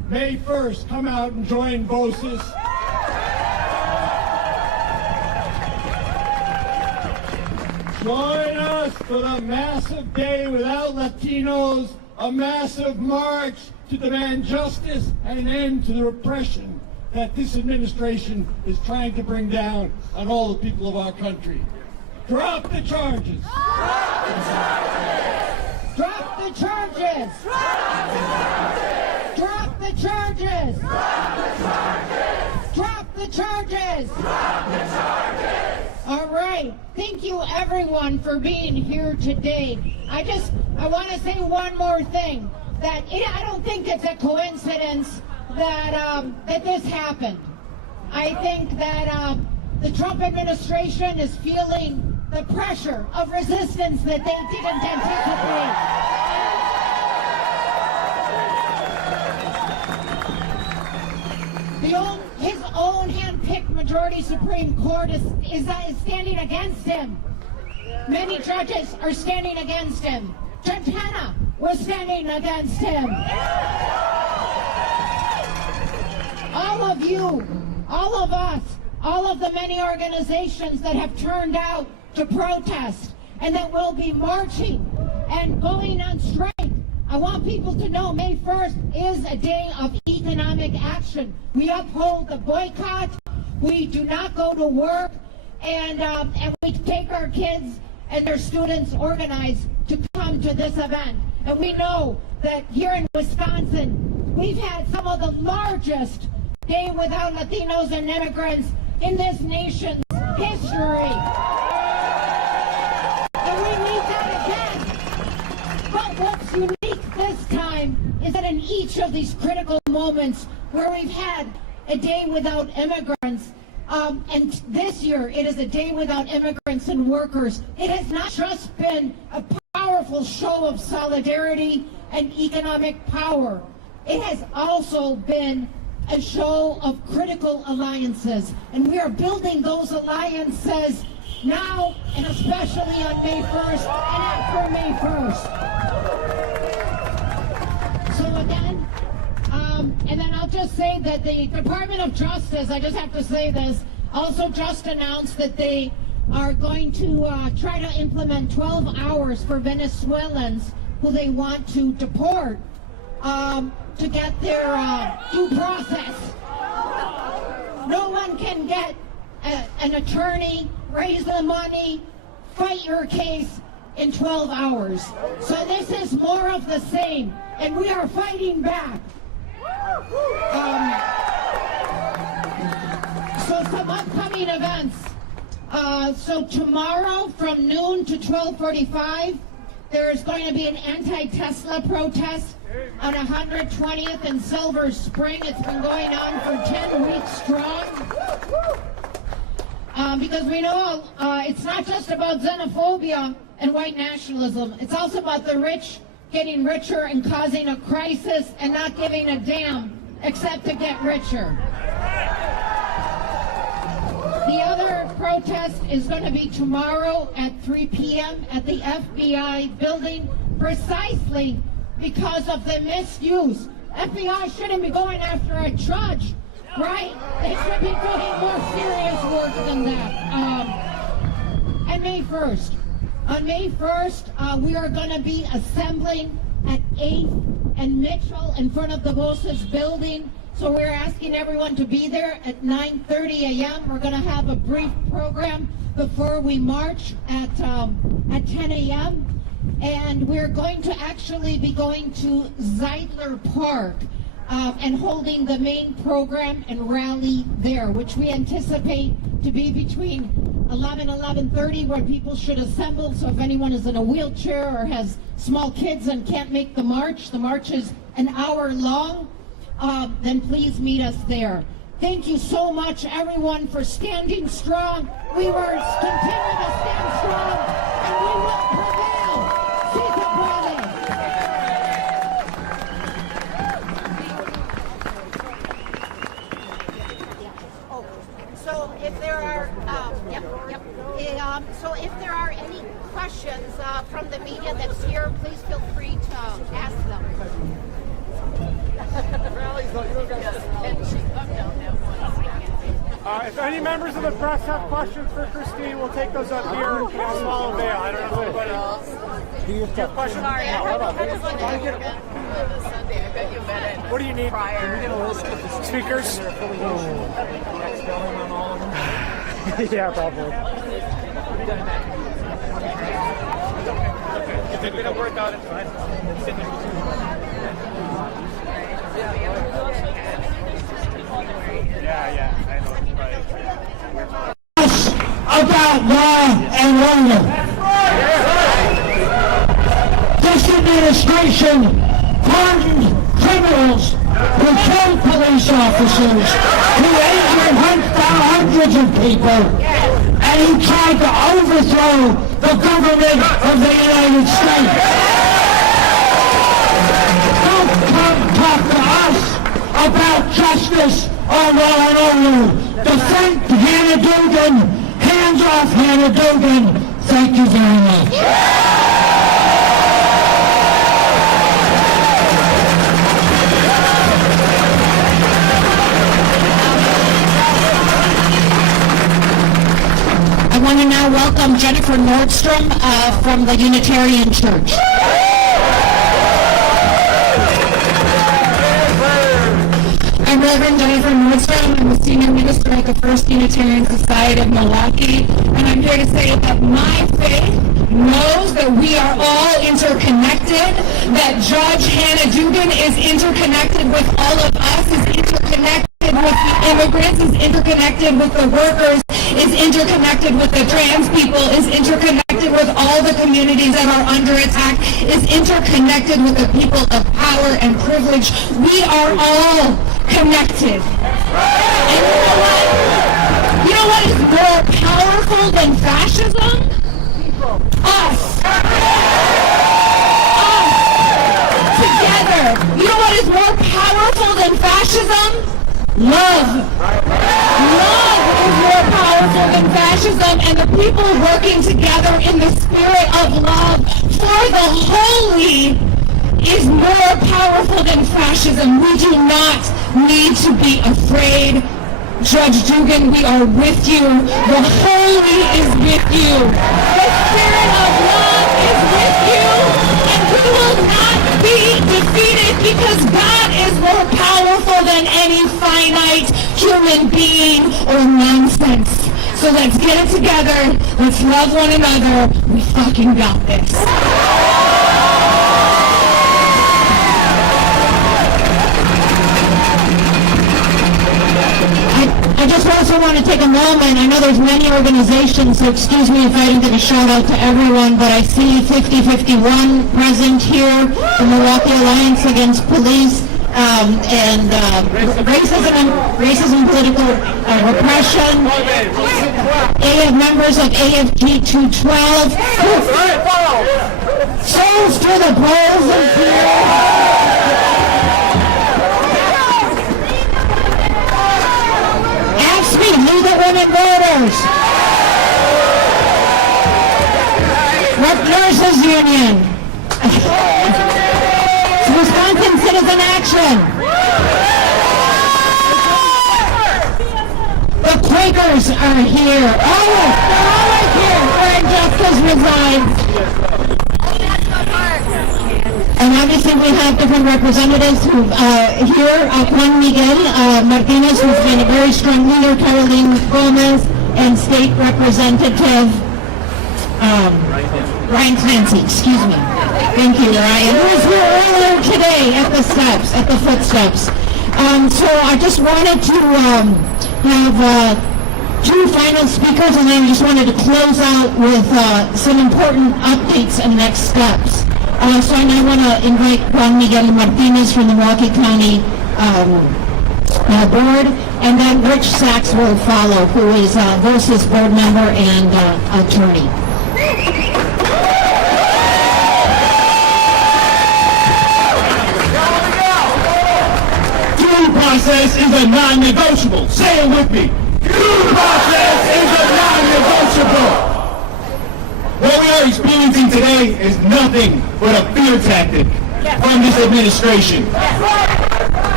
May 1st, come out and join Voces. Join us for the massive day without Latinos, a massive march to demand justice and an end to the repression that this administration is trying to bring down on all the people of our country. Drop the charges! Drop the charges! Drop the charges! Drop the charges! Drop the charges! Drop the charges! Drop the charges! Drop the charges! All right. Thank you, everyone, for being here today. I want to say one more thing. I don't think it's a coincidence that this happened. I think that the Trump administration is feeling the pressure of resistance that they didn't anticipate. His own hand-picked majority Supreme Court is standing against him. Many judges are standing against him. Judge Hannah was standing against him. All of you, all of us, all of the many organizations that have turned out to protest and that will be marching and going on strike. I want people to know May 1st is a day of economic action. We uphold the boycott. We do not go to work, and we take our kids and their students organized to come to this event. And we know that here in Wisconsin, we've had some of the largest Day Without Latinos and Immigrants in this nation's history. And we need that again. But what's unique this time is that in each of these critical moments where we've had a day without immigrants, and this year it is a day without immigrants and workers, it has not just been a powerful show of solidarity and economic power. It has also been a show of critical alliances, and we are building those alliances now and especially on May 1st and after May 1st. So again, and then I'll just say that the Department of Justice, I just have to say this, also just announced that they are going to try to implement 12 hours for Venezuelans who they want to deport to get their due process. No one can get an attorney, raise the money, fight your case in 12 hours. So this is more of the same, and we are fighting back. So some upcoming events. So tomorrow from noon to 12:45, there's going to be an anti-Tesla protest on 120th and Silver Spring. It's been going on for 10 weeks strong. Because we know it's not just about xenophobia and white nationalism. It's also about the rich getting richer and causing a crisis and not giving a damn except to get richer. The other protest is going to be tomorrow at 3 p.m. at the FBI building, precisely because of the misuse. FBI shouldn't be going after a judge, right? They should be doing more serious work than that. And May 1st. On May 1st, we are going to be assembling at 8th and Mitchell in front of the Voces building. So we're asking everyone to be there at 9:30 a.m. We're going to have a brief program before we march at 10 a.m. And we're going to actually be going to Zeidler Park and holding the main program and rally there, which we anticipate to be between 11 and 11:30, where people should assemble. So if anyone is in a wheelchair or has small kids and can't make the march is an hour long, then please meet us there. Thank you so much, everyone, for standing strong. We will continue to stand strong, and we will prevail. See the brother. So if there are, so if there are any questions from the media that's here, please feel free to ask them. If any members of the press have questions for Christine, we'll take those up here in a small veil. I don't know if anybody else. Do you have questions? Sorry, I heard this Sunday. I bet you met it. What do you need? Prior. Can we get a list of the speakers? Yeah, probably. If it didn't work out, it's fine. Yeah, I know. About law and order. This administration pardoned criminals who killed police officers, who injured hundreds of people, and who tried to overthrow the government of the United States. Don't come talk to us about justice or law and order. Defend Hannah Dugan. Hands off Hannah Dugan. Thank you very much. I want to now welcome Jennifer Nordstrom from the Unitarian Church. I'm Reverend Jennifer Nordstrom. I'm a senior minister at the First Unitarian Society of Milwaukee, and I'm here to say that my faith knows that we are all interconnected, that Judge Hannah Dugan is interconnected with all of us, is interconnected with the immigrants, is interconnected with the workers, is interconnected with the trans people, is interconnected with all the communities that are under attack, is interconnected with the people of power and privilege. We are all connected. And you know what is more powerful than fascism? Us. Together. You know what is more powerful than fascism? Love. Love is more powerful than fascism, and the people working together in the spirit of love for the holy is more powerful than fascism. We do not need to be afraid. Judge Dugan, we are with you. The holy is with you. The spirit of love is with you, and we will not be defeated because God is more powerful than any finite human being or nonsense. So let's get it together. Let's love one another. We fucking got this. I just also want to take a moment. I know there's many organizations, so excuse me if I didn't give a shout out to everyone, but I see 5051 present here, the Milwaukee Alliance Against Police, and racism, political repression, members of AFG 212, souls to the balls of fear. Leave the women voters. Nurses Union. Wisconsin Citizen Action. The Quakers are here. They're all right here where injustice resides. And obviously we have different representatives who here, Juan Miguel Martinez, who's been a very strong leader, Caroline Gomez, and State Representative Ryan Clancy, excuse me. Thank you, Ryan, who was here earlier today at the steps, at the footsteps. So I just wanted to have two final speakers, and then I just wanted to close out with some important updates and next steps. So I now want to invite Juan Miguel Martinez from the Milwaukee County Board, and then Rich Sachs will follow, who is Voces board member and attorney. Due process is a non-negotiable. Say it with me. Due process is a non-negotiable. What we are experiencing today is nothing but a fear tactic from this administration.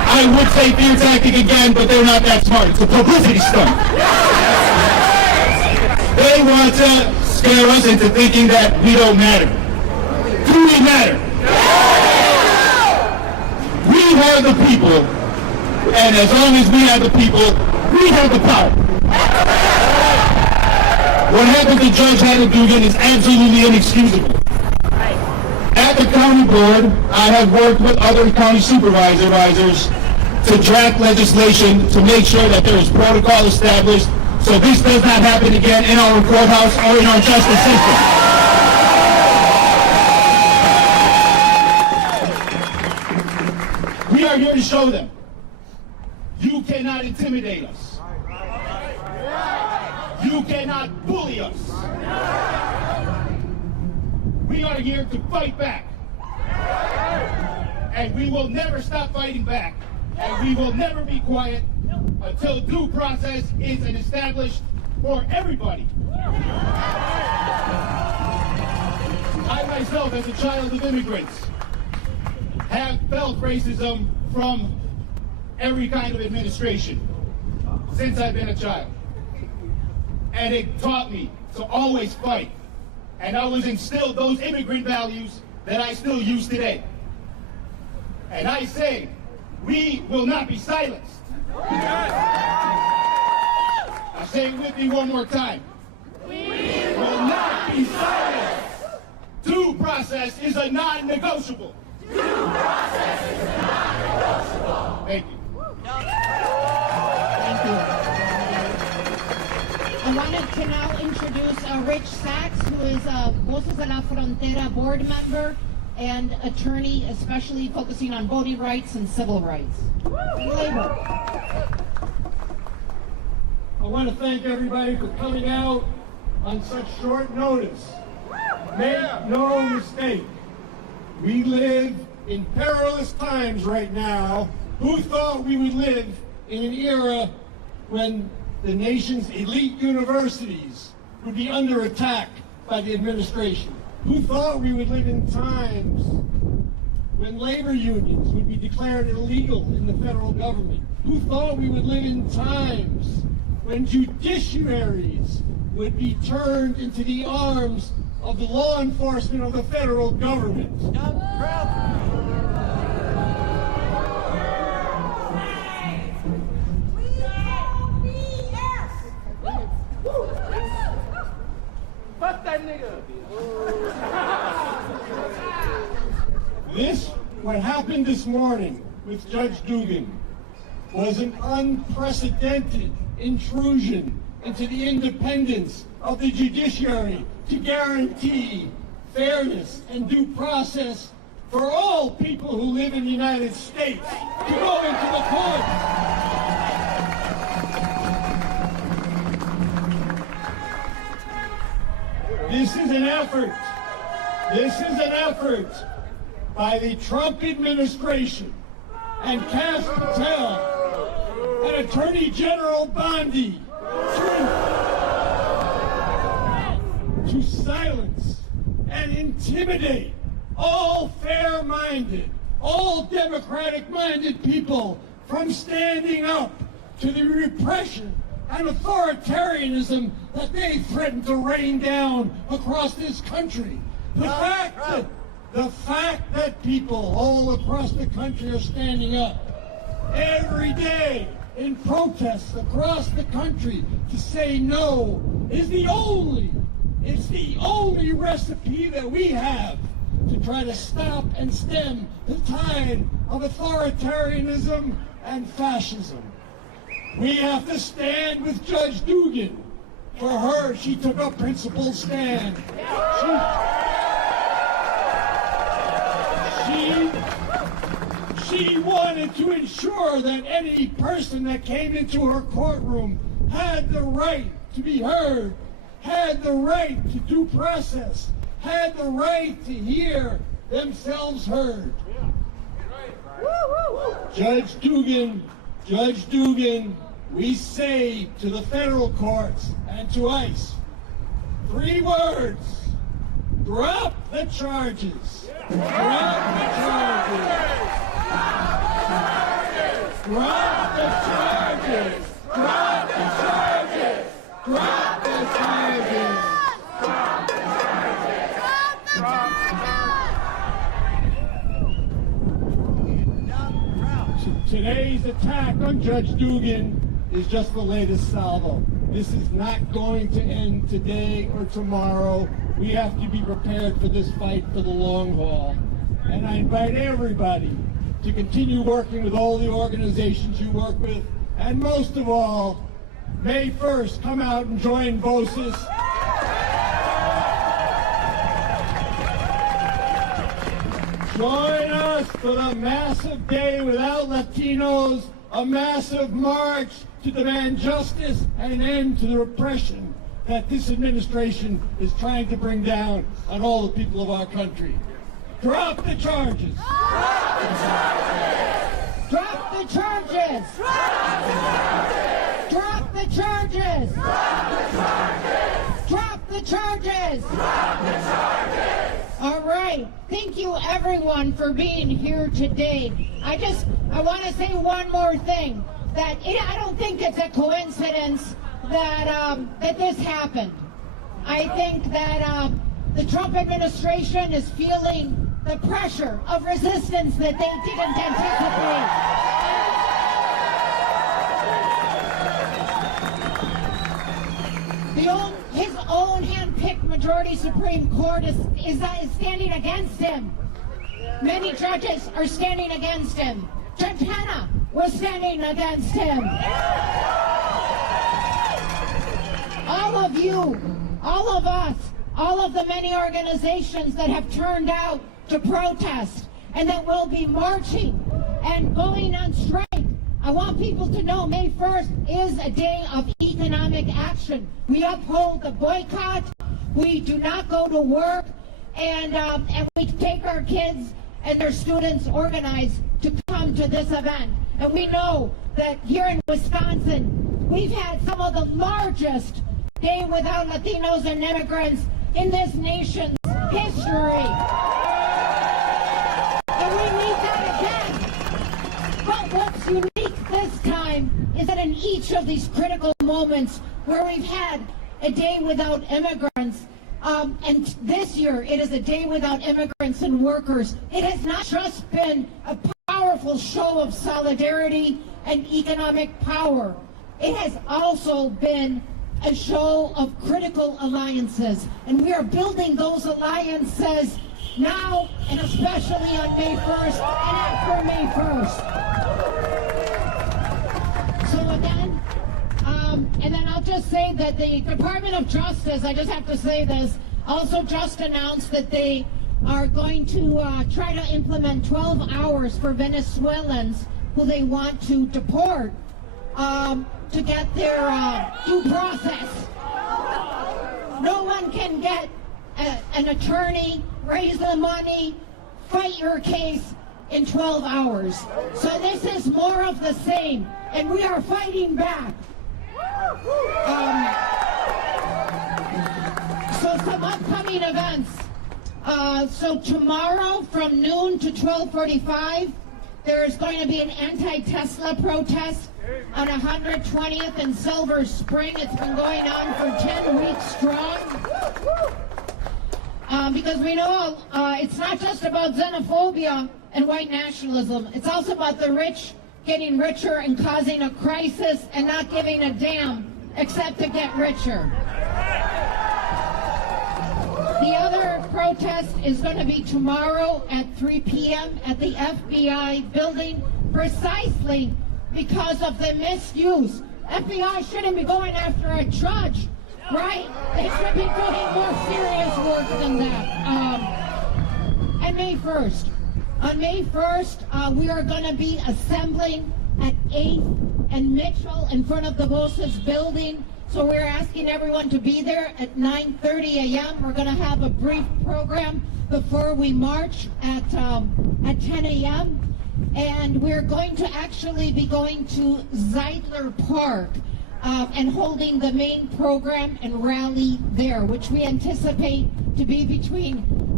I would say fear tactic again, but they're not that smart. It's a publicity stunt. They want to scare us into thinking that we don't matter. Do we matter? We are the people, and as long as we have the people, we have the power. What happened to Judge Hannah Dugan is absolutely inexcusable. At the county board, I have worked with other county supervisors to draft legislation to make sure that there is protocol established so this does not happen again in our courthouse or in our justice system. We are here to show them you cannot intimidate us. You cannot bully us. We are here to fight back. And we will never stop fighting back. And we will never be quiet until due process is established for everybody. I myself, as a child of immigrants, have felt racism from every kind of administration since I've been a child. And it taught me to always fight. And I was instilled those immigrant values that I still use today. And I say, we will not be silenced. I say it with me one more time. We will not be silenced. Due process is a non-negotiable. Due process is a non-negotiable. Thank you. Thank you. I wanted to now introduce Rich Sachs, who is a Voces de la Frontera board member and attorney, especially focusing on voting rights and civil rights. Labor. I want to thank everybody for coming out on such short notice. Make no mistake, we live in perilous times right now. Who thought we would live in an era when the nation's elite universities would be under attack by the administration? Who thought we would live in times when labor unions would be declared illegal in the federal government? Who thought we would live in times when judiciaries would be turned into the arms of the law enforcement of the federal government? Fuck that nigga. What happened this morning with Judge Dugan was an unprecedented intrusion into the independence of the judiciary to guarantee fairness and due process for all people who live in the United States to go into the court. This is an effort by the Trump administration and Cass Patel and Attorney General Bondi to silence and intimidate all fair-minded, all democratic-minded people from standing up to the repression and authoritarianism that they threaten to rain down across this country. The fact that people all across the country are standing up every day in protests across the country to say no is the only recipe that we have to try to stop and stem the tide of authoritarianism and fascism. We have to stand with Judge Dugan. For her, she took a principled stand. She wanted to ensure that any person that came into her courtroom had the right to be heard, had the right to due process, had the right to hear themselves heard. Judge Dugan, we say to the federal courts and to ICE, 3 words: drop the charges. Drop the charges. Drop the charges! Drop the charges! Drop the charges! Drop the charges! Today's attack on Judge Dugan is just the latest salvo. This is not going to end today or tomorrow. We have to be prepared for this fight for the long haul. And I invite everybody to continue working with all the organizations you work with. And most of all, May 1st, come out and join Voces. Join us for the massive day without Latinos, a massive march to demand justice and an end to the repression that this administration is trying to bring down on all the people of our country. Drop the charges! Drop the charges! Drop the charges! Drop the charges! Drop the charges! Drop the charges! Drop the charges! All right. Thank you, everyone, for being here today. I want to say one more thing. I don't think it's a coincidence that this happened. I think that the Trump administration is feeling the pressure of resistance that they didn't anticipate. His own hand-picked majority Supreme Court is standing against him. Many judges are standing against him. Judge Hannah was standing against him. All of you, all of us, all of the many organizations that have turned out to protest and that will be marching and going on strike. I want people to know May 1st is a day of economic action. We uphold the boycott. We do not go to work, and we take our kids and their students organized to come to this event. And we know that here in Wisconsin, we've had some of the largest Day Without Latinos and Immigrants in this nation's history. And we need that again. But what's unique this time is that in each of these critical moments where we've had a day without immigrants, and this year it is a day without immigrants and workers, it has not just been a powerful show of solidarity and economic power. It has also been a show of critical alliances, and we are building those alliances now and especially on May 1st and after May 1st. So again, and then I'll just say that the Department of Justice, I just have to say this, also just announced that they are going to try to implement 12 hours for Venezuelans who they want to deport to get their due process. No one can get an attorney, raise the money, fight your case in 12 hours. So this is more of the same, and we are fighting back. So some upcoming events. So tomorrow from noon to 12:45, there is going to be an anti-Tesla protest on 120th and Silver Spring. It's been going on for 10 weeks strong. Because we know it's not just about xenophobia and white nationalism. It's also about the rich getting richer and causing a crisis and not giving a damn except to get richer. The other protest is going to be tomorrow at 3 p.m. at the FBI building, precisely because of the misuse. FBI shouldn't be going after a judge, right? They should be doing more serious work than that. And May 1st. On May 1st, we are going to be assembling at 8th and Mitchell in front of the Voces building. So we're asking everyone to be there at 9:30 a.m. We're going to have a brief program before we march at 10 a.m. And we're going to actually be going to Zeidler Park and holding the main program and rally there, which we anticipate to be between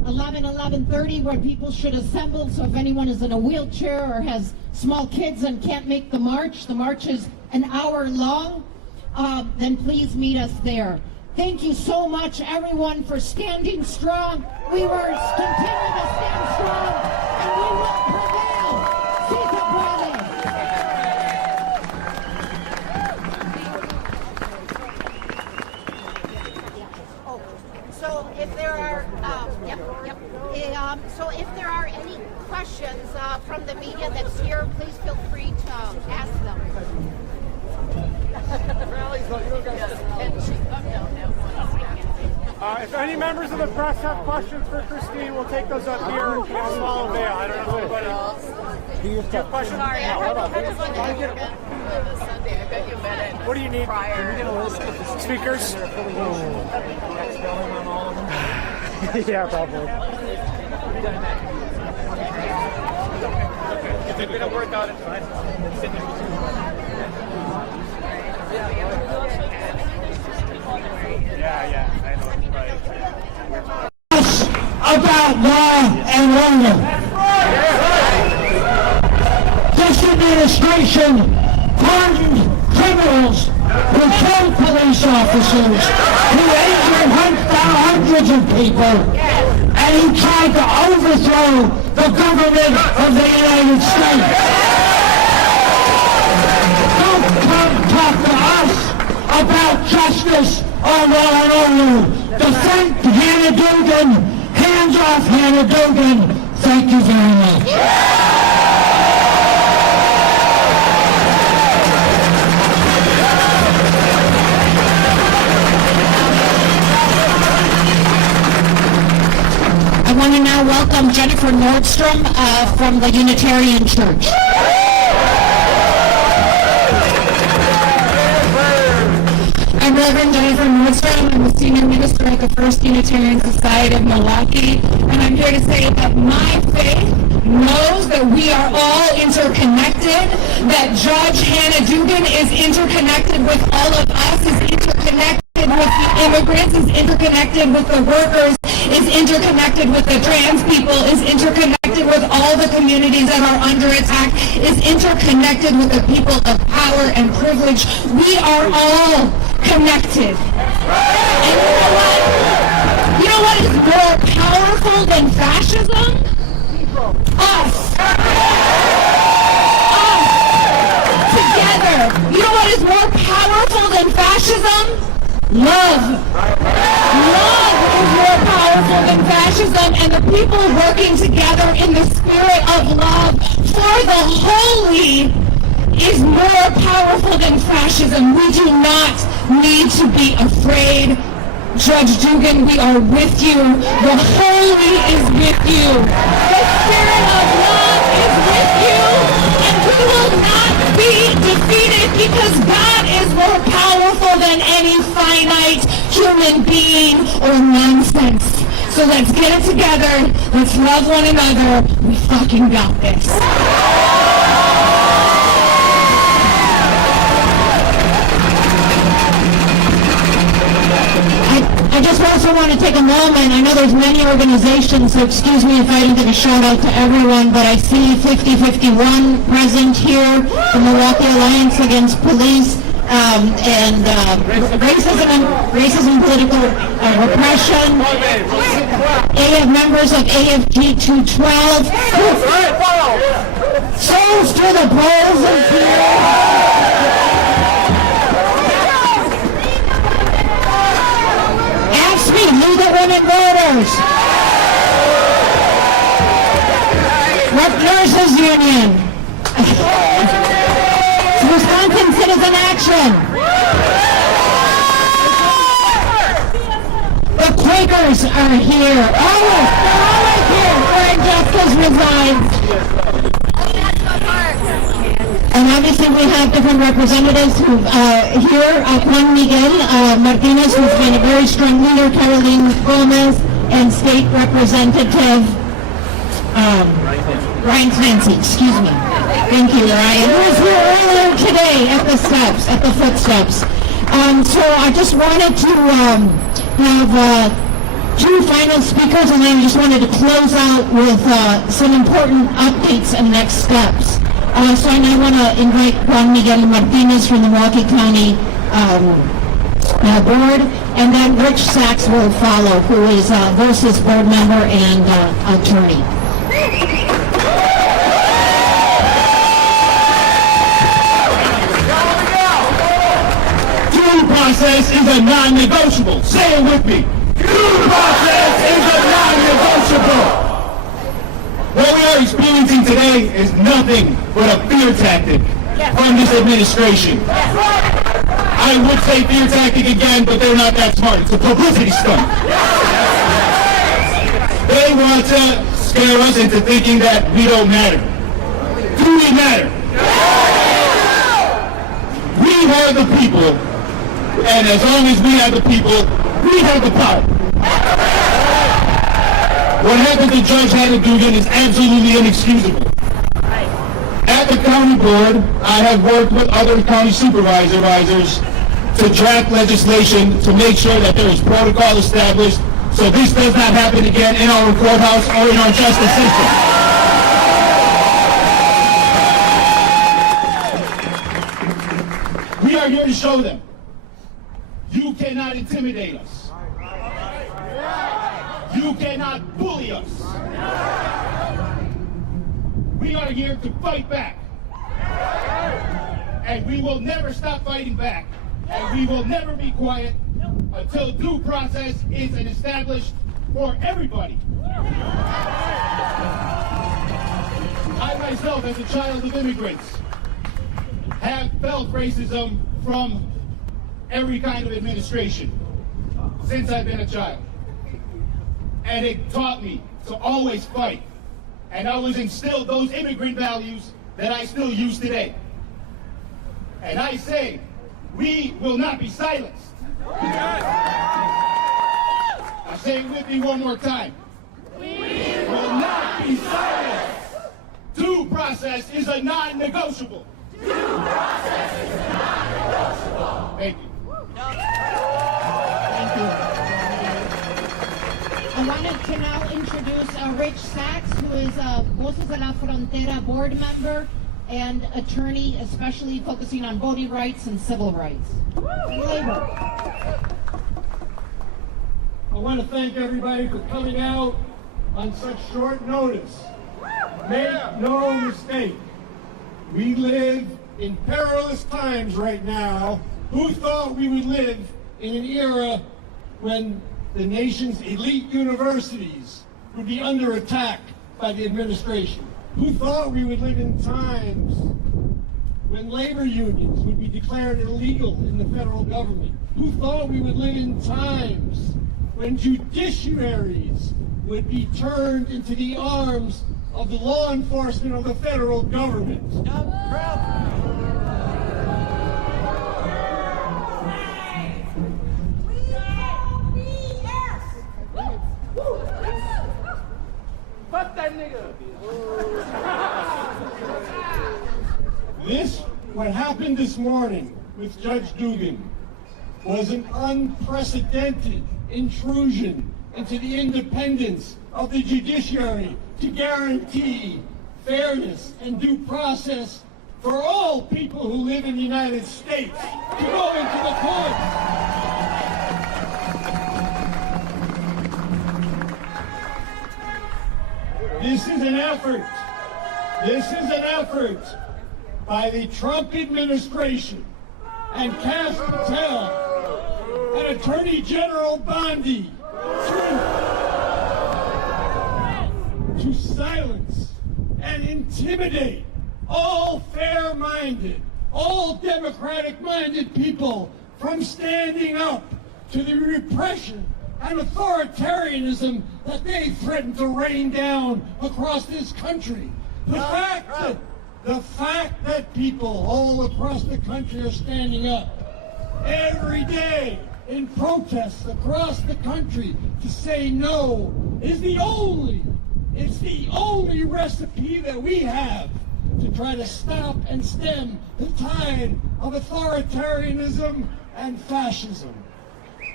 11:30 where people should assemble. So if anyone is in a wheelchair or has small kids and can't make the march is an hour long, then please meet us there. Thank you so much, everyone, for standing strong. We will continue to stand strong, and we will prevail. Sí se puede. So if there are any questions from the media that's here, please feel free to ask them. If any members of the press have questions for Christine, we'll take those up here in small veil. I don't know if anybody else. Do you have questions? Sorry, I heard this Sunday. I bet you met it. What do you need? Speakers? Yeah, probably. If it's gonna work out, it's fine. Yeah, I know. About law and order. This administration pardoned criminals who killed police officers, who injured hundreds of people, and who tried to overthrow the government of the United States. Don't come talk to us about justice or law and order. Defend Hannah Dugan. Hands off Hannah Dugan. Thank you very much. I want to now welcome Jennifer Nordstrom from the Unitarian Church. I'm Reverend Jennifer Nordstrom. I'm the Senior Minister at the First Unitarian Society of Milwaukee. And I'm here to say that my faith knows that we are all interconnected, that Judge Hannah Dugan is interconnected with all of us, is interconnected with the immigrants, is interconnected with the workers, is interconnected with the trans people, is interconnected with all the communities that are under attack, is interconnected with the people of power and privilege. We are all connected. And you know what is more powerful than fascism? Us. Together. You know what is more powerful than fascism? Love. Love is more powerful than fascism, and the people working together in the spirit of love for the holy is more powerful than fascism. We do not need to be afraid. Judge Dugan, we are with you. The holy is with you. The spirit of love is with you. And we will not be defeated because God is more powerful than any finite human being or nonsense. So let's get it together. Let's love one another. We fucking got this. I just also want to take a moment. I know there's many organizations, so excuse me if I didn't give a shout out to everyone, but I see 5051 present here, the Milwaukee Alliance Against Police, and racism, political repression. Members of AFG 212. Souls to the balls of here. Legal Women Voters. Nurses Union. Wisconsin Citizen Action. The Quakers are here. All right here where injustice resides. And obviously we have different representatives who here, Juan Miguel Martinez, who's been a very strong leader, Caroline Gomez, and State Representative Ryan Clancy, excuse me. Thank you, Ryan, who was here earlier today at the footsteps. So I just wanted to have Two final speakers, and then I just wanted to close out with some important updates and next steps. So I now want to invite Juan Miguel Martinez from the Milwaukee County Board, and then Rich Sachs will follow, who is Voces board member and attorney. Due process is a non-negotiable. Say it with me. Due process is a non-negotiable. What we are experiencing today is nothing but a fear tactic from this administration. I would say fear tactic again, but they're not that smart. It's a publicity stunt. They want to scare us into thinking that we don't matter. Do we matter? We are the people, and as long as we have the people, we have the power. What happened to Judge Hannah Dugan is absolutely inexcusable. At the county board, I have worked with other county supervisors to draft legislation to make sure that there is protocol established so this does not happen again in our courthouse or in our justice system. We are here to show them you cannot intimidate us. You cannot bully us. We are here to fight back. And we will never stop fighting back. And we will never be quiet until due process is established for everybody. I myself, as a child of immigrants, have felt racism from every kind of administration since I've been a child. And it taught me to always fight. And I was instilled those immigrant values that I still use today. And I say, we will not be silenced. I say it with me one more time. We will not be silenced. Due process is a non-negotiable. Due process is a non-negotiable. Thank you. Thank you. I wanted to now introduce Rich Sachs, who is Voces de la Frontera board member and attorney, especially focusing on voting rights and civil rights. And labor. I want to thank everybody for coming out on such short notice. Make no mistake, we live in perilous times right now. Who thought we would live in an era when the nation's elite universities would be under attack by the administration? Who thought we would live in times when labor unions would be declared illegal in the federal government? Who thought we would live in times when judiciaries would be turned into the arms of the law enforcement of the federal government? Fuck that nigga. What happened this morning with Judge Dugan was an unprecedented intrusion into the independence of the judiciary to guarantee fairness and due process for all people who live in the United States to go into the courts. This is an effort by the Trump administration and Cash Patel and Attorney General Bondi to silence and intimidate all fair-minded, all democratic-minded people from standing up to the repression and authoritarianism that they threaten to rain down across this country. The fact that people all across the country are standing up every day in protests across the country to say no is the only recipe that we have to try to stop and stem the tide of authoritarianism and fascism.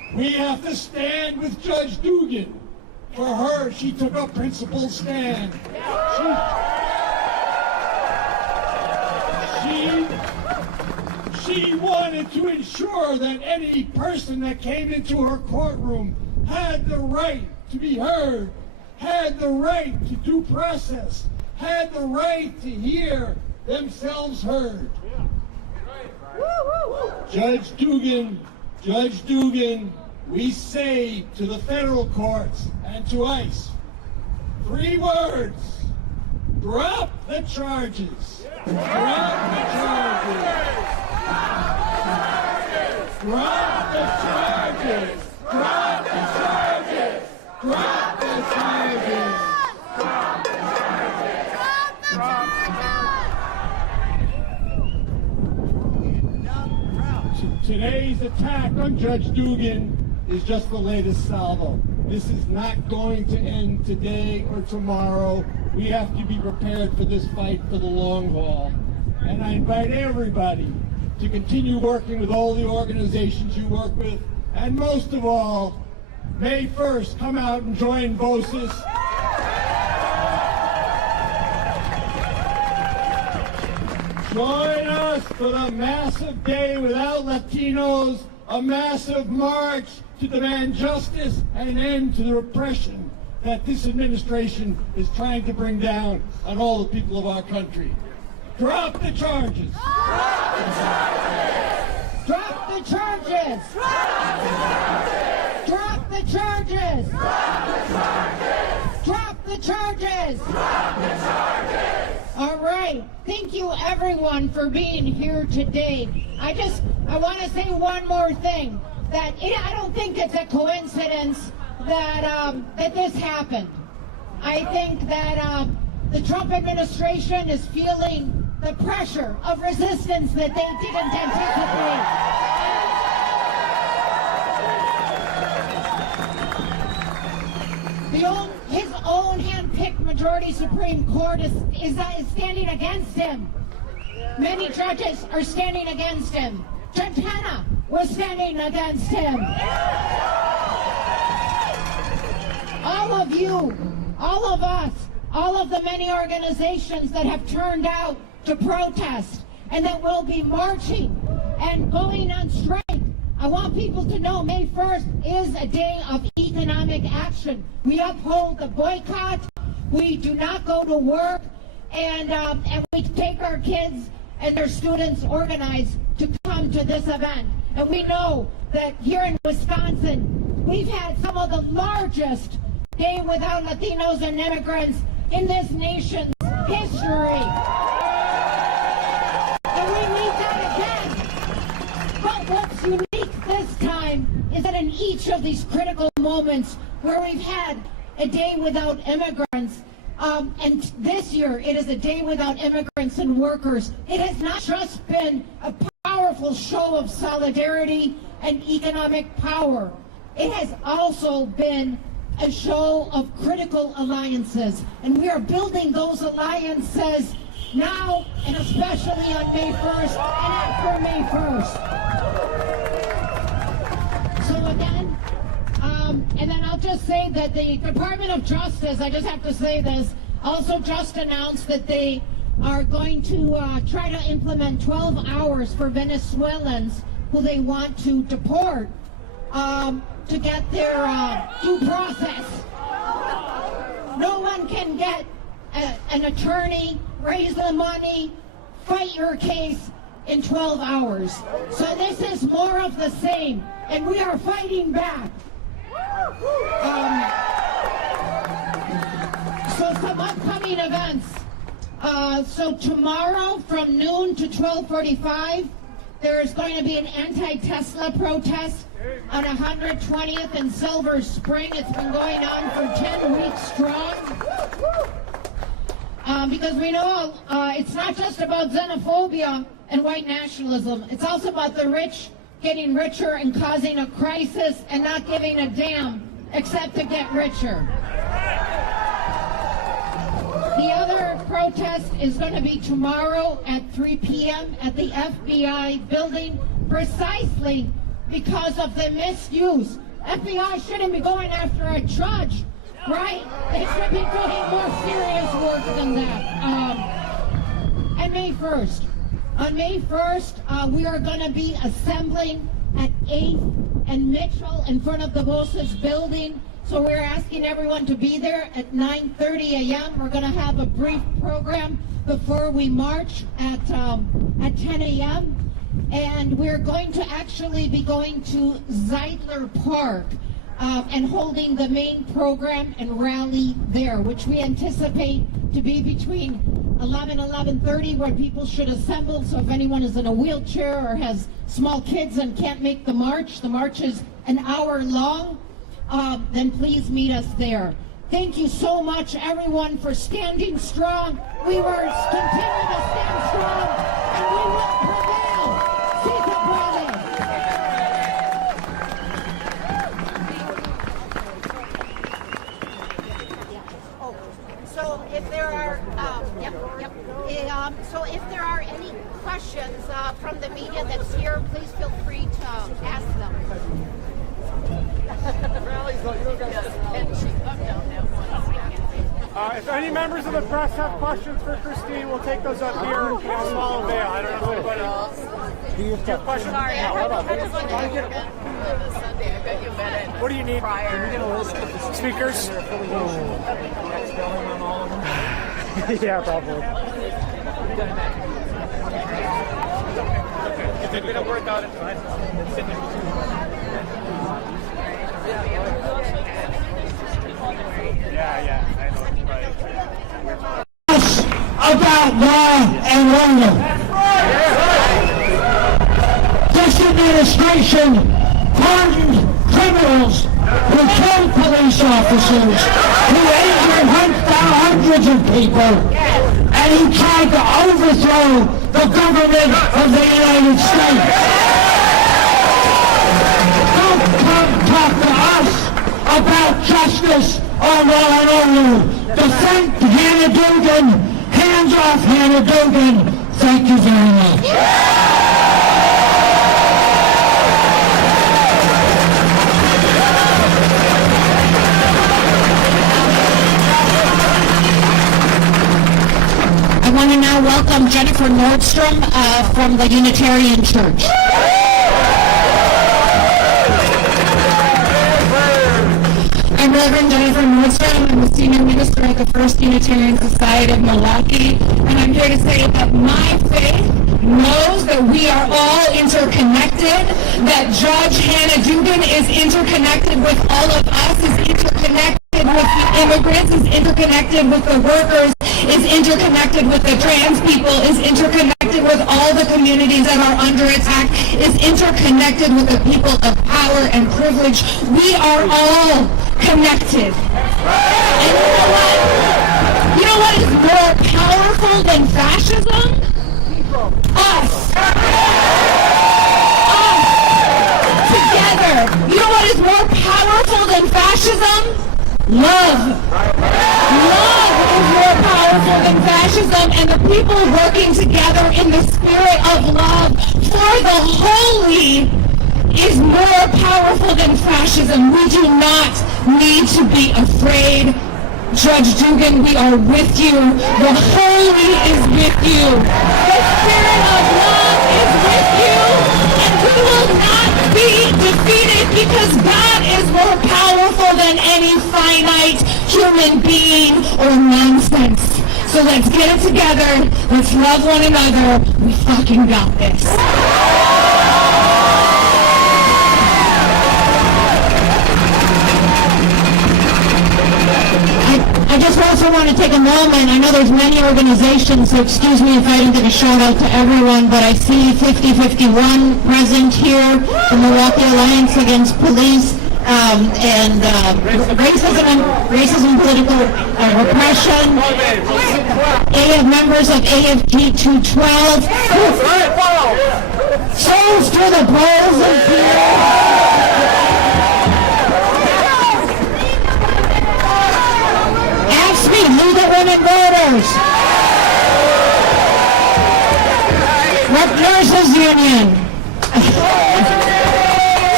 We have to stand with Judge Dugan. For her, she took a principled stand. She wanted to ensure that any person that came into her courtroom had the right to be heard, had the right to due process, had the right to hear themselves heard. Judge Dugan, we say to the federal courts and to ICE, 3 words: drop the charges. Drop the charges. Drop the charges. Drop the charges. Drop the charges. Drop the charges. Drop the charges. Today's attack on Judge Dugan is just the latest salvo. This is not going to end today or tomorrow. We have to be prepared for this fight for the long haul. And I invite everybody to continue working with all the organizations you work with. And most of all, May 1st, come out and join Voces. Join us for the massive day without Latinos, a massive march to demand justice and an end to the repression that this administration is trying to bring down on all the people of our country. Drop the charges! Drop the charges! Drop the charges! Drop the charges! Drop the charges! Drop the charges! Drop the charges! Drop the charges! All right. Thank you, everyone, for being here today. I want to say one more thing. I don't think it's a coincidence that this happened. I think that the Trump administration is feeling the pressure of resistance that they didn't anticipate. His own hand-picked majority Supreme Court is standing against him. Many judges are standing against him. Judge Hannah was standing against him. All of you, all of us, all of the many organizations that have turned out to protest and that will be marching and going on strike. I want people to know May 1st is a day of economic action. We uphold the boycott. We do not go to work, and we take our kids and their students organized to come to this event. And we know that here in Wisconsin, we've had some of the largest Day Without Latinos and Immigrants in this nation's history. And we need that again. But what's unique this time is that in each of these critical moments where we've had a day without immigrants, and this year it is a day without immigrants and workers, it has not just been a powerful show of solidarity and economic power. It has also been a show of critical alliances, and we are building those alliances now and especially on May 1st and after May 1st. So again, and then I'll just say that the Department of Justice, I just have to say this, also just announced that they are going to try to implement 12 hours for Venezuelans who they want to deport to get their due process. No one can get an attorney, raise the money, fight your case in 12 hours. So this is more of the same, and we are fighting back. So some upcoming events. So tomorrow from noon to 12:45, there is going to be an anti-Tesla protest on 120th and Silver Spring. It's been going on for 10 weeks strong. Because we know it's not just about xenophobia and white nationalism. It's also about the rich getting richer and causing a crisis and not giving a damn except to get richer. The other protest is going to be tomorrow at 3 p.m. at the FBI building, precisely because of the misuse. FBI shouldn't be going after a judge, right? They should be doing more serious work than that. And on May 1st, we are going to be assembling at 8th and Mitchell in front of the Voces building. So we're asking everyone to be there at 9:30 a.m. We're going to have a brief program before we march at 10 a.m. And we're going to actually be going to Zeidler Park and holding the main program and rally there, which we anticipate to be between 11 and 11:30, where people should assemble. So if anyone is in a wheelchair or has small kids and can't make the march is an hour long, then please meet us there. Thank you so much, everyone, for standing strong. We will continue to stand strong, and we will prevail. Siga puede. So if there are, so if there are any questions from the media that's here, please feel free to ask them. If any members of the press have questions for Christine, we'll take those up here in small veil. I don't know if anybody else. Do you have questions? Sorry, I just wanted to hear this Sunday. I bet you met it. What do you need? Speakers? Yeah, probably. If it didn't work out, it's fine. Yeah, I know. Right. About law and order. This administration pardoned criminals who killed police officers, who injured hundreds of people, and he tried to overthrow the government of the United States. Don't come talk to us about justice or law and order. Defend Hannah Dugan. Hands off Hannah Dugan. Thank you very much. I want to now welcome Jennifer Nordstrom from the Unitarian Church. I'm Reverend Jennifer Nordstrom. I'm the Senior Minister at the First Unitarian Society of Milwaukee, and I'm here to say that my faith knows that we are all interconnected, that Judge Hannah Dugan is interconnected with all of us, is interconnected with the immigrants, is interconnected with the workers, is interconnected with the trans people, is interconnected with all the communities that are under attack, is interconnected with the people of power and privilege. We are all connected. And you know what? You know what is more powerful than fascism? Us. Us. Together. You know what is more powerful than fascism? Love. Love is more powerful than fascism, and the people working together in the spirit of love for the holy is more powerful than fascism. We do not need to be afraid. Judge Dugan, we are with you. The holy is with you. The spirit of love is with you, and we will not be defeated because God is more powerful than any finite human being or nonsense. So let's get it together. Let's love one another. We fucking got this. I just also want to take a moment. I know there's many organizations, so excuse me if I didn't give a shout out to everyone, but I see 5051 present here, the Milwaukee Alliance Against Police, and racism, political repression, members of AFG 212, souls to the polls of fear. Legal women voters. Rep Nurses Union.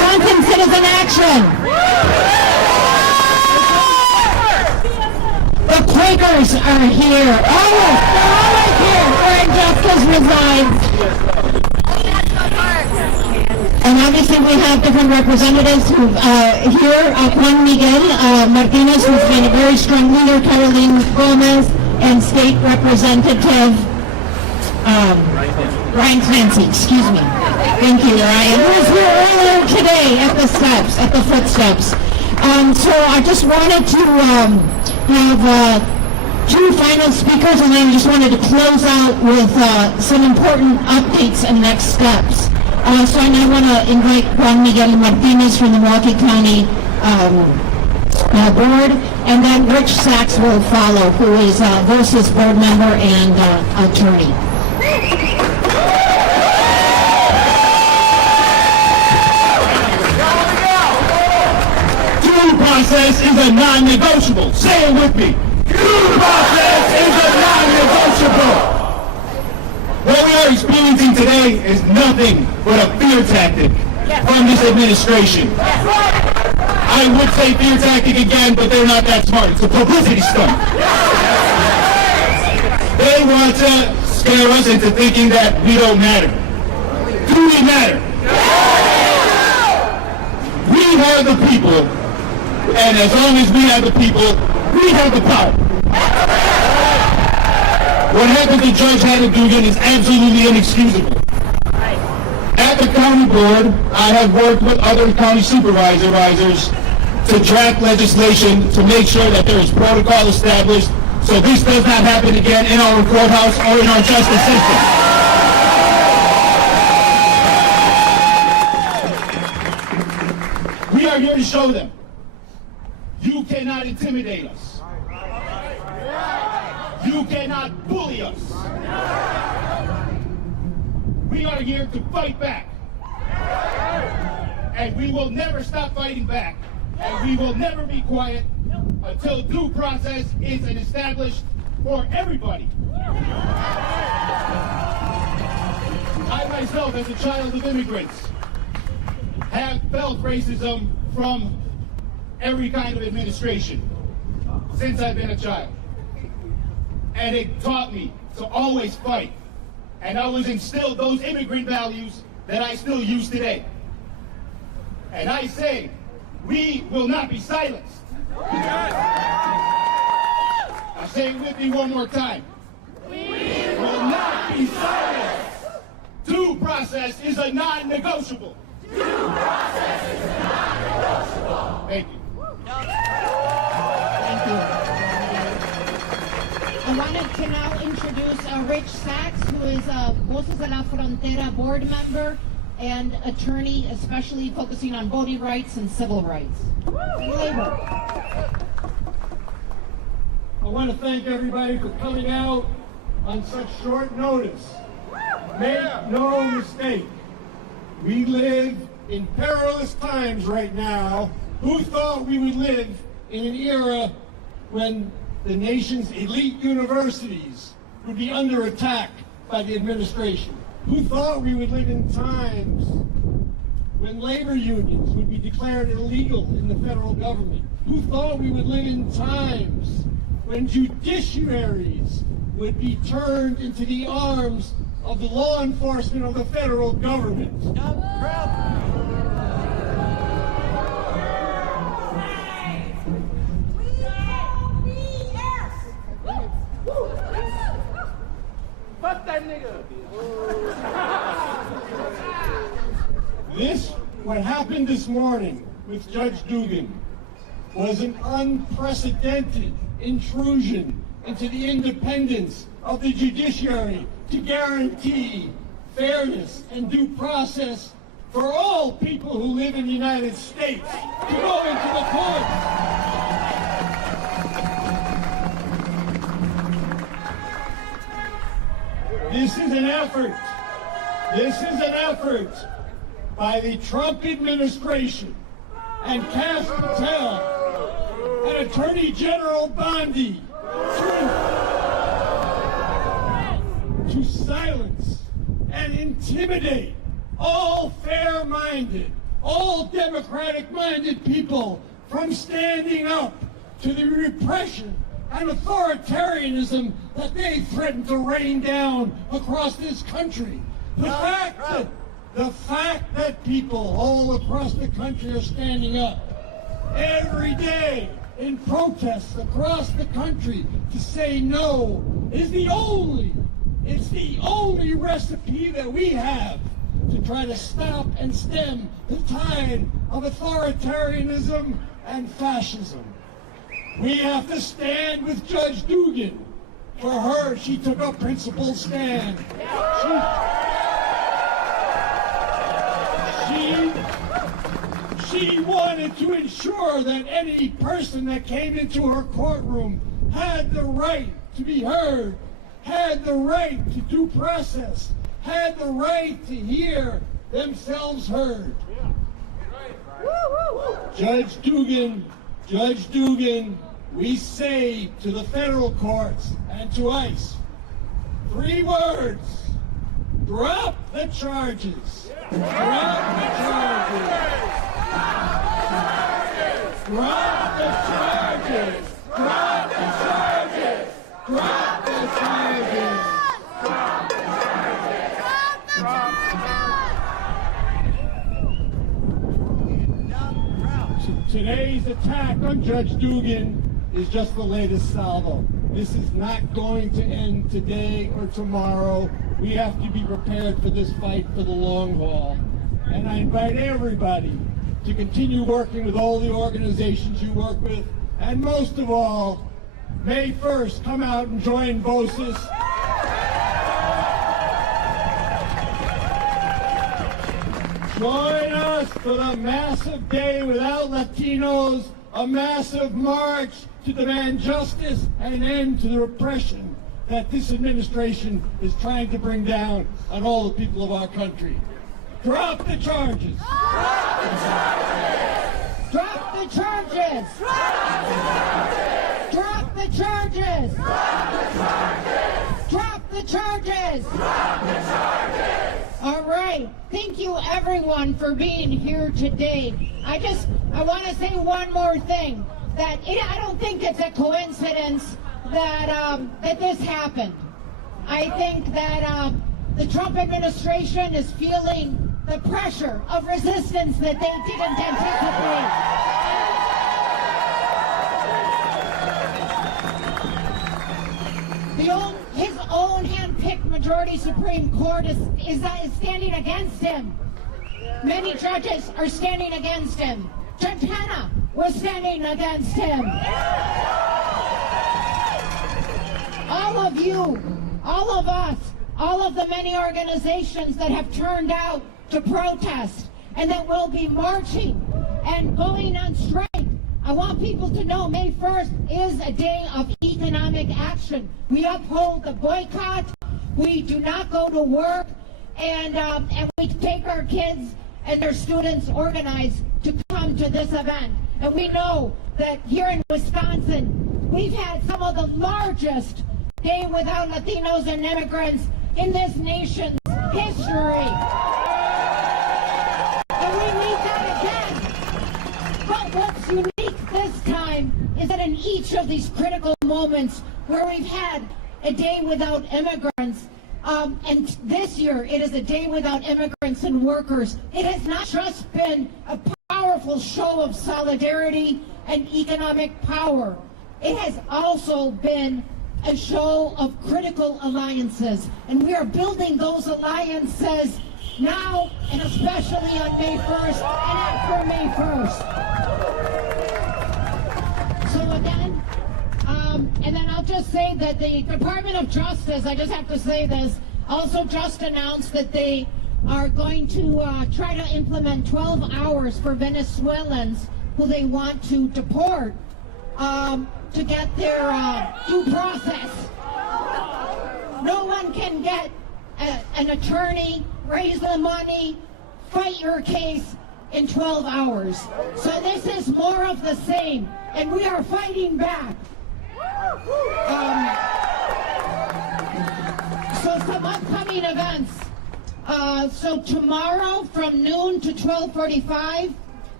Lakers are here. Always, they're always here where injustice resides. And obviously we have different representatives who here, Juan Miguel Martinez, who's been a very strong leader, Caroline Gomez, and State Representative Ryan Clancy, excuse me. Thank you, Ryan, who was here earlier today at the steps, at the footsteps. So I just wanted to have two final speakers, and then I just wanted to close out with some important updates and next steps. So I now want to invite Juan Miguel Martinez from the Milwaukee County Board, and then Rich Sachs will follow, who is Voces board member and attorney. Due process is a non-negotiable. Say it with me. Due process is a non-negotiable. What we are experiencing today is nothing but a fear tactic from this administration. I would say fear tactic again, but they're not that smart. It's a publicity stunt. They want to scare us into thinking that we don't matter. Do we matter? We are the people, and as long as we have the people, we have the power. What happened to Judge Hannah Dugan is absolutely inexcusable. At the county board, I have worked with other county supervisors to draft legislation to make sure that there is protocol established so this does not happen again in our courthouse or in our justice system. We are here to show them you cannot intimidate us. You cannot bully us. We are here to fight back. And we will never stop fighting back. And we will never be quiet until due process is established for everybody. I myself, as a child of immigrants, have felt racism from every kind of administration since I've been a child. And it taught me to always fight. And I was instilled those immigrant values that I still use today. And I say, we will not be silenced. I'll say it with me one more time. We will not be silenced. Due process is a non-negotiable. Due process is a non-negotiable. Thank you. Thank you. I wanted to now introduce Rich Sachs, who is Voces de la Frontera board member and attorney, especially focusing on voting rights and civil rights. Labor. I want to thank everybody for coming out on such short notice. Make no mistake, we live in perilous times right now. Who thought we would live in an era when the nation's elite universities would be under attack by the administration? Who thought we would live in times when labor unions would be declared illegal in the federal government? Who thought we would live in times when judiciaries would be turned into the arms of the law enforcement of the federal government? Fuck that nigga. What happened this morning with Judge Dugan was an unprecedented intrusion into the independence of the judiciary to guarantee fairness and due process for all people who live in the United States to go into the courts. This is an effort. This is an effort by the Trump administration and Cass Patel and Attorney General Bondi to silence and intimidate all fair-minded, all democratic-minded people from standing up to the repression and authoritarianism that they threaten to rain down across this country. The fact that people all across the country are standing up every day in protests across the country to say no is the only recipe that we have to try to stop and stem the tide of authoritarianism and fascism. We have to stand with Judge Dugan. For her, she took a principled stand. She wanted to ensure that any person that came into her courtroom had the right to be heard, had the right to due process, had the right to hear themselves heard. Judge Dugan, we say to the federal courts and to ICE, 3 words: drop the charges. Drop the charges. Drop the charges. Drop the charges. Drop the charges. Drop the charges. Drop the charges. Today's attack on Judge Dugan is just the latest salvo. This is not going to end today or tomorrow. We have to be prepared for this fight for the long haul. And I invite everybody to continue working with all the organizations you work with. And most of all, May 1st, come out and join Voces. Join us for the massive day without Latinos, a massive march to demand justice and an end to the repression that this administration is trying to bring down on all the people of our country. Drop the charges! Drop the charges! Drop the charges! Drop the charges! Drop the charges! Drop the charges! Drop the charges! Drop the charges! All right. Thank you, everyone, for being here today. I want to say one more thing. I don't think it's a coincidence that this happened. I think that the Trump administration is feeling the pressure of resistance that they didn't anticipate. His own hand-picked majority Supreme Court is standing against him. Many judges are standing against him. Judge Hannah was standing against him. All of you, all of us, all of the many organizations that have turned out to protest and that will be marching and going on strike. I want people to know May 1st is a day of economic action. We uphold the boycott. We do not go to work, and we take our kids and their students organized to come to this event. And we know that here in Wisconsin, we've had some of the largest Day Without Latinos and Immigrants in this nation's history. And we need that again. But what's unique this time is that in each of these critical moments where we've had a day without immigrants, and this year it is a day without immigrants and workers, it has not just been a powerful show of solidarity and economic power. It has also been a show of critical alliances, and we are building those alliances now and especially on May 1st and after May 1st. So again, and then I'll just say that the Department of Justice, I just have to say this, also just announced that they are going to try to implement 12 hours for Venezuelans who they want to deport to get their due process. No one can get an attorney, raise the money, fight your case in 12 hours. So this is more of the same, and we are fighting back. So some upcoming events. So tomorrow from noon to 12:45,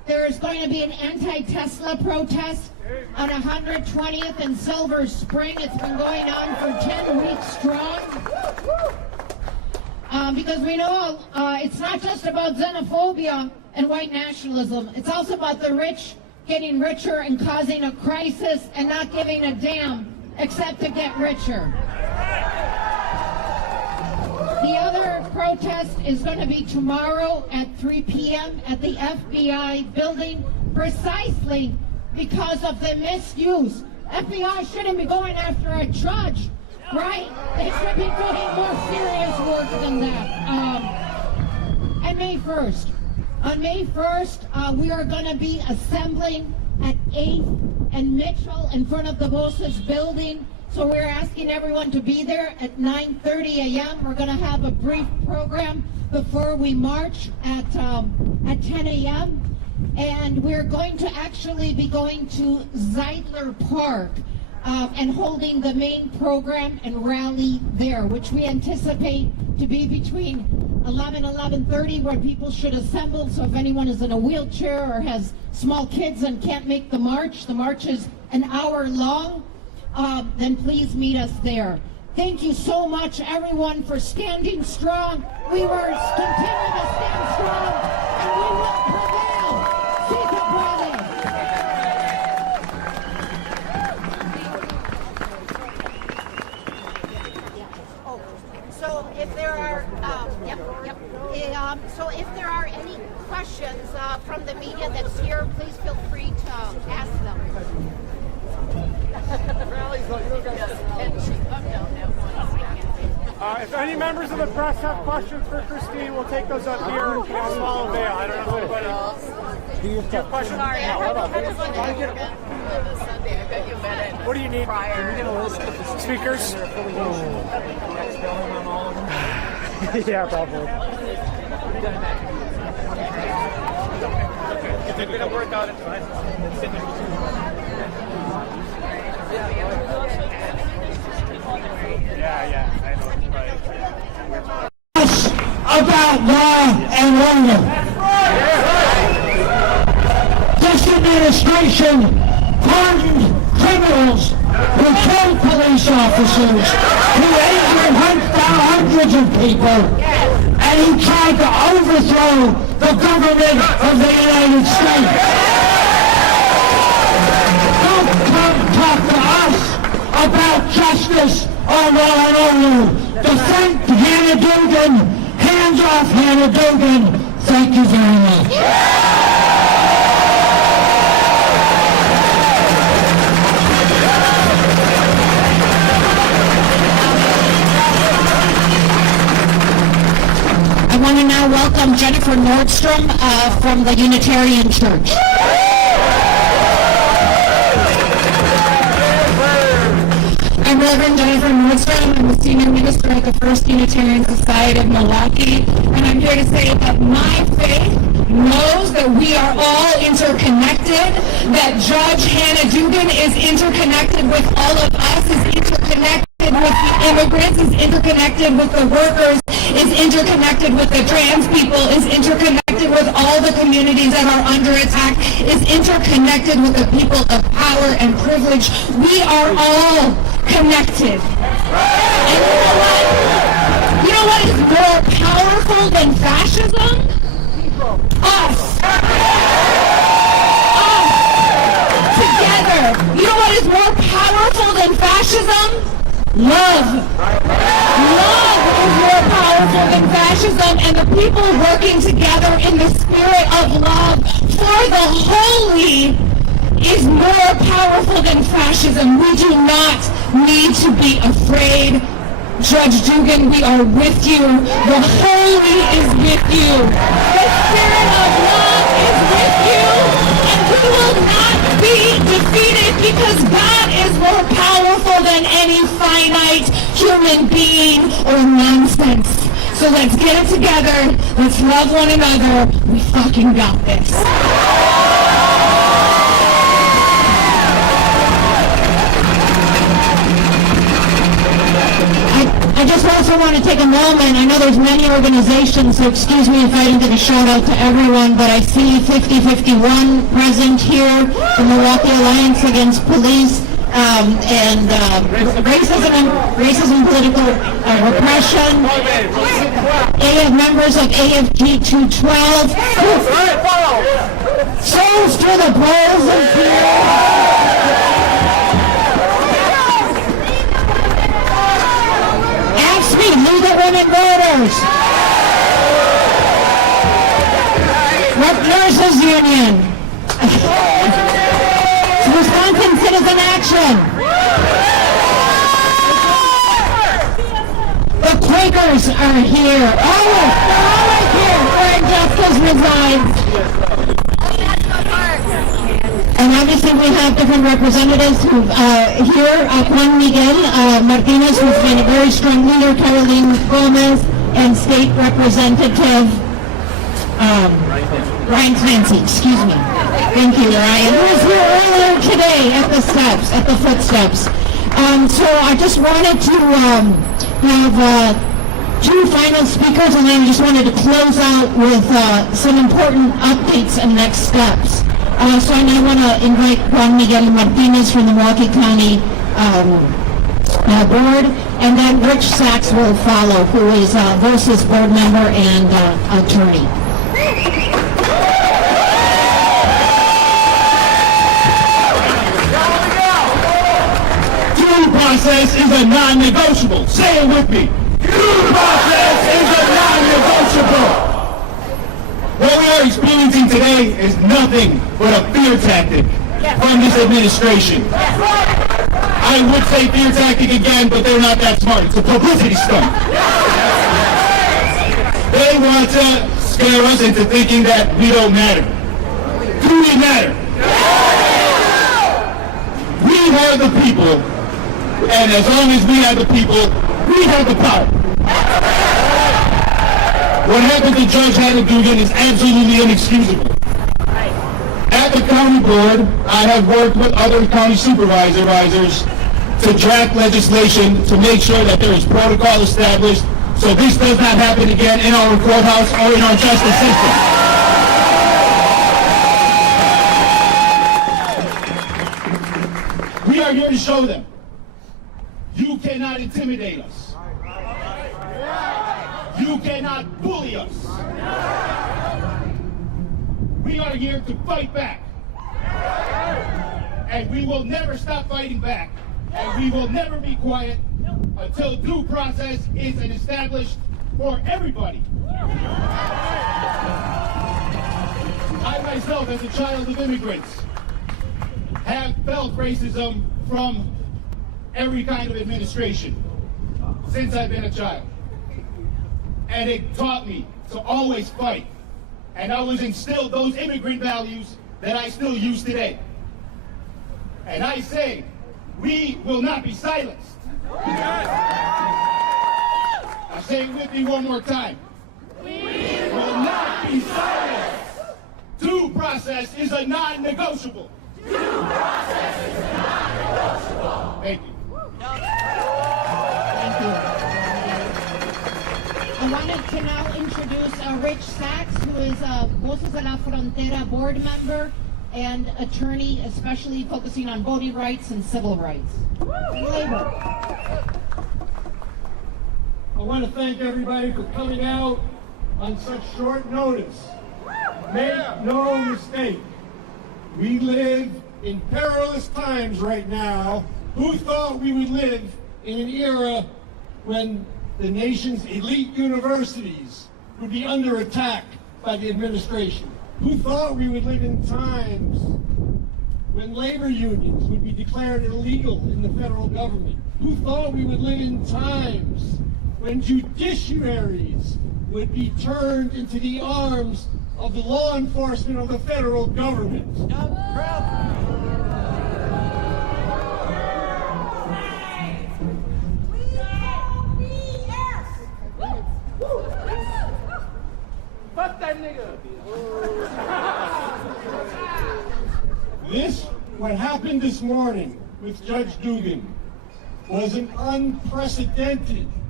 There's going to be an anti-Tesla protest on 120th and Silver Spring. It's been going on for 10 weeks strong. Because we know it's not just about xenophobia and white nationalism. It's also about the rich getting richer and causing a crisis and not giving a damn except to get richer. The other protest is going to be tomorrow at 3 p.m. at the FBI building, precisely because of the misuse. FBI shouldn't be going after a judge, right? They should be doing more serious work than that. And on May 1st, we are going to be assembling at 8th and Mitchell in front of the Voces building. So we're asking everyone to be there at 9:30 a.m. We're going to have a brief program before we march at 10 a.m. And we're going to actually be going to Zeidler Park and holding the main program and rally there, which we anticipate to be between 11 and 11:30, where people should assemble. So if anyone is in a wheelchair or has small kids and can't make the march is an hour long. Then please meet us there. Thank you so much, everyone, for standing strong. We will continue to stand strong, and we will prevail. Sita Brother. So if there are, so if there are any questions from the media that's here, please feel free to ask them. If any members of the press have questions for Christine, we'll take those up here in a small veil. I don't know if anybody else. Do you have questions? Sorry, I bet you met it. What do you need? Speakers? Yeah, probably. It's a bit of workout, it's fine. Yeah, I know. Us about law and order. This administration pardoned criminals who killed police officers, who injured hundreds of people, and who tried to overthrow the government of the United States. Don't come talk to us about justice or law and order. Defend Hannah Dugan. Hands off Hannah Dugan. Thank you very much. I want to now welcome Jennifer Nordstrom from the Unitarian Church. I'm Reverend Jennifer Nordstrom. I'm the Senior Minister at the First Unitarian Society of Milwaukee. And I'm here to say that my faith knows that we are all interconnected, that Judge Hannah Dugan is interconnected with all of us, is interconnected with the immigrants, is interconnected with the workers, is interconnected with the trans people, is interconnected with all the communities that are under attack, is interconnected with the people of power and privilege. We are all connected. And you know what is more powerful than fascism? Us. Together. You know what is more powerful than fascism? Love. Love is more powerful than fascism, and the people working together in the spirit of love for the holy is more powerful than fascism. We do not need to be afraid. Judge Dugan, we are with you. The holy is with you. The spirit of love is with you. And we will not be defeated because God is more powerful than any finite human being or nonsense. So let's get it together. Let's love one another. We fucking got this. I just want to also want to take a moment. I know there's many organizations, so excuse me if I didn't get a shout out to everyone, but I see 5051 present here, the Milwaukee Alliance Against Police and racism, political repression. Members of AFG 212. Souls to the polls and League of Women Voters. Nurses Union. Wisconsin Citizen Action. The Quakers are here. They're all right here where injustice resides. And obviously we have different representatives who here, Juan Miguel Martinez, who's been a very strong leader, Caroline Gomez, and State Representative Ryan Clancy, excuse me. Thank you, Ryan, who was here earlier today at the footsteps. So I just wanted to have two final speakers, and then I just wanted to close out with some important updates and next steps. So I now want to invite Juan Miguel Martinez from the Milwaukee County Board, and then Rich Sachs will follow, who is Voces board member and attorney. Due process is a non-negotiable. Say it with me. Due process is a non-negotiable. What we are experiencing today is nothing but a fear tactic from this administration. I would say fear tactic again, but they're not that smart. It's a publicity stunt. They want to scare us into thinking that we don't matter. Do we matter? We are the people, and as long as we are the people, we have the power. What happened to Judge Hannah Dugan is absolutely inexcusable. At the county board, I have worked with other county supervisors to draft legislation to make sure that there is protocol established so this does not happen again in our courthouse or in our justice system. We are here to show them you cannot intimidate us. You cannot bully us. We are here to fight back. And we will never stop fighting back. And we will never be quiet until due process is established for everybody. I myself, as a child of immigrants, have felt racism from every kind of administration since I've been a child. And it taught me to always fight. And I was instilled those immigrant values that I still use today. And I say, we will not be silenced. I say it with me one more time. We will not be silenced. Due process is a non-negotiable. Due process is a non-negotiable. Thank you. Thank you. I wanted to now introduce Rich Sachs, who is Voces de la Frontera board member and attorney, especially focusing on voting rights and civil rights. And labor. I want to thank everybody for coming out on such short notice. Make no mistake, we live in perilous times right now. Who thought we would live in an era when the nation's elite universities would be under attack by the administration? Who thought we would live in times when labor unions would be declared illegal in the federal government? Who thought we would live in times when judiciaries would be turned into the arms of the law enforcement of the federal government? Fuck that nigga. What happened this morning with Judge Dugan was an unprecedented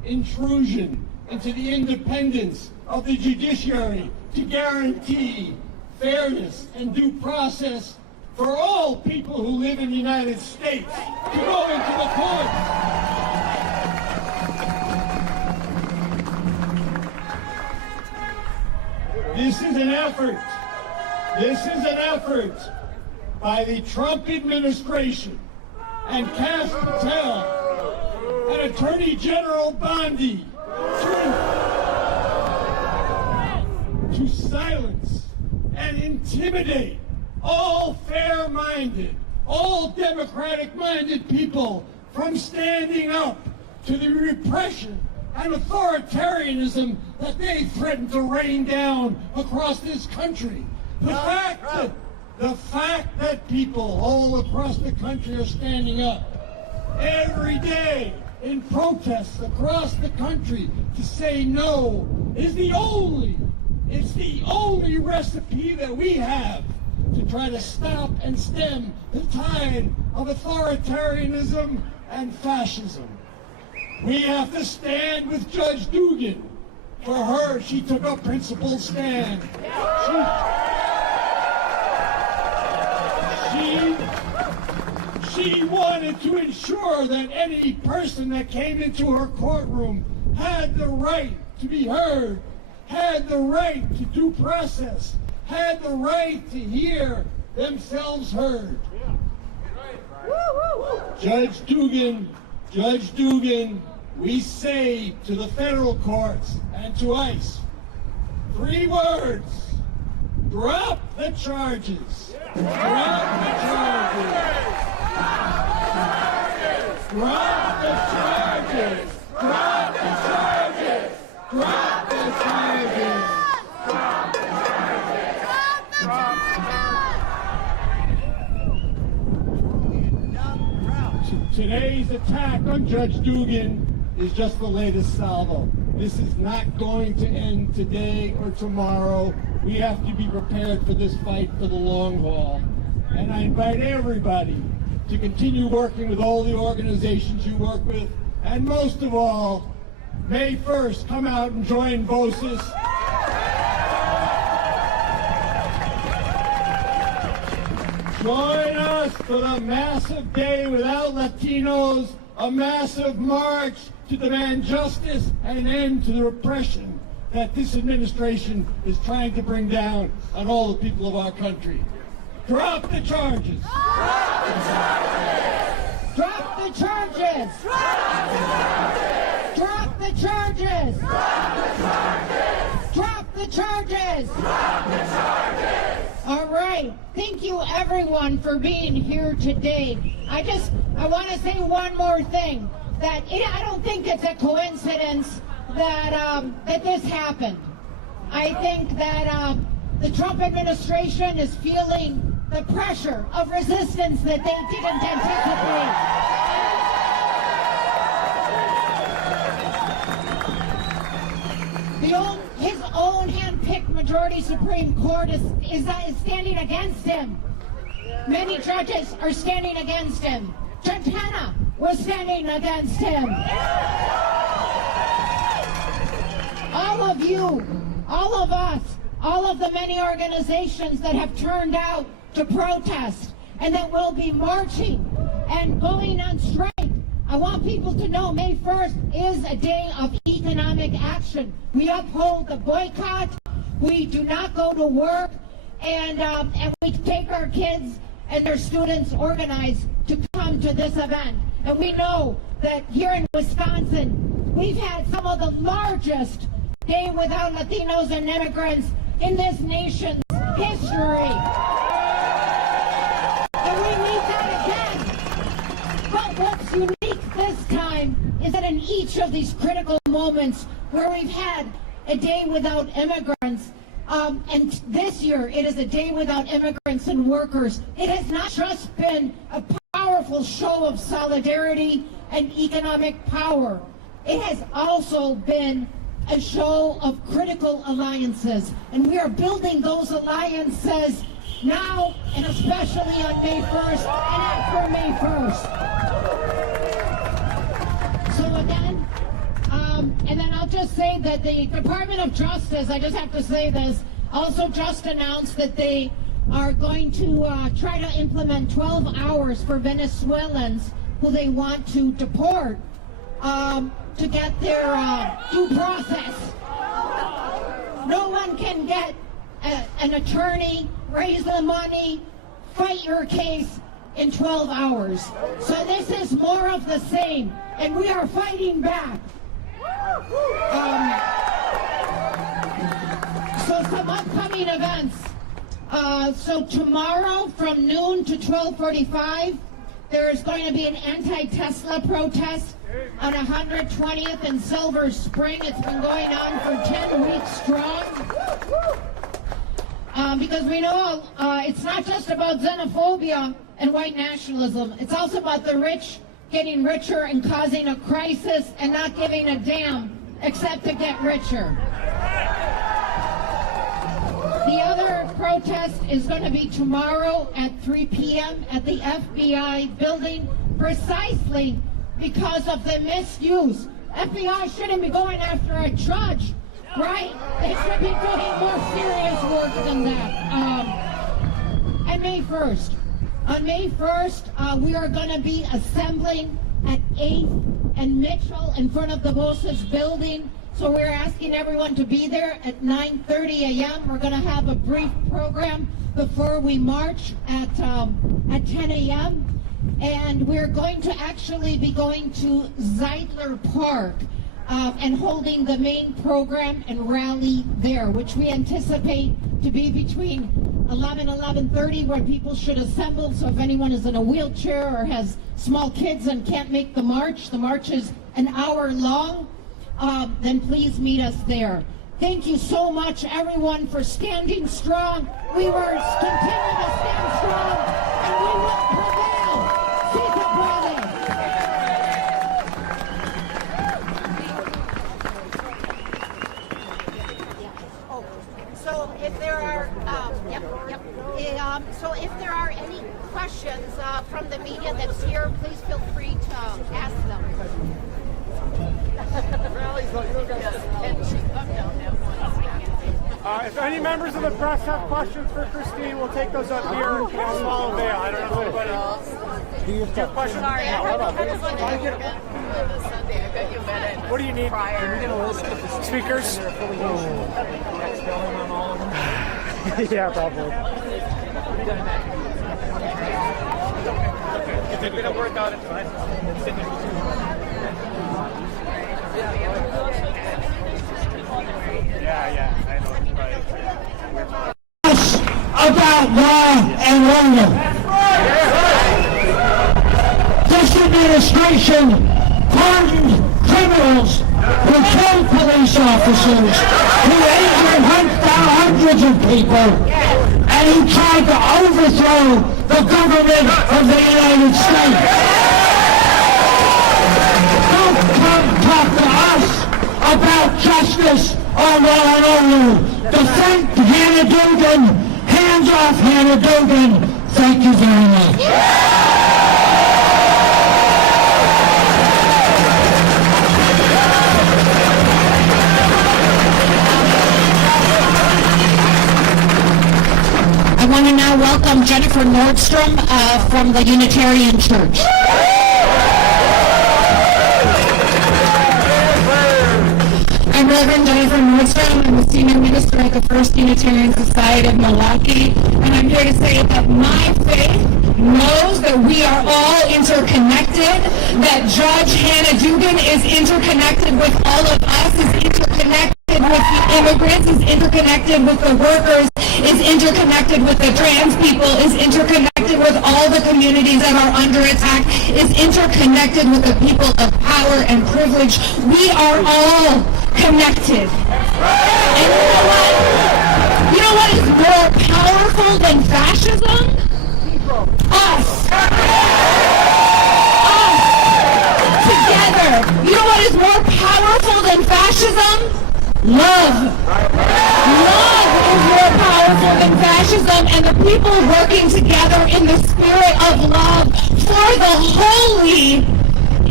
intrusion into the independence of the judiciary to guarantee fairness and due process for all people who live in the United States to go into the courts. This is an effort by the Trump administration and Cass Patel and Attorney General Bondi to silence and intimidate all fair-minded, all democratic-minded people from standing up to the repression and authoritarianism that they threaten to rain down across this country. The fact that people all across the country are standing up every day in protests across the country to say no is the only recipe that we have to try to stop and stem the tide of authoritarianism and fascism. We have to stand with Judge Dugan. For her, she took a principled stand. She wanted to ensure that any person that came into her courtroom had the right to be heard, had the right to due process, had the right to hear themselves heard. Judge Dugan, we say to the federal courts and to ICE, 3 words: drop the charges. Drop the charges. Drop the charges. Drop the charges. Drop the charges. Today's attack on Judge Dugan is just the latest salvo. This is not going to end today or tomorrow. We have to be prepared for this fight for the long haul. And I invite everybody to continue working with all the organizations you work with. And most of all, May 1st, come out and join Voces. Join us for the massive day without Latinos, a massive march to demand justice and an end to the repression that this administration is trying to bring down on all the people of our country. Drop the charges! Drop the charges! Drop the charges! Drop the charges! Drop the charges! Drop the charges! Drop the charges! Drop the charges! All right. Thank you, everyone, for being here today. I want to say one more thing. I don't think it's a coincidence that this happened. I think that the Trump administration is feeling the pressure of resistance that they didn't anticipate. His own hand-picked majority Supreme Court is standing against him. Many judges are standing against him. Judge Hannah was standing against him. All of you, all of us, all of the many organizations that have turned out to protest and that will be marching and going on strike. I want people to know May 1st is a day of economic action. We uphold the boycott. We do not go to work, and we take our kids and their students organized to come to this event. And we know that here in Wisconsin, we've had some of the largest Day Without Latinos and Immigrants in this nation's history. And we need that again. But what's unique this time is that in each of these critical moments where we've had a day without immigrants, and this year it is a day without immigrants and workers, it has not just been a powerful show of solidarity and economic power. It has also been a show of critical alliances, and we are building those alliances now and especially on May 1st and after May 1st. So again, And then I'll just say that the Department of Justice, I just have to say this, also just announced that they are going to try to implement 12 hours for Venezuelans who they want to deport to get their due process. No one can get an attorney, raise the money, fight your case in 12 hours. So this is more of the same, and we are fighting back. So some upcoming events. So tomorrow from noon to 12:45, there is going to be an anti-Tesla protest on 120th and Silver Spring. It's been going on for 10 weeks strong. Because we know it's not just about xenophobia and white nationalism. It's also about the rich getting richer and causing a crisis and not giving a damn except to get richer. The other protest is going to be tomorrow at 3 p.m. at the FBI building, precisely because of the misuse. FBI shouldn't be going after a judge, right? They should be doing more serious work than that. And May 1st. On May 1st, we are going to be assembling at 8th and Mitchell in front of the Voces building. So we're asking everyone to be there at 9:30 a.m. We're going to have a brief program before we march at 10 a.m. And we're going to actually be going to Zeidler Park and holding the main program and rally there, which we anticipate to be between 11 and 11:30, where people should assemble. So if anyone is in a wheelchair or has small kids and can't make the march is an hour long. Then please meet us there. Thank you so much, everyone, for standing strong. We will continue to stand strong, and we will prevail. Sigue puede. So if there are, so if there are any questions from the media that's here, please feel free to ask them. If any members of the press have questions for Christine, we'll take those up here in a small veil. I don't know if anybody else. Do you have questions? Sorry, I just wanted to get this Sunday. I bet you met it. What do you need? Speakers? Yeah, probably. If they're going to work out, it's fine. Yeah, I know. About law and order. This administration pardoned criminals who killed police officers, who injured hundreds of people, and who tried to overthrow the government of the United States. Don't come talk to us about justice or law and order. Defend Hannah Dugan. Hands off Hannah Dugan. Thank you very much. I want to now welcome Jennifer Nordstrom from the Unitarian Church. I'm Reverend Jennifer Nordstrom. I'm the Senior Minister at the First Unitarian Society of Milwaukee, and I'm here to say that my faith knows that we are all interconnected, that Judge Hannah Dugan is interconnected with all of us, is interconnected with the immigrants, is interconnected with the workers, is interconnected with the trans people, is interconnected with all the communities that are under attack, is interconnected with the people of power and privilege. We are all connected. And you know what? You know what is more powerful than fascism? Us. Us. Together. You know what is more powerful than fascism? Love. Love is more powerful than fascism, and the people working together in the spirit of love for the holy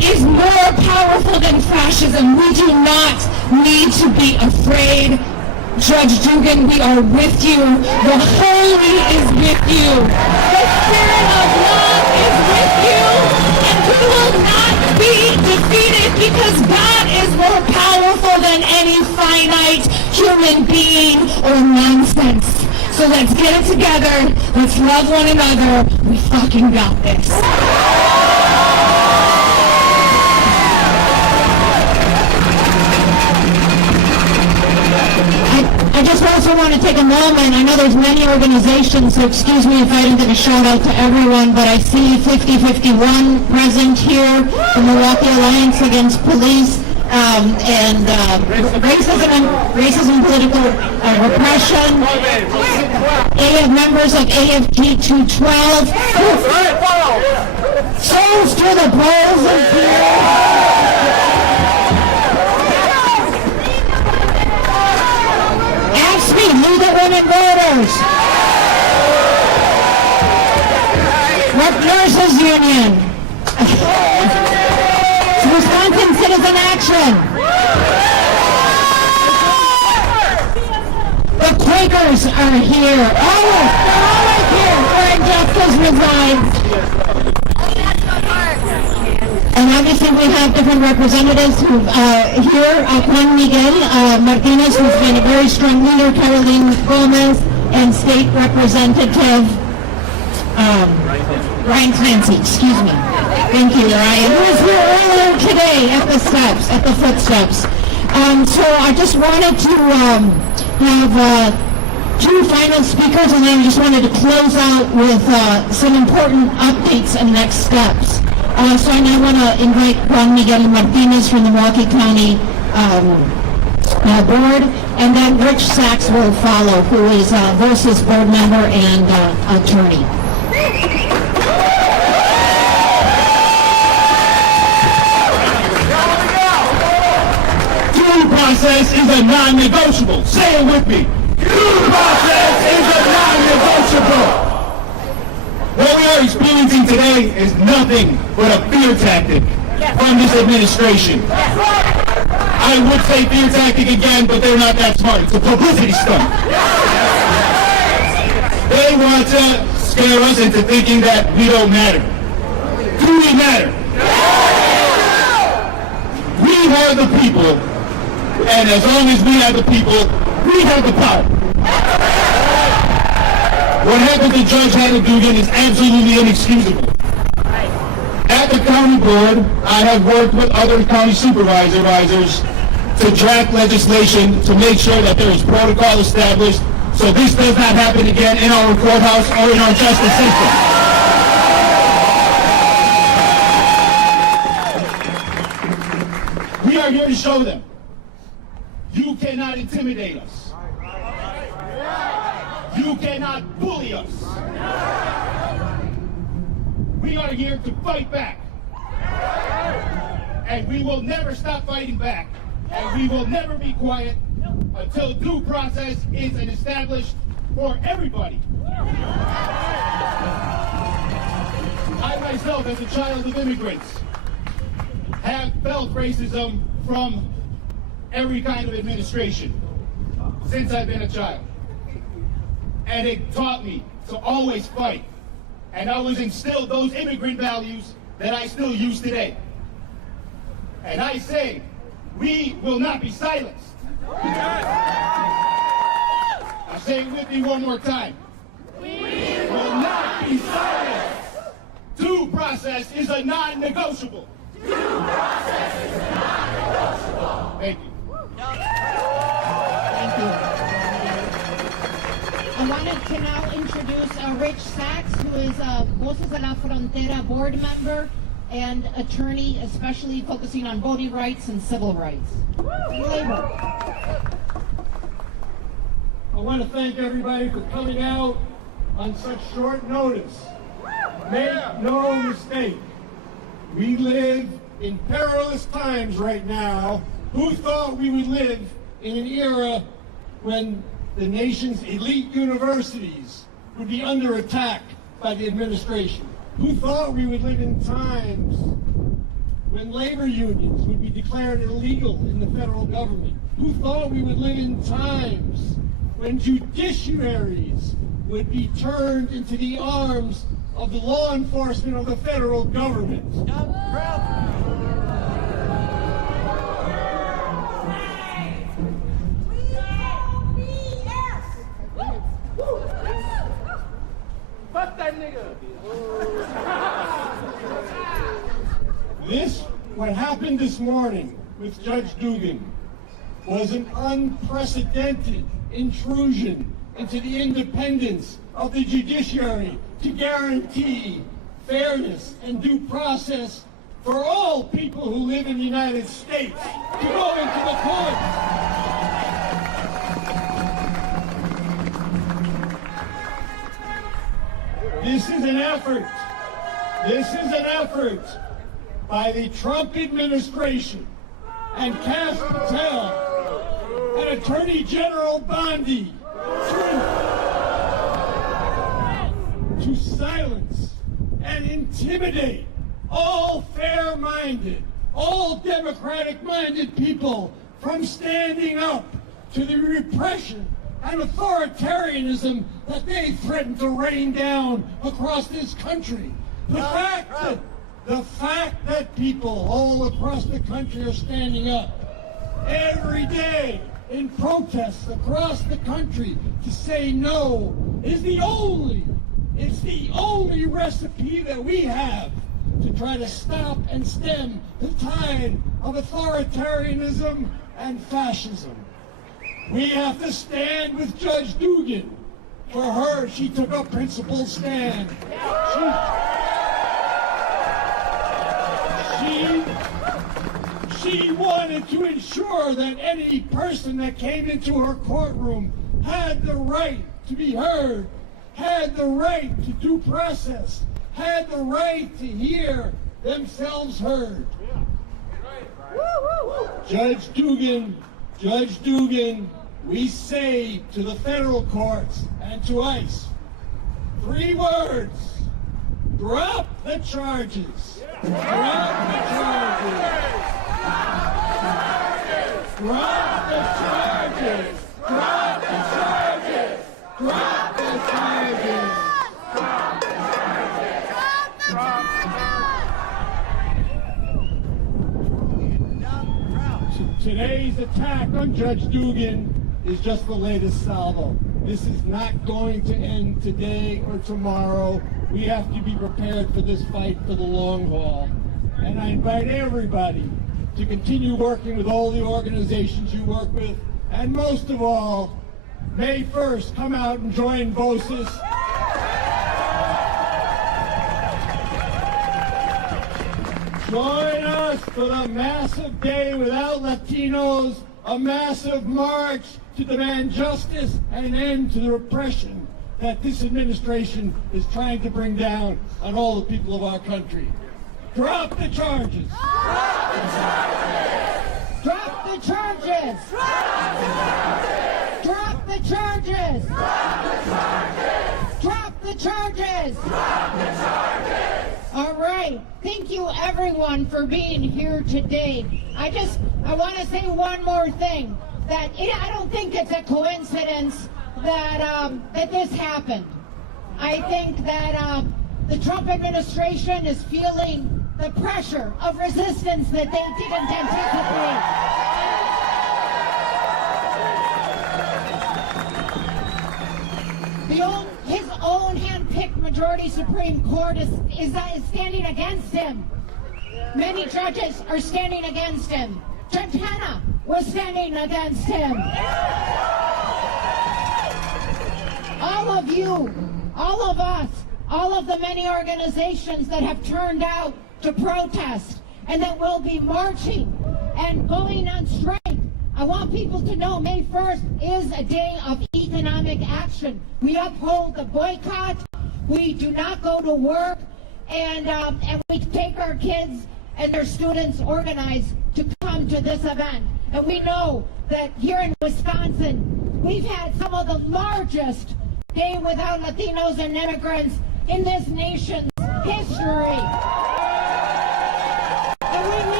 is more powerful than fascism. We do not need to be afraid. Judge Dugan, we are with you. The Holy is with you. The Spirit of love is with you. And we will not be defeated because God is more powerful than any finite human being or nonsense. So let's get it together. Let's love one another. We fucking got this. I just also want to take a moment. I know there's many organizations, so excuse me if I didn't give a shout out to everyone, but I see 5051 present here, the Milwaukee Alliance Against Police and racism, political repression. Members of AFG 212. Souls to the polls and here. Legal women voters. Nurses Union. Wisconsin Citizen Action. The Quakers are here. They're all right here where injustice resides. And obviously we have different representatives who here, Juan Miguel Martinez, who's been a very strong leader, Caroline Gomez, and State Representative Ryan Clancy, excuse me. Thank you, Ryan, who was here earlier today at the footsteps. So I just wanted to have two final speakers, and then I just wanted to close out with some important updates and next steps. So I now want to invite Juan Miguel Martinez from the Milwaukee County Board, and then Rich Sachs will follow, who is Voces board member and attorney. Due process is a non-negotiable. Say it with me. Due process is a non-negotiable. What we are experiencing today is nothing but a fear tactic from this administration. I would say fear tactic again, but they're not that smart. It's a publicity stunt. They want to scare us into thinking that we don't matter. Do we matter? We are the people, and as long as we have the people, we have the power. What happened to Judge Hannah Dugan is absolutely inexcusable. At the county board, I have worked with other county supervisors to draft legislation to make sure that there is protocol established so this does not happen again in our courthouse or in our justice system. We are here to show them you cannot intimidate us. You cannot bully us. We are here to fight back. And we will never stop fighting back. And we will never be quiet until due process is established for everybody. I myself, as a child of immigrants, have felt racism from every kind of administration since I've been a child. And it taught me to always fight. And I was instilled those immigrant values that I still use today. And I say, we will not be silenced. I say it with me one more time. We will not be silenced. Due process is a non-negotiable. Due process is a non-negotiable. Thank you. Thank you. I wanted to now introduce Rich Sachs, who is Voces de la Frontera board member and attorney, especially focusing on voting rights and civil rights. Labor. I want to thank everybody for coming out on such short notice. Make no mistake, we live in perilous times right now. Who thought we would live in an era when the nation's elite universities would be under attack by the administration? Who thought we would live in times when labor unions would be declared illegal in the federal government? Who thought we would live in times when judiciaries would be turned into the arms of the law enforcement of the federal government? Fuck that nigga. What happened this morning with Judge Dugan was an unprecedented intrusion into the independence of the judiciary to guarantee fairness and due process for all people who live in the United States to go into the courts. This is an effort by the Trump administration and Cass Patel and Attorney General Bondi to silence and intimidate all fair-minded, all democratic-minded people from standing up to the repression and authoritarianism that they threaten to rain down across this country. The fact that people all across the country are standing up every day in protests across the country to say no is the only recipe that we have to try to stop and stem the tide of authoritarianism and fascism. We have to stand with Judge Dugan. For her, she took a principled stand. She wanted to ensure that any person that came into her courtroom had the right to be heard, had the right to due process, had the right to hear themselves heard. Judge Dugan, we say to the federal courts and to ICE, 3 words: drop the charges. Drop the charges. Drop the charges. Drop the charges. Drop the charges. Drop the charges. Drop the charges. Today's attack on Judge Dugan is just the latest salvo. This is not going to end today or tomorrow. We have to be prepared for this fight for the long haul. And I invite everybody to continue working with all the organizations you work with. And most of all, May 1st, come out and join Voces. Join us for the massive day without Latinos, a massive march to demand justice and an end to the repression that this administration is trying to bring down on all the people of our country. Drop the charges! Drop the charges! Drop the charges! Drop the charges! Drop the charges! Drop the charges! Drop the charges! Drop the charges! All right. Thank you, everyone, for being here today. I want to say one more thing. I don't think it's a coincidence that this happened. I think that the Trump administration is feeling the pressure of resistance that they didn't anticipate. His own hand-picked majority Supreme Court is standing against him. Many judges are standing against him. Judge Hannah was standing against him. All of you, all of us, all of the many organizations that have turned out to protest and that will be marching and going on strike. I want people to know May 1st is a day of economic action. We uphold the boycott. We do not go to work, and we take our kids and their students organized to come to this event. And we know that here in Wisconsin, we've had some of the largest Day Without Latinos and Immigrants in this nation's history. And we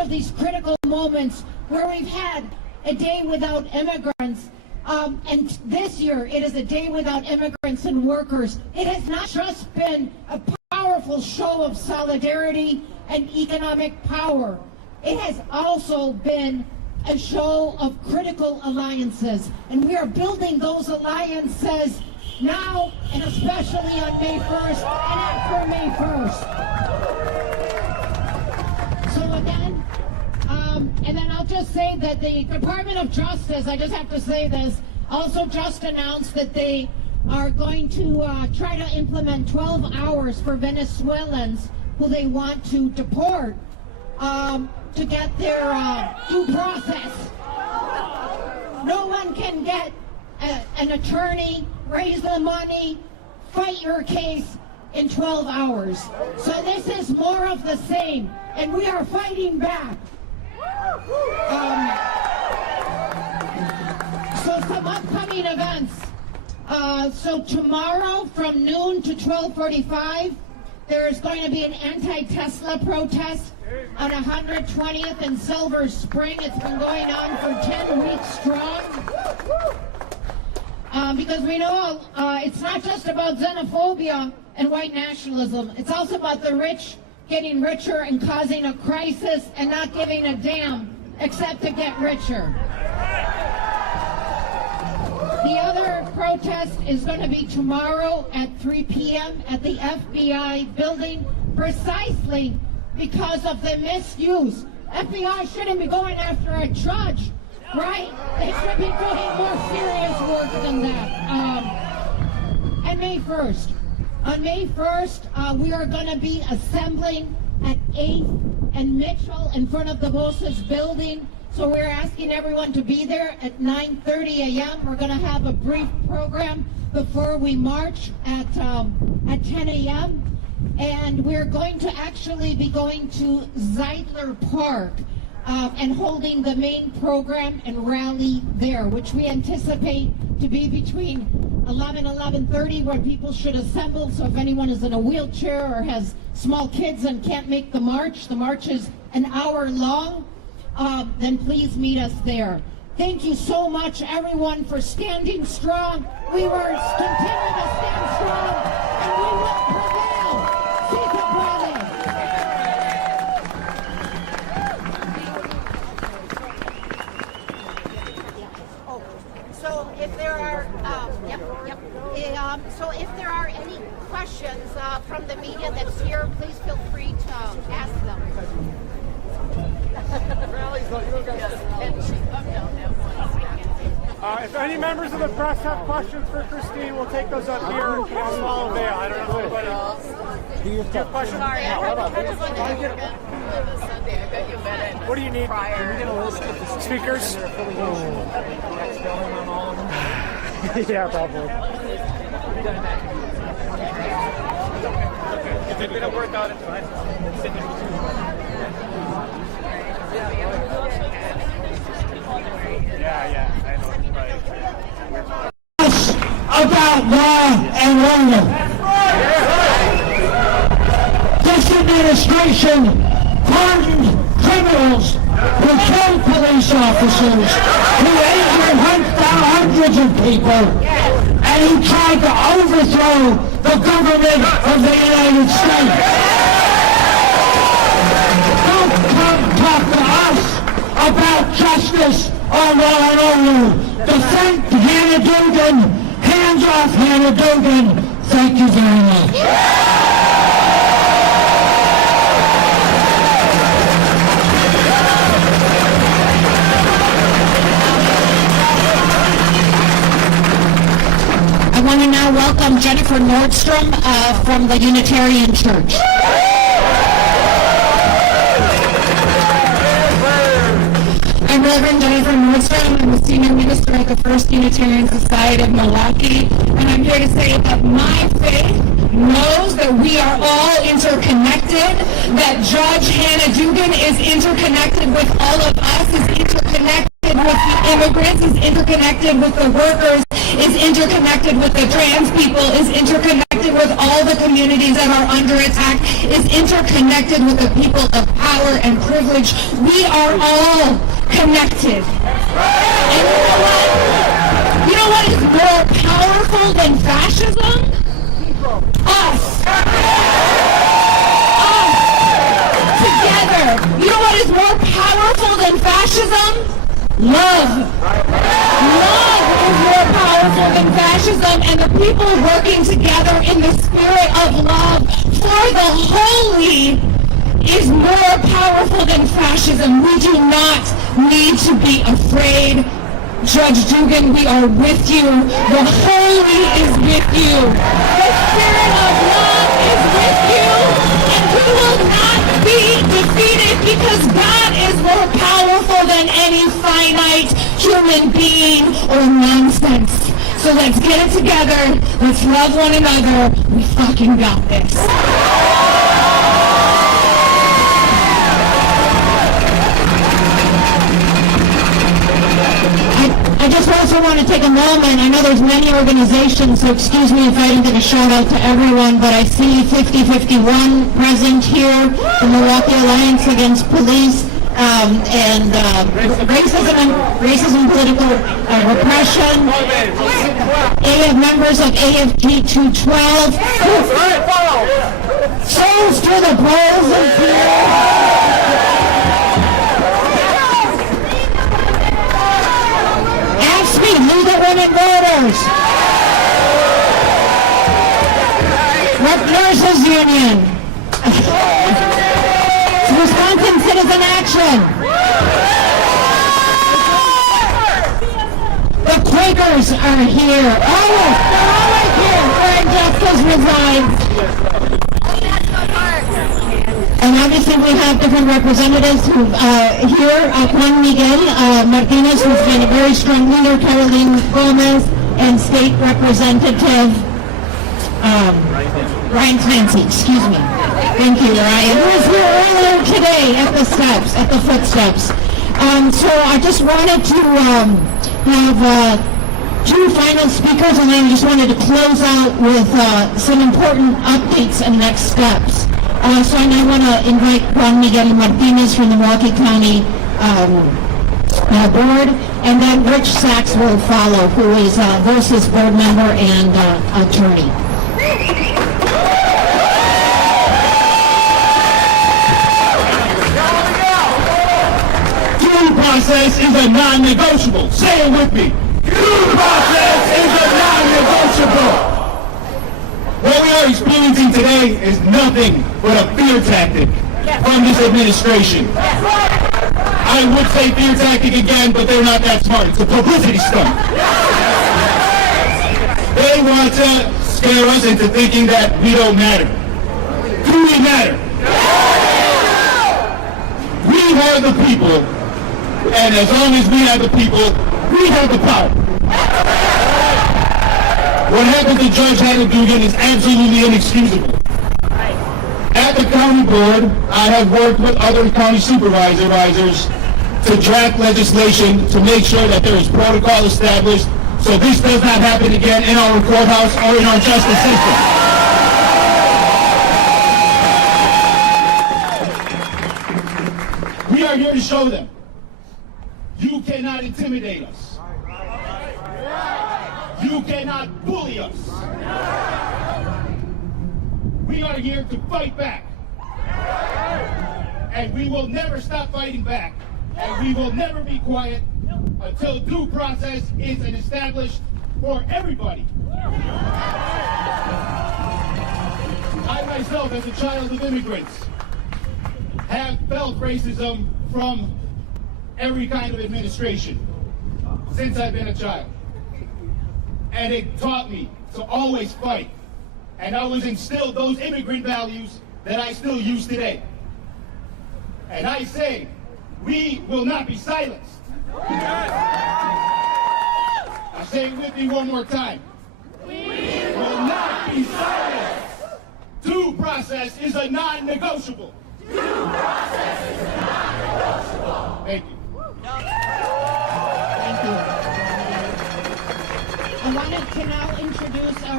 of these critical moments where we've had a day without immigrants. And this year, it is a day without immigrants and workers. It has not just been a powerful show of solidarity and economic power. It has also been a show of critical alliances. And we are building those alliances now, and especially on May 1st and after May 1st. So again, and then I'll just say that the Department of Justice, I just have to say this, also just announced that they are going to try to implement 12 hours for Venezuelans who they want to deport to get their due process. No one can get an attorney, raise the money, fight your case in 12 hours. So this is more of the same, and we are fighting back. So some upcoming events. So tomorrow from noon to 12:45, there is going to be an anti-Tesla protest on 120th and Silver Spring. It's been going on for 10 weeks strong. Because we know it's not just about xenophobia and white nationalism. It's also about the rich getting richer and causing a crisis and not giving a damn except to get richer. The other protest is going to be tomorrow at 3 p.m. at the FBI building, precisely because of the misuse. FBI shouldn't be going after a judge, right? They should be doing more serious work than that. And May 1st. On May 1st, we are going to be assembling at 8th and Mitchell in front of the Voces building. So we're asking everyone to be there at 9:30 a.m. We're going to have a brief program before we march at 10 a.m. And we're going to actually be going to Zeidler Park and holding the main program and rally there, which we anticipate to be between 11 and 11:30, where people should assemble. So if anyone is in a wheelchair or has small kids and can't make the march is an hour long, then please meet us there. Thank you so much, everyone, for standing strong. We will continue to stand strong, and we will prevail. Siga puede. So if there are, so if there are any questions from the media that's here, please feel free to ask them. If any members of the press have questions for Christine, we'll take those up here in a small veil. I don't know if anybody else. Do you have questions? Sorry, I just want to get this Sunday. I bet you met it. What do you need? Can we get a list of the speakers? Yeah, probably. If it didn't work out, it's fine. Yeah, I know. Right. About law and order. This administration pardoned criminals who killed police officers, who injured hundreds of people, and who tried to overthrow the government of the United States. Don't come talk to us about justice or law and order. Defend Hannah Dugan. Hands off Hannah Dugan. Thank you very much. I want to now welcome Jennifer Nordstrom from the Unitarian Church. I'm Reverend Jennifer Nordstrom. I'm the Senior Minister at the First Unitarian Society of Milwaukee. And I'm here to say that my faith knows that we are all interconnected, that Judge Hannah Dugan is interconnected with all of us, is interconnected with the immigrants, is interconnected with the workers, is interconnected with the trans people, is interconnected with all the communities that are under attack is interconnected with the people of power and privilege. We are all connected. And you know what is more powerful than fascism? Us. Together. You know what is more powerful than fascism? Love. Love is more powerful than fascism, and the people working together in the spirit of love for the holy is more powerful than fascism. We do not need to be afraid. Judge Dugan, we are with you. The holy is with you. The spirit of love is with you, and we will not be defeated because God is more powerful than any finite human being or nonsense. So let's get it together. Let's love one another. We fucking got this. I just also want to take a moment. I know there's many organizations, so excuse me if I didn't give a shout out to everyone, but I see 5051 present here, the Milwaukee Alliance Against Police and Racism, Political Repression, members of AFG 212, souls to the balls of fear. Legal Women Voters, Nurses Union, Wisconsin Citizen Action, the Quakers are here. They're all right here where injustice resides. And obviously we have different representatives who here, Juan Miguel Martinez, who's been a very strong leader, Caroline Gomez, and State Representative Ryan Clancy, excuse me. Thank you, Ryan, who was here earlier today at the footsteps. So I just wanted to have two final speakers, and then I just wanted to close out with some important updates and next steps. So I now want to invite Juan Miguel Martinez from the Milwaukee County Board, and then Rich Sachs will follow, who is Voces board member and attorney. Due process is a non-negotiable. Say it with me. Due process is a non-negotiable. What we are experiencing today is nothing but a fear tactic from this administration. I would say fear tactic again, but they're not that smart. It's a publicity stunt. They want to scare us into thinking that we don't matter. Do we matter? We are the people, and as long as we have the people, we have the power. What happened to Judge Hannah Dugan is absolutely inexcusable. At the county board, I have worked with other county supervisors to draft legislation to make sure that there is protocol established so this does not happen again in our courthouse or in our justice system. We are here to show them you cannot intimidate us. You cannot bully us. We are here to fight back. And we will never stop fighting back. And we will never be quiet until due process is established for everybody. I myself, as a child of immigrants, have felt racism from every kind of administration since I've been a child. And it taught me to always fight. And I was instilled those immigrant values that I still use today. And I say, we will not be silenced. I say it with me one more time. We will not be silenced. Due process is a non-negotiable. Due process is a non-negotiable. Thank you. Thank you. I wanted to now introduce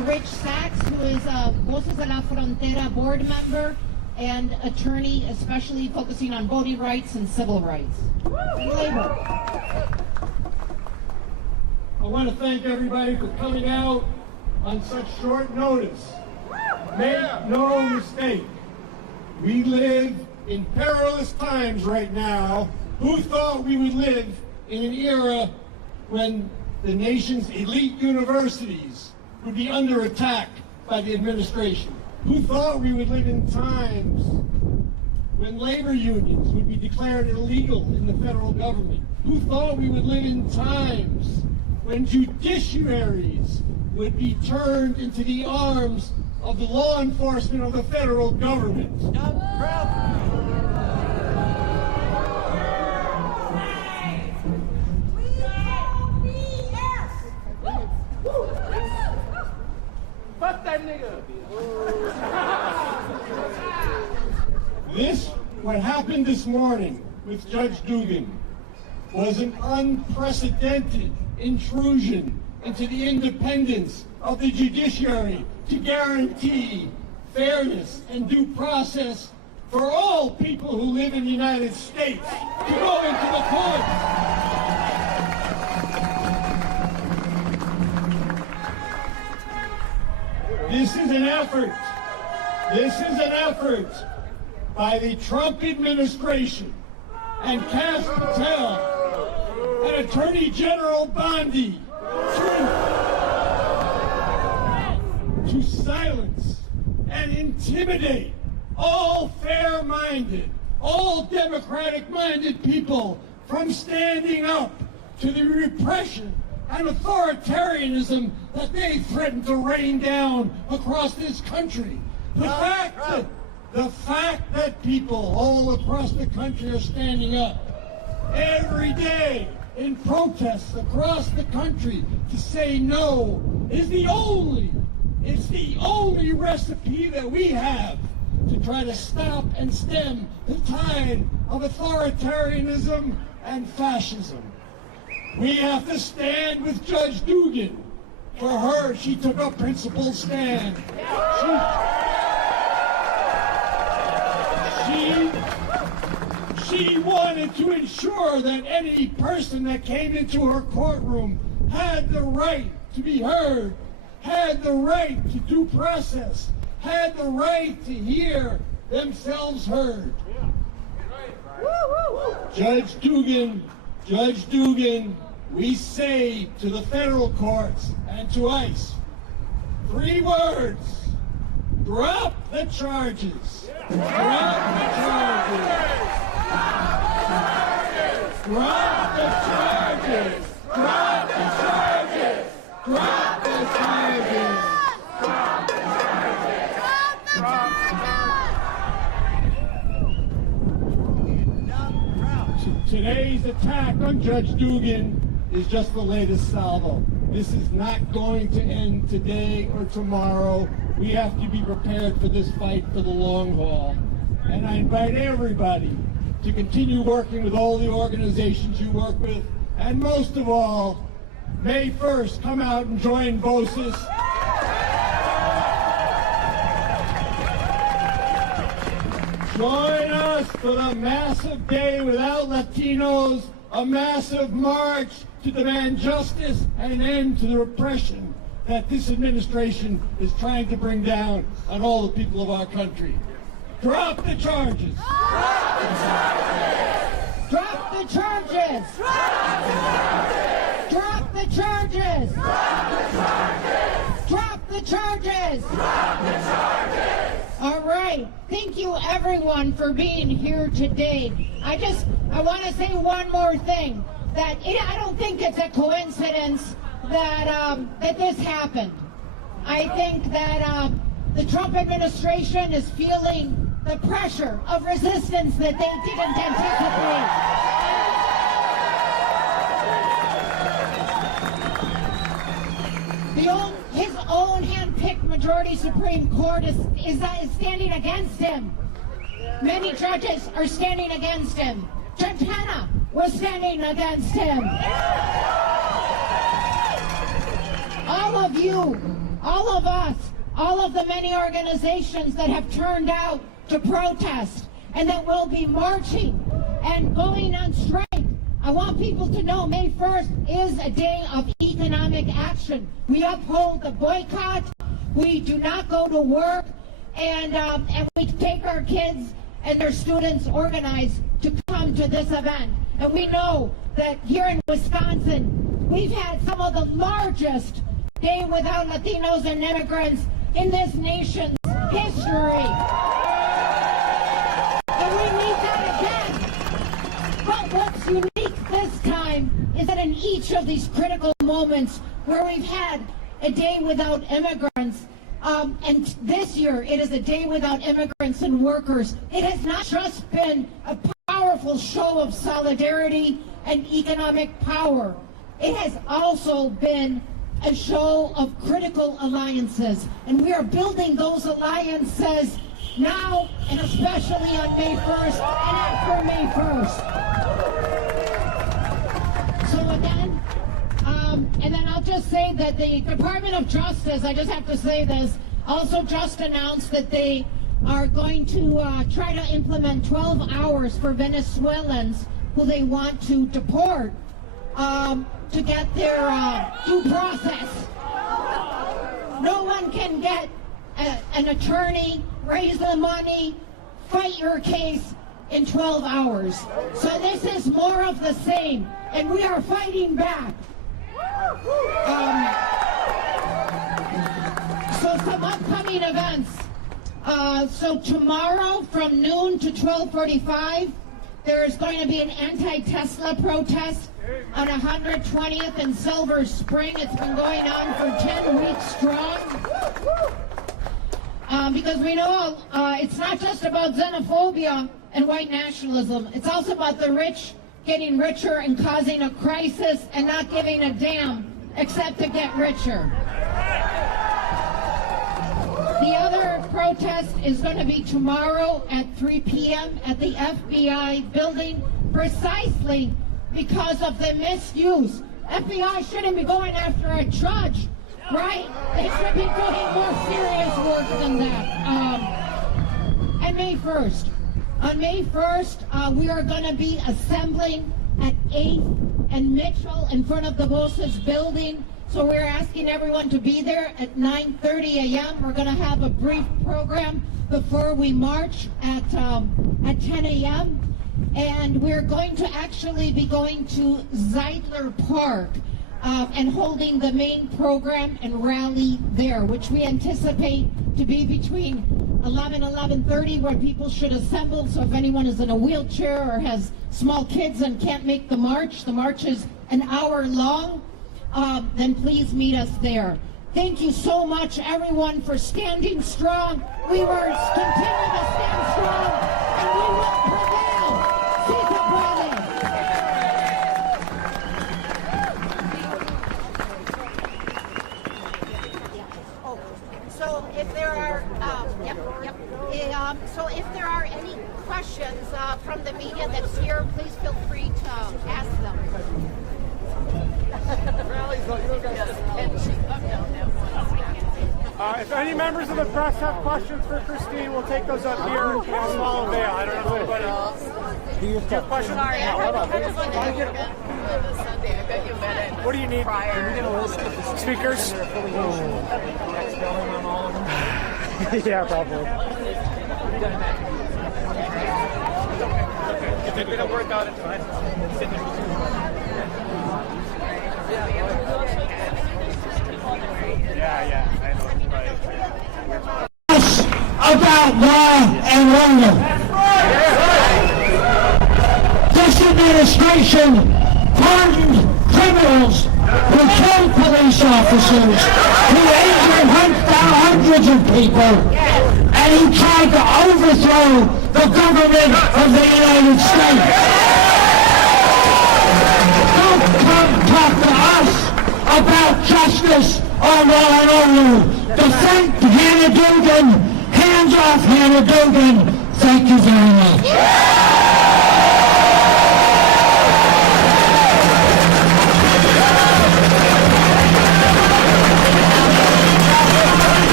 Rich Sachs, who is a Voces de la Frontera board member and attorney, especially focusing on voting rights and civil rights. And labor. I want to thank everybody for coming out on such short notice. Make no mistake, we live in perilous times right now. Who thought we would live in an era when the nation's elite universities would be under attack by the administration? Who thought we would live in times when labor unions would be declared illegal in the federal government? Who thought we would live in times when judiciaries would be turned into the arms of the law enforcement of the federal government? Fuck that nigga. What happened this morning with Judge Dugan was an unprecedented intrusion into the independence of the judiciary to guarantee fairness and due process for all people who live in the United States to go into the court. This is an effort by the Trump administration and Cass Patel and Attorney General Bondi to silence and intimidate all fair-minded, all democratic-minded people from standing up to the repression and authoritarianism that they threaten to rain down across this country. The fact that people all across the country are standing up every day in protests across the country to say no is the only recipe that we have to try to stop and stem the tide of authoritarianism and fascism. We have to stand with Judge Dugan. For her, she took a principled stand. She wanted to ensure that any person that came into her courtroom had the right to be heard, had the right to due process, had the right to hear themselves heard. Judge Dugan, we say to the federal courts and to ICE, 3 words: drop the charges. Drop the charges. Drop the charges. Drop the charges. Drop the charges. Drop the charges. Today's attack on Judge Dugan is just the latest salvo. This is not going to end today or tomorrow. We have to be prepared for this fight for the long haul. And I invite everybody to continue working with all the organizations you work with. And most of all, May 1st, come out and join Voces. Join us for the massive day without Latinos, a massive march to demand justice and an end to the repression that this administration is trying to bring down on all the people of our country. Drop the charges! Drop the charges! Drop the charges! Drop the charges! Drop the charges! Drop the charges! Drop the charges! Drop the charges! All right. Thank you, everyone, for being here today. I want to say one more thing. I don't think it's a coincidence that this happened. I think that the Trump administration is feeling the pressure of resistance that they didn't anticipate. His own hand-picked majority Supreme Court is standing against him. Many judges are standing against him. Judge Hannah was standing against him. All of you all of us, all of the many organizations that have turned out to protest and that will be marching and going on strike. I want people to know May 1st is a day of economic action. We uphold the boycott. We do not go to work, and we take our kids and their students organized to come to this event. And we know that here in Wisconsin, we've had some of the largest Day Without Latinos and Immigrants in this nation's history. And we need that again. But what's unique this time is that in each of these critical moments where we've had a day without immigrants, and this year it is a day without immigrants and workers, it has not just been a powerful show of solidarity and economic power. It has also been a show of critical alliances, and we are building those alliances now and especially on May 1st and after May 1st. So again, and then I'll just say that the Department of Justice, I just have to say this, also just announced that they are going to try to implement 12 hours for Venezuelans who they want to deport to get their due process. No one can get an attorney, raise the money, fight your case in 12 hours. So this is more of the same, and we are fighting back. So some upcoming events. So tomorrow from noon to 12:45, there is going to be an anti-Tesla protest on 120th and Silver Spring. It's been going on for 10 weeks strong. Because we know it's not just about xenophobia and white nationalism. It's also about the rich getting richer and causing a crisis and not giving a damn except to get richer. The other protest is going to be tomorrow at 3 p.m. at the FBI building, precisely because of the misuse. FBI shouldn't be going after a judge, right? They should be doing more serious work than that. And May 1st. On May 1st, we are going to be assembling at 8th and Mitchell in front of the Voces building. So we're asking everyone to be there at 9:30 a.m. We're going to have a brief program before we march at 10 a.m. And we're going to actually be going to Zeidler Park and holding the main program and rally there, which we anticipate to be between 11 and 11:30, where people should assemble. So if anyone is in a wheelchair or has small kids and can't make the march is an hour long, then please meet us there. Thank you so much, everyone, for standing strong. We will continue to stand strong, and we will prevail. Sigue puede. So if there are, so if there are any questions from the media that's here, please feel free to ask them. If any members of the press have questions for Christine, we'll take those up here in small veil. I don't know if anybody else. Do you have questions? Sorry, I heard this Sunday. I bet you met it. What do you need? Speakers? Yeah, probably. If it's gonna work out, it's fine. Yeah, I know. About law and order. This administration pardoned criminals who killed police officers, who injured hundreds of people, and who tried to overthrow the government of the United States. Don't come talk to us about justice or law and order. Defend Hannah Dugan. Hands off Hannah Dugan. Thank you very much.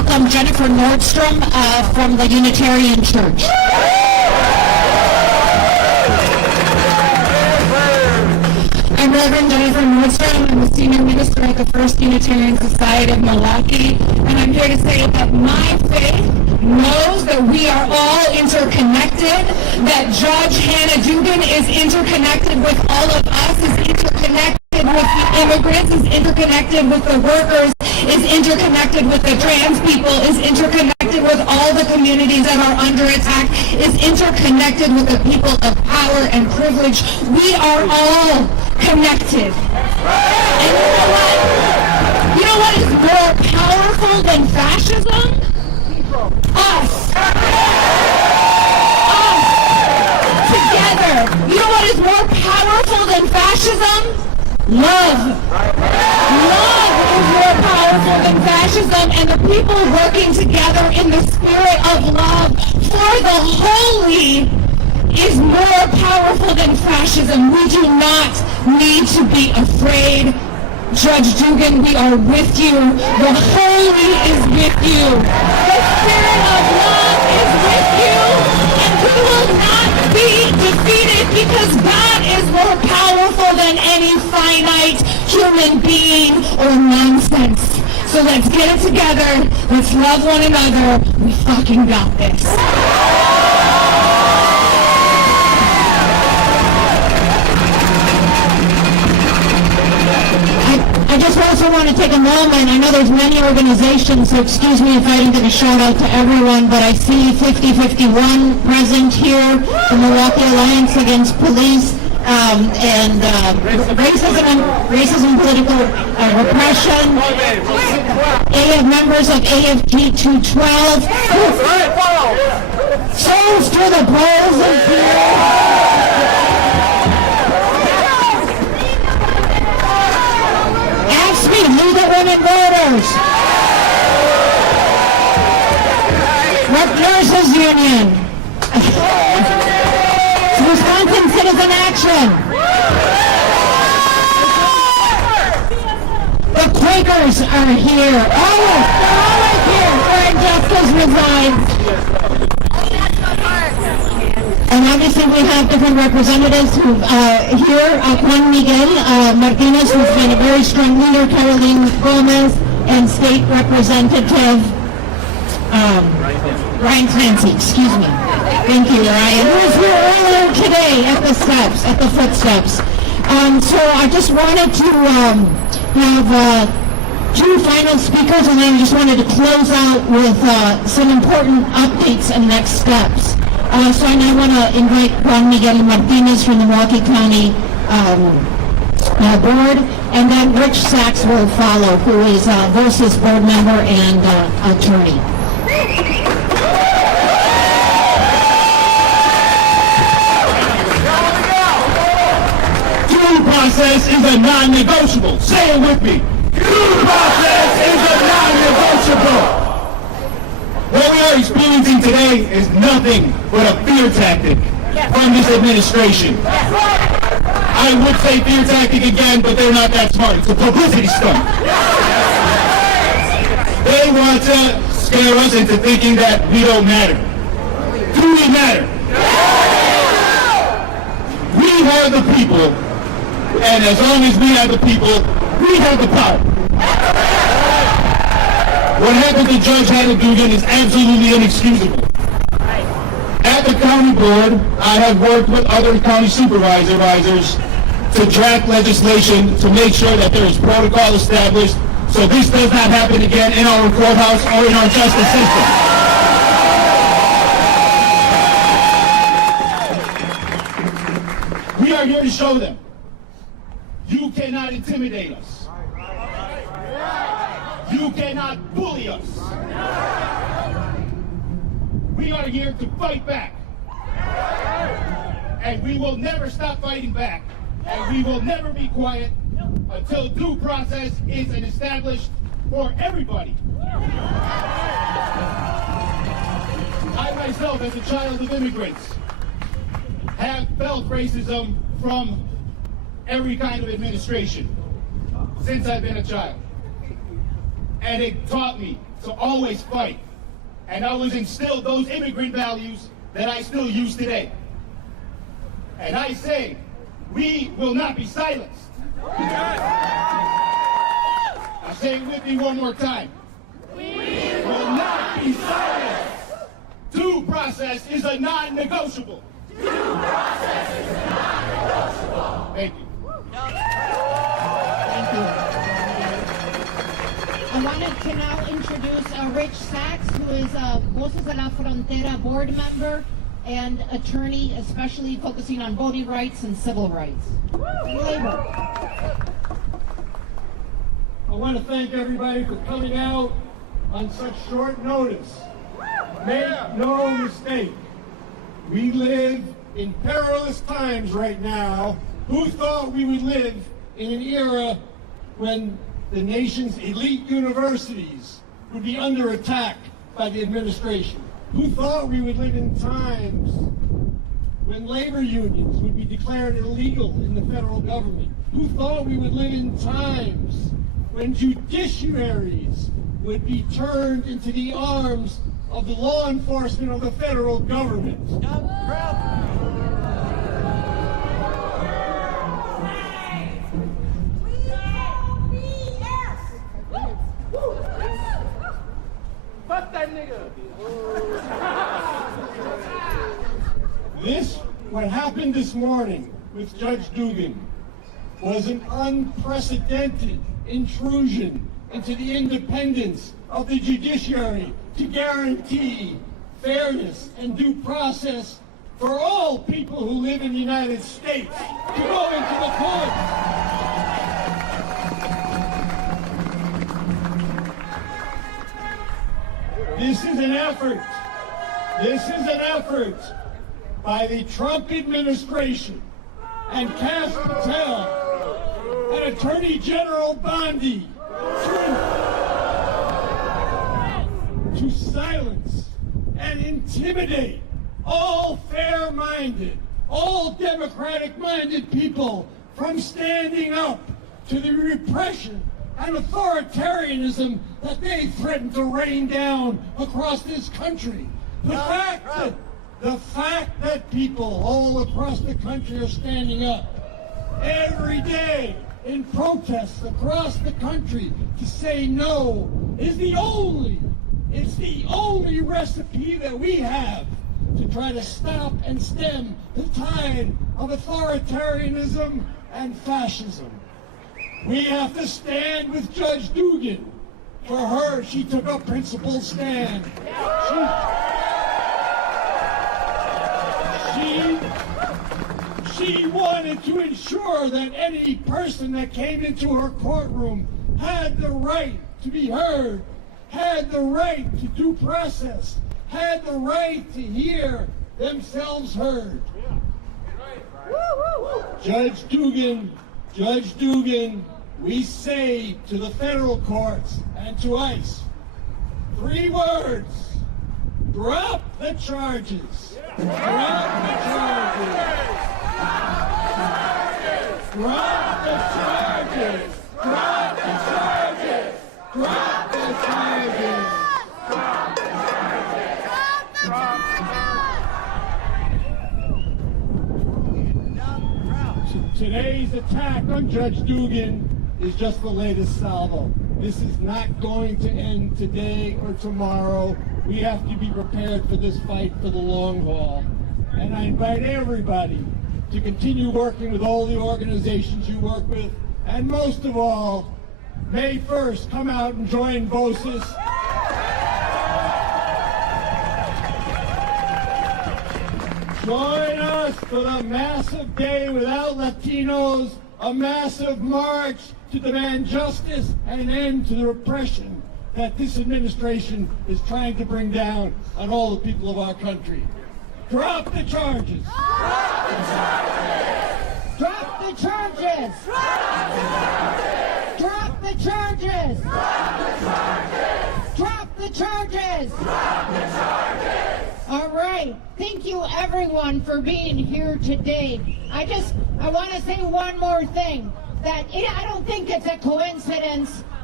welcome Jennifer Nordstrom from the Unitarian Church. I'm Reverend Jennifer Nordstrom. I'm the Senior Minister at the First Unitarian Society of Milwaukee, and I'm here to say that my faith knows that we are all interconnected, that Judge Hannah Dugan is interconnected with all of us, is interconnected with the immigrants, is interconnected with the workers, is interconnected with the trans people, is interconnected with all the communities that are under attack, is interconnected with the people of power and privilege. We are all connected. And you know what? You know what is more powerful than fascism? Us. Together. You know what is more powerful than fascism? Love. Love is more powerful than fascism, and the people working together in the spirit of love for the holy is more powerful than fascism. We do not need to be afraid. Judge Dugan, we are with you. The holy is with you. The spirit of love is with you. And we will not be defeated because God is more powerful than any finite human being or nonsense. So let's get it together. Let's love one another. We fucking got this. I just also want to take a moment. I know there's many organizations, so excuse me if I didn't give a shout out to everyone, but I see 5051 present here, the Milwaukee Alliance Against Police and Racism, Political Repression, members of AFG 212, Souls to the Balls of Fear. Legal Women Voters, Nurses Union, Wisconsin Citizen Action, the Quakers are here. They're all right here where injustice resides. And obviously we have different representatives who here, Juan Miguel Martinez, who's been a very strong leader, Caroline Gomez, and State Representative Ryan Clancy, excuse me. Thank you, Ryan, who was here earlier today at the steps, at the footsteps. So I just wanted to have two final speakers, and then I just wanted to close out with some important updates and next steps. So I now want to invite Juan Miguel Martinez from the Milwaukee County Board, and then Rich Sachs will follow, who is Voces board member and attorney. Due process is a non-negotiable. Say it with me. Due process is a non-negotiable. What we are experiencing today is nothing but a fear tactic from this administration. I would say fear tactic again, but they're not that smart. It's a publicity stunt. They want to scare us into thinking that we don't matter. Do we matter? We are the people, and as long as we are the people, we have the power. What happened to Judge Hannah Dugan is absolutely inexcusable. At the county board, I have worked with other county supervisors to draft legislation to make sure that there is protocol established so this does not happen again in our courthouse or in our justice system. We are here to show them you cannot intimidate us. You cannot bully us. We are here to fight back. And we will never stop fighting back. And we will never be quiet until due process is established for everybody. I myself, as a child of immigrants, have felt racism from every kind of administration since I've been a child. and it taught me to always fight. And I was instilled those immigrant values that I still use today. And I say, we will not be silenced. I say it with me one more time. We will not be silenced. Due process is a non-negotiable. Due process is a non-negotiable. Thank you. Thank you. I wanted to now introduce Rich Sachs, who is a Voces de la Frontera board member and attorney, especially focusing on voting rights and civil rights. And labor. I want to thank everybody for coming out on such short notice. Make no mistake, we live in perilous times right now. Who thought we would live in an era when the nation's elite universities would be under attack by the administration? Who thought we would live in times when labor unions would be declared illegal in the federal government? Who thought we would live in times when judiciaries would be turned into the arms of the law enforcement of the federal government? Fuck that nigga. What happened this morning with Judge Dugan was an unprecedented intrusion into the independence of the judiciary to guarantee fairness and due process for all people who live in the United States to go into the court. This is an effort by the Trump administration and Cash Patel and Attorney General Bondi to silence and intimidate all fair-minded, all democratic-minded people from standing up to the repression and authoritarianism that they threaten to rain down across this country. The fact that people all across the country are standing up every day in protests across the country to say no is the only recipe that we have to try to stop and stem the tide of authoritarianism and fascism. We have to stand with Judge Dugan. For her, she took a principled stand. She wanted to ensure that any person that came into her courtroom had the right to be heard, had the right to due process, had the right to hear themselves heard. Judge Dugan, we say to the federal courts and to ICE, 3 words: drop the charges. Drop the charges. Drop the charges. Drop the charges. Drop the charges. Drop the charges. Drop the charges. Today's attack on Judge Dugan is just the latest salvo. This is not going to end today or tomorrow. We have to be prepared for this fight for the long haul. And I invite everybody to continue working with all the organizations you work with. And most of all, May 1st, come out and join Voces. Join us for the massive day without Latinos, a massive march to demand justice and an end to the repression that this administration is trying to bring down on all the people of our country. Drop the charges! Drop the charges! Drop the charges! Drop the charges! Drop the charges! Drop the charges! Drop the charges! Drop the charges! All right. Thank you, everyone, for being here today. I want to say one more thing, that I don't think it's a coincidence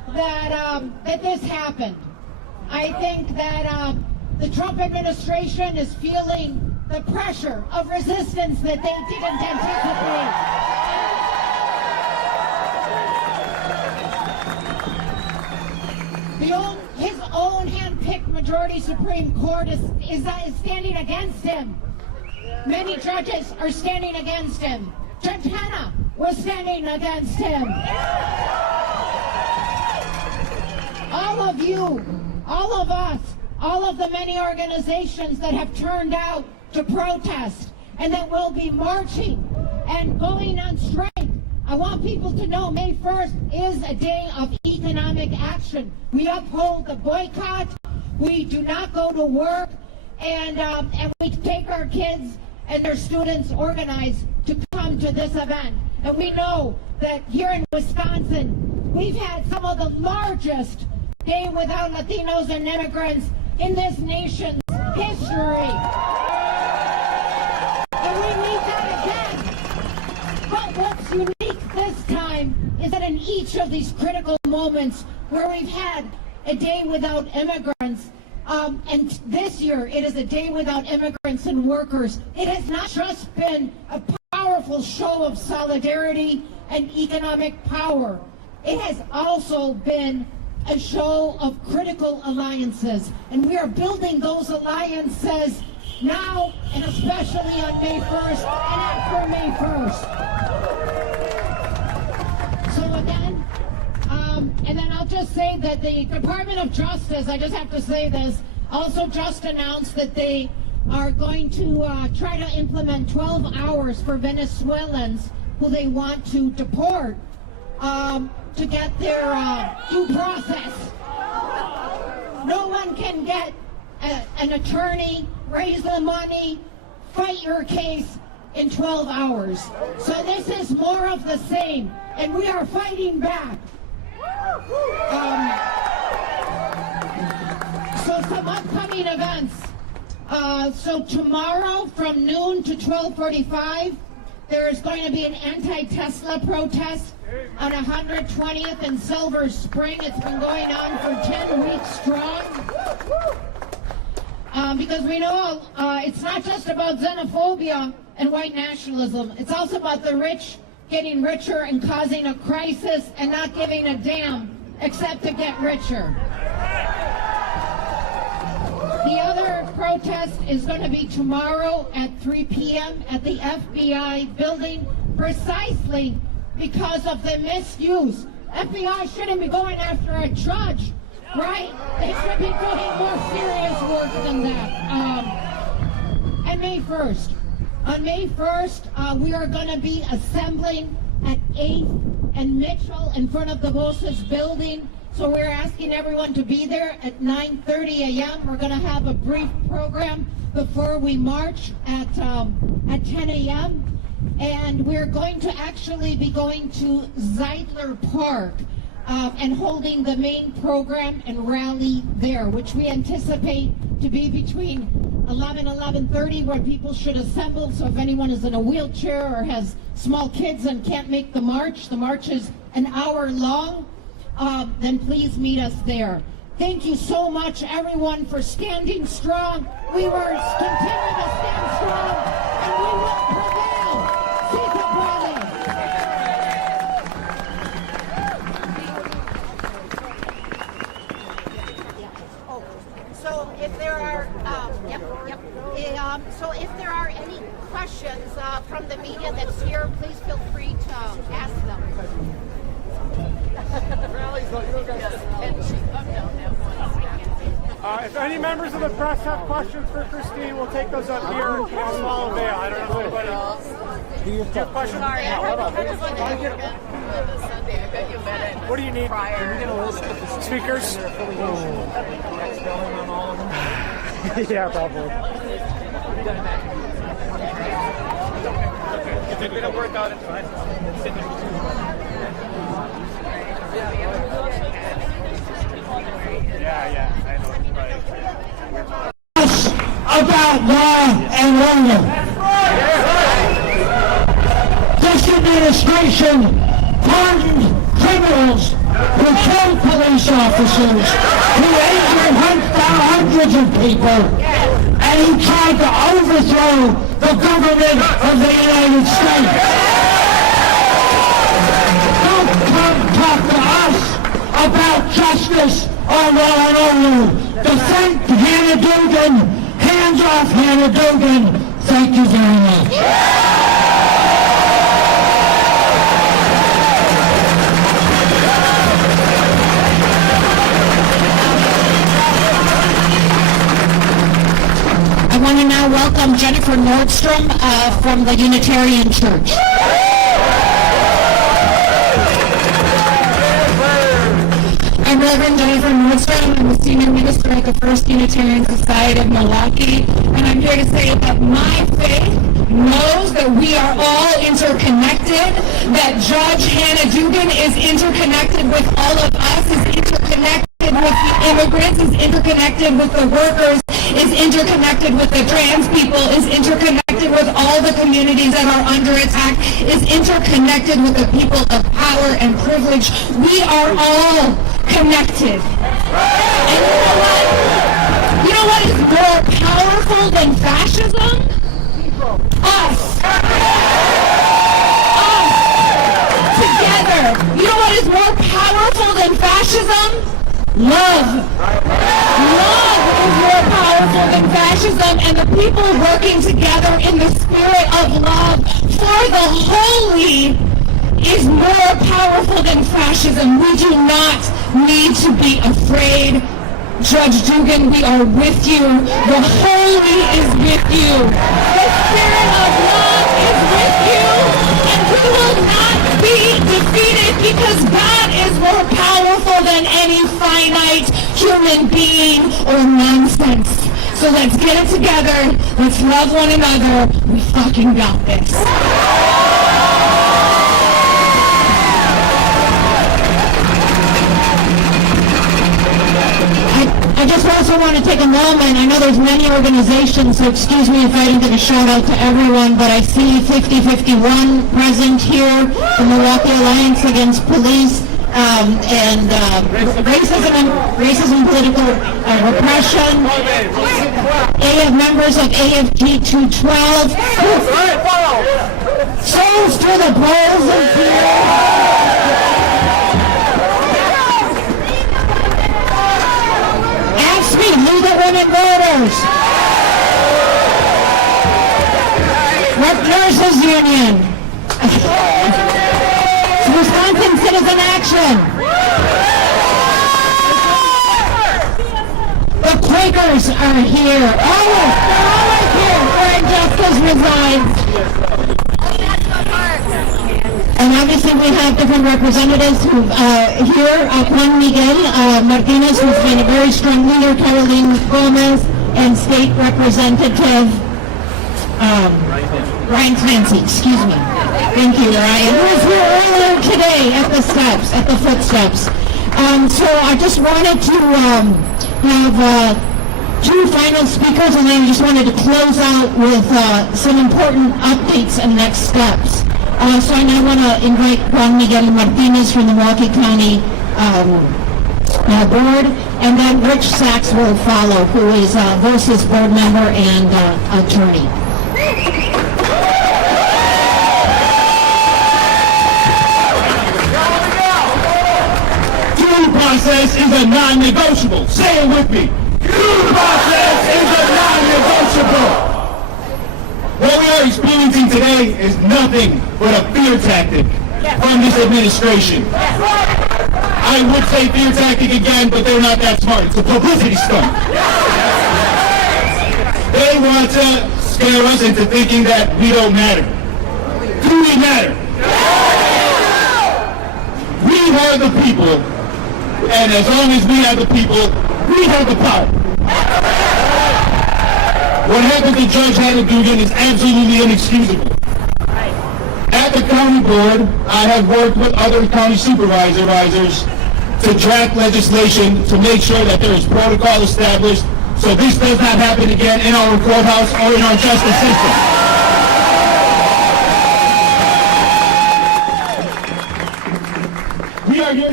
that this happened. I think that the Trump administration is feeling the pressure of resistance that they didn't anticipate. His own hand-picked majority Supreme Court is standing against him. Many judges are standing against him. Judge Hannah was standing against him. All of you, all of us, all of the many organizations that have turned out to protest and that will be marching and going on strike. I want people to know May 1st is a day of economic action. We uphold the boycott. We do not go to work, and we take our kids and their students organized to come to this event. And we know that here in Wisconsin, we've had some of the largest Day Without Latinos and Immigrants in this nation's history. And we need that again. But what's unique this time is that in each of these critical moments where we've had a day without immigrants, and this year it is a day without immigrants and workers, it has not just been a powerful show of solidarity and economic power. It has also been a show of critical alliances, and we are building those alliances now and especially on May 1st and after May 1st. So again, and then I'll just say that the Department of Justice, I just have to say this, also just announced that they are going to try to implement 12 hours for Venezuelans who they want to deport to get their due process. No one can get an attorney, raise the money, fight your case in 12 hours. So this is more of the same, and we are fighting back. So some upcoming events. So tomorrow from noon to 12:45, there is going to be an anti-Tesla protest on 120th and Silver Spring. It's been going on for 10 weeks strong. Because we know it's not just about xenophobia and white nationalism. It's also about the rich getting richer and causing a crisis and not giving a damn except to get richer. The other protest is going to be tomorrow at 3 p.m. at the FBI building, precisely because of the misuse. FBI shouldn't be going after a judge, right? They should be doing more serious work than that. And May 1st. On May 1st, we are going to be assembling at 8th and Mitchell in front of the Voces building. So we're asking everyone to be there at 9:30 a.m. We're going to have a brief program before we march at 10 a.m. And we're going to actually be going to Zeidler Park and holding the main program and rally there, which we anticipate to be between 11 and 11:30, where people should assemble. So if anyone is in a wheelchair or has small kids and can't make the march is an hour long, then please meet us there. Thank you so much, everyone, for standing strong. We will continue to stand strong, and we will prevail. Sita Brother. So if there are any questions from the media that's here, please feel free to ask them. If any members of the press have questions for Christine, we'll take those up here in small veil. I don't know if anybody else. Do you have questions? Sorry, I just wanted to hear this Sunday. I bet you met it. What do you need? Speakers? Yeah, probably. If it didn't work out, it's fine. Yeah, I know. About law and order. This administration pardoned criminals who killed police officers, who injured hundreds of people, and who tried to overthrow the government of the United States. Don't come talk to us about justice or law and order. Defend Hannah Dugan. Hands off Hannah Dugan. Thank you very much. I want to now welcome Jennifer Nordstrom from the Unitarian Church. I'm Reverend Jennifer Nordstrom. I'm the Senior Minister at the First Unitarian Society of Milwaukee, and I'm here to say that my faith knows that we are all interconnected, that Judge Hannah Dugan is interconnected with all of us, is interconnected with the immigrants, is interconnected with the workers, is interconnected with the trans people, is interconnected with all the communities that are under attack, is interconnected with the people of power and privilege. We are all connected. And you know what is more powerful than fascism? Us. Us. Together. You know what is more powerful than fascism? Love. Love is more powerful than fascism, and the people working together in the spirit of love for the holy is more powerful than fascism. We do not need to be afraid. Judge Dugan, we are with you. The holy is with you. The spirit of love is with you, and we will not be defeated because God is more powerful than any finite human being or nonsense. So let's get it together. Let's love one another. We fucking got this. I just also want to take a moment. I know there's many organizations, so excuse me if I didn't give a shout out to everyone, but I see 5051 present here, the Milwaukee Alliance Against Police, and racism, political repression. Members of AFG 212. Souls to the balls of fear. Leave the women voters. Nurses Union. Wisconsin Citizen Action. The Quakers are here. They're always here where injustice resides. And obviously we have different representatives who here, Juan Miguel Martinez, who's been a very strong leader, Caroline Gomez, and State Representative Ryan Clancy, excuse me. Thank you, Ryan, who was here earlier today at the steps, at the footsteps. So I just wanted to have two final speakers, and then I just wanted to close out with some important updates and next steps. So I now want to invite Juan Miguel Martinez from the Milwaukee County Board, and then Rich Sachs will follow, who is Voces board member and attorney. Due process is a non-negotiable. Say it with me. Due process is a non-negotiable. What we are experiencing today is nothing but a fear tactic from this administration. I would say fear tactic again, but they're not that smart. It's a publicity stunt. They want to scare us into thinking that we don't matter. Do we matter? We are the people, and as long as we have the people, we have the power. What happened to Judge Hannah Dugan is absolutely inexcusable. At the county board, I have worked with other county supervisors to draft legislation to make sure that there is protocol established so this does not happen again in our courthouse or in our justice system. We are here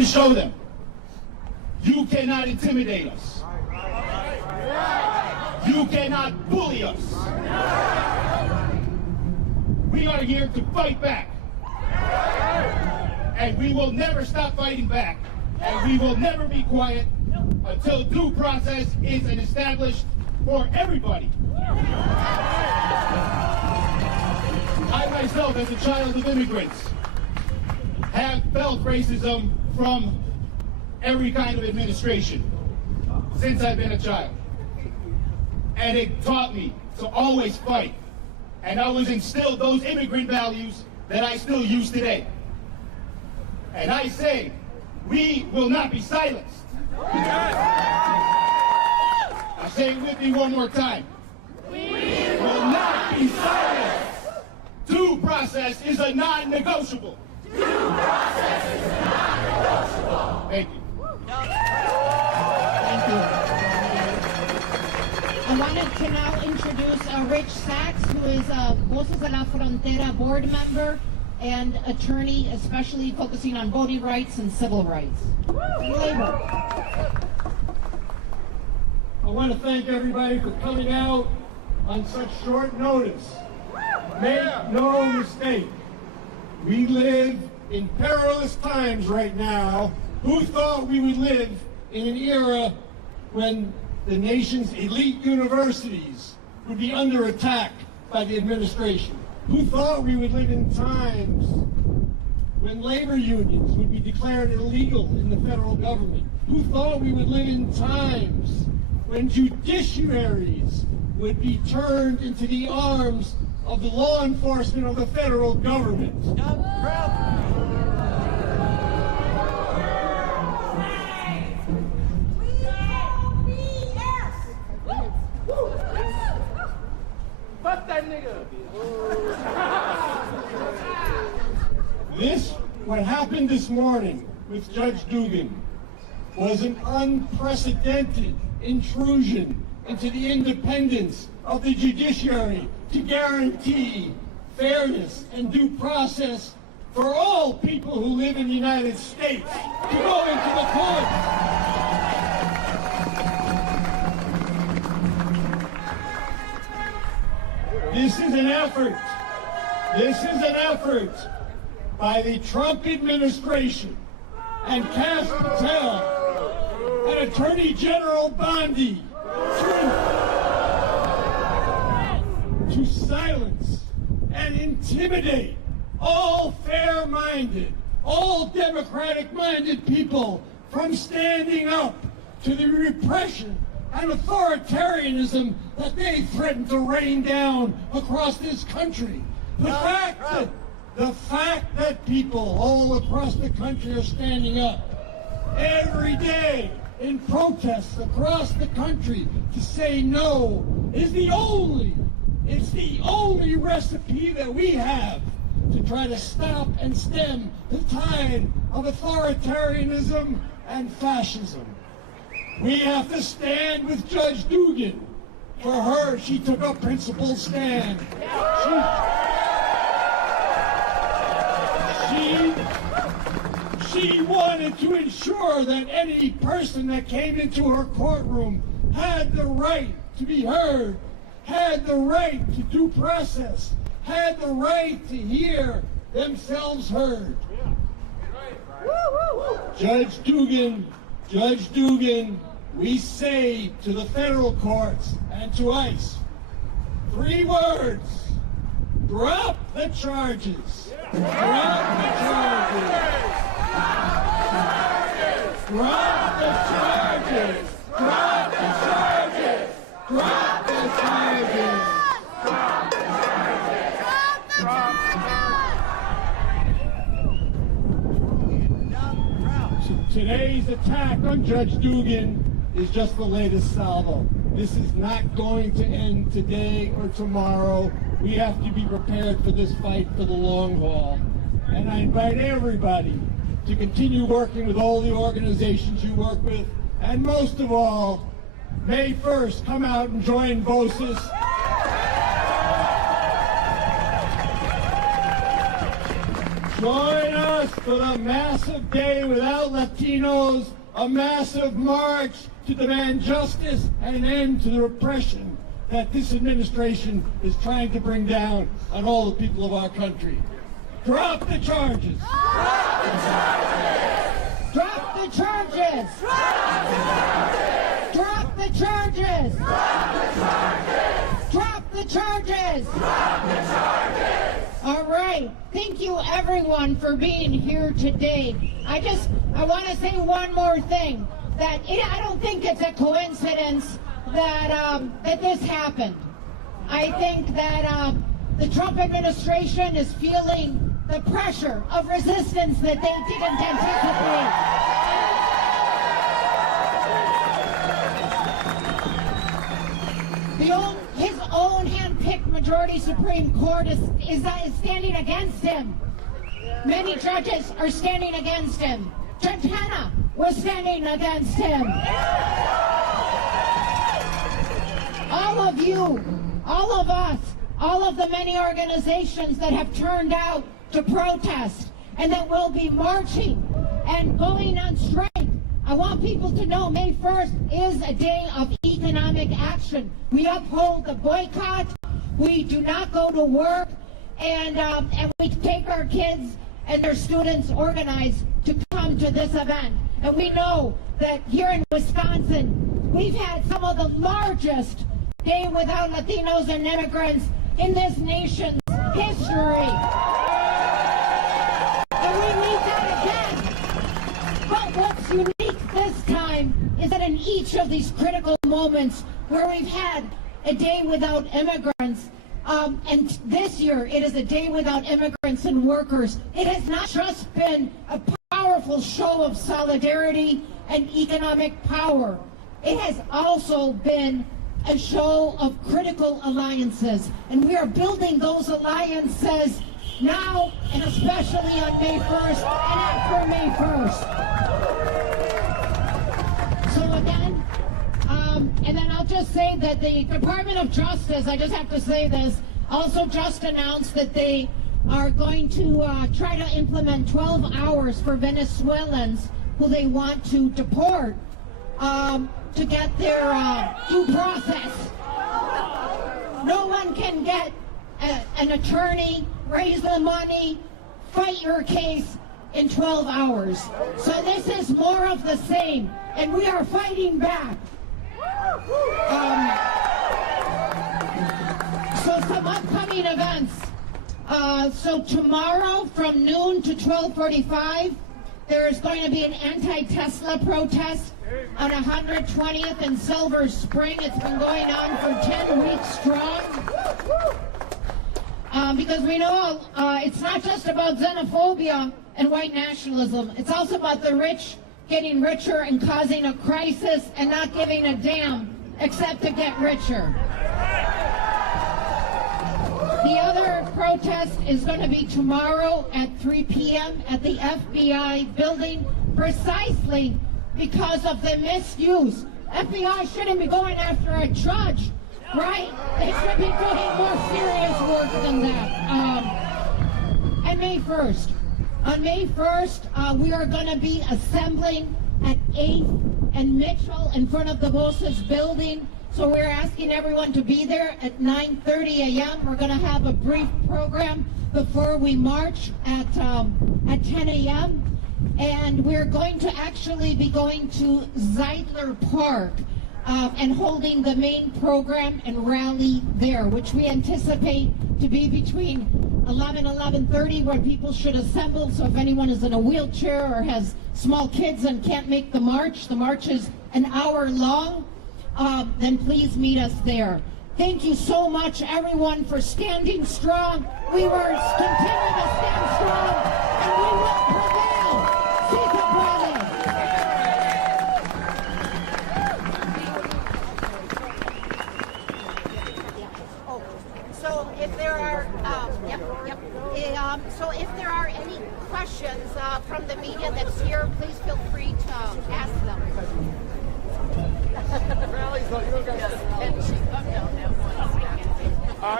to show them. You cannot intimidate us. You cannot bully us. We are here to fight back. And we will never stop fighting back. And we will never be quiet until due process is established for everybody. I myself, as a child of immigrants, have felt racism from every kind of administration since I've been a child. And it taught me to always fight. And I was instilled those immigrant values that I still use today. And I say, we will not be silenced. I'll say it with me one more time. We will not be silenced. Due process is a non-negotiable. Due process is a non-negotiable. Thank you. Thank you. I wanted to now introduce Rich Sachs, who is a Voces de la Frontera board member and attorney, especially focusing on voting rights and civil rights. Labor. I want to thank everybody for coming out on such short notice. Make no mistake, we live in perilous times right now. Who thought we would live in an era when the nation's elite universities would be under attack by the administration? Who thought we would live in times when labor unions would be declared illegal in the federal government? Who thought we would live in times when judiciaries would be turned into the arms of the law enforcement of the federal government? Fuck that nigga. What happened this morning with Judge Dugan was an unprecedented intrusion into the independence of the judiciary to guarantee fairness and due process for all people who live in the United States to go into the courts. This is an effort by the Trump administration and Cass Patel and Attorney General Bondi to silence and intimidate all fair-minded, all democratic-minded people from standing up to the repression and authoritarianism that they threaten to rain down across this country. The fact that people all across the country are standing up every day in protests across the country to say no is the only recipe that we have to try to stop and stem the tide of authoritarianism and fascism. We have to stand with Judge Dugan. For her, she took a principled stand. She wanted to ensure that any person that came into her courtroom had the right to be heard, had the right to due process, had the right to hear themselves heard. Judge Dugan, we say to the federal courts and to ICE, 3 words: drop the charges. Drop the charges. Drop the charges. Drop the charges. Drop the charges. Drop the charges. Drop the charges. Today's attack on Judge Dugan is just the latest salvo. This is not going to end today or tomorrow. We have to be prepared for this fight for the long haul. And I invite everybody to continue working with all the organizations you work with. And most of all, May 1st, come out and join Voces. Join us for the massive day without Latinos, a massive march to demand justice and an end to the repression that this administration is trying to bring down on all the people of our country. Drop the charges! Drop the charges! Drop the charges! Drop the charges! Drop the charges! Drop the charges! Drop the charges! Drop the charges! All right. Thank you, everyone, for being here today. I want to say one more thing. I don't think it's a coincidence that this happened. I think that the Trump administration is feeling the pressure of resistance that they didn't anticipate. His own hand-picked majority Supreme Court is standing against him. Many judges are standing against him. Judge Hannah was standing against him. All of you, all of us, all of the many organizations that have turned out to protest and that will be marching and going on strike. I want people to know May 1st is a day of economic action. We uphold the boycott. We do not go to work, and we take our kids and their students organized to come to this event. And we know that here in Wisconsin, we've had some of the largest Day Without Latinos and Immigrants in this nation's history. And we need that again. But what's unique this time is that in each of these critical moments where we've had a day without immigrants, and this year it is a day without immigrants and workers, it has not just been a powerful show of solidarity and economic power. It has also been a show of critical alliances, and we are building those alliances now and especially on May 1st and after May 1st. So again, and then I'll just say that the Department of Justice, I just have to say this, also just announced that they are going to try to implement 12 hours for Venezuelans who they want to deport to get their due process. No one can get an attorney, raise the money, fight your case in 12 hours. So this is more of the same, and we are fighting back. So some upcoming events. So tomorrow from noon to 12:45, there is going to be an anti-Tesla protest on 120th and Silver Spring. It's been going on for 10 weeks strong. Because we know it's not just about xenophobia and white nationalism. It's also about the rich getting richer and causing a crisis and not giving a damn except to get richer. The other protest is going to be tomorrow at 3 p.m. at the FBI building, precisely because of the misuse. FBI shouldn't be going after a judge, right? They should be doing more serious work than that. And May 1st. On May 1st, we are going to be assembling at 8th and Mitchell in front of the Voces building. So we're asking everyone to be there at 9:30 a.m. We're going to have a brief program before we march at 10 a.m. And we're going to actually be going to Zeidler Park and holding the main program and rally there, which we anticipate to be between 11 and 11:30, where people should assemble. So if anyone is in a wheelchair or has small kids and can't make the march is an hour long, then please meet us there. Thank you so much, everyone, for standing strong. We will continue to stand strong, and we will prevail. Cesar Brother. So if there are, so if there are any questions from the media that's here, please feel free to ask them.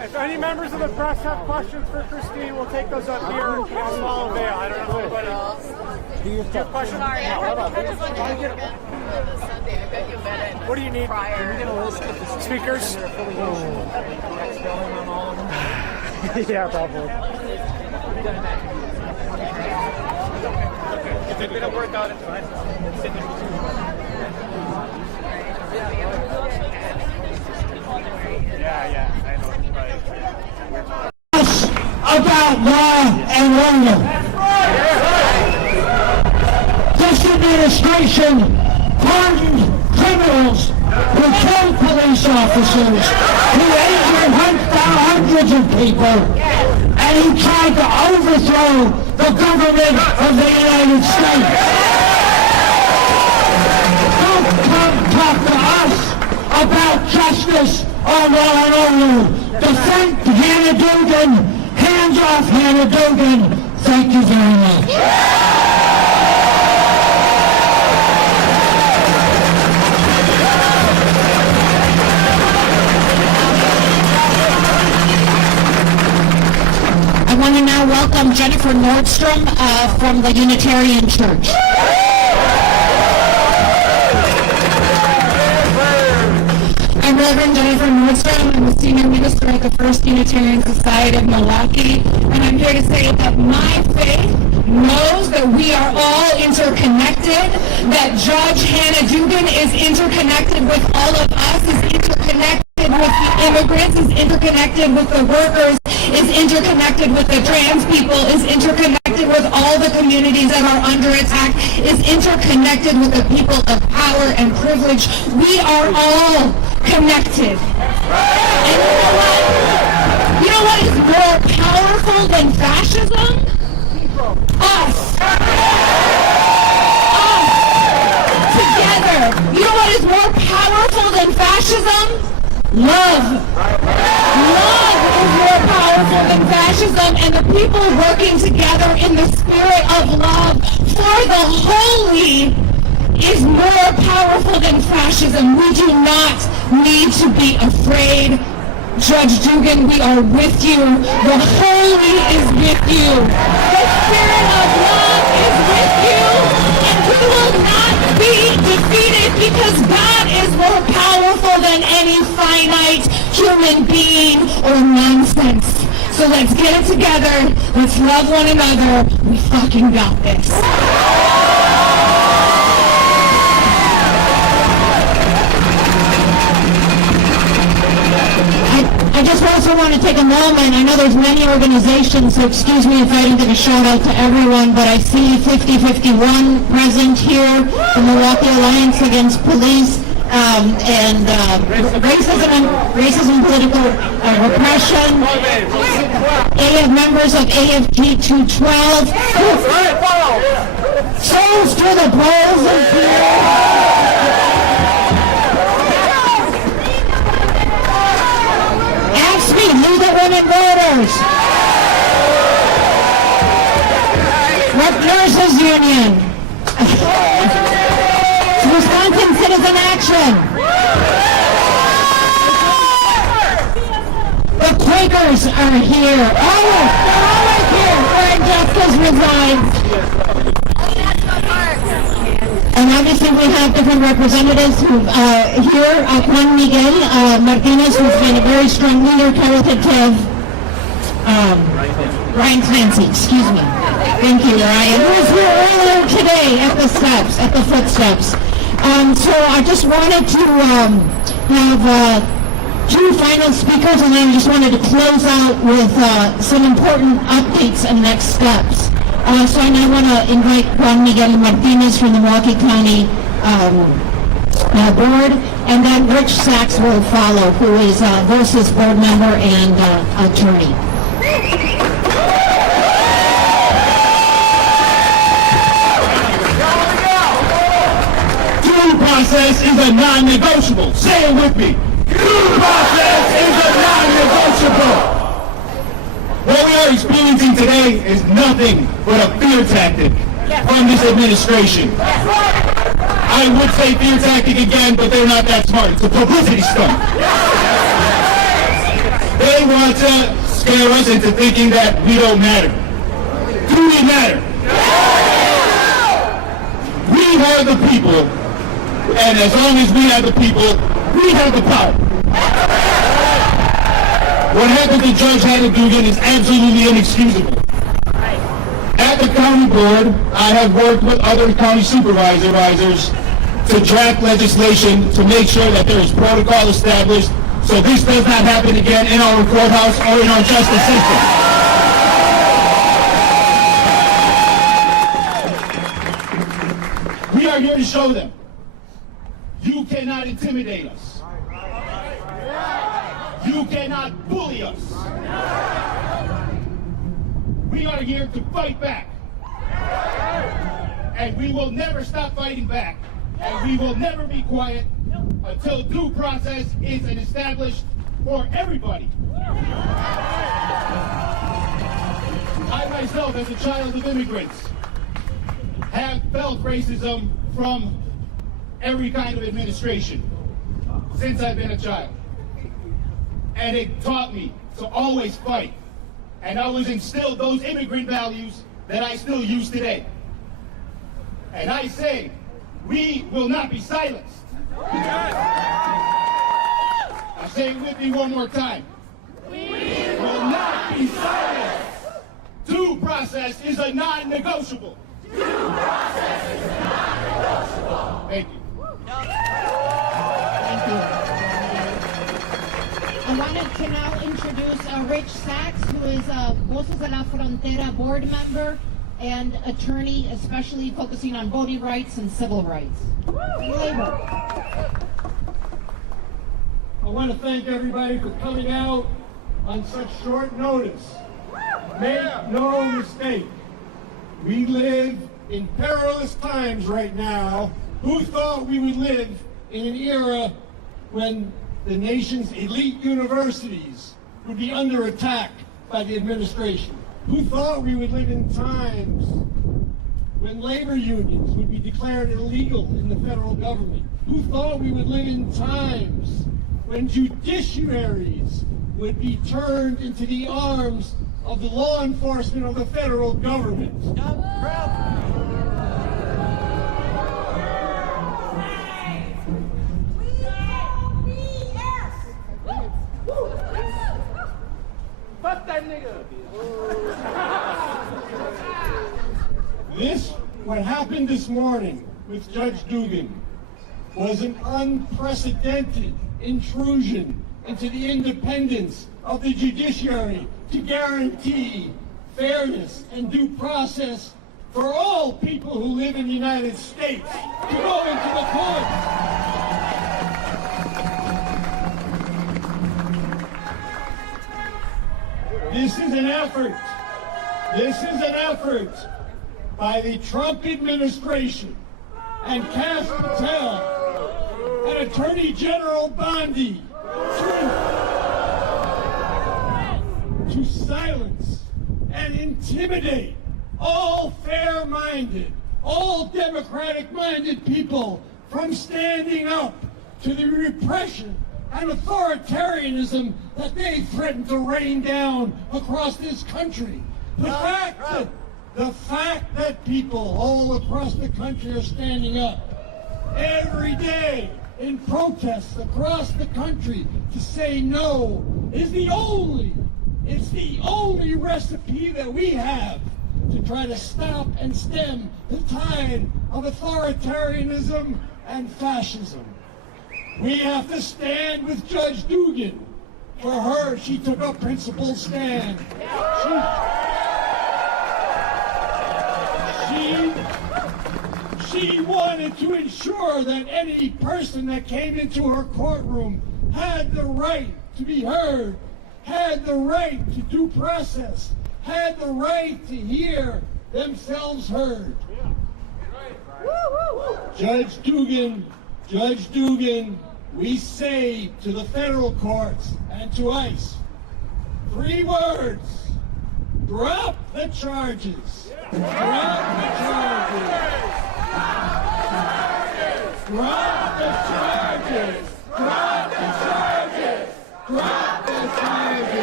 If any members of the press have questions for Christine, we'll take those up here in a small veil. I don't know if anybody else. Do you have questions? Sorry, I just want to get this Sunday. I bet you met it. What do you need? Prior. Speakers? Yeah, probably. If it didn't work out, it's fine. Yeah, I know. About law and order. This administration pardoned criminals who killed police officers, who injured hundreds of people, and he tried to overthrow the government of the United States. Don't come talk to us about justice or law and order. Defend Hannah Dugan. Hands off Hannah Dugan. Thank you very much. I want to now welcome Jennifer Nordstrom from the Unitarian Church. I'm Reverend Jennifer Nordstrom. I'm the Senior Minister at the First Unitarian Society of Milwaukee, and I'm here to say that my faith knows that we are all interconnected, that Judge Hannah Dugan is interconnected with all of us, is interconnected with the immigrants, is interconnected with the workers, is interconnected with the trans people, is interconnected with all the communities that are under attack, is interconnected with the people of power and privilege. We are all connected. And you know what is more powerful than fascism? Us. Together. You know what is more powerful than fascism? Love. Love is more powerful than fascism, and the people working together in the spirit of love for the holy is more powerful than fascism. We do not need to be afraid. Judge Dugan, we are with you. The holy is with you. The spirit of love is with you. And we will not be defeated because God is more powerful than any finite human being or nonsense. So let's get it together. Let's love one another. We fucking got this. I just also want to take a moment. I know there's many organizations, so excuse me if I didn't give a shout out to everyone, but I see 5051 present here, the Milwaukee Alliance Against Police, and racism, political repression, members of AFG 212, souls to the balls of fear. Leave the women voters. Nurses Union. Wisconsin Citizen Action. The Quakers are here. They're always here where injustice resides. And obviously we have different representatives who here, Juan Miguel Martinez, who's been a very strong leader, caritative, Ryan Clancy, excuse me. Thank you, Ryan, who was here earlier today at the steps, at the footsteps. So I just wanted to have two final speakers, and then I just wanted to close out with some important updates and next steps. So I now want to invite Juan Miguel Martinez from the Milwaukee County Board, and then Rich Sachs will follow, who is Voces board member and attorney. Due process is a non-negotiable. Say it with me. Due process is a non-negotiable. What we are experiencing today is nothing but a fear tactic from this administration. I would say fear tactic again, but they're not that smart. It's a publicity stunt. They want to scare us into thinking that we don't matter. Do we matter? We are the people, and as long as we are the people, we have the power. What happened to Judge Hannah Dugan is absolutely inexcusable. At the county board, I have worked with other county supervisors to draft legislation to make sure that there is protocol established so this does not happen again in our courthouse or in our justice system. We are here to show them you cannot intimidate us. You cannot bully us. We are here to fight back. And we will never stop fighting back. And we will never be quiet until due process is established for everybody. I myself, as a child of immigrants, have felt racism from every kind of administration since I've been a child. And it taught me to always fight. And I was instilled those immigrant values that I still use today. And I say, we will not be silenced. I say it with me one more time. We will not be silenced. Due process is a non-negotiable. Due process is a non-negotiable. Thank you. Thank you. I wanted to now introduce Rich Sachs, who is a Voces de la Frontera board member and attorney, especially focusing on voting rights and civil rights. Labor. I want to thank everybody for coming out on such short notice. Make no mistake, we live in perilous times right now. Who thought we would live in an era when the nation's elite universities would be under attack by the administration? Who thought we would live in times when labor unions would be declared illegal in the federal government? Who thought we would live in times when judiciaries would be turned into the arms of the law enforcement of the federal government? Fuck that nigga. What happened this morning with Judge Dugan was an unprecedented intrusion into the independence of the judiciary to guarantee fairness and due process for all people who live in the United States to go into the court. This is an effort by the Trump administration and Cass Patel and Attorney General Bondi to silence and intimidate all fair-minded, all democratic-minded people from standing up to the repression and authoritarianism that they threaten to rain down across this country. The fact that people all across the country are standing up every day in protests across the country to say no is the only recipe that we have to try to stop and stem the tide of authoritarianism and fascism. We have to stand with Judge Dugan. For her, she took a principled stand. She wanted to ensure that any person that came into her courtroom had the right to be heard, had the right to due process, had the right to hear themselves heard. Judge Dugan, we say to the federal courts and to ICE, 3 words: drop the charges. Drop the charges. Drop the charges. Drop the charges. Drop the charges.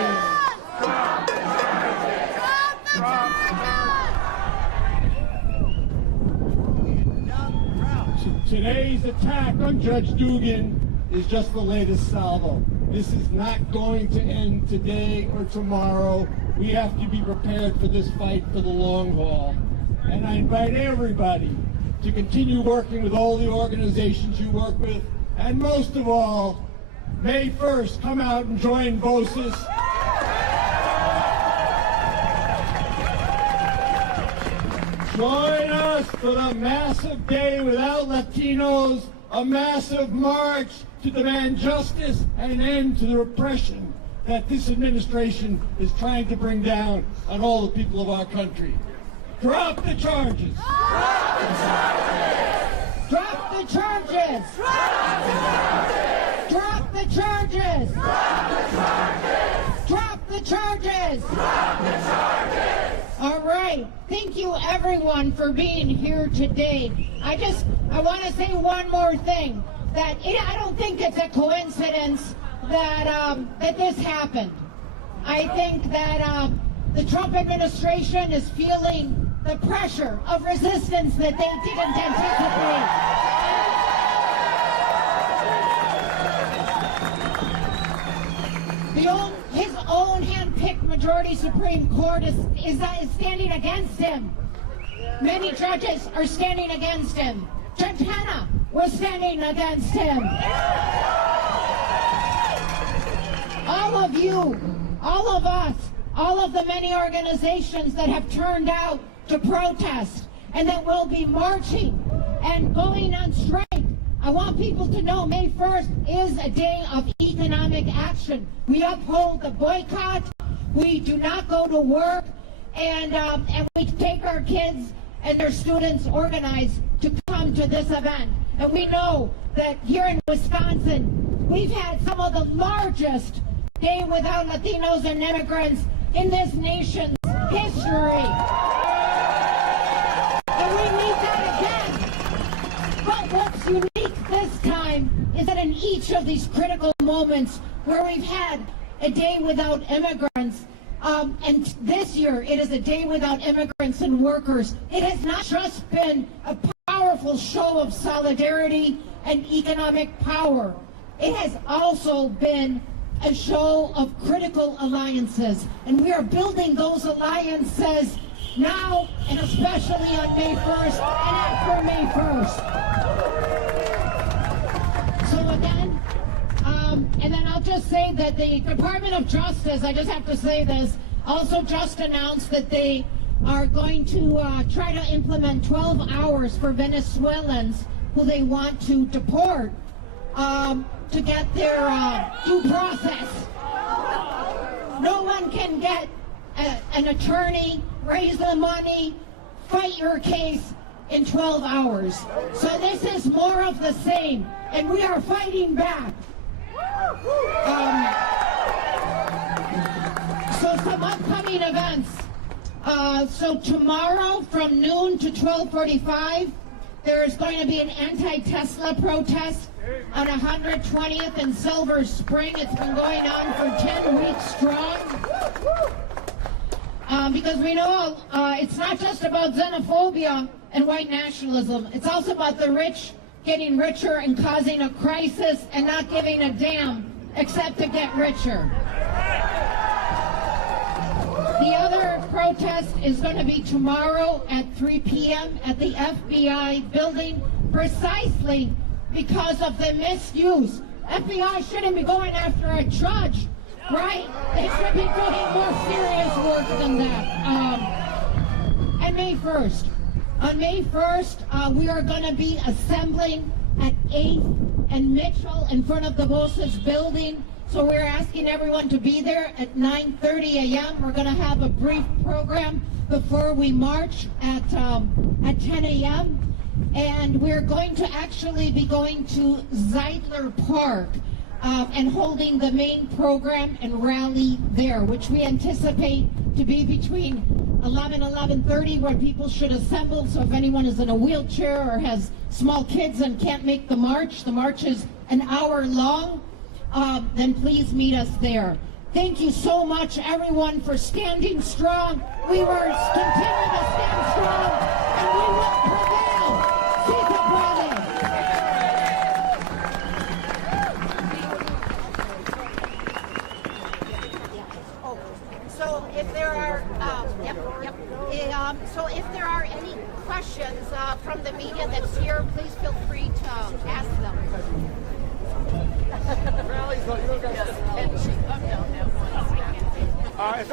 on Judge Dugan is just the latest salvo. This is not going to end today or tomorrow. We have to be prepared for this fight for the long haul. And I invite everybody to continue working with all the organizations you work with. And most of all, May 1st, come out and join Voces. Join us for the massive day without Latinos, a massive march to demand justice and an end to the repression that this administration is trying to bring down on all the people of our country. Drop the charges! Drop the charges! Drop the charges! Drop the charges! Drop the charges! Drop the charges! Drop the charges! Drop the charges! All right. Thank you, everyone, for being here today. I want to say one more thing. I don't think it's a coincidence that this happened. I think that the Trump administration is feeling the pressure of resistance that they didn't anticipate. His own hand-picked majority Supreme Court is standing against him. Many judges are standing against him. Judge Hannah was standing against him. All of you, all of us, all of the many organizations that have turned out to protest and that will be marching and going on strike. I want people to know May 1st is a day of economic action. We uphold the boycott. We do not go to work, and we take our kids and their students organized to come to this event. And we know that here in Wisconsin, we've had some of the largest Day Without Latinos and Immigrants in this nation's history. And we need that again. But what's unique this time is that in each of these critical moments where we've had a day without immigrants, and this year it is a day without immigrants and workers, it has not just been a powerful show of solidarity and economic power. It has also been a show of critical alliances, and we are building those alliances now and especially on May 1st and after May 1st. So again, and then I'll just say that the Department of Justice, I just have to say this, also just announced that they are going to try to implement 12 hours for Venezuelans who they want to deport to get their due process. No one can get an attorney, raise the money, fight your case in 12 hours. So this is more of the same, and we are fighting back. So some upcoming events. So tomorrow from noon to 12:45, there is going to be an anti-Tesla protest on 120th and Silver Spring. It's been going on for 10 weeks strong. Because we know it's not just about xenophobia and white nationalism. It's also about the rich getting richer and causing a crisis and not giving a damn except to get richer. The other protest is going to be tomorrow at 3 p.m. at the FBI building, precisely because of the misuse. FBI shouldn't be going after a judge, right? They should be doing more serious work than that. And May 1st. On May 1st, we are going to be assembling at 8th and Mitchell in front of the Voces building. So we're asking everyone to be there at 9:30 a.m. We're going to have a brief program before we march at 10 a.m. And we're going to actually be going to Zeidler Park and holding the main program and rally there, which we anticipate to be between 11 and 11:30, where people should assemble. So if anyone is in a wheelchair or has small kids and can't make the march is an hour long, then please meet us there. Thank you so much, everyone, for standing strong. We will continue to stand strong, and we will prevail.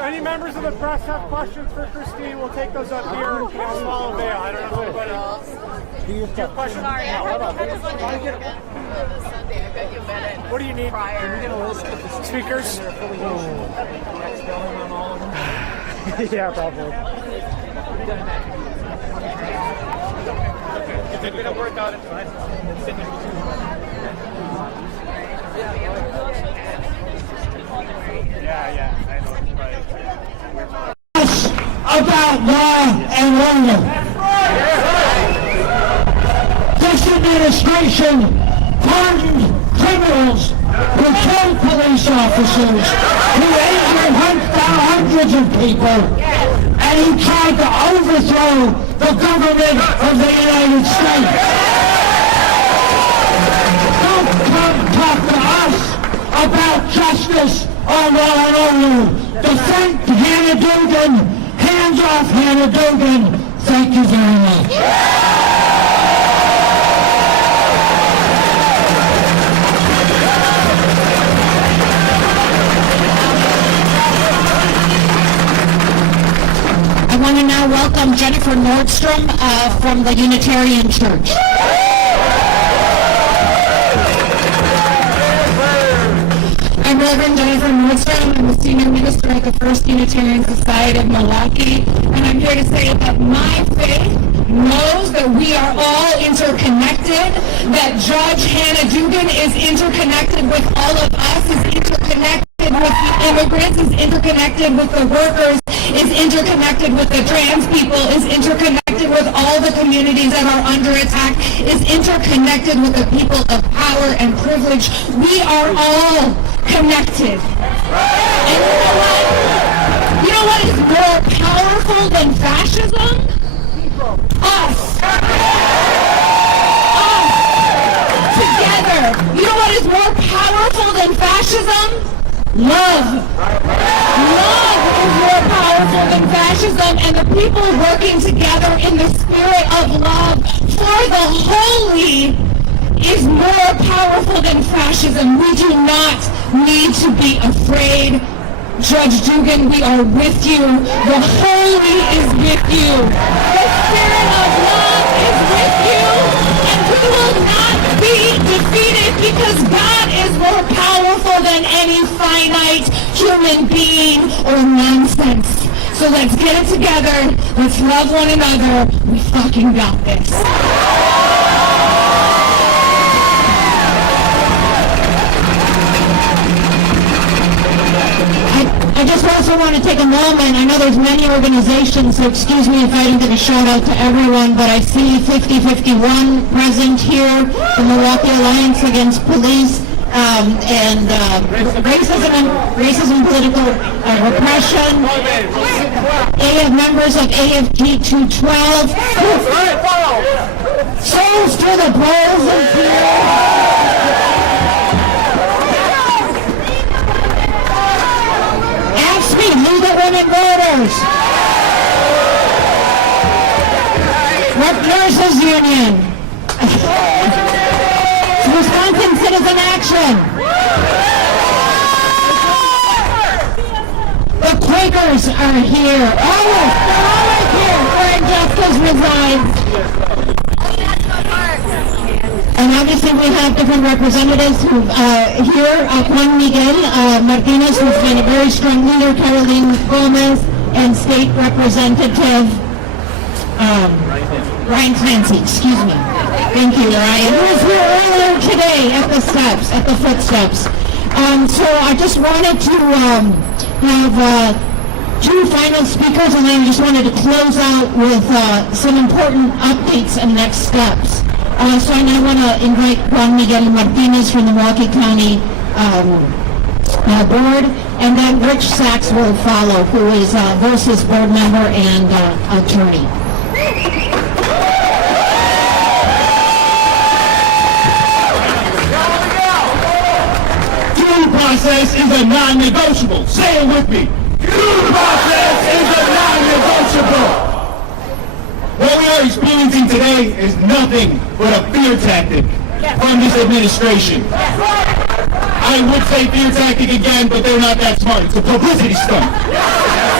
Any members of the press have questions for Christine, we'll take those up here in a small veil. I don't know if anybody else. Do you have questions? Sorry, I heard this Sunday. I bet you met it. What do you need? Speakers? Yeah, probably. If it didn't work out, it's fine. Yeah, I know. About law and order. This administration pardoned criminals who killed police officers, who injured hundreds of people, and who tried to overthrow the government of the United States. Don't come talk to us about justice or law and order. Defend Hannah Dugan. Hands off Hannah Dugan. Thank you very much. I want to now welcome Jennifer Nordstrom from the Unitarian Church. I'm Reverend Jennifer Nordstrom. I'm the senior minister at the First Unitarian Society of Milwaukee, and I'm here to say that my faith knows that we are all interconnected, that Judge Hannah Dugan is interconnected with all of us, is interconnected with the immigrants, is interconnected with the workers, is interconnected with the trans people, is interconnected with all the communities that are under attack, is interconnected with the people of power and privilege. We are all connected. And you know what is more powerful than fascism? Us. Together. You know what is more powerful than fascism? Love. Love is more powerful than fascism, and the people working together in the spirit of love for the holy is more powerful than fascism. We do not need to be afraid. Judge Dugan, we are with you. The holy is with you. The spirit of love is with you. And we will not be defeated because God is more powerful than any finite human being or nonsense. So let's get it together. Let's love one another. We fucking got this. I just also want to take a moment. I know there's many organizations, so excuse me if I didn't give a shout out to everyone, but I see 5051 present here, the Milwaukee Alliance Against Police and Racism, Political Repression, members of AFG 212, souls to the balls of here. Legal Women Voters, Nurses Union, Wisconsin Citizen Action, the Quakers are here. They're all right here where injustice resides. And obviously we have different representatives who here, Juan Miguel Martinez, who's been a very strong leader, Caroline Gomez, and State Representative Ryan Clancy, excuse me. Thank you, Ryan, who was here earlier today at the steps, at the footsteps. So I just wanted to have two final speakers, and then I just wanted to close out with some important updates and next steps. So I now want to invite Juan Miguel Martinez from the Milwaukee County Board, and then Rich Sachs will follow, who is Voces board member and attorney. Due process is a non-negotiable. Say it with me. Due process is a non-negotiable. What we are experiencing today is nothing but a fear tactic from this administration. I would say fear tactic again, but they're not that smart. It's a publicity stunt.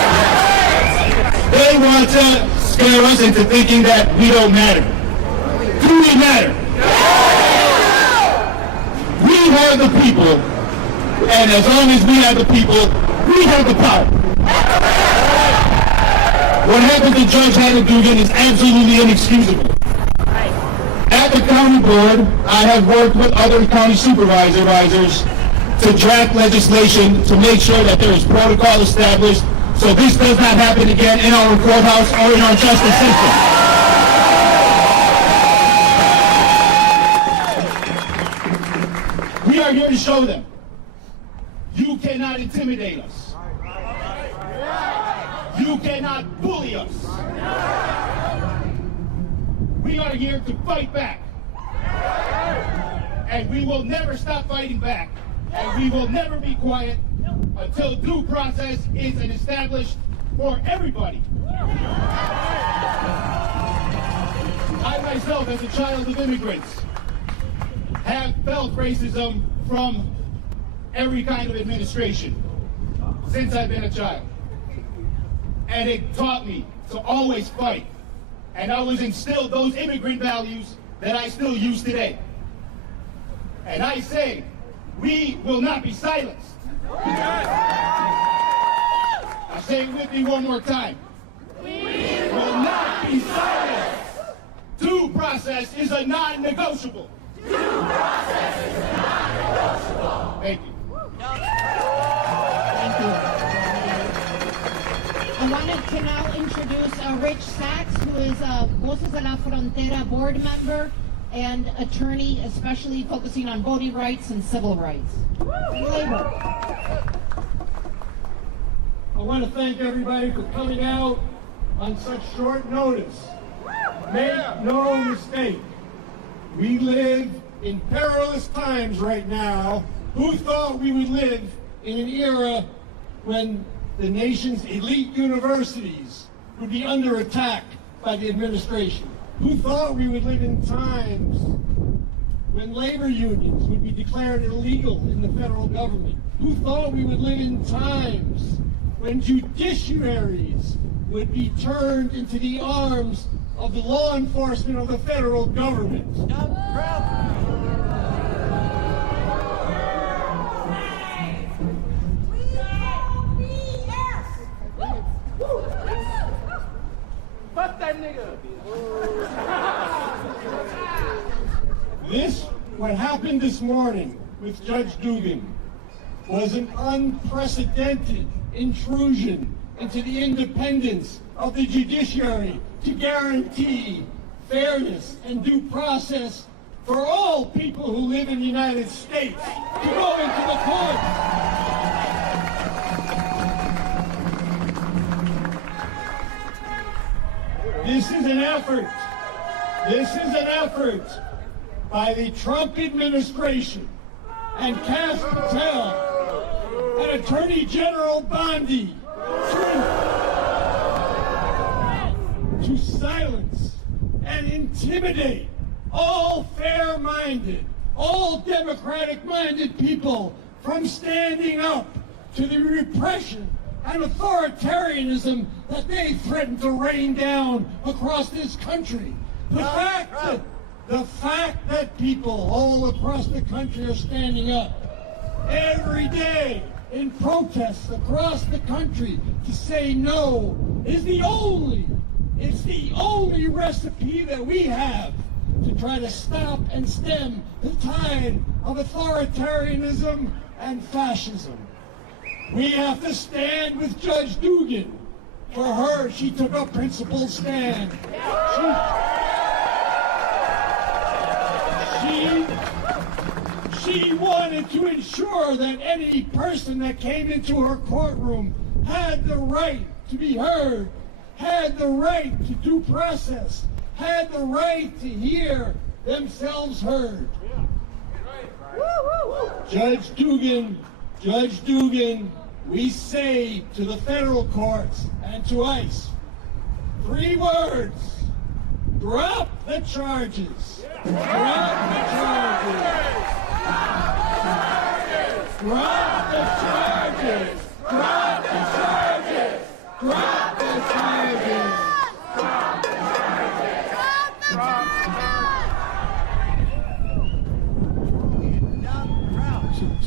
They want to scare us into thinking that we don't matter. Do we matter? We are the people, and as long as we have the people, we have the power. What happened to Judge Hannah Dugan is absolutely inexcusable. At the county board, I have worked with other county supervisors to draft legislation to make sure that there is protocol established so this does not happen again in our courthouse or in our justice system. We are here to show them you cannot intimidate us. You cannot bully us. We are here to fight back. And we will never stop fighting back. And we will never be quiet until due process is established for everybody. I myself, as a child of immigrants, have felt racism from every kind of administration since I've been a child. And it taught me to always fight. And I was instilled those immigrant values that I still use today. And I say, we will not be silenced. I say it with me one more time. We will not be silenced. Due process is a non-negotiable. Due process is a non-negotiable. Thank you. Thank you. I wanted to now introduce Rich Sachs, who is a Voces de la Frontera board member and attorney, especially focusing on voting rights and civil rights. And labor. I want to thank everybody for coming out on such short notice. Make no mistake, we live in perilous times right now. Who thought we would live in an era when the nation's elite universities would be under attack by the administration? Who thought we would live in times when labor unions would be declared illegal in the federal government? Who thought we would live in times when judiciaries would be turned into the arms of the law enforcement of the federal government? Fuck that nigga. What happened this morning with Judge Dugan was an unprecedented intrusion into the independence of the judiciary to guarantee fairness and due process for all people who live in the United States to go into the courts. This is an effort by the Trump administration and Cass Patel and Attorney General Bondi to silence and intimidate all fair-minded, all democratic-minded people from standing up to the repression and authoritarianism that they threaten to rain down across this country. The fact that people all across the country are standing up every day in protests across the country to say no is the only recipe that we have to try to stop and stem the tide of authoritarianism and fascism. We have to stand with Judge Dugan. For her, she took a principled stand. She wanted to ensure that any person that came into her courtroom had the right to be heard, had the right to due process, had the right to hear themselves heard. Judge Dugan, we say to the federal courts and to ICE, 3 words: drop the charges. Drop the charges. Drop the charges. Drop the charges. Drop the charges.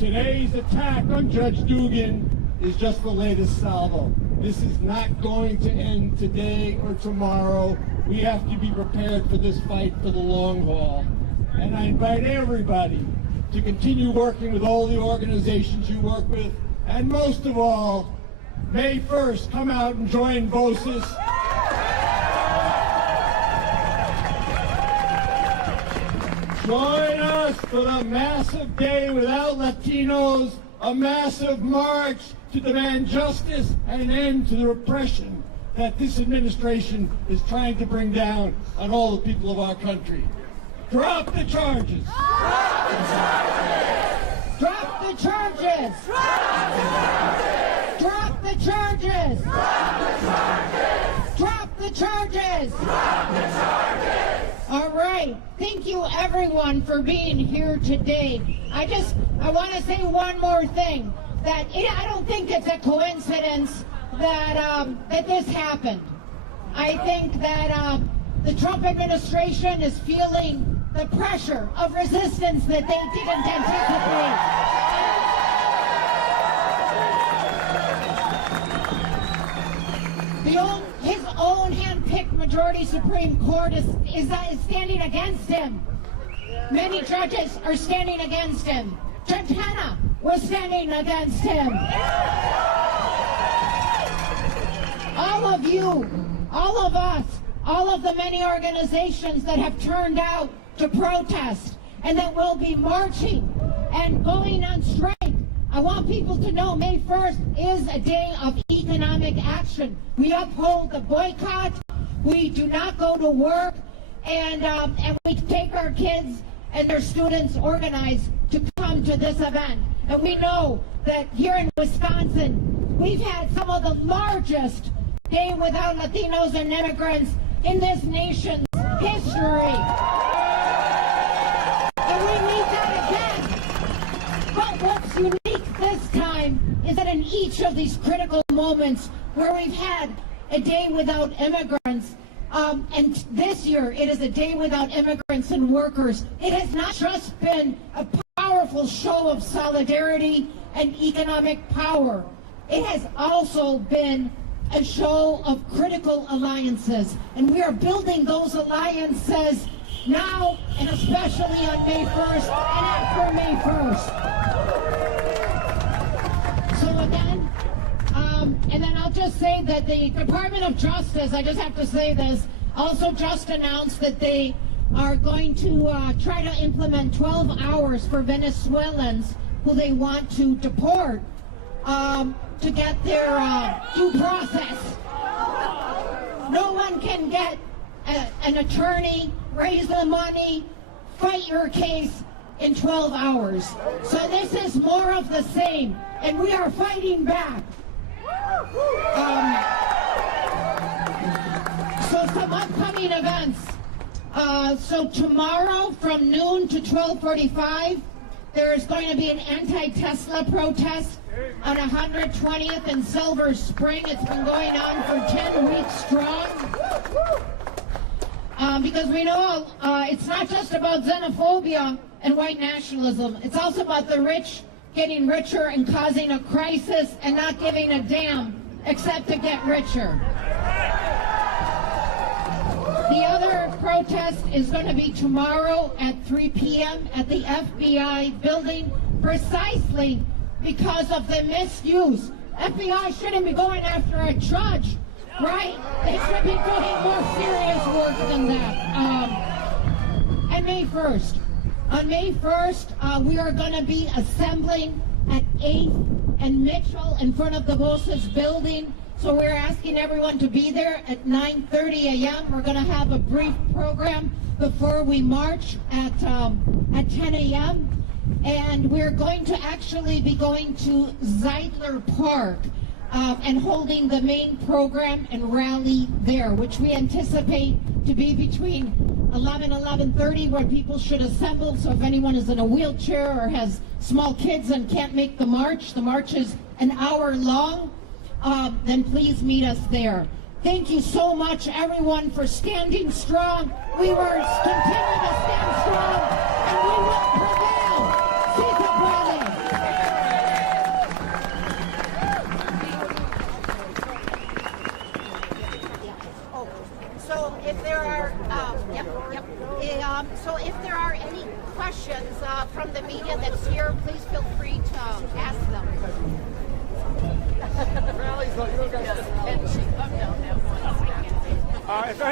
Today's attack on Judge Dugan is just the latest salvo. This is not going to end today or tomorrow. We have to be prepared for this fight for the long haul. And I invite everybody to continue working with all the organizations you work with. And most of all, May 1st, come out and join Voces. Join us for the massive day without Latinos, a massive march to demand justice and an end to the repression that this administration is trying to bring down on all the people of our country. Drop the charges! Drop the charges! Drop the charges! Drop the charges! Drop the charges! Drop the charges! Drop the charges! Drop the charges! All right. Thank you, everyone, for being here today. I want to say one more thing. I don't think it's a coincidence that this happened. I think that the Trump administration is feeling the pressure of resistance that they didn't anticipate. His own hand-picked majority Supreme Court is standing against him. Many judges are standing against him. Judge Hannah was standing against him. All of you, all of us, all of the many organizations that have turned out to protest and that will be marching and going on strike. I want people to know May 1st is a day of economic action. We uphold the boycott. We do not go to work, and we take our kids and their students organized to come to this event. And we know that here in Wisconsin, we've had some of the largest Day Without Latinos and Immigrants in this nation's history. And we need that again. But what's unique this time is that in each of these critical moments where we've had a day without immigrants, and this year it is a day without immigrants and workers, it has not just been a powerful show of solidarity and economic power. It has also been a show of critical alliances, and we are building those alliances now and especially on May 1st and after May 1st. So again, and then I'll just say that the Department of Justice, I just have to say this, also just announced that they are going to try to implement 12 hours for Venezuelans who they want to deport to get their due process. No one can get an attorney, raise the money, fight your case in 12 hours. So this is more of the same, and we are fighting back. So some upcoming events. So tomorrow from noon to 12:45, there's going to be an anti-Tesla protest on 120th and Silver Spring. It's been going on for 10 weeks strong. Because we know it's not just about xenophobia and white nationalism. It's also about the rich getting richer and causing a crisis and not giving a damn except to get richer. The other protest is going to be tomorrow at 3 p.m. at the FBI building, precisely because of the misuse. FBI shouldn't be going after a judge, right? They should be doing more serious work than that. And May 1st. On May 1st, we are going to be assembling at 8th and Mitchell in front of the Voces building. So we're asking everyone to be there at 9:30 a.m. We're going to have a brief program before we march at 10 a.m. And we're going to actually be going to Zeidler Park and holding the main program and rally there, which we anticipate to be between 11 and 11:30, where people should assemble. So if anyone is in a wheelchair or has small kids and can't make the march is an hour long, then please meet us there. Thank you so much, everyone, for standing strong. We will continue to stand strong, and we will prevail. See you, brother.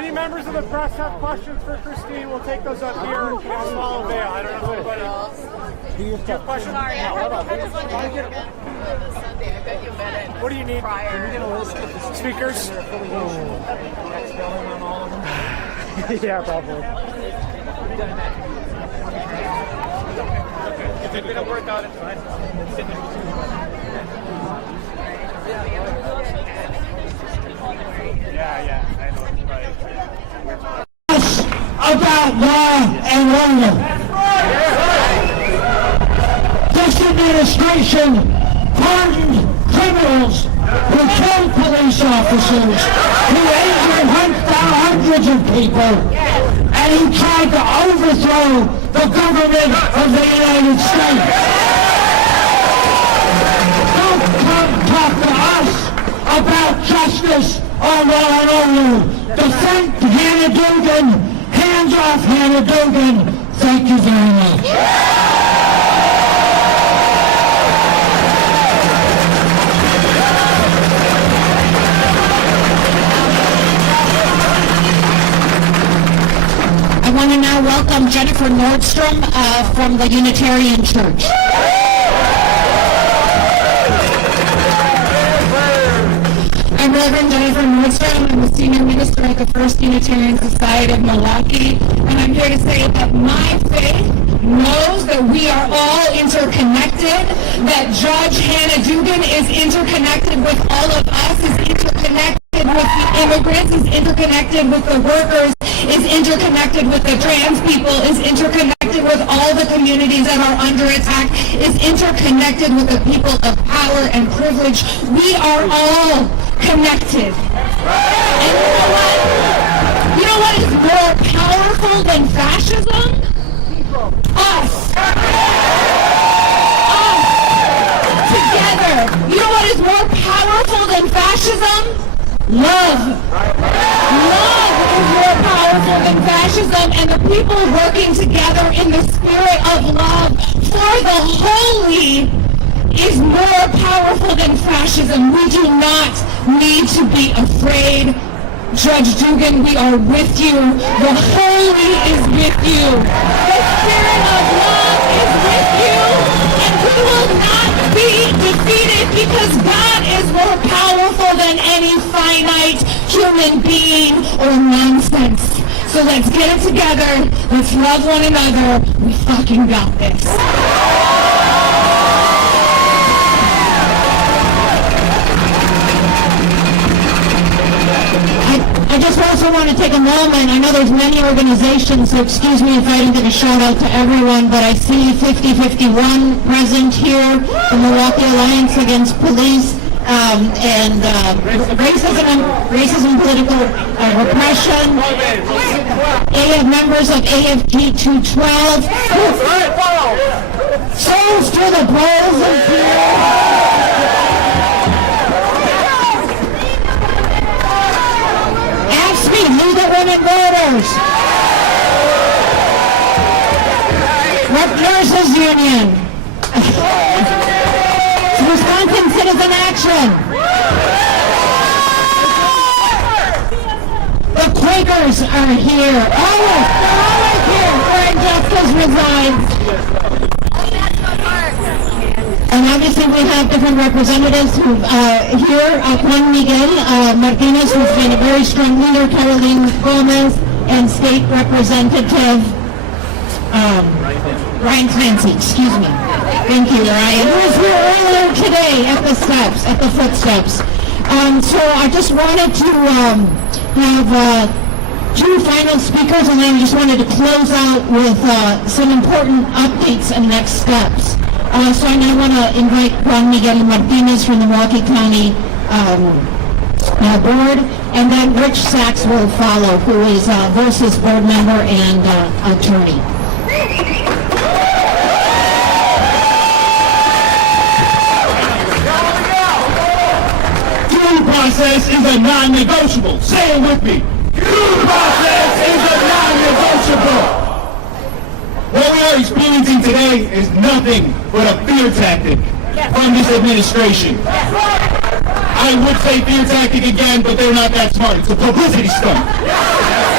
any members of the press have questions for Christine, we'll take those up here in a small veil. I don't know if anybody else. Do you have questions? Sorry, I just wanted to hear about this Sunday. I bet you met it. What do you need? Speakers? Yeah, probably. If it didn't work out, it's fine. Yeah, I know. Us about law and order. This administration pardoned criminals who killed police officers, who injured hundreds of people, and who tried to overthrow the government of the United States. Don't come talk to us about justice or law and order. Defend Hannah Dugan. Hands off Hannah Dugan. Thank you very much. I want to now welcome Jennifer Nordstrom from the Unitarian Church. I'm Reverend Jennifer Nordstrom. I'm the Senior Minister at the First Unitarian Society of Milwaukee. And I'm here to say that my faith knows that we are all interconnected, that Judge Hannah Dugan is interconnected with all of us, is interconnected with the immigrants, is interconnected with the workers, is interconnected with the trans people, is interconnected with all the communities that are under attack, is interconnected with the people of power and privilege. We are all connected. And you know what? You know what is more powerful than fascism? Us. Us. Together. You know what is more powerful than fascism? Love. Love is more powerful than fascism, and the people working together in the spirit of love for the holy is more powerful than fascism. We do not need to be afraid. Judge Dugan, we are with you. The holy is with you. The spirit of love is with you. And we will not be defeated because God is more powerful than any finite human being or nonsense. So let's get it together. Let's love one another. We fucking got this. I just also want to take a moment. I know there's many organizations, so excuse me if I didn't give a shout out to everyone, but I see 5051 present here, the Milwaukee Alliance Against Police and racism, political repression, members of AFG 212, souls to the balls of fear. Legal women voters. Nurses Union. Wisconsin Citizen Action. The Quakers are here. They're always here where injustice resides. And obviously we have different representatives who here, Juan Miguel Martinez, who's been a very strong leader, Caroline Gomez, and State Representative Ryan Clancy, excuse me. Thank you, Ryan, who was here earlier today at the steps, at the footsteps. So I just wanted to have two final speakers, and then I just wanted to close out with some important updates and next steps. So I now want to invite Juan Miguel Martinez from the Milwaukee County Board, and then Rich Sachs will follow, who is Voces board member and attorney. Due process is a non-negotiable. Say it with me. Due process is a non-negotiable. What we are experiencing today is nothing but a fear tactic from this administration. I would say fear tactic again, but they're not that smart. It's a publicity stunt.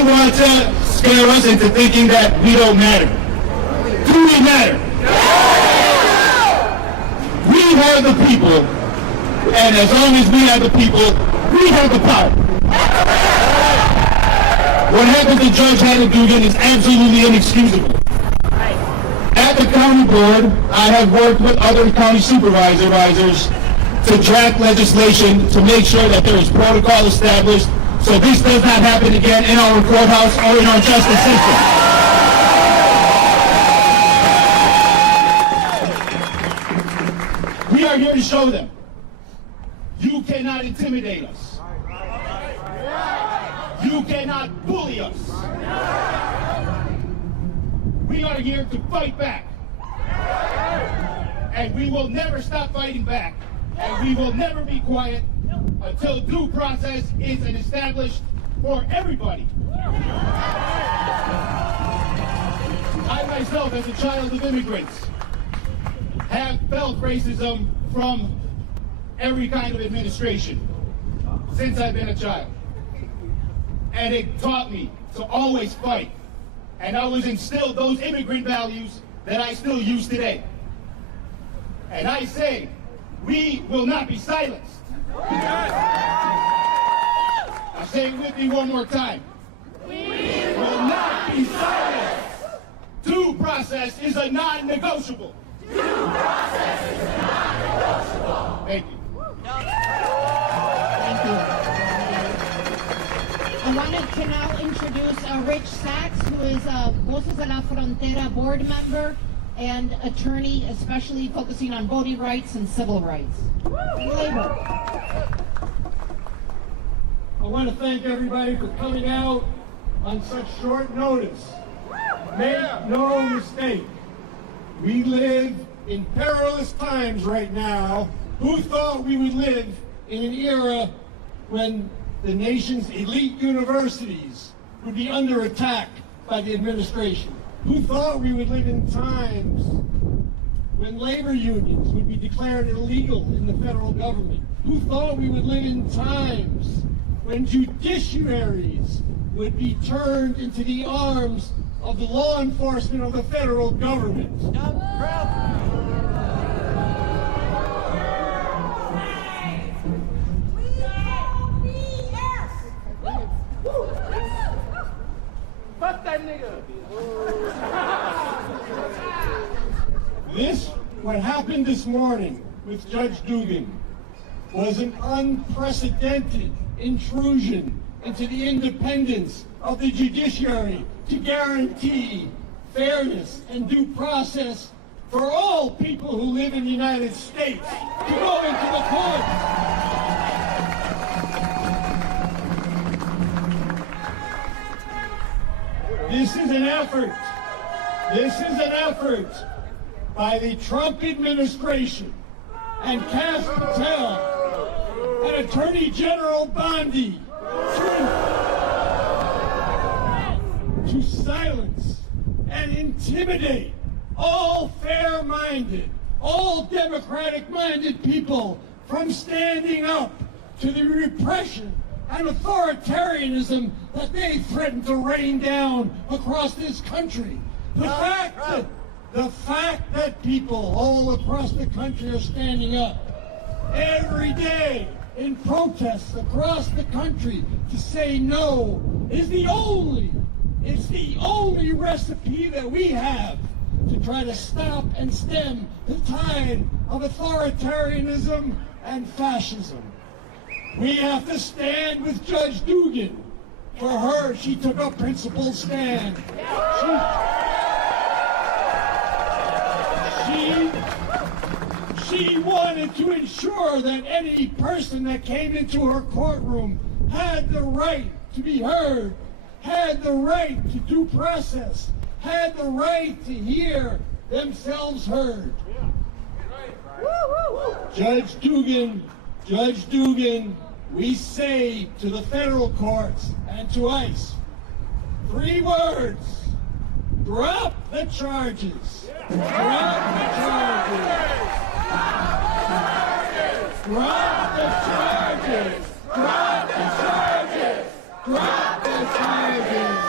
They want to scare us into thinking that we don't matter. Do we matter? We have the people, and as long as we have the people, we have the power. What happened to Judge Hannah Dugan is absolutely inexcusable. At the county board, I have worked with other county supervisors to draft legislation to make sure that there is protocol established so this does not happen again in our courthouse or in our justice system. We are here to show them you cannot intimidate us. You cannot bully us. We are here to fight back. And we will never stop fighting back. And we will never be quiet until due process is established for everybody. I myself, as a child of immigrants, have felt racism from every kind of administration since I've been a child. And it taught me to always fight. And I was instilled those immigrant values that I still use today. And I say, we will not be silenced. I'll say it with me one more time. We will not be silenced. Due process is a non-negotiable. Due process is a non-negotiable. Thank you. Thank you. I wanted to now introduce Rich Sachs, who is a Voces de la Frontera board member and attorney, especially focusing on voting rights and civil rights. Labor. I want to thank everybody for coming out on such short notice. Make no mistake, we live in perilous times right now. Who thought we would live in an era when the nation's elite universities would be under attack by the administration? Who thought we would live in times when labor unions would be declared illegal in the federal government? Who thought we would live in times when judiciaries would be turned into the arms of the law enforcement of the federal government? Fuck that nigga. What happened this morning with Judge Dugan was an unprecedented intrusion into the independence of the judiciary to guarantee fairness and due process for all people who live in the United States to go into the court. This is an effort. This is an effort by the Trump administration and Cass Patel and Attorney General Bondi to silence and intimidate all fair-minded, all democratic-minded people from standing up to the repression and authoritarianism that they threaten to rain down across this country. The fact that people all across the country are standing up every day in protests across the country to say no is the only recipe that we have to try to stop and stem the tide of authoritarianism and fascism. We have to stand with Judge Dugan. For her, she took a principled stand. She wanted to ensure that any person that came into her courtroom had the right to be heard, had the right to due process, had the right to hear themselves heard. Judge Dugan, we say to the federal courts and to ICE, 3 words: drop the charges. Drop the charges. Drop the charges. Drop the charges. Drop the charges.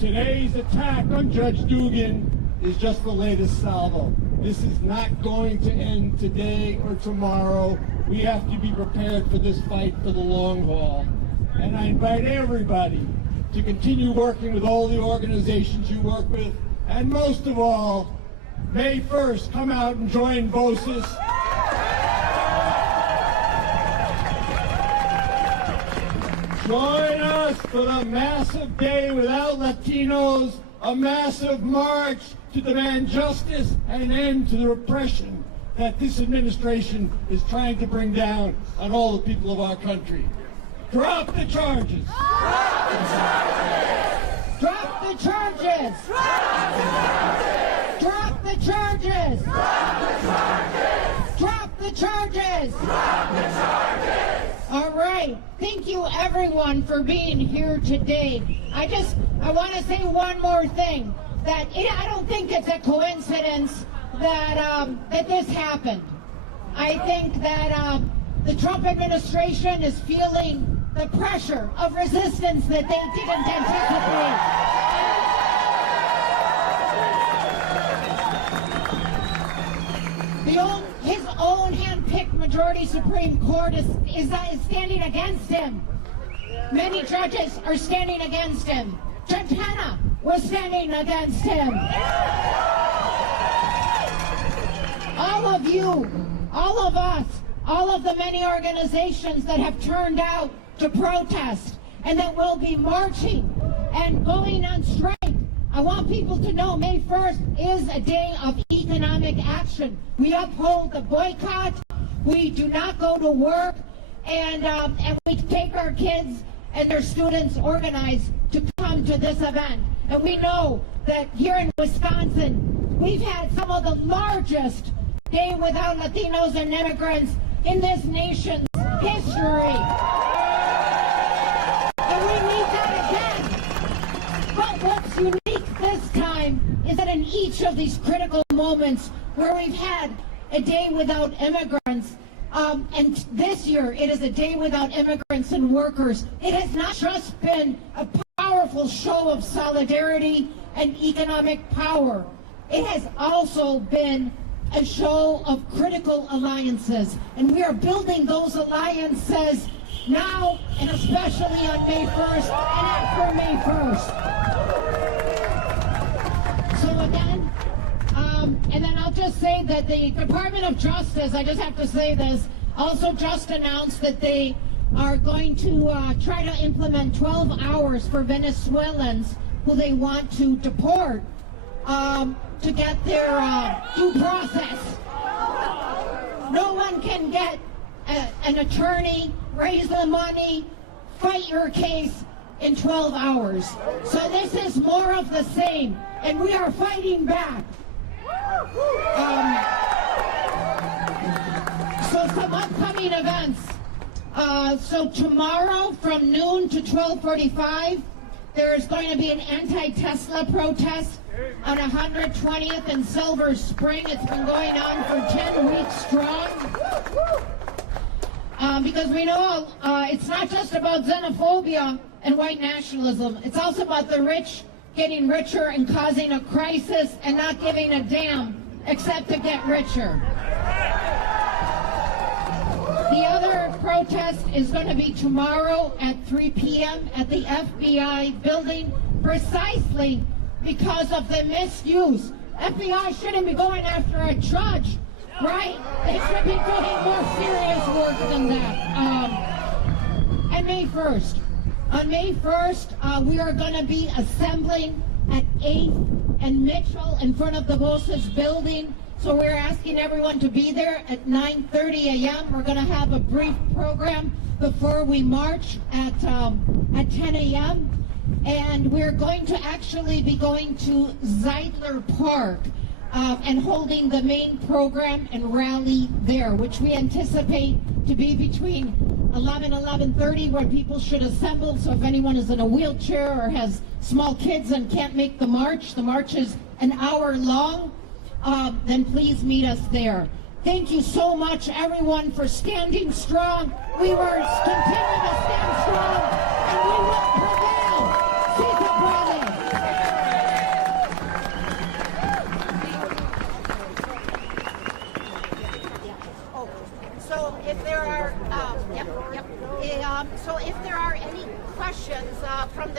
Today's attack on Judge Dugan is just the latest salvo. This is not going to end today or tomorrow. We have to be prepared for this fight for the long haul. And I invite everybody to continue working with all the organizations you work with. And most of all, May 1st, come out and join Voces. Join us for the massive day without Latinos, a massive march to demand justice and an end to the repression that this administration is trying to bring down on all the people of our country. Drop the charges! Drop the charges! Drop the charges! Drop the charges! Drop the charges! Drop the charges! Drop the charges! Drop the charges! All right. Thank you, everyone, for being here today. I want to say one more thing. I don't think it's a coincidence that this happened. I think that the Trump administration is feeling the pressure of resistance that they didn't anticipate. His own hand-picked majority Supreme Court is standing against him. Many judges are standing against him. Judge Hannah was standing against him. All of you, all of us, all of the many organizations that have turned out to protest and that will be marching and going on strike. I want people to know May 1st is a day of economic action. We uphold the boycott. We do not go to work, and we take our kids and their students organized to come to this event. And we know that here in Wisconsin, we've had some of the largest Day Without Latinos and Immigrants in this nation's history. And we need that again. But what's unique this time is that in each of these critical moments where we've had a day without immigrants, and this year it is a day without immigrants and workers, it has not just been a powerful show of solidarity and economic power. It has also been a show of critical alliances, and we are building those alliances now and especially on May 1st and after May 1st. So again, and then I'll just say that the Department of Justice, I just have to say this, also just announced that they are going to try to implement 12 hours for Venezuelans who they want to deport to get their due process. No one can get an attorney, raise the money, fight your case in 12 hours. So this is more of the same, and we are fighting back. So some upcoming events. So tomorrow from noon to 12:45, there's going to be an anti-Tesla protest on 120th and Silver Spring. It's been going on for 10 weeks strong. Because we know it's not just about xenophobia and white nationalism. It's also about the rich getting richer and causing a crisis and not giving a damn except to get richer. The other protest is going to be tomorrow at 3 p.m. at the FBI building, precisely because of the misuse. FBI shouldn't be going after a judge, right? They should be doing more serious work than that. And May 1st. On May 1st, we are going to be assembling at 8th and Mitchell in front of the Voces building. So we're asking everyone to be there at 9:30 a.m. We're going to have a brief program before we march at 10 a.m. And we're going to actually be going to Zeidler Park and holding the main program and rally there, which we anticipate to be between 11 and 11:30, where people should assemble. So if anyone is in a wheelchair or has small kids and can't make the march is an hour long, then please meet us there. Thank you so much, everyone, for standing strong. We will continue to stand strong, and we will prevail. See you, brother.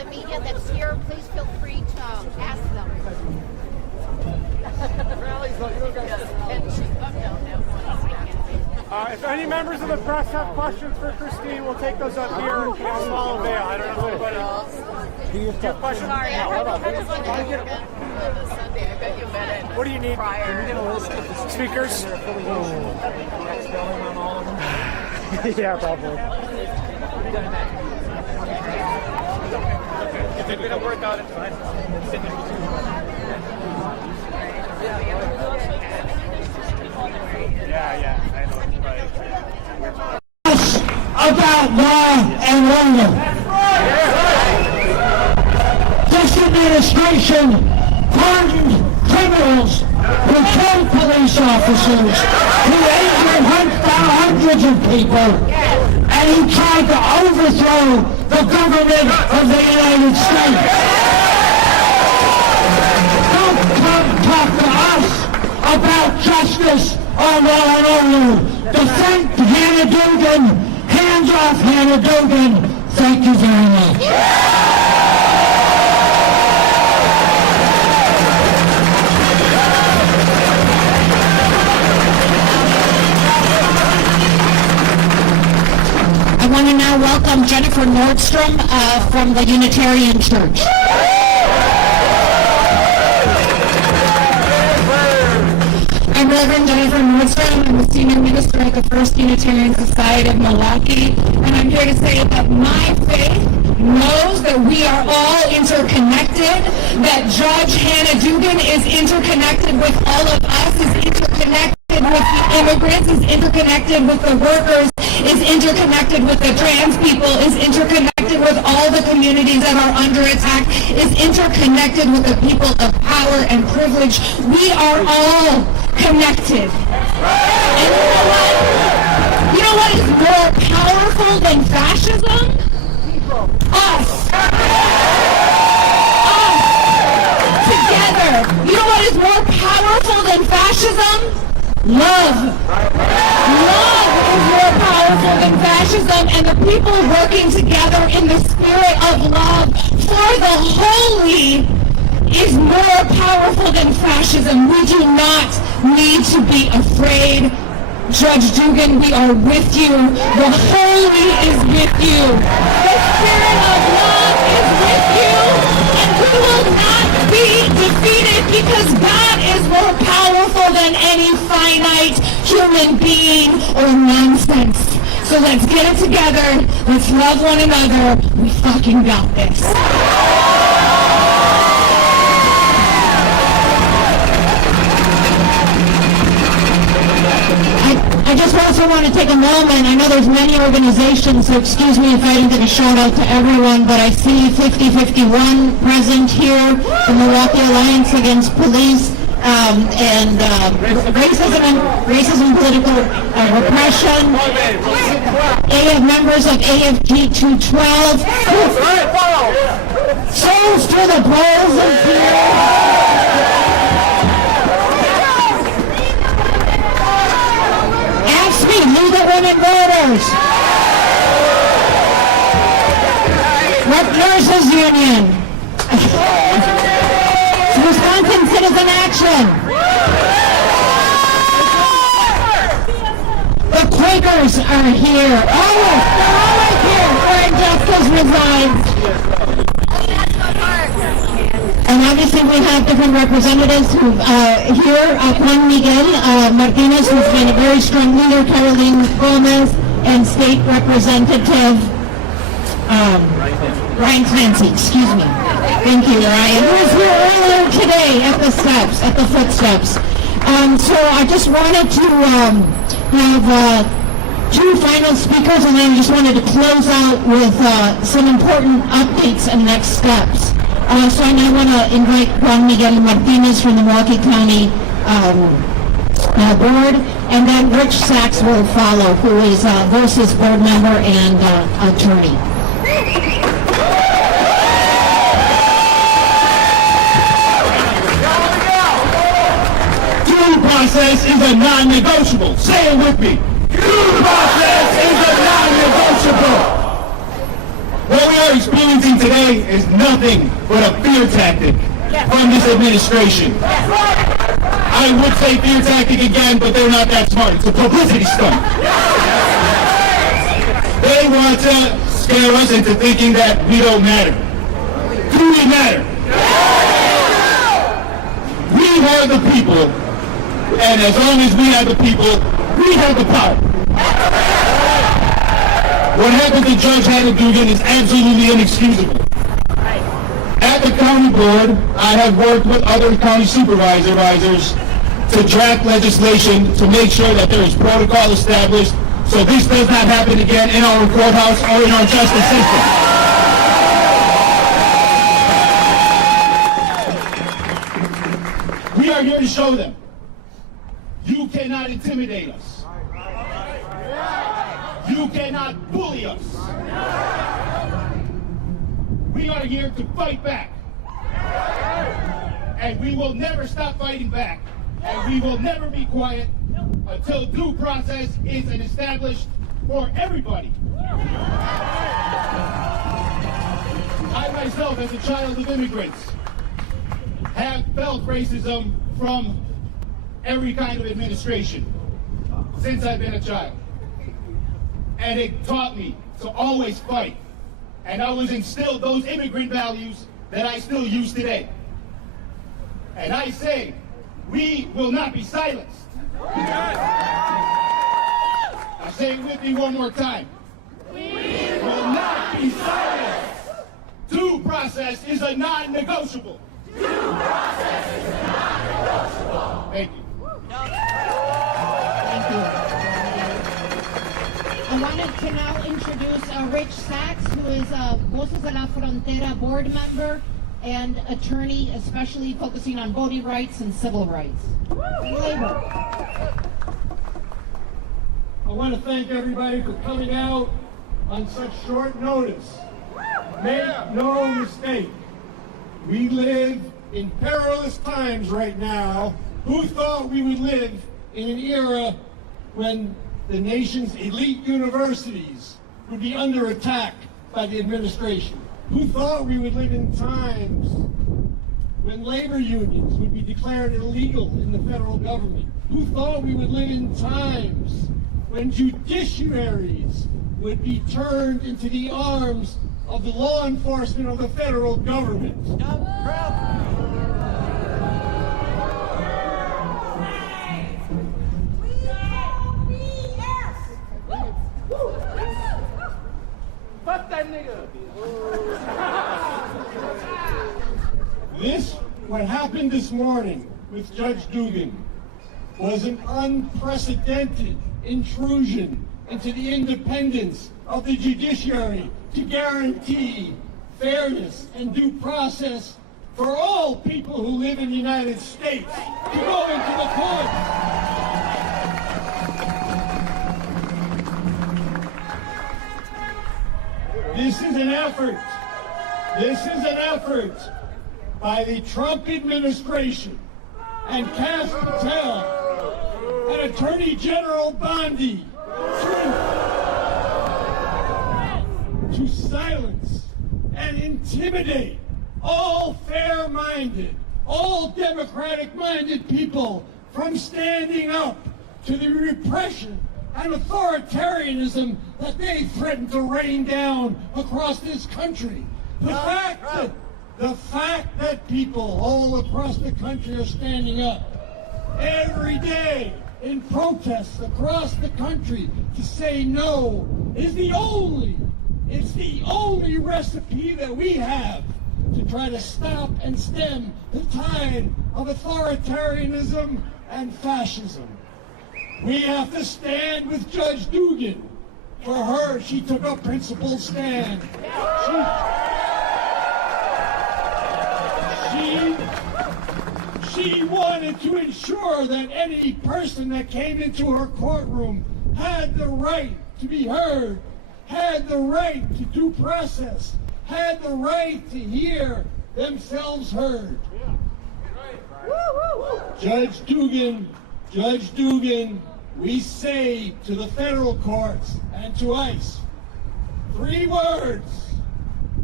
the media that's here, please feel free to ask them. If any members of the press have questions for Christine, we'll take those up here in a small veil. I don't know if anybody else. Do you have questions? Sorry, I heard the this Sunday. I bet you met it. What do you need? Speakers? Yeah, probably. If it's gonna work out, it's fine. Yeah, I know. About law and order. This administration pardoned criminals who killed police officers, who injured hundreds of people, and who tried to overthrow the government of the United States. Don't come talk to us about justice or law and order. Defend Hannah Dugan. Hands off Hannah Dugan. Thank you very much. I want to now welcome Jennifer Nordstrom from the Unitarian Church. I'm Reverend Jennifer Nordstrom. I'm the Senior Minister at the First Unitarian Society of Milwaukee, and I'm here to say that my faith knows that we are all interconnected, that Judge Hannah Dugan is interconnected with all of us, is interconnected with the immigrants, is interconnected with the workers, is interconnected with the trans people, is interconnected with all the communities that are under attack, is interconnected with the people of power and privilege. We are all connected. And you know what is more powerful than fascism? Us. Together. You know what is more powerful than fascism? Love. Love is more powerful than fascism, and the people working together in the spirit of love for the holy is more powerful than fascism. We do not need to be afraid. Judge Dugan, we are with you. The holy is with you. The spirit of love is with you. And we will not be defeated because God is more powerful than any finite human being or nonsense. So let's get it together. Let's love one another. We fucking got this. I just also want to take a moment. I know there's many organizations, so excuse me if I didn't get a shout out to everyone, but I see 5051 present here, the Milwaukee Alliance Against Police and racism, political repression. Members of AFG 212. Souls to the polls is here. Leave it women voters. What Nurses Union. Wisconsin Citizen Action. The Quakers are here. Oh, they're all right here where injustice resides. And obviously we have different representatives who here, Juan Miguel Martinez, who's been a very strong leader, Caroline Gomez, and State Representative Ryan Clancy, excuse me. Thank you, Ryan, who was here earlier today at the steps, at the footsteps. So I just wanted to have two final speakers, and then I just wanted to close out with some important updates and next steps. So I now want to invite Juan Miguel Martinez from the Milwaukee County Board, and then Rich Sachs will follow, who is Voces board member and attorney. Due process is a non-negotiable. Say it with me. Due process is a non-negotiable. What we are are experiencing today is nothing but a fear tactic from this administration. I would say fear tactic again, but they're not that smart. It's a publicity stunt. They want to scare us into thinking that we don't matter. Do we matter? We are the people, and as long as we have the people, we have the power. What happened to Judge Hannah Dugan is absolutely inexcusable. At the county board, I have worked with other county supervisors to draft legislation to make sure that there is protocol established so this does not happen again in our courthouse or in our justice system. We are here to show them you cannot intimidate us. You cannot bully us. We are here to fight back. And we will never stop fighting back. And we will never be quiet until due process is established for everybody. I myself, as a child of immigrants, have felt racism from every kind of administration since I've been a child. And it taught me to always fight. And I was instilled those immigrant values that I still use today. And I say, we will not be silenced. I say it with me one more time. We will not be silenced. Due process is a non-negotiable. Due process is a non-negotiable. Thank you. Thank you. I wanted to now introduce Rich Sachs, who is a Voces de la Frontera board member and attorney, especially focusing on voting rights and civil rights. Labor. I want to thank everybody for coming out on such short notice. Make no mistake, we live in perilous times right now. Who thought we would live in an era when the nation's elite universities would be under attack by the administration? Who thought we would live in times when labor unions would be declared illegal in the federal government? Who thought we would live in times when judiciaries would be turned into the arms of the law enforcement of the federal government? Fuck that nigga. What happened this morning with Judge Dugan was an unprecedented intrusion into the independence of the judiciary to guarantee fairness and due process for all people who live in the United States to go into the courts. This is an effort by the Trump administration and Cass Patel and Attorney General Bondi to silence and intimidate all fair-minded, all democratic-minded people from standing up to the repression and authoritarianism that they threaten to rain down across this country. The fact that people all across the country are standing up every day in protests across the country to say no is the only recipe that we have to try to stop and stem the tide of authoritarianism and fascism. We have to stand with Judge Dugan. For her, she took a principled stand. She wanted to ensure that any person that came into her courtroom had the right to be heard, had the right to due process, had the right to hear themselves heard. Judge Dugan, we say to the federal courts and to ICE, 3 words: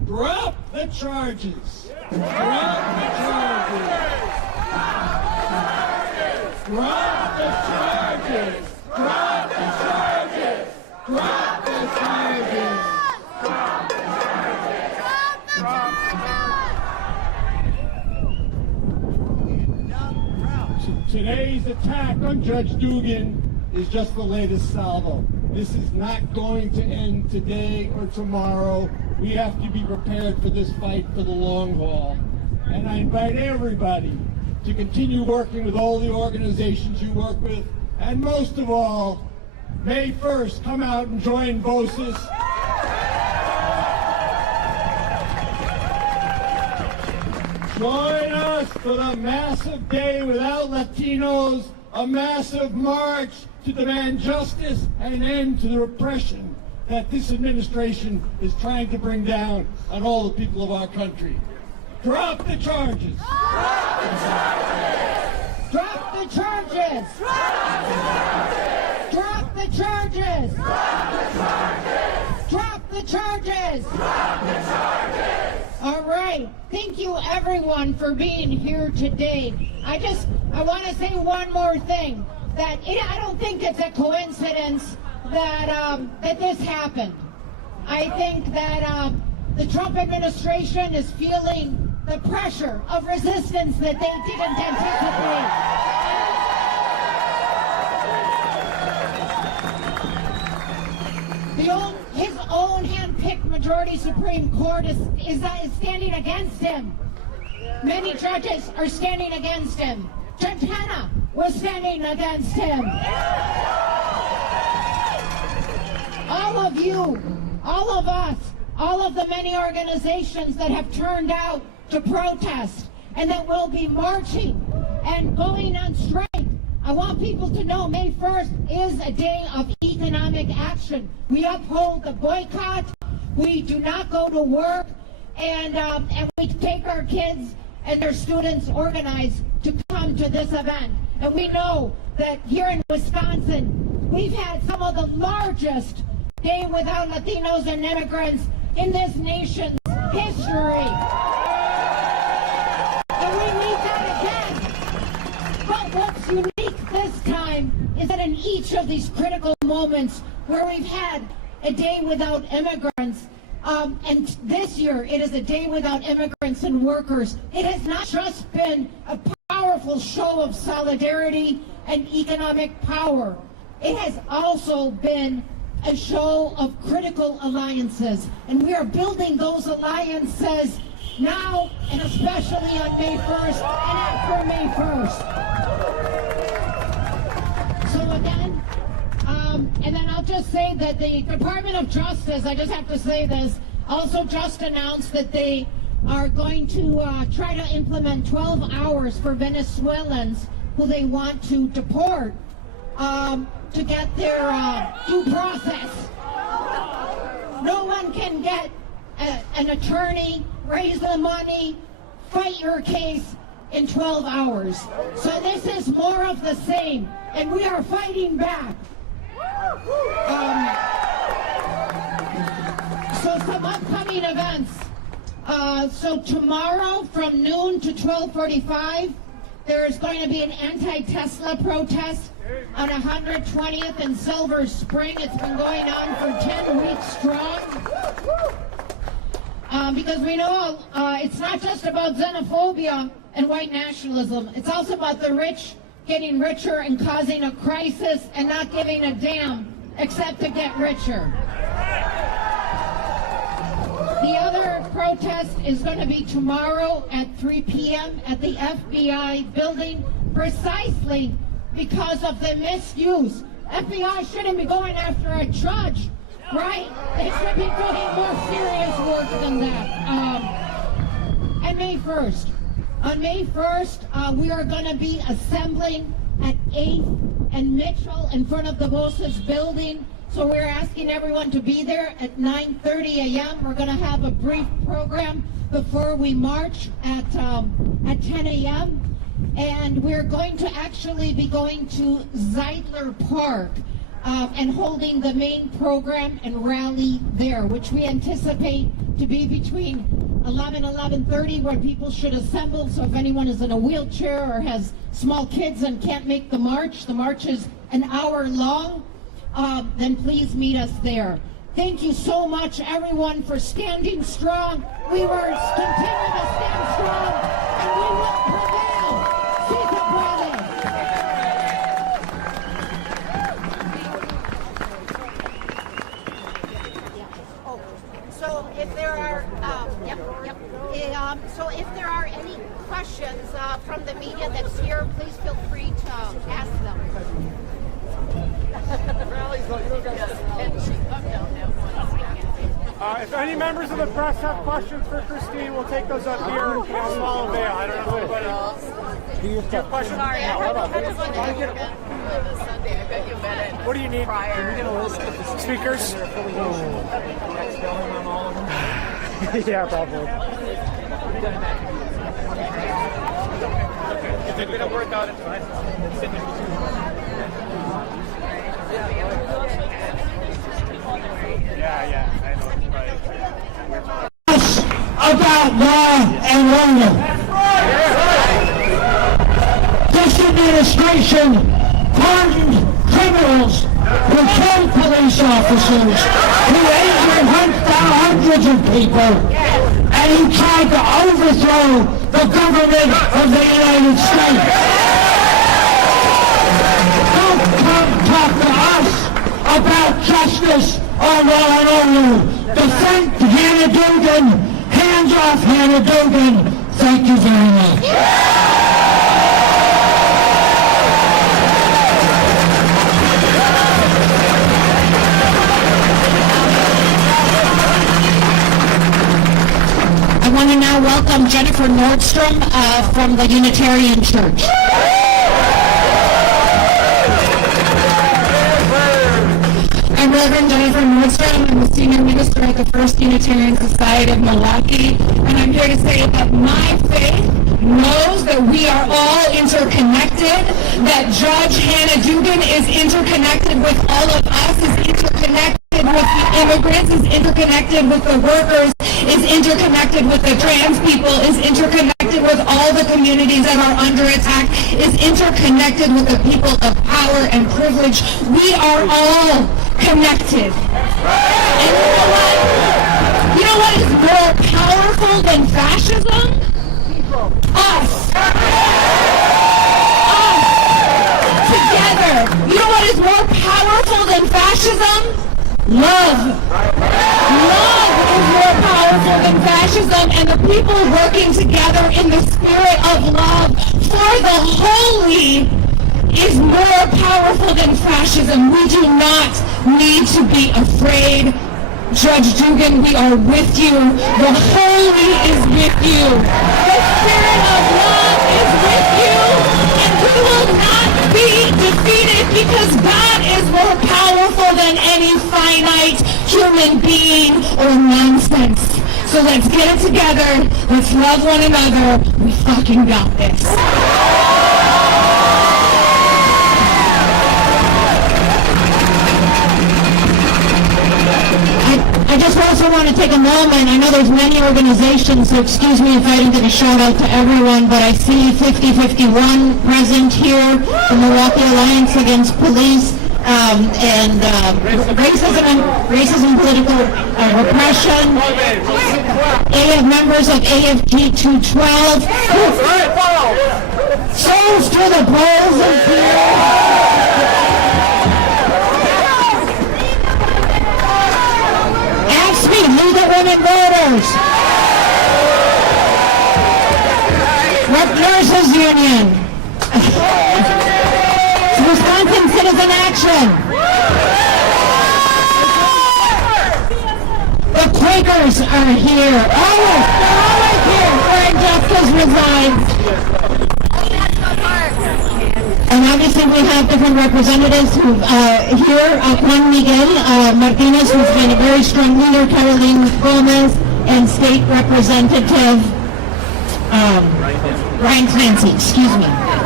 Drop the charges. Drop the charges. Drop the charges. Drop the charges. Drop the charges. Drop the charges. Drop the charges. Today's attack on Judge Dugan is just the latest salvo. This is not going to end today or tomorrow. We have to be prepared for this fight for the long haul. And I invite everybody to continue working with all the organizations you work with. And most of all, May 1st, come out and join Voces. Join us for the massive day without Latinos, a massive march to demand justice and an end to the repression that this administration is trying to bring down on all the people of our country. Drop the charges! Drop the charges! Drop the charges! Drop the charges! Drop the charges! Drop the charges! Drop the charges! Drop the charges! All right. Thank you, everyone, for being here today. I want to say one more thing. I don't think it's a coincidence that this happened. I think that the Trump administration is feeling the pressure of resistance that they didn't anticipate. His own hand-picked majority Supreme Court is standing against him. Many judges are standing against him. Judge Hannah was standing against him. All of you, all of us, all of the many organizations that have turned out to protest and that will be marching and going on strike. I want people to know May 1st is a day of economic action. We uphold the boycott. We do not go to work, and we take our kids and their students organized to come to this event. And we know that here in Wisconsin, we've had some of the largest Day Without Latinos and Immigrants in this nation's history. And we need that again. But what's unique this time is that in each of these critical moments where we've had a day without immigrants, and this year it is a day without immigrants and workers, it has not just been a powerful show of solidarity and economic power. It has also been a show of critical alliances, and we are building those alliances now and especially on May 1st and after May 1st. So again, and then I'll just say that the Department of Justice, I just have to say this, also just announced that they are going to try to implement 12 hours for Venezuelans who they want to deport to get their due process. No one can get an attorney, raise the money, fight your case in 12 hours. So this is more of the same, and we are fighting back. So some upcoming events. So tomorrow from noon to 12:45, there is going to be an anti-Tesla protest on 120th and Silver Spring. It's been going on for 10 weeks strong. Because we know it's not just about xenophobia and white nationalism. It's also about the rich getting richer and causing a crisis and not giving a damn except to get richer. The other protest is going to be tomorrow at 3 p.m. at the FBI building, precisely because of the misuse. FBI shouldn't be going after a judge, right? They should be doing more serious work than that. And May 1st. On May 1st, we are going to be assembling at 8th and Mitchell in front of the Voces building. So we're asking everyone to be there at 9:30 a.m. We're going to have a brief program before we march at 10 a.m. And we're going to actually be going to Zeidler Park. and holding the main program and rally there, which we anticipate to be between 11:30, where people should assemble. So if anyone is in a wheelchair or has small kids and can't make the march is an hour long, then please meet us there. Thank you so much, everyone, for standing strong. We will continue to stand strong, and we will prevail. Sí se puede. So if there are, so if there are any questions from the media that's here, please feel free to ask them. If any members of the press have questions for Christine, we'll take those up here in a small veil. I don't know anybody else. Do you have questions? Sorry, I just want to Sunday. I bet you met it. What do you need? Can we get a list of the Speakers? on all of them? Yeah, probably. If it didn't work out, it's fine. Yeah, I know. About law and order. This administration pardoned criminals who killed police officers, who injured hundreds of people, and who tried to overthrow the government of the United States. Don't come talk to us about justice or law and order. Defend Hannah Dugan. Hands off Hannah Dugan. Thank you very much. I want to now welcome Jennifer Nordstrom from the Unitarian Church. I'm Reverend Jennifer Nordstrom. I'm the Senior Minister at the First Unitarian Society of Milwaukee, and I'm here to say that my faith knows that we are all interconnected, that Judge Hannah Dugan is interconnected with all of us, is interconnected with the immigrants, is interconnected with the workers, is interconnected with the trans people, is interconnected with all the communities that are under attack, is interconnected with the people of power and privilege. We are all connected. And you know what is more powerful than fascism? Us. Together. You know what is more powerful than fascism? Love. Love is more powerful than fascism, and the people working together in the spirit of love for the holy is more powerful than fascism. We do not need to be afraid. Judge Dugan, we are with you. The holy is with you. The spirit of love is with you. And we will not be defeated because God is more powerful than any finite human being or nonsense. So let's get it together. Let's love one another. We fucking got this. I just also want to take a moment. I know there's many organizations, so excuse me if I didn't give a shout out to everyone, but I see 5051 present here, the Milwaukee Alliance Against Police and racism, political repression, members of AFG 212, souls to the balls of fear. Legal Women Voters, Nurses Union, Wisconsin Citizen Action, the Quakers are here. They're always here where injustice resides. And obviously we have different representatives who here, Juan Miguel Martinez, who's been a very strong leader, Caroline Gomez, and State Representative Ryan Clancy, excuse me.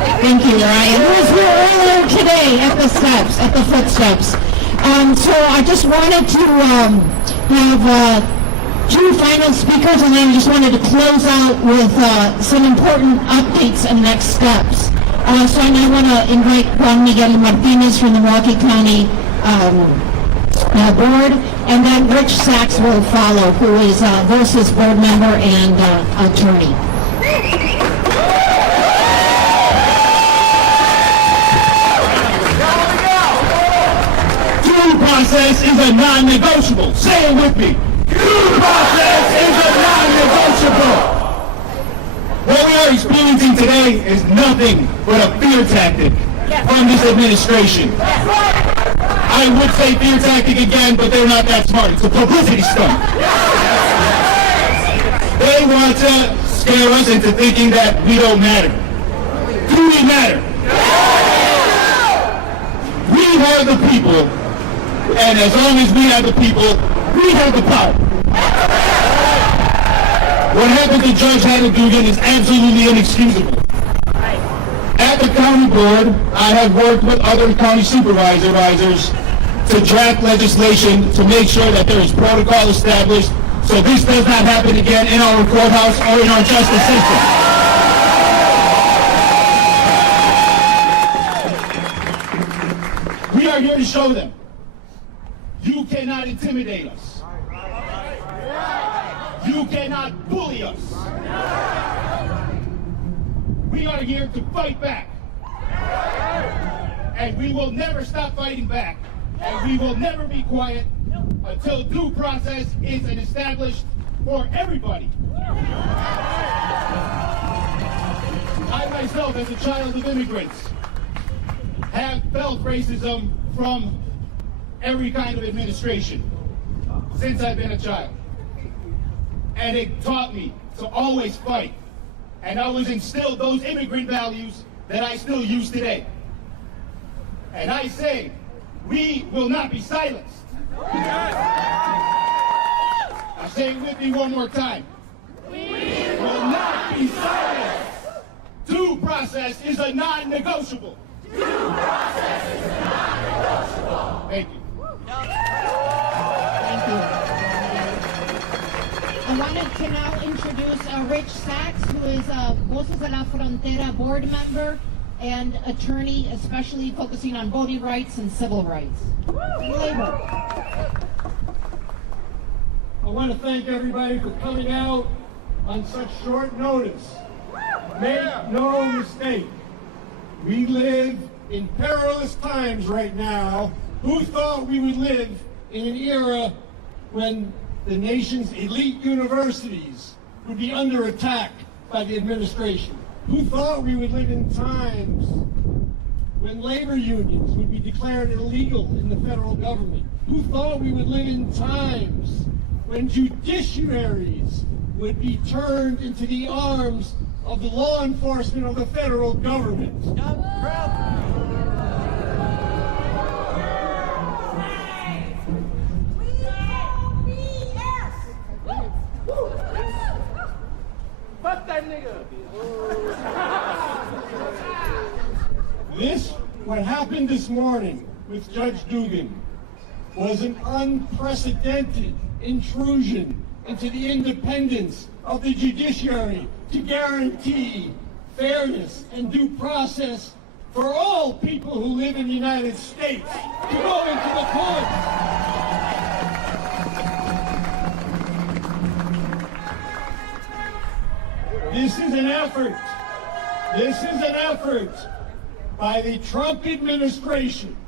Thank you, Ryan. Who was here earlier today at the steps, at the footsteps. So I just wanted to have two final speakers, and then I just wanted to close out with some important updates and next steps. So I now want to invite Juan Miguel Martinez from the Milwaukee County Board, and then Rich Sachs will follow, who is Voces board member and attorney. Due process is a non-negotiable. Say it with me. Due process is a non-negotiable. What we are experiencing today is nothing but a fear tactic from this administration. I would say fear tactic again, but they're not that smart. It's a publicity stunt. They want to scare us into thinking that we don't matter. Do we matter? We are the people, and as long as we have the people, we have the power. What happened to Judge Hannah Dugan is absolutely inexcusable. At the county board, I have worked with other county supervisors to draft legislation to make sure that there is protocol established so this does not happen again in our courthouse or in our justice system. We are here to show them you cannot intimidate us. You cannot bully us. We are here to fight back. And we will never stop fighting back. And we will never be quiet until due process is established for everybody. I myself, as a child of immigrants, have felt racism from every kind of administration since I've been a child. And it taught me to always fight. And I was instilled those immigrant values that I still use today. And I say, we will not be silenced. I say it with me one more time. We will not be silenced. Due process is a non-negotiable. Due process is a non-negotiable. Thank you. Thank you. I wanted to now introduce Rich Sachs, who is Voces de la Frontera board member and attorney, especially focusing on voting rights and civil rights. Labor. I want to thank everybody for coming out on such short notice. Make no mistake, we live in perilous times right now. Who thought we would live in an era when the nation's elite universities would be under attack by the administration? Who thought we would live in times when labor unions would be declared illegal in the federal government? Who thought we would live in times when judiciaries would be turned into the arms of the law enforcement of the federal government? Fuck that nigga. What happened this morning with Judge Dugan was an unprecedented intrusion into the independence of the judiciary to guarantee fairness and due process for all people who live in the United States to go into the courts. This is an effort by the Trump administration